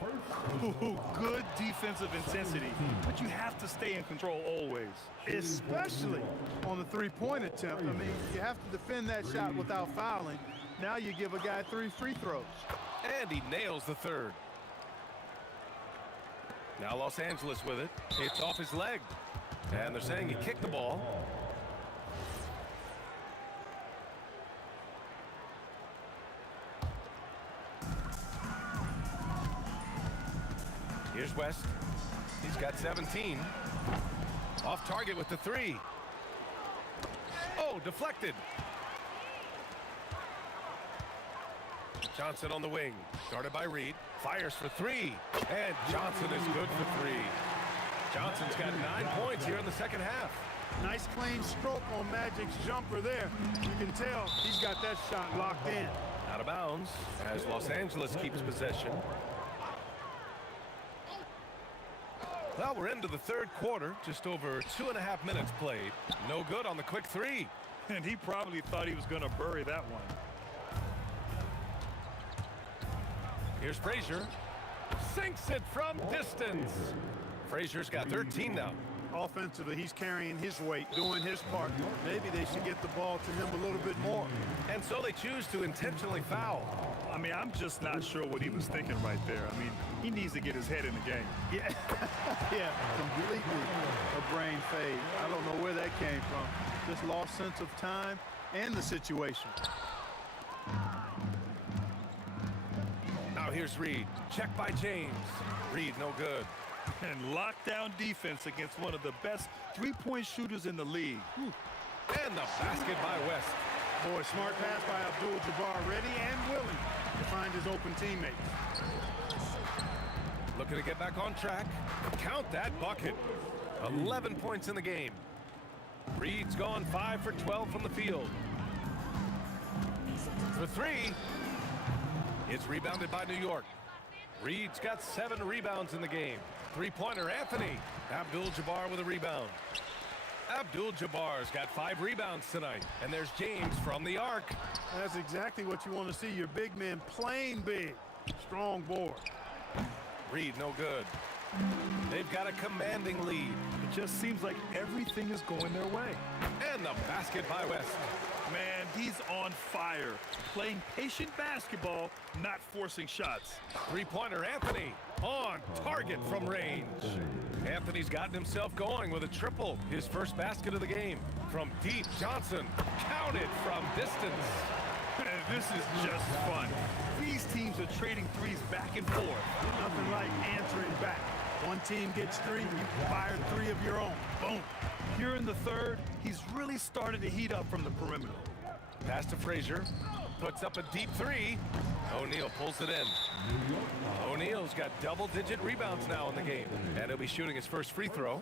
Ooh, good defensive intensity, but you have to stay in control always. Especially on the three-point attempt. I mean, you have to defend that shot without fouling. Now you give a guy 3 free throws. And he nails the third. Now Los Angeles with it. It's off his leg. And they're saying he kicked the ball. Here's West. He's got 17. Off target with the three. Oh, deflected. Johnson on the wing. Guarded by Reed. Fires for three. And Johnson is good for three. Johnson's got 9 points here in the second half. Nice clean stroke on Magic's jumper there. You can tell he's got that shot locked in. Out of bounds as Los Angeles keeps possession. Well, we're into the third quarter. Just over 2.5 minutes played. No good on the quick three. And he probably thought he was going to bury that one. Here's Frazier. Sinks it from distance. Frazier's got 13 now. Offensively, he's carrying his weight, doing his part. Maybe they should get the ball to him a little bit more. And so they choose to intentionally foul. I mean, I'm just not sure what he was thinking right there. I mean, he needs to get his head in the game. Yeah, yeah, completely a brain fade. I don't know where that came from. Just lost sense of time and the situation. Now here's Reed. Check by James. Reed no good. And lockdown defense against one of the best three-point shooters in the league. And the basket by West. Boy, smart pass by Abdul-Jabbar, ready and willing to find his open teammates. Looking to get back on track. Count that bucket. 11 points in the game. Reed's gone 5 for 12 from the field. For three. It's rebounded by New York. Reed's got 7 rebounds in the game. Three-pointer, Anthony. Abdul-Jabbar with a rebound. Abdul-Jabbar's got 5 rebounds tonight. And there's James from the arc. That's exactly what you want to see. Your big men playing big. Strong board. Reed no good. They've got a commanding lead. It just seems like everything is going their way. And the basket by West. Man, he's on fire. Playing patient basketball, not forcing shots. Three-pointer Anthony on target from range. Anthony's gotten himself going with a triple. His first basket of the game. From deep, Johnson counted from distance. This is just fun. These teams are trading threes back and forth. Nothing like answering back. One team gets three, you fire three of your own. Boom. Here in the third, he's really started to heat up from the perimeter. Pass to Frazier. Puts up a deep three. O'Neal pulls it in. O'Neal's got double-digit rebounds now in the game. And he'll be shooting his first free throw.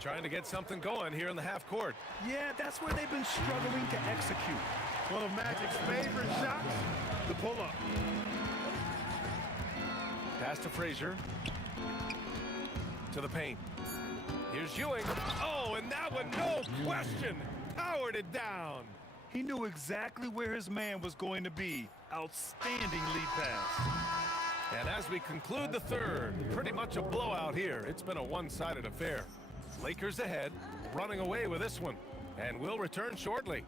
Trying to get something going here in the half court. Yeah, that's where they've been struggling to execute. One of Magic's favorite shots, the pull-up. Pass to Frazier. To the paint. Here's Ewing. Oh, and that one, no question, powered it down. He knew exactly where his man was going to be. Outstanding lead pass. And as we conclude the third, pretty much a blowout here. It's been a one-sided affair. Lakers ahead, running away with this one. And we'll return shortly.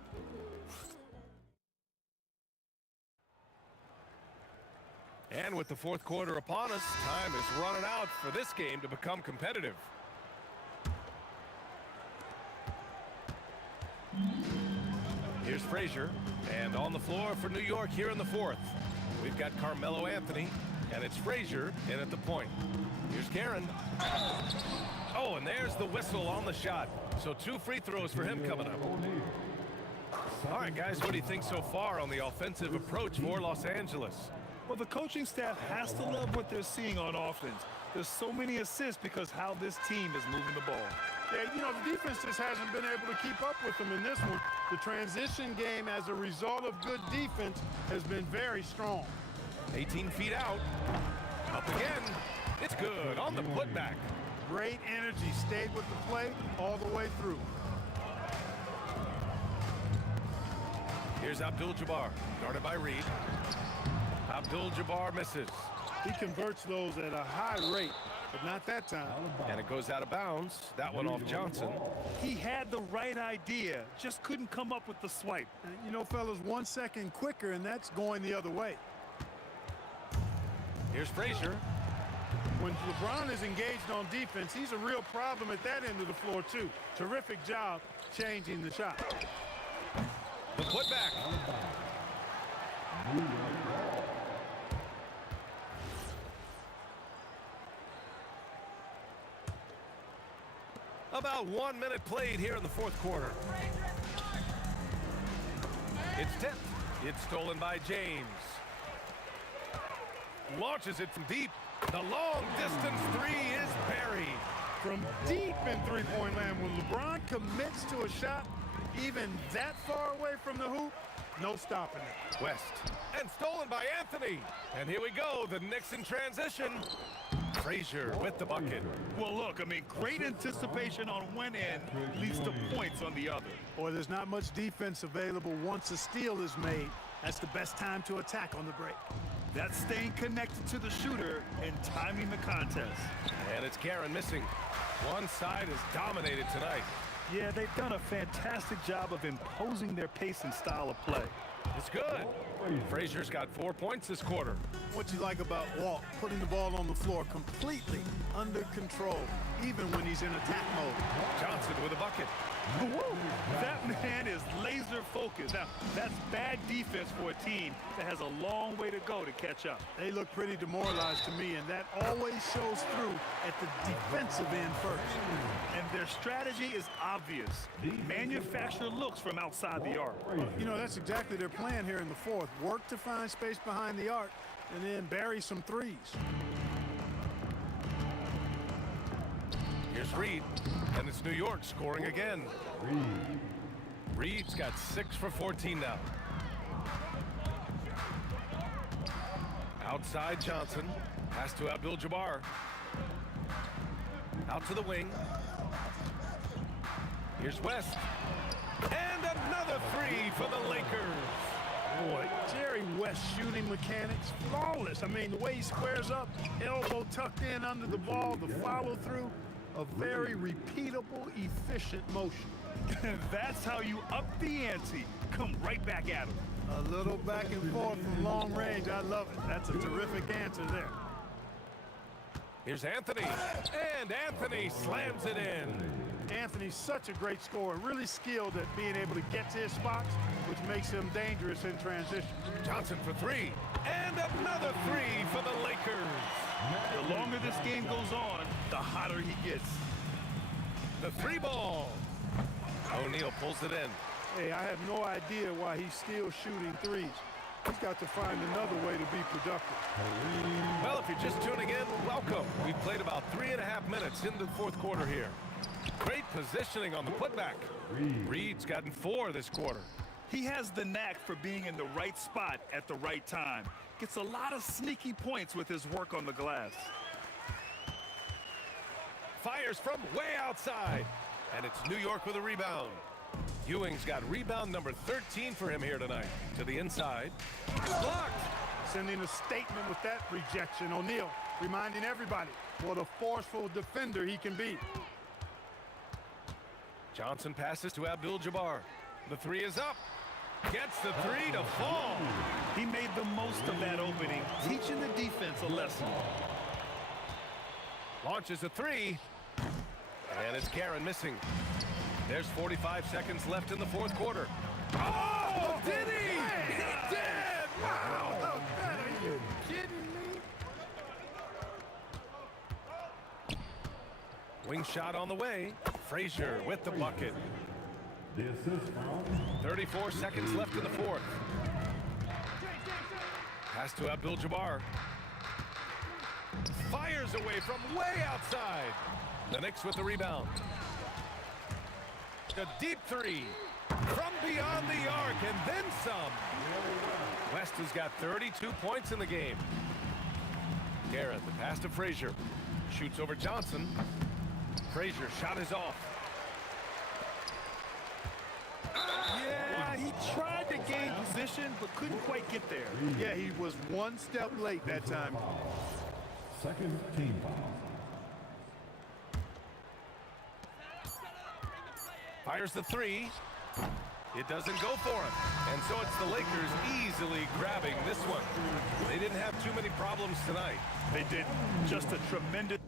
And with the fourth quarter upon us, time is running out for this game to become competitive. Here's Frazier, and on the floor for New York here in the fourth. We've got Carmelo Anthony, and it's Frazier in at the point. Here's Karen. Oh, and there's the whistle on the shot. So 2 free throws for him coming up. All right, guys, what do you think so far on the offensive approach for Los Angeles? Well, the coaching staff has to love what they're seeing on offense. There's so many assists because how this team is moving the ball. Yeah, you know, the defense just hasn't been able to keep up with them in this one. The transition game as a result of good defense has been very strong. 18 feet out. Up again. It's good on the putback. Great energy, stayed with the play all the way through. Here's Abdul-Jabbar, guarded by Reed. Abdul-Jabbar misses. He converts those at a high rate, but not that time. And it goes out of bounds. That one off Johnson. He had the right idea, just couldn't come up with the swipe. You know, fellas, 1 second quicker, and that's going the other way. Here's Frazier. When LeBron is engaged on defense, he's a real problem at that end of the floor, too. Terrific job changing the shot. The putback. About 1 minute played here in the fourth quarter. It's tipped. It's stolen by James. Launches it from deep. The long distance three is buried. From deep in three-point land, when LeBron commits to a shot even that far away from the hoop, no stopping it. West. And stolen by Anthony. And here we go, the Knicks in transition. Frazier with the bucket. Well, look, I mean, great anticipation on one end leads to points on the other. Boy, there's not much defense available once a steal is made. That's the best time to attack on the break. That's staying connected to the shooter and timing the contest. And it's Karen missing. One side is dominated tonight. Yeah, they've done a fantastic job of imposing their pace and style of play. It's good. Frazier's got 4 points this quarter. What you like about Walt, putting the ball on the floor completely under control, even when he's in attack mode. Johnson with a bucket. That man is laser focused. Now, that's bad defense for a team that has a long way to go to catch up. They look pretty demoralized to me, and that always shows through at the defensive end first. And their strategy is obvious. Manufacture looks from outside the arc. You know, that's exactly their plan here in the fourth. Work to find space behind the arc, and then bury some threes. Here's Reed, and it's New York scoring again. Reed's got 6 for 14 now. Outside Johnson, pass to Abdul-Jabbar. Out to the wing. Here's West. And another three for the Lakers. Boy, Jerry West shooting mechanics, flawless. I mean, the way he squares up, elbow tucked in under the ball, the follow through, a very repeatable, efficient motion. That's how you up the ante. Come right back at him. A little back and forth from long range. I love it. That's a terrific answer there. Here's Anthony, and Anthony slams it in. Anthony's such a great scorer, really skilled at being able to get to his spots, which makes him dangerous in transition. Johnson for three, and another three for the Lakers. The longer this game goes on, the hotter he gets. The three ball. O'Neal pulls it in. Hey, I have no idea why he's still shooting threes. He's got to find another way to be productive. Well, if you're just tuning in, welcome. We've played about 3.5 minutes into the fourth quarter here. Great positioning on the putback. Reed's gotten 4 this quarter. He has the knack for being in the right spot at the right time. Gets a lot of sneaky points with his work on the glass. Fires from way outside. And it's New York with a rebound. Ewing's got rebound number 13 for him here tonight. To the inside. Blocked. Sending a statement with that rejection. O'Neal reminding everybody what a forceful defender he can be. Johnson passes to Abdul-Jabbar. The three is up. Gets the three to fall. He made the most of that opening, teaching the defense a lesson. Launches a three. And it's Karen missing. There's 45 seconds left in the fourth quarter. Oh, did he? He did! Wow! Are you kidding me? Wing shot on the way. Frazier with the bucket. 34 seconds left in the fourth. Pass to Abdul-Jabbar. Fires away from way outside. The Knicks with the rebound. A deep three from beyond the arc and then some. West has got 32 points in the game. Garrett, the pass to Frazier. Shoots over Johnson. Frazier shot is off. Yeah, he tried to gain position but couldn't quite get there. Yeah, he was one step late that time. Second team foul. Fires the three. It doesn't go for him. And so it's the Lakers easily grabbing this one. They didn't have too many problems tonight. They did. Just a tremendous